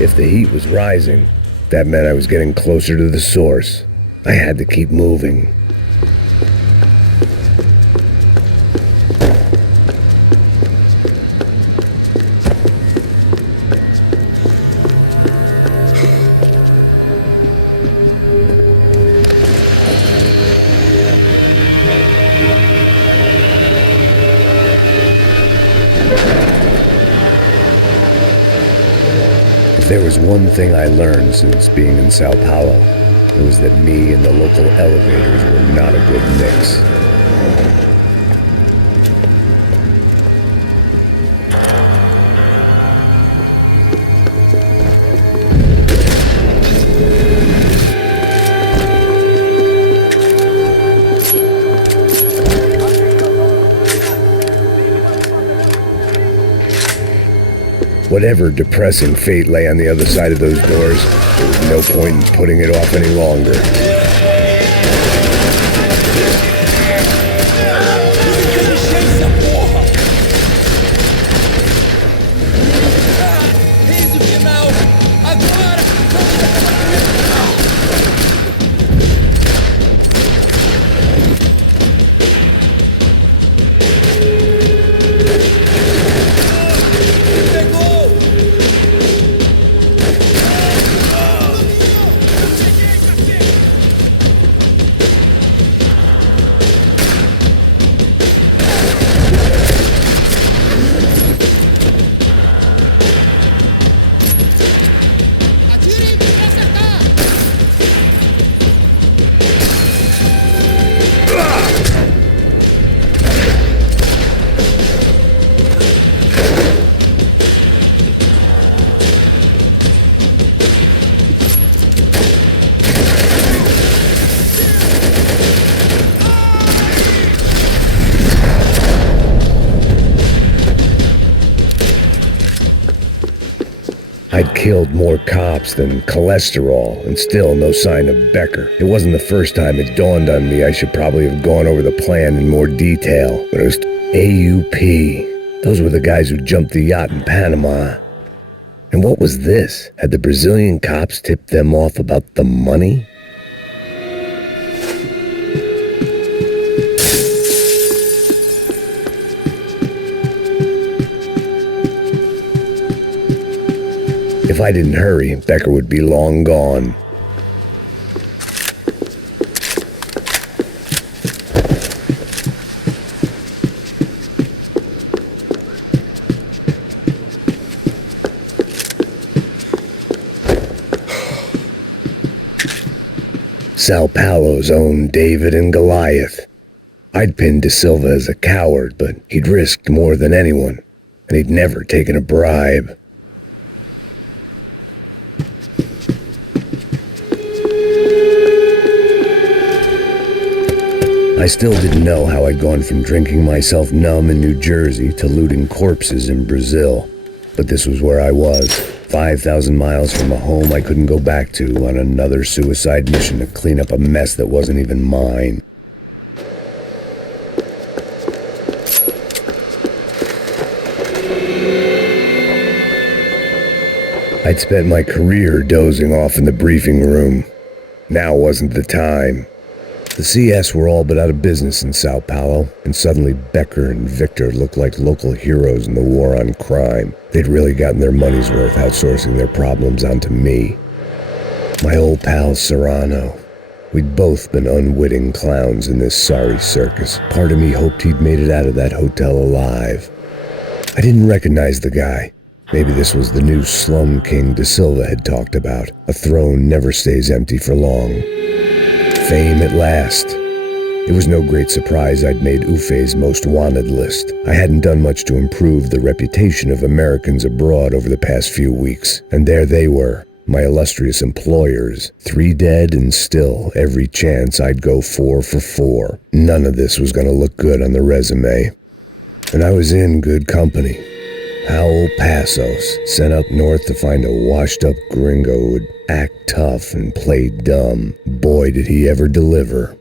If the heat was rising, that meant I was getting closer to the source. I had to keep moving. There was one thing I learned since being in Sao Paulo. It was that me and the local elevators were not a good mix. Whatever depressing fate lay on the other side of those doors, there was no point in putting it off any longer. I'd killed more cops than cholesterol, and still no sign of Becker. It wasn't the first time it dawned on me I should probably have gone over the plan in more detail, but it was AUP. Those were the guys who jumped the yacht in Panama. And what was this? Had the Brazilian cops tipped them off about the money? If I didn't hurry, Becker would be long gone. Sao Paulo's own David and Goliath. I'd pinned De Silva as a coward, but he'd risked more than anyone, and he'd never taken a bribe. I still didn't know how I'd gone from drinking myself numb in New Jersey to looting corpses in Brazil. But this was where I was, 5,000 miles from a home I couldn't go back to, on another suicide mission to clean up a mess that wasn't even mine. I'd spent my career dozing off in the briefing room. Now wasn't the time. The CS were all but out of business in Sao Paulo, and suddenly Becker and Victor looked like local heroes in the war on crime. They'd really gotten their money's worth outsourcing their problems onto me. My old pal Serrano. We'd both been unwitting clowns in this sorry circus. Part of me hoped he'd made it out of that hotel alive. I didn't recognize the guy. Maybe this was the new slum king De Silva had talked about. A throne never stays empty for long. Fame at last. It was no great surprise I'd made Ufe's most wanted list. I hadn't done much to improve the reputation of Americans abroad over the past few weeks, and there they were, my illustrious employers, 3 dead and still every chance I'd go 4 for 4. None of this was going to look good on the resume. And I was in good company. Howell Passos, sent up north to find a washed-up gringo who would act tough and play dumb. Boy, did he ever deliver.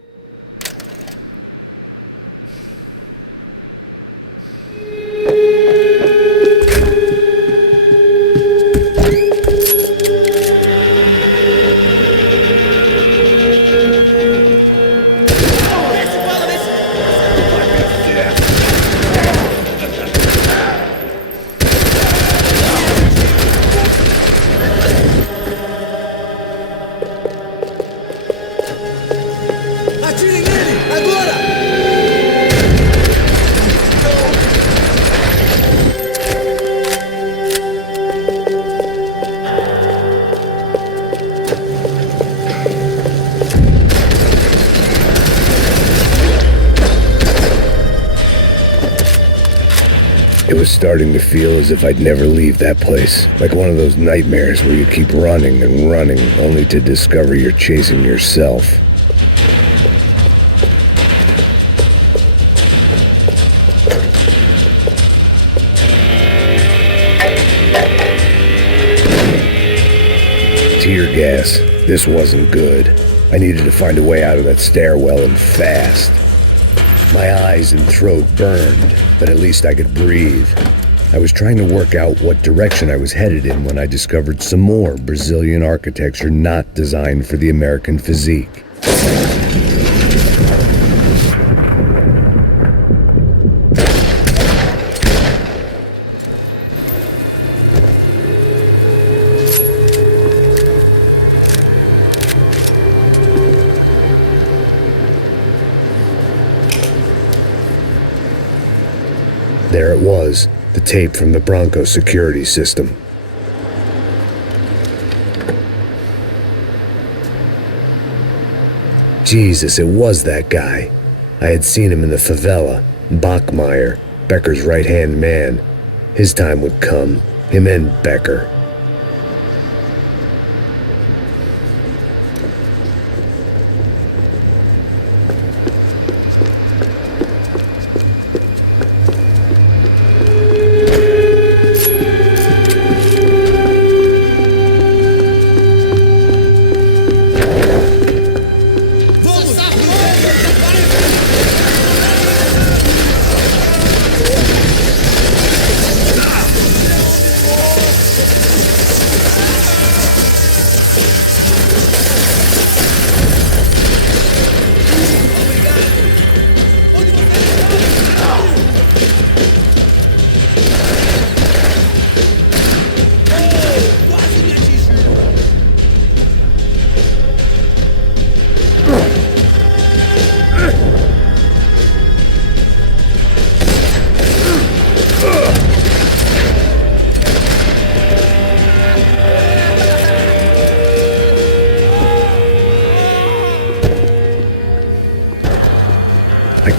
It was starting to feel as if I'd never leave that place. Like one of those nightmares where you keep running and running, only to discover you're chasing yourself. Tear gas. This wasn't good. I needed to find a way out of that stairwell and fast. My eyes and throat burned, but at least I could breathe. I was trying to work out what direction I was headed in when I discovered some more Brazilian architecture not designed for the American physique. There it was, the tape from the Bronco security system. Jesus, it was that guy. I had seen him in the favela. Bachmeyer, Becker's right-hand man. His time would come. Him and Becker.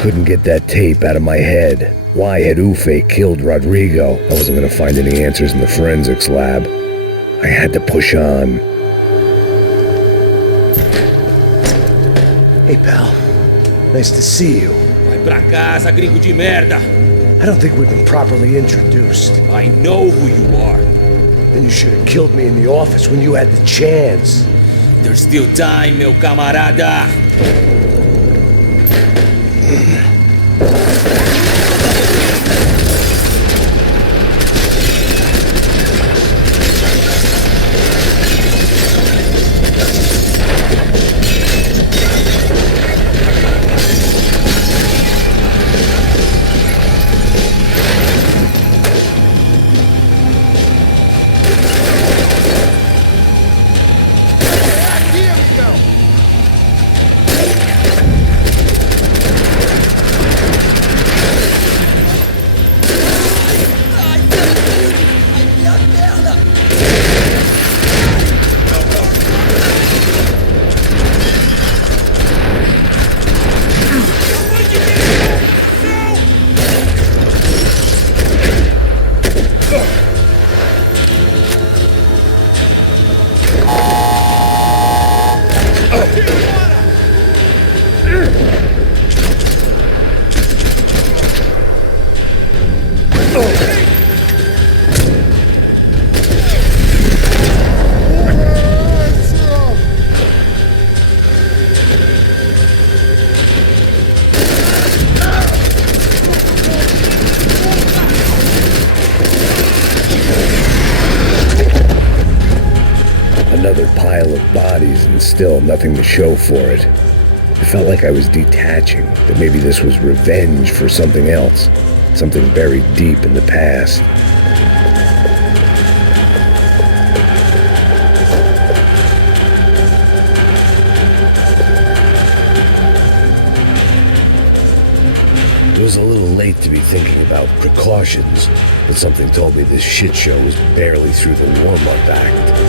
couldn't get that tape out of my head. Why had Ufe killed Rodrigo? I wasn't gonna find any answers in the forensics lab. I had to push on. Hey, pal. Nice to see you. Vai pra casa, gringo de merda! I don't think we've been properly introduced. I know who you are. Then you should have killed me in the office when you had the chance. There's still time, meu camarada! Another pile of bodies and still nothing to show for it. I felt like I was detaching, that maybe this was revenge for something else, something buried deep in the past. It was a little late to be thinking about precautions, but something told me this shit show was barely through the warm-up act.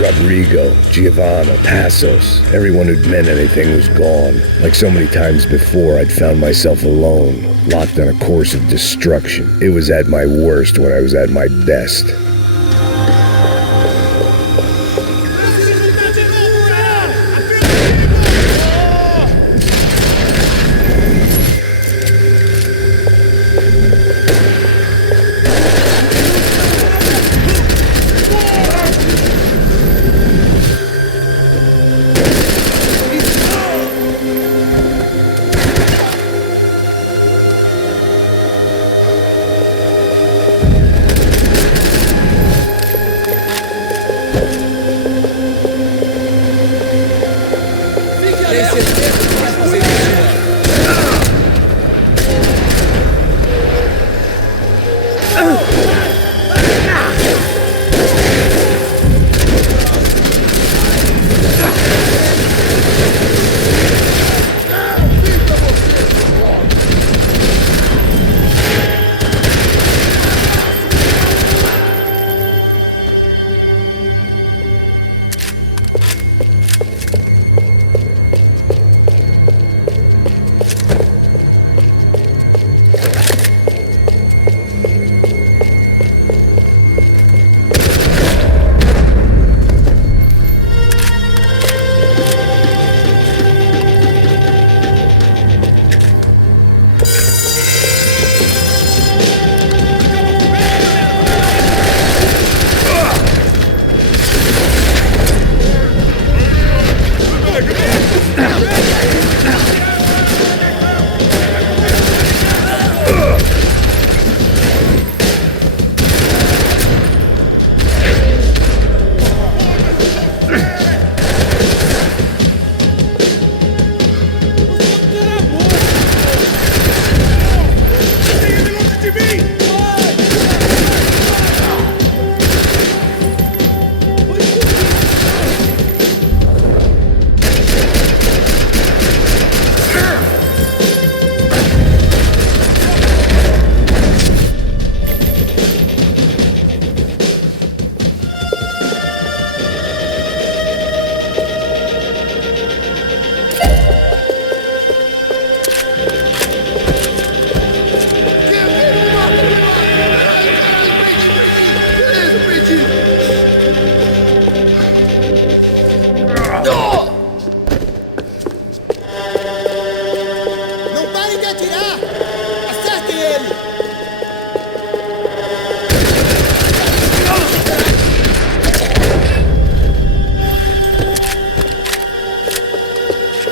Rodrigo, Giovanna, Passos, everyone who'd meant anything was gone. Like so many times before, I'd found myself alone, locked on a course of destruction. It was at my worst when I was at my best.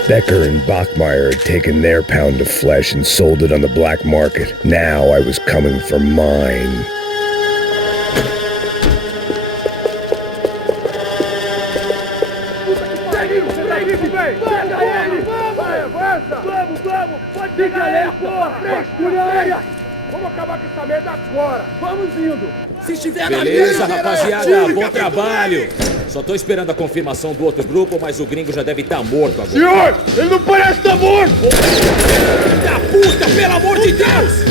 Becker and Bachmeyer had taken their pound of flesh and sold it on the black market. Now I was coming for mine. Vamos acabar com essa merda agora! Vamos indo! Se estiver na Beleza, rapaziada, bom trabalho! Só tô esperando a confirmação do outro grupo, mas o gringo já deve estar morto agora. Senhor, ele não parece estar morto! Da puta, pelo amor de Deus!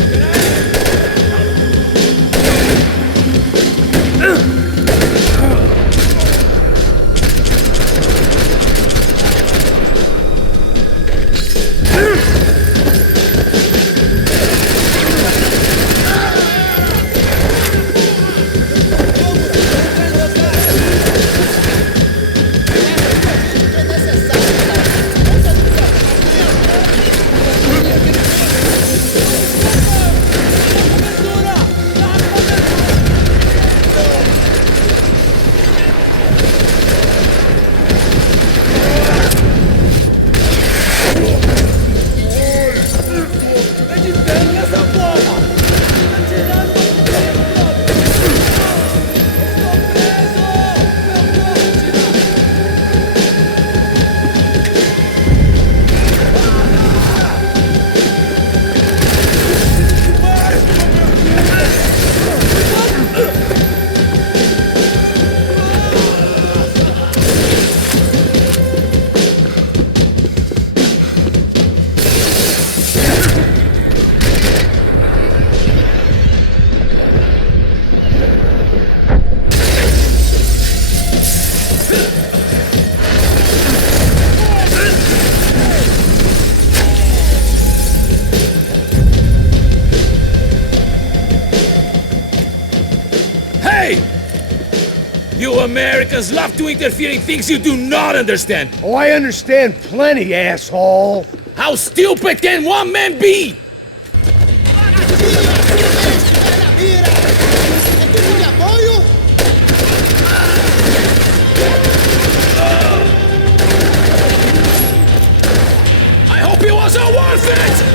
You Americans love to interfere in things you do not understand. Oh, I understand plenty, asshole. How stupid can one man be? I hope it wasn't worth it!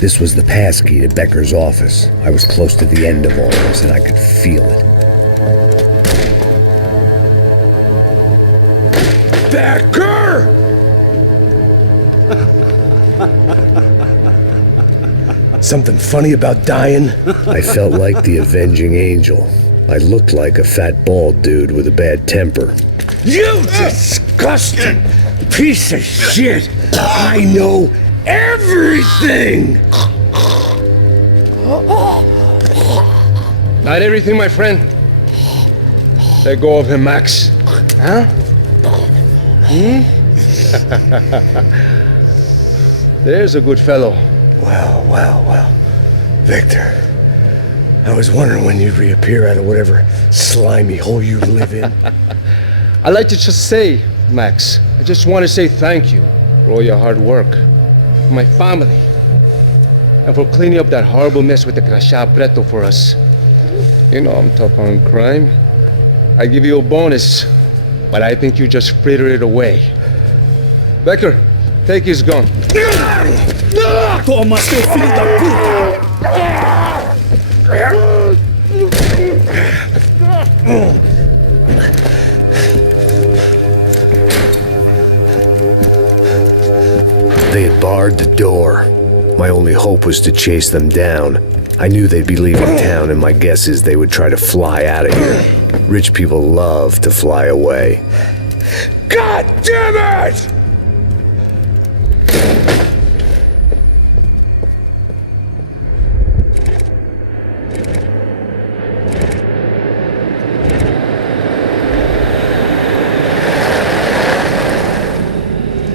This was the passkey to Becker's office. I was close to the end of all this, and I could feel it. Becker! Something funny about dying? I felt like the avenging angel. I looked like a fat bald dude with a bad temper. You disgusting piece of shit! I know everything! Not everything, my friend. Let go of him, Max. Huh? There's a good fellow. Well. Victor, I was wondering when you'd reappear out of whatever slimy hole you live in. I'd like to just say, Max, I just want to say thank you for all your hard work, for my family, and for cleaning up that horrible mess with the crachá preto for us. You know I'm tough on crime. I give you a bonus, but I think you just fritter it away. Becker, take his gun. Toma, seu filho da puta! They had barred the door. My only hope was to chase them down. I knew they'd be leaving town, and my guess is they would try to fly out of here. Rich people love to fly away. God damn it!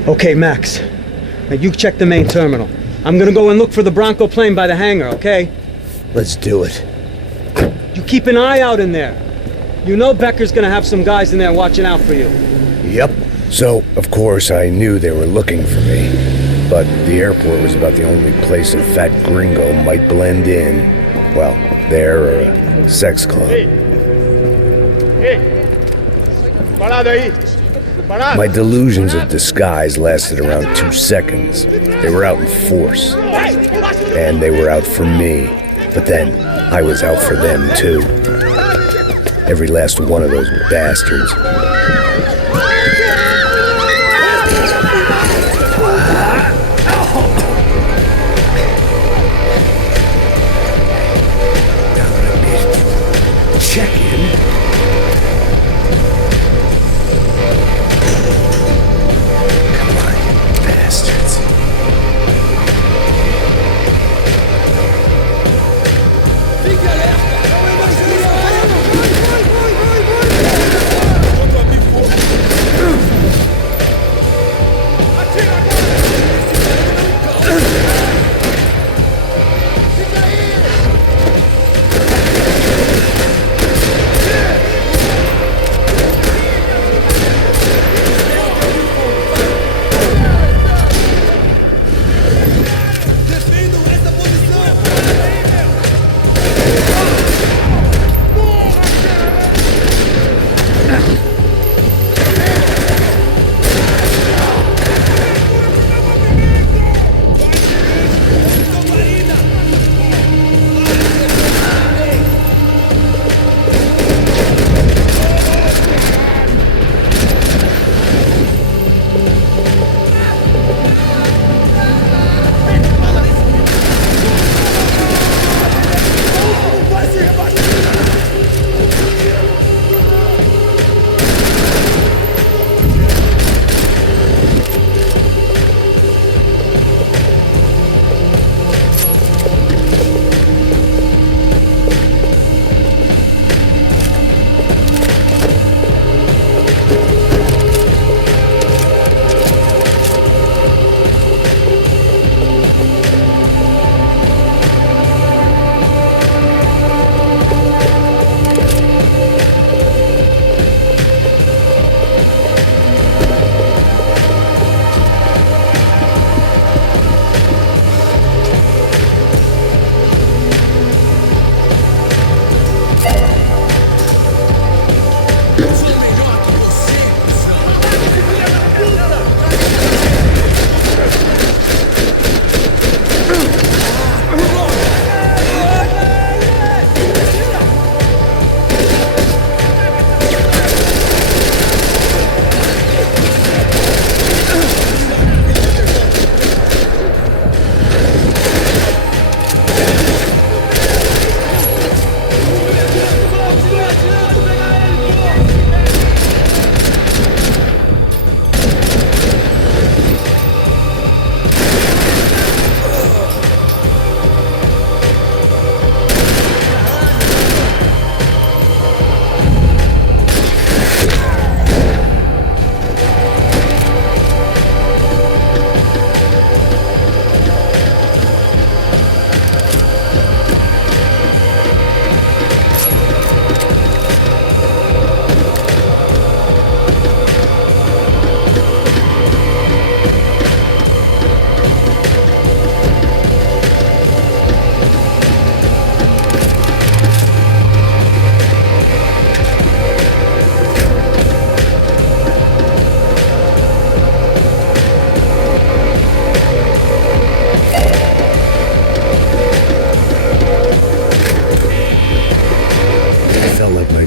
Okay, Max. Now you check the main terminal. I'm gonna go and look for the Bronco plane by the hangar, okay? Let's do it. You keep an eye out in there. You know Becker's gonna have some guys in there watching out for you. Yep. So, of course, I knew they were looking for me. But the airport was about the only place a fat gringo might blend in. Well, there or a sex club. Parado aí! Parado! My delusions of disguise lasted around 2 seconds. They were out in force. And they were out for me. But then, I was out for them, too. Every last one of those bastards.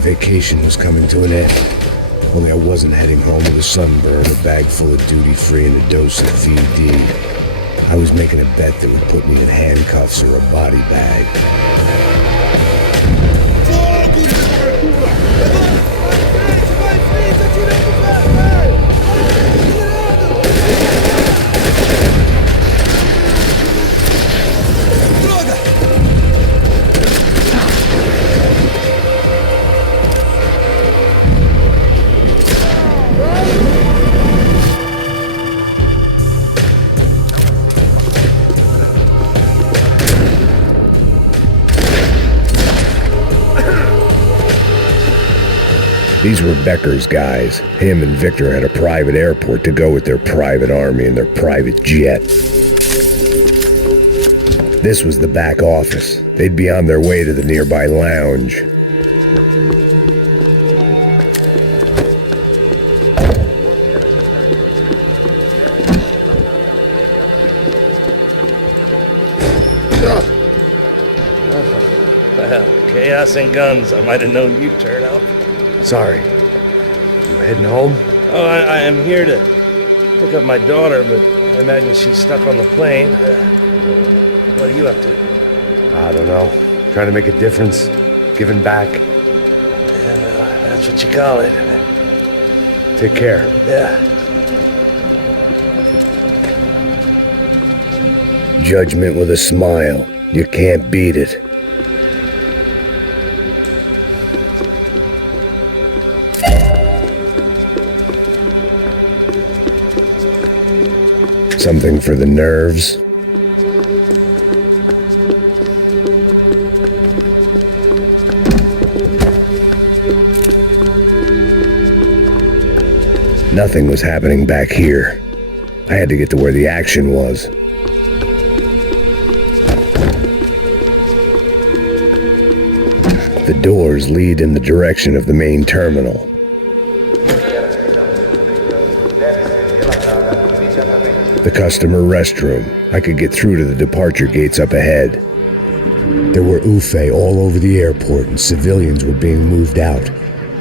vacation was coming to an end. Only I wasn't heading home with a sunburn, a bag full of duty-free, and a dose of VD. I was making a bet that would put me in handcuffs or a body bag. These were Becker's guys. Him and Victor had a private airport to go with their private army and their private jet. This was the back office. They'd be on their way to the nearby lounge. Well, chaos and guns. I might have known you'd turn up. Sorry. You heading home? Oh, I am here to pick up my daughter, but I imagine she's stuck on the plane. What are you up to? I don't know. Trying to make a difference. Giving back. Yeah, that's what you call it. Take care. Yeah. Judgment with a smile. You can't beat it. Something for the nerves. Nothing was happening back here. I had to get to where the action was. The doors lead in the direction of the main terminal. The customer restroom. I could get through to the departure gates up ahead. There were UFE all over the airport, and civilians were being moved out.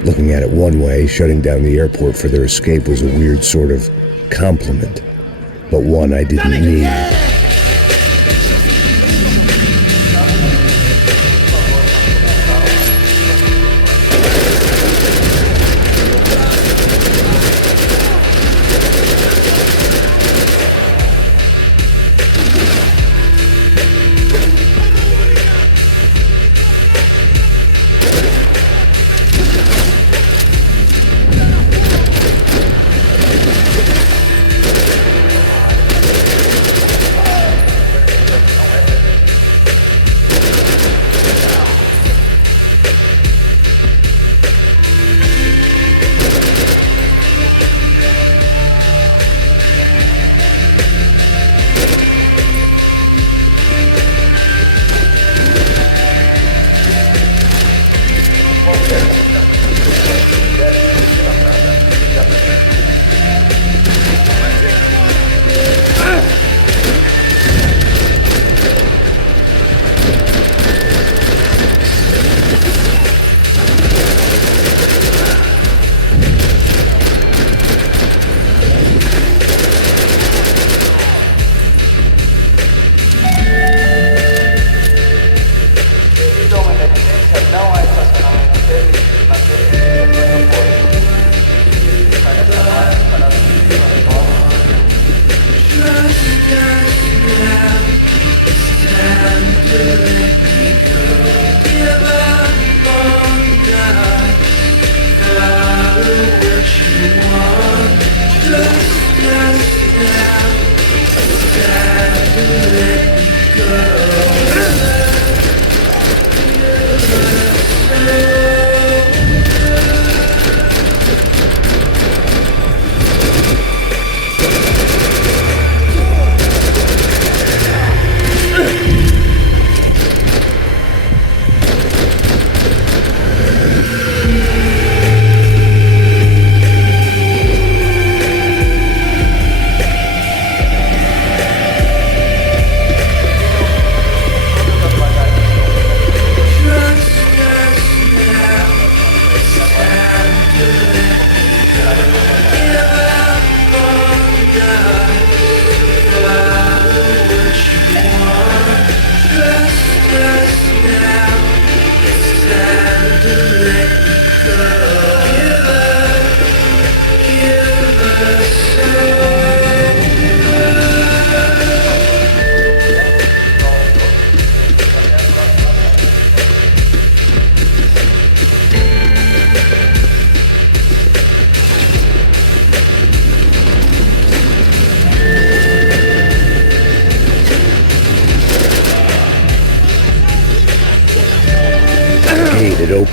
Looking at it one way, shutting down the airport for their escape was a weird sort of compliment, but one I didn't need.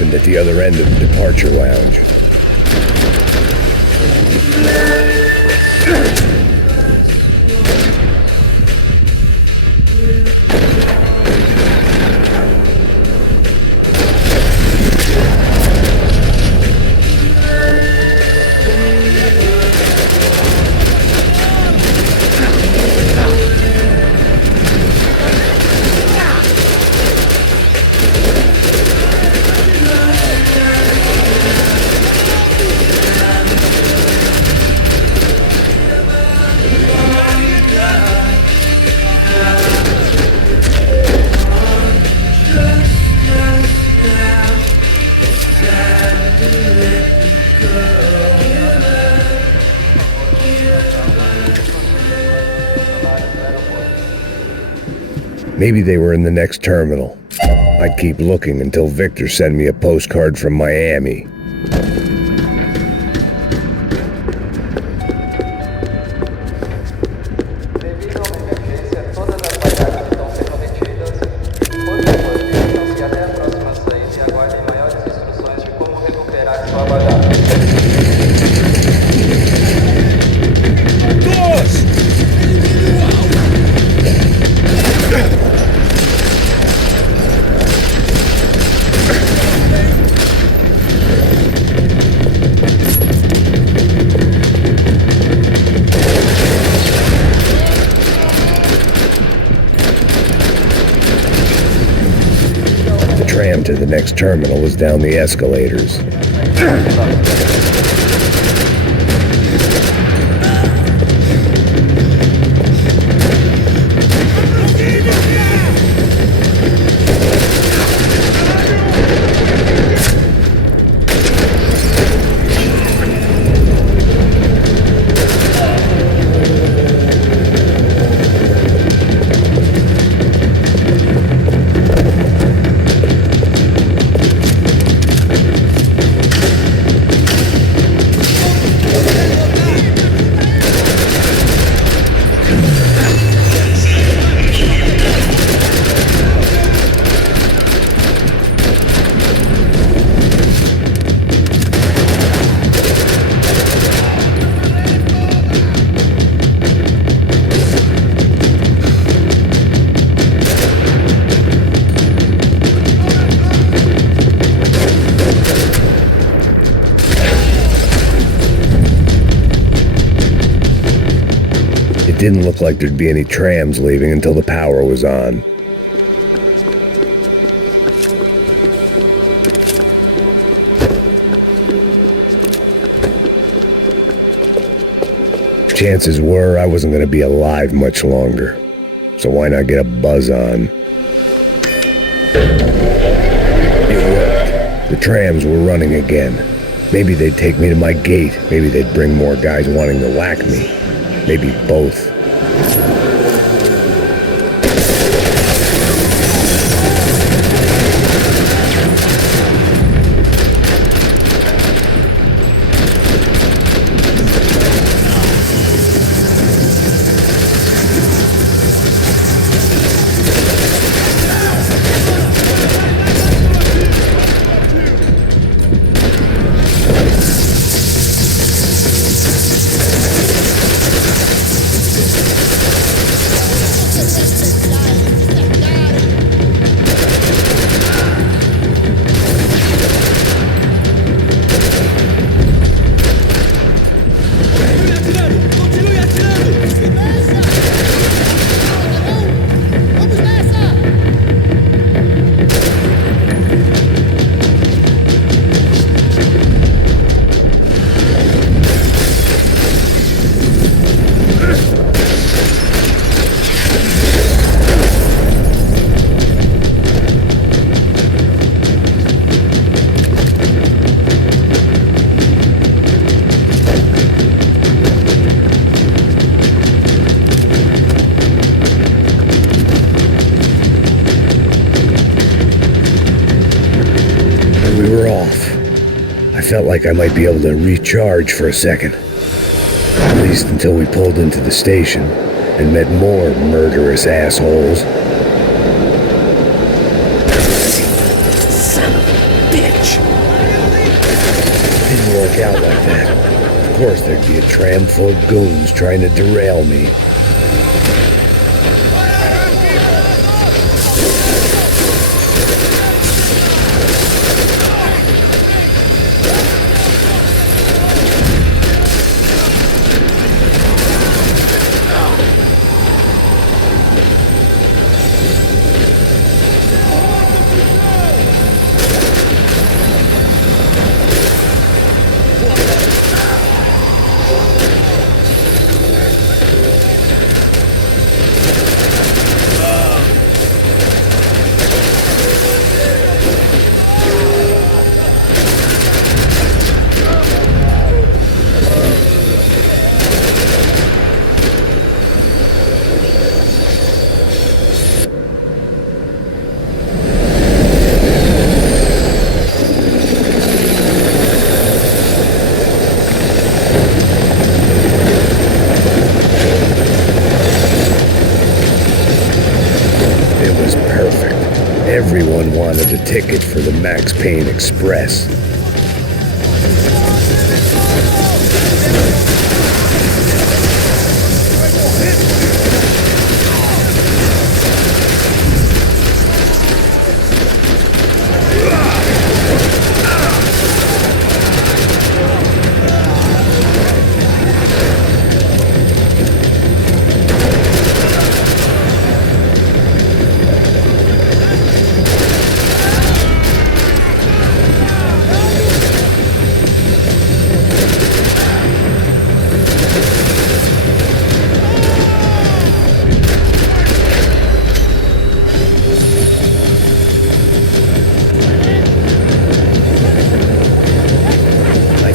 happened at the other end of the departure lounge. Maybe they were in the next terminal. I'd keep looking until Victor sent me a postcard from Miami. To the next terminal was down the escalators. It didn't look like there'd be any trams leaving until the power was on. Chances were I wasn't going to be alive much longer, so why not get a buzz on? It worked. The trams were running again. Maybe they'd take me to my gate. Maybe they'd bring more guys wanting to whack me. Maybe both. Felt like I might be able to recharge for a second. At least until we pulled into the station and met more murderous assholes. Son of a bitch! course there'd be a tram full of goons trying to derail me. Everyone wanted a ticket for the Max Payne Express.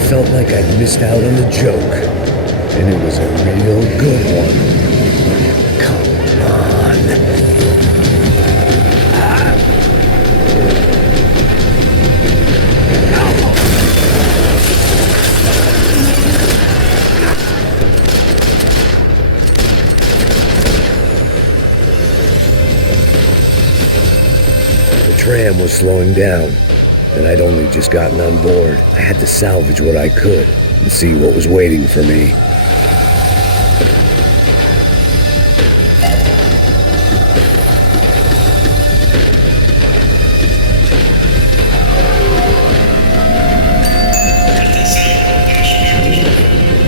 Felt like I'd missed out on the joke, and it was a real good one. Come on. The tram was slowing down. And I'd only just gotten on board. I had to salvage what I could and see what was waiting for me.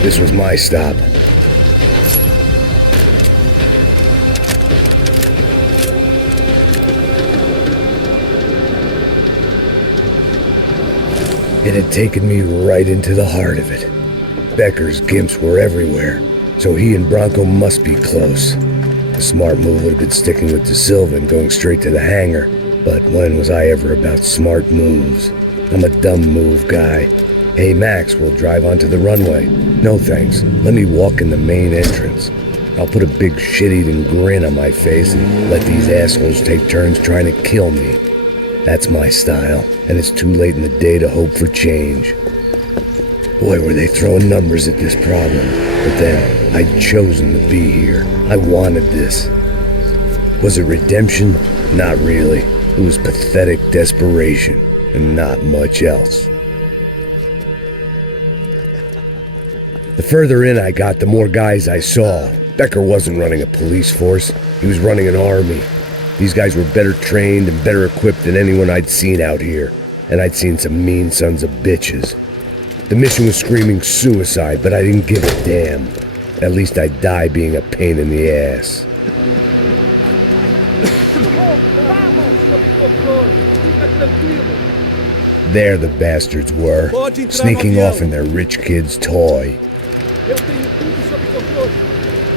This was my stop. It had taken me right into the heart of it. Becker's gimps were everywhere, so he and Bronco must be close. The smart move would have been sticking with DeSilva and going straight to the hangar, but when was I ever about smart moves? I'm a dumb move guy. Hey Max, we'll drive onto the runway. No thanks, let me walk in the main entrance. I'll put a big shit-eating grin on my face and let these assholes take turns trying to kill me. That's my style, and it's too late in the day to hope for change. Boy, were they throwing numbers at this problem. But then, I'd chosen to be here. I wanted this. Was it redemption? Not really. It was pathetic desperation, and not much else. The further in I got, the more guys I saw. Becker wasn't running a police force. He was running an army. These guys were better trained and better equipped than anyone I'd seen out here, and I'd seen some mean sons of bitches. The mission was screaming suicide, but I didn't give a damn. At least I'd die being a pain in the ass. There the bastards were, sneaking off in their rich kid's toy.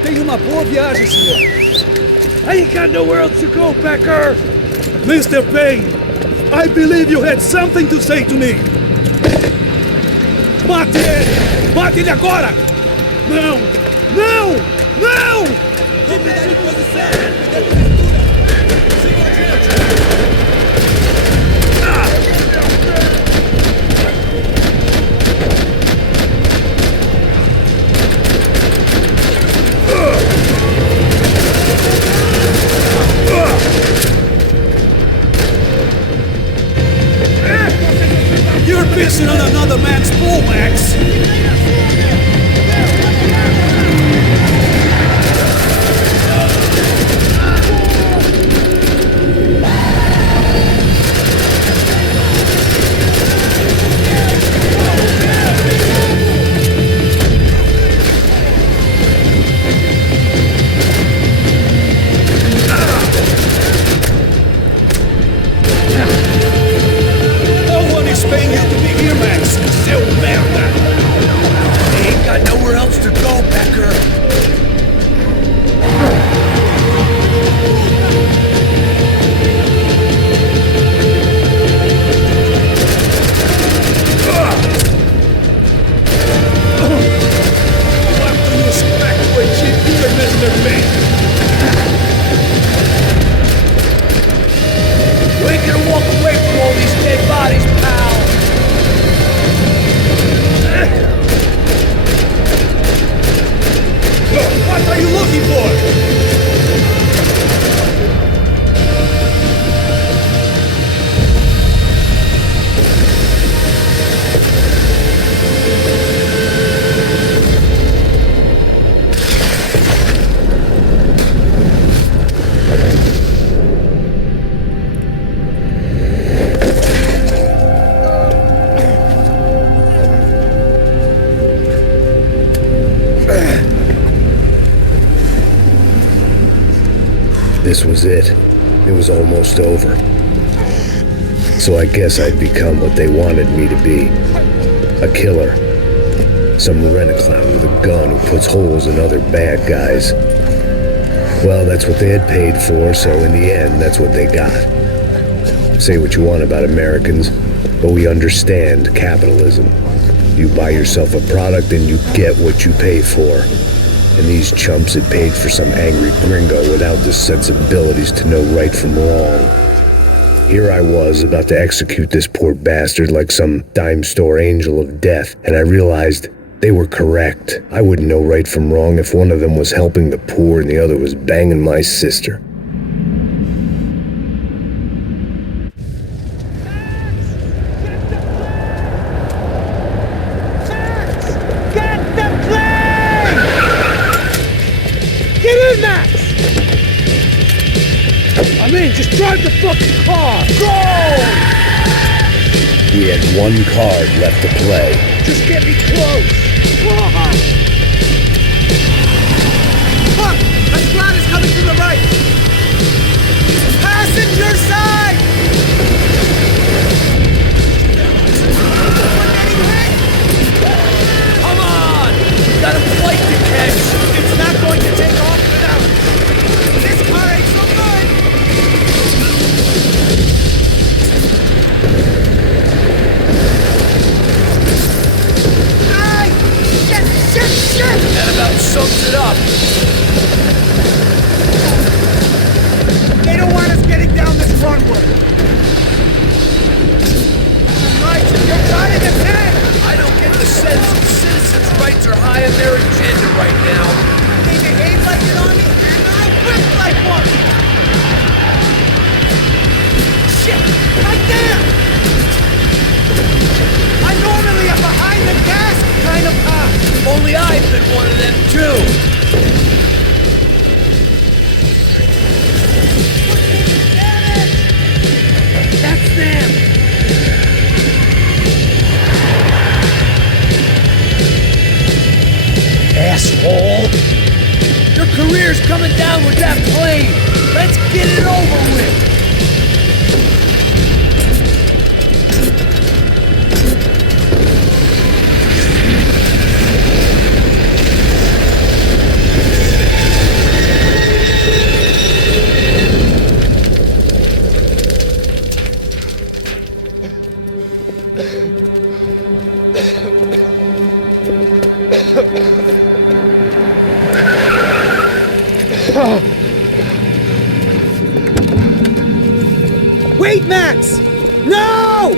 Tenha uma boa viagem, senhor. I ain't got nowhere else to go, Becker! Mr. Payne, I believe you had something to say to me! Mate ele! Mate ele agora! Não! Não! Não! Mudar de posição! Siga adiante! You're pissing on another man's pool, Max! this was it. It was almost over. So I guess I'd become what they wanted me to be. A killer. Some rent-a-clown with a gun who puts holes in other bad guys. Well, that's what they had paid for, so in the end, that's what they got. Say what you want about Americans, but we understand capitalism. You buy yourself a product and you get what you pay for. And these chumps had paid for some angry gringo without the sensibilities to know right from wrong. Here I was about to execute this poor bastard like some dime store angel of death, and I realized they were correct. I wouldn't know right from wrong if one of them was helping the poor and the other was banging my sister. Just drive the fucking car! Go! We had one card left to play. Just get me close! Look! A squad is coming from the right! Passenger side! We're getting hit! Come on! We got a flight to catch! It's not going to take off without us! This car ain't so good! That about sums it up. They don't want us getting down this runway. Right, you're trying to attack. I don't get the sense that citizens' rights are high on their agenda right now. They behave like an army, and I whip like one. Shit! Right there! I'm normally a behind-the-gas kind of cop. Only I've been one of them, too. Damn it! That's them! Asshole! Your career's coming down with that plane! Let's get it over with! Wait, Max! No!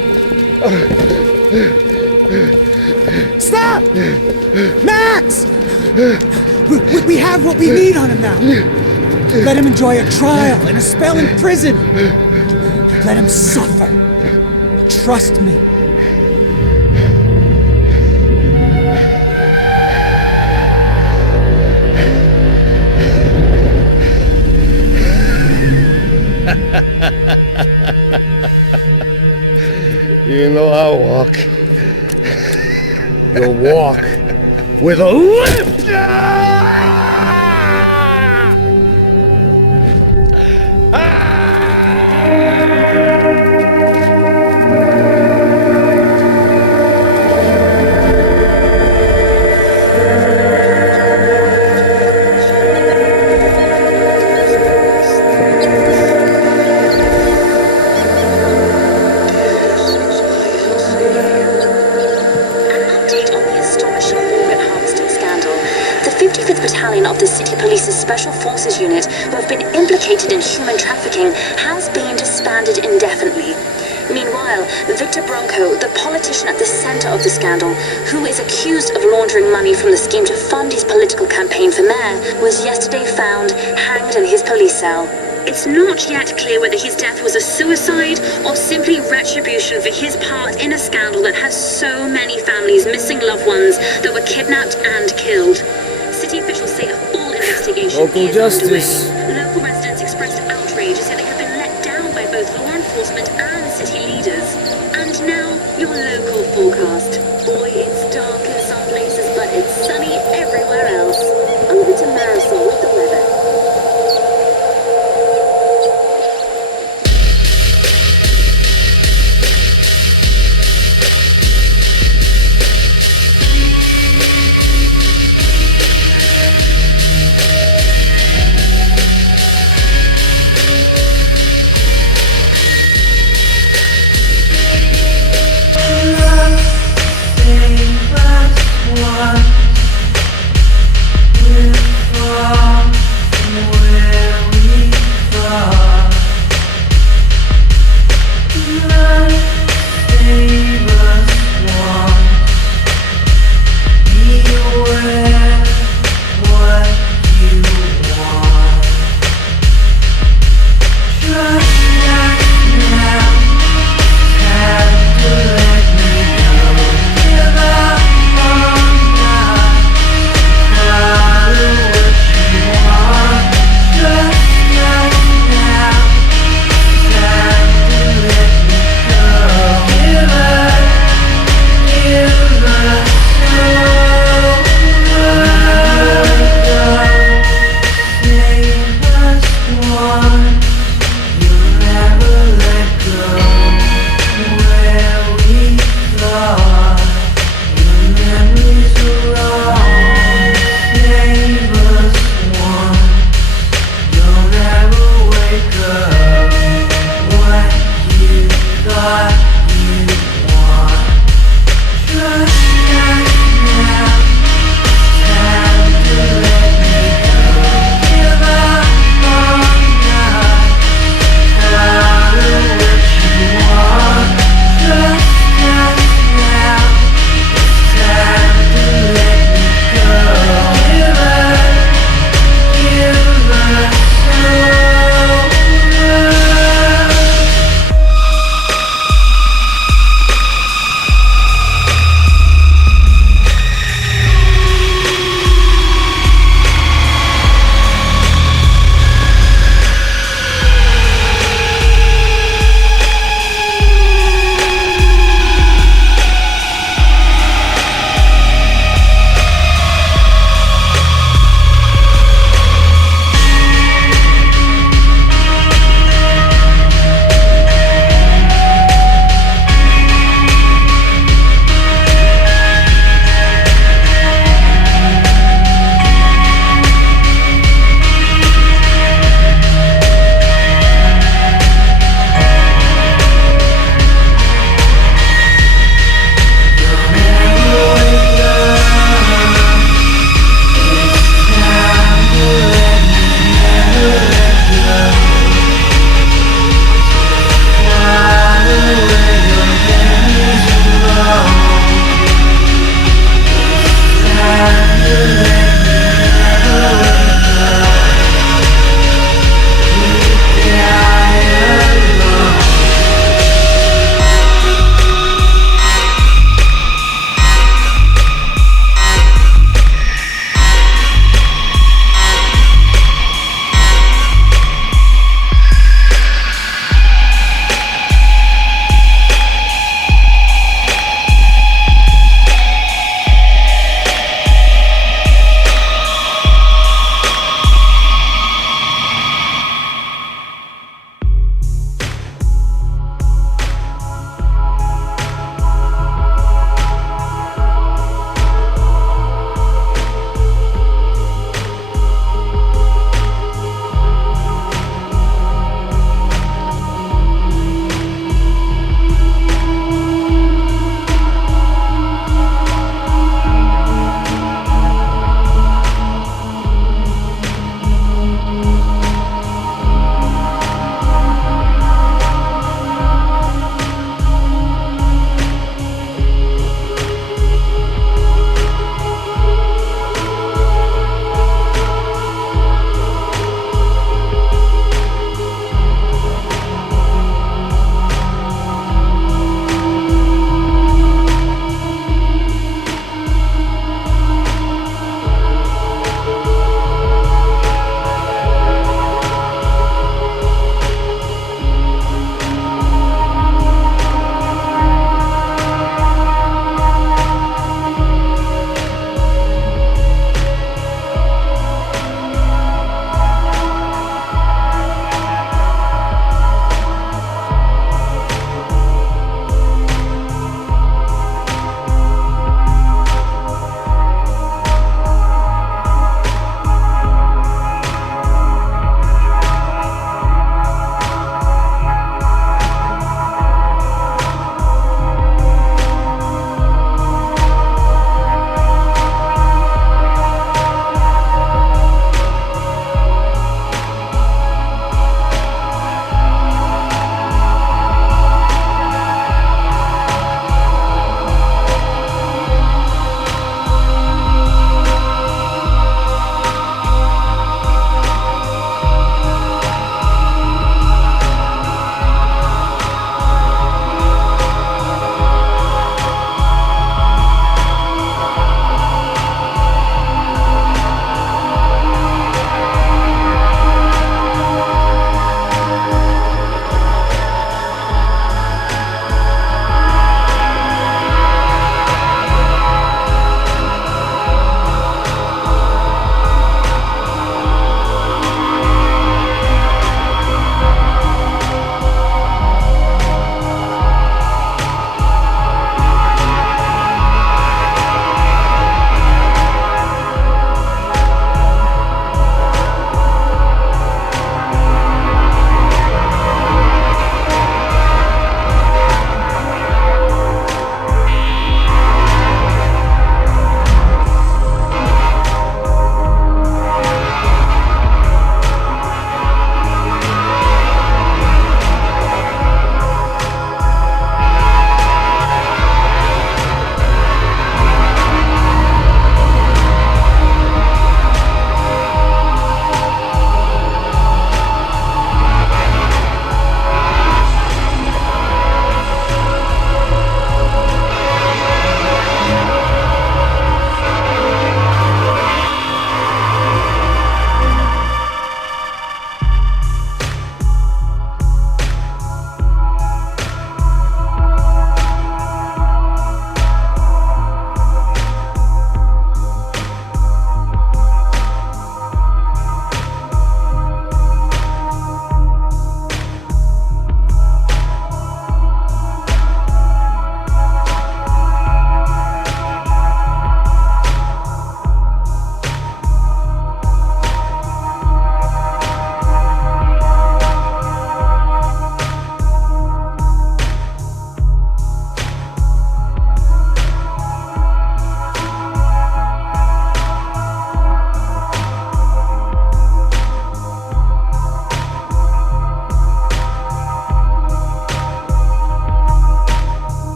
Stop! Max! We have what we need on him now. Let him enjoy a trial and a spell in prison. Let him suffer. Trust me. You know I'll walk. You'll walk with a lift! Of the City Police's Special Forces Unit, who have been implicated in human trafficking, has been disbanded indefinitely. Meanwhile, Victor Bronco, the politician at the center of the scandal, who is accused of laundering money from the scheme to fund his political campaign for mayor, was yesterday found hanged in his police cell. It's not yet clear whether his death was a suicide or simply retribution for his part in a scandal that has so many families missing loved ones that were kidnapped and killed. City officials say a full investigation Local is justice. underway.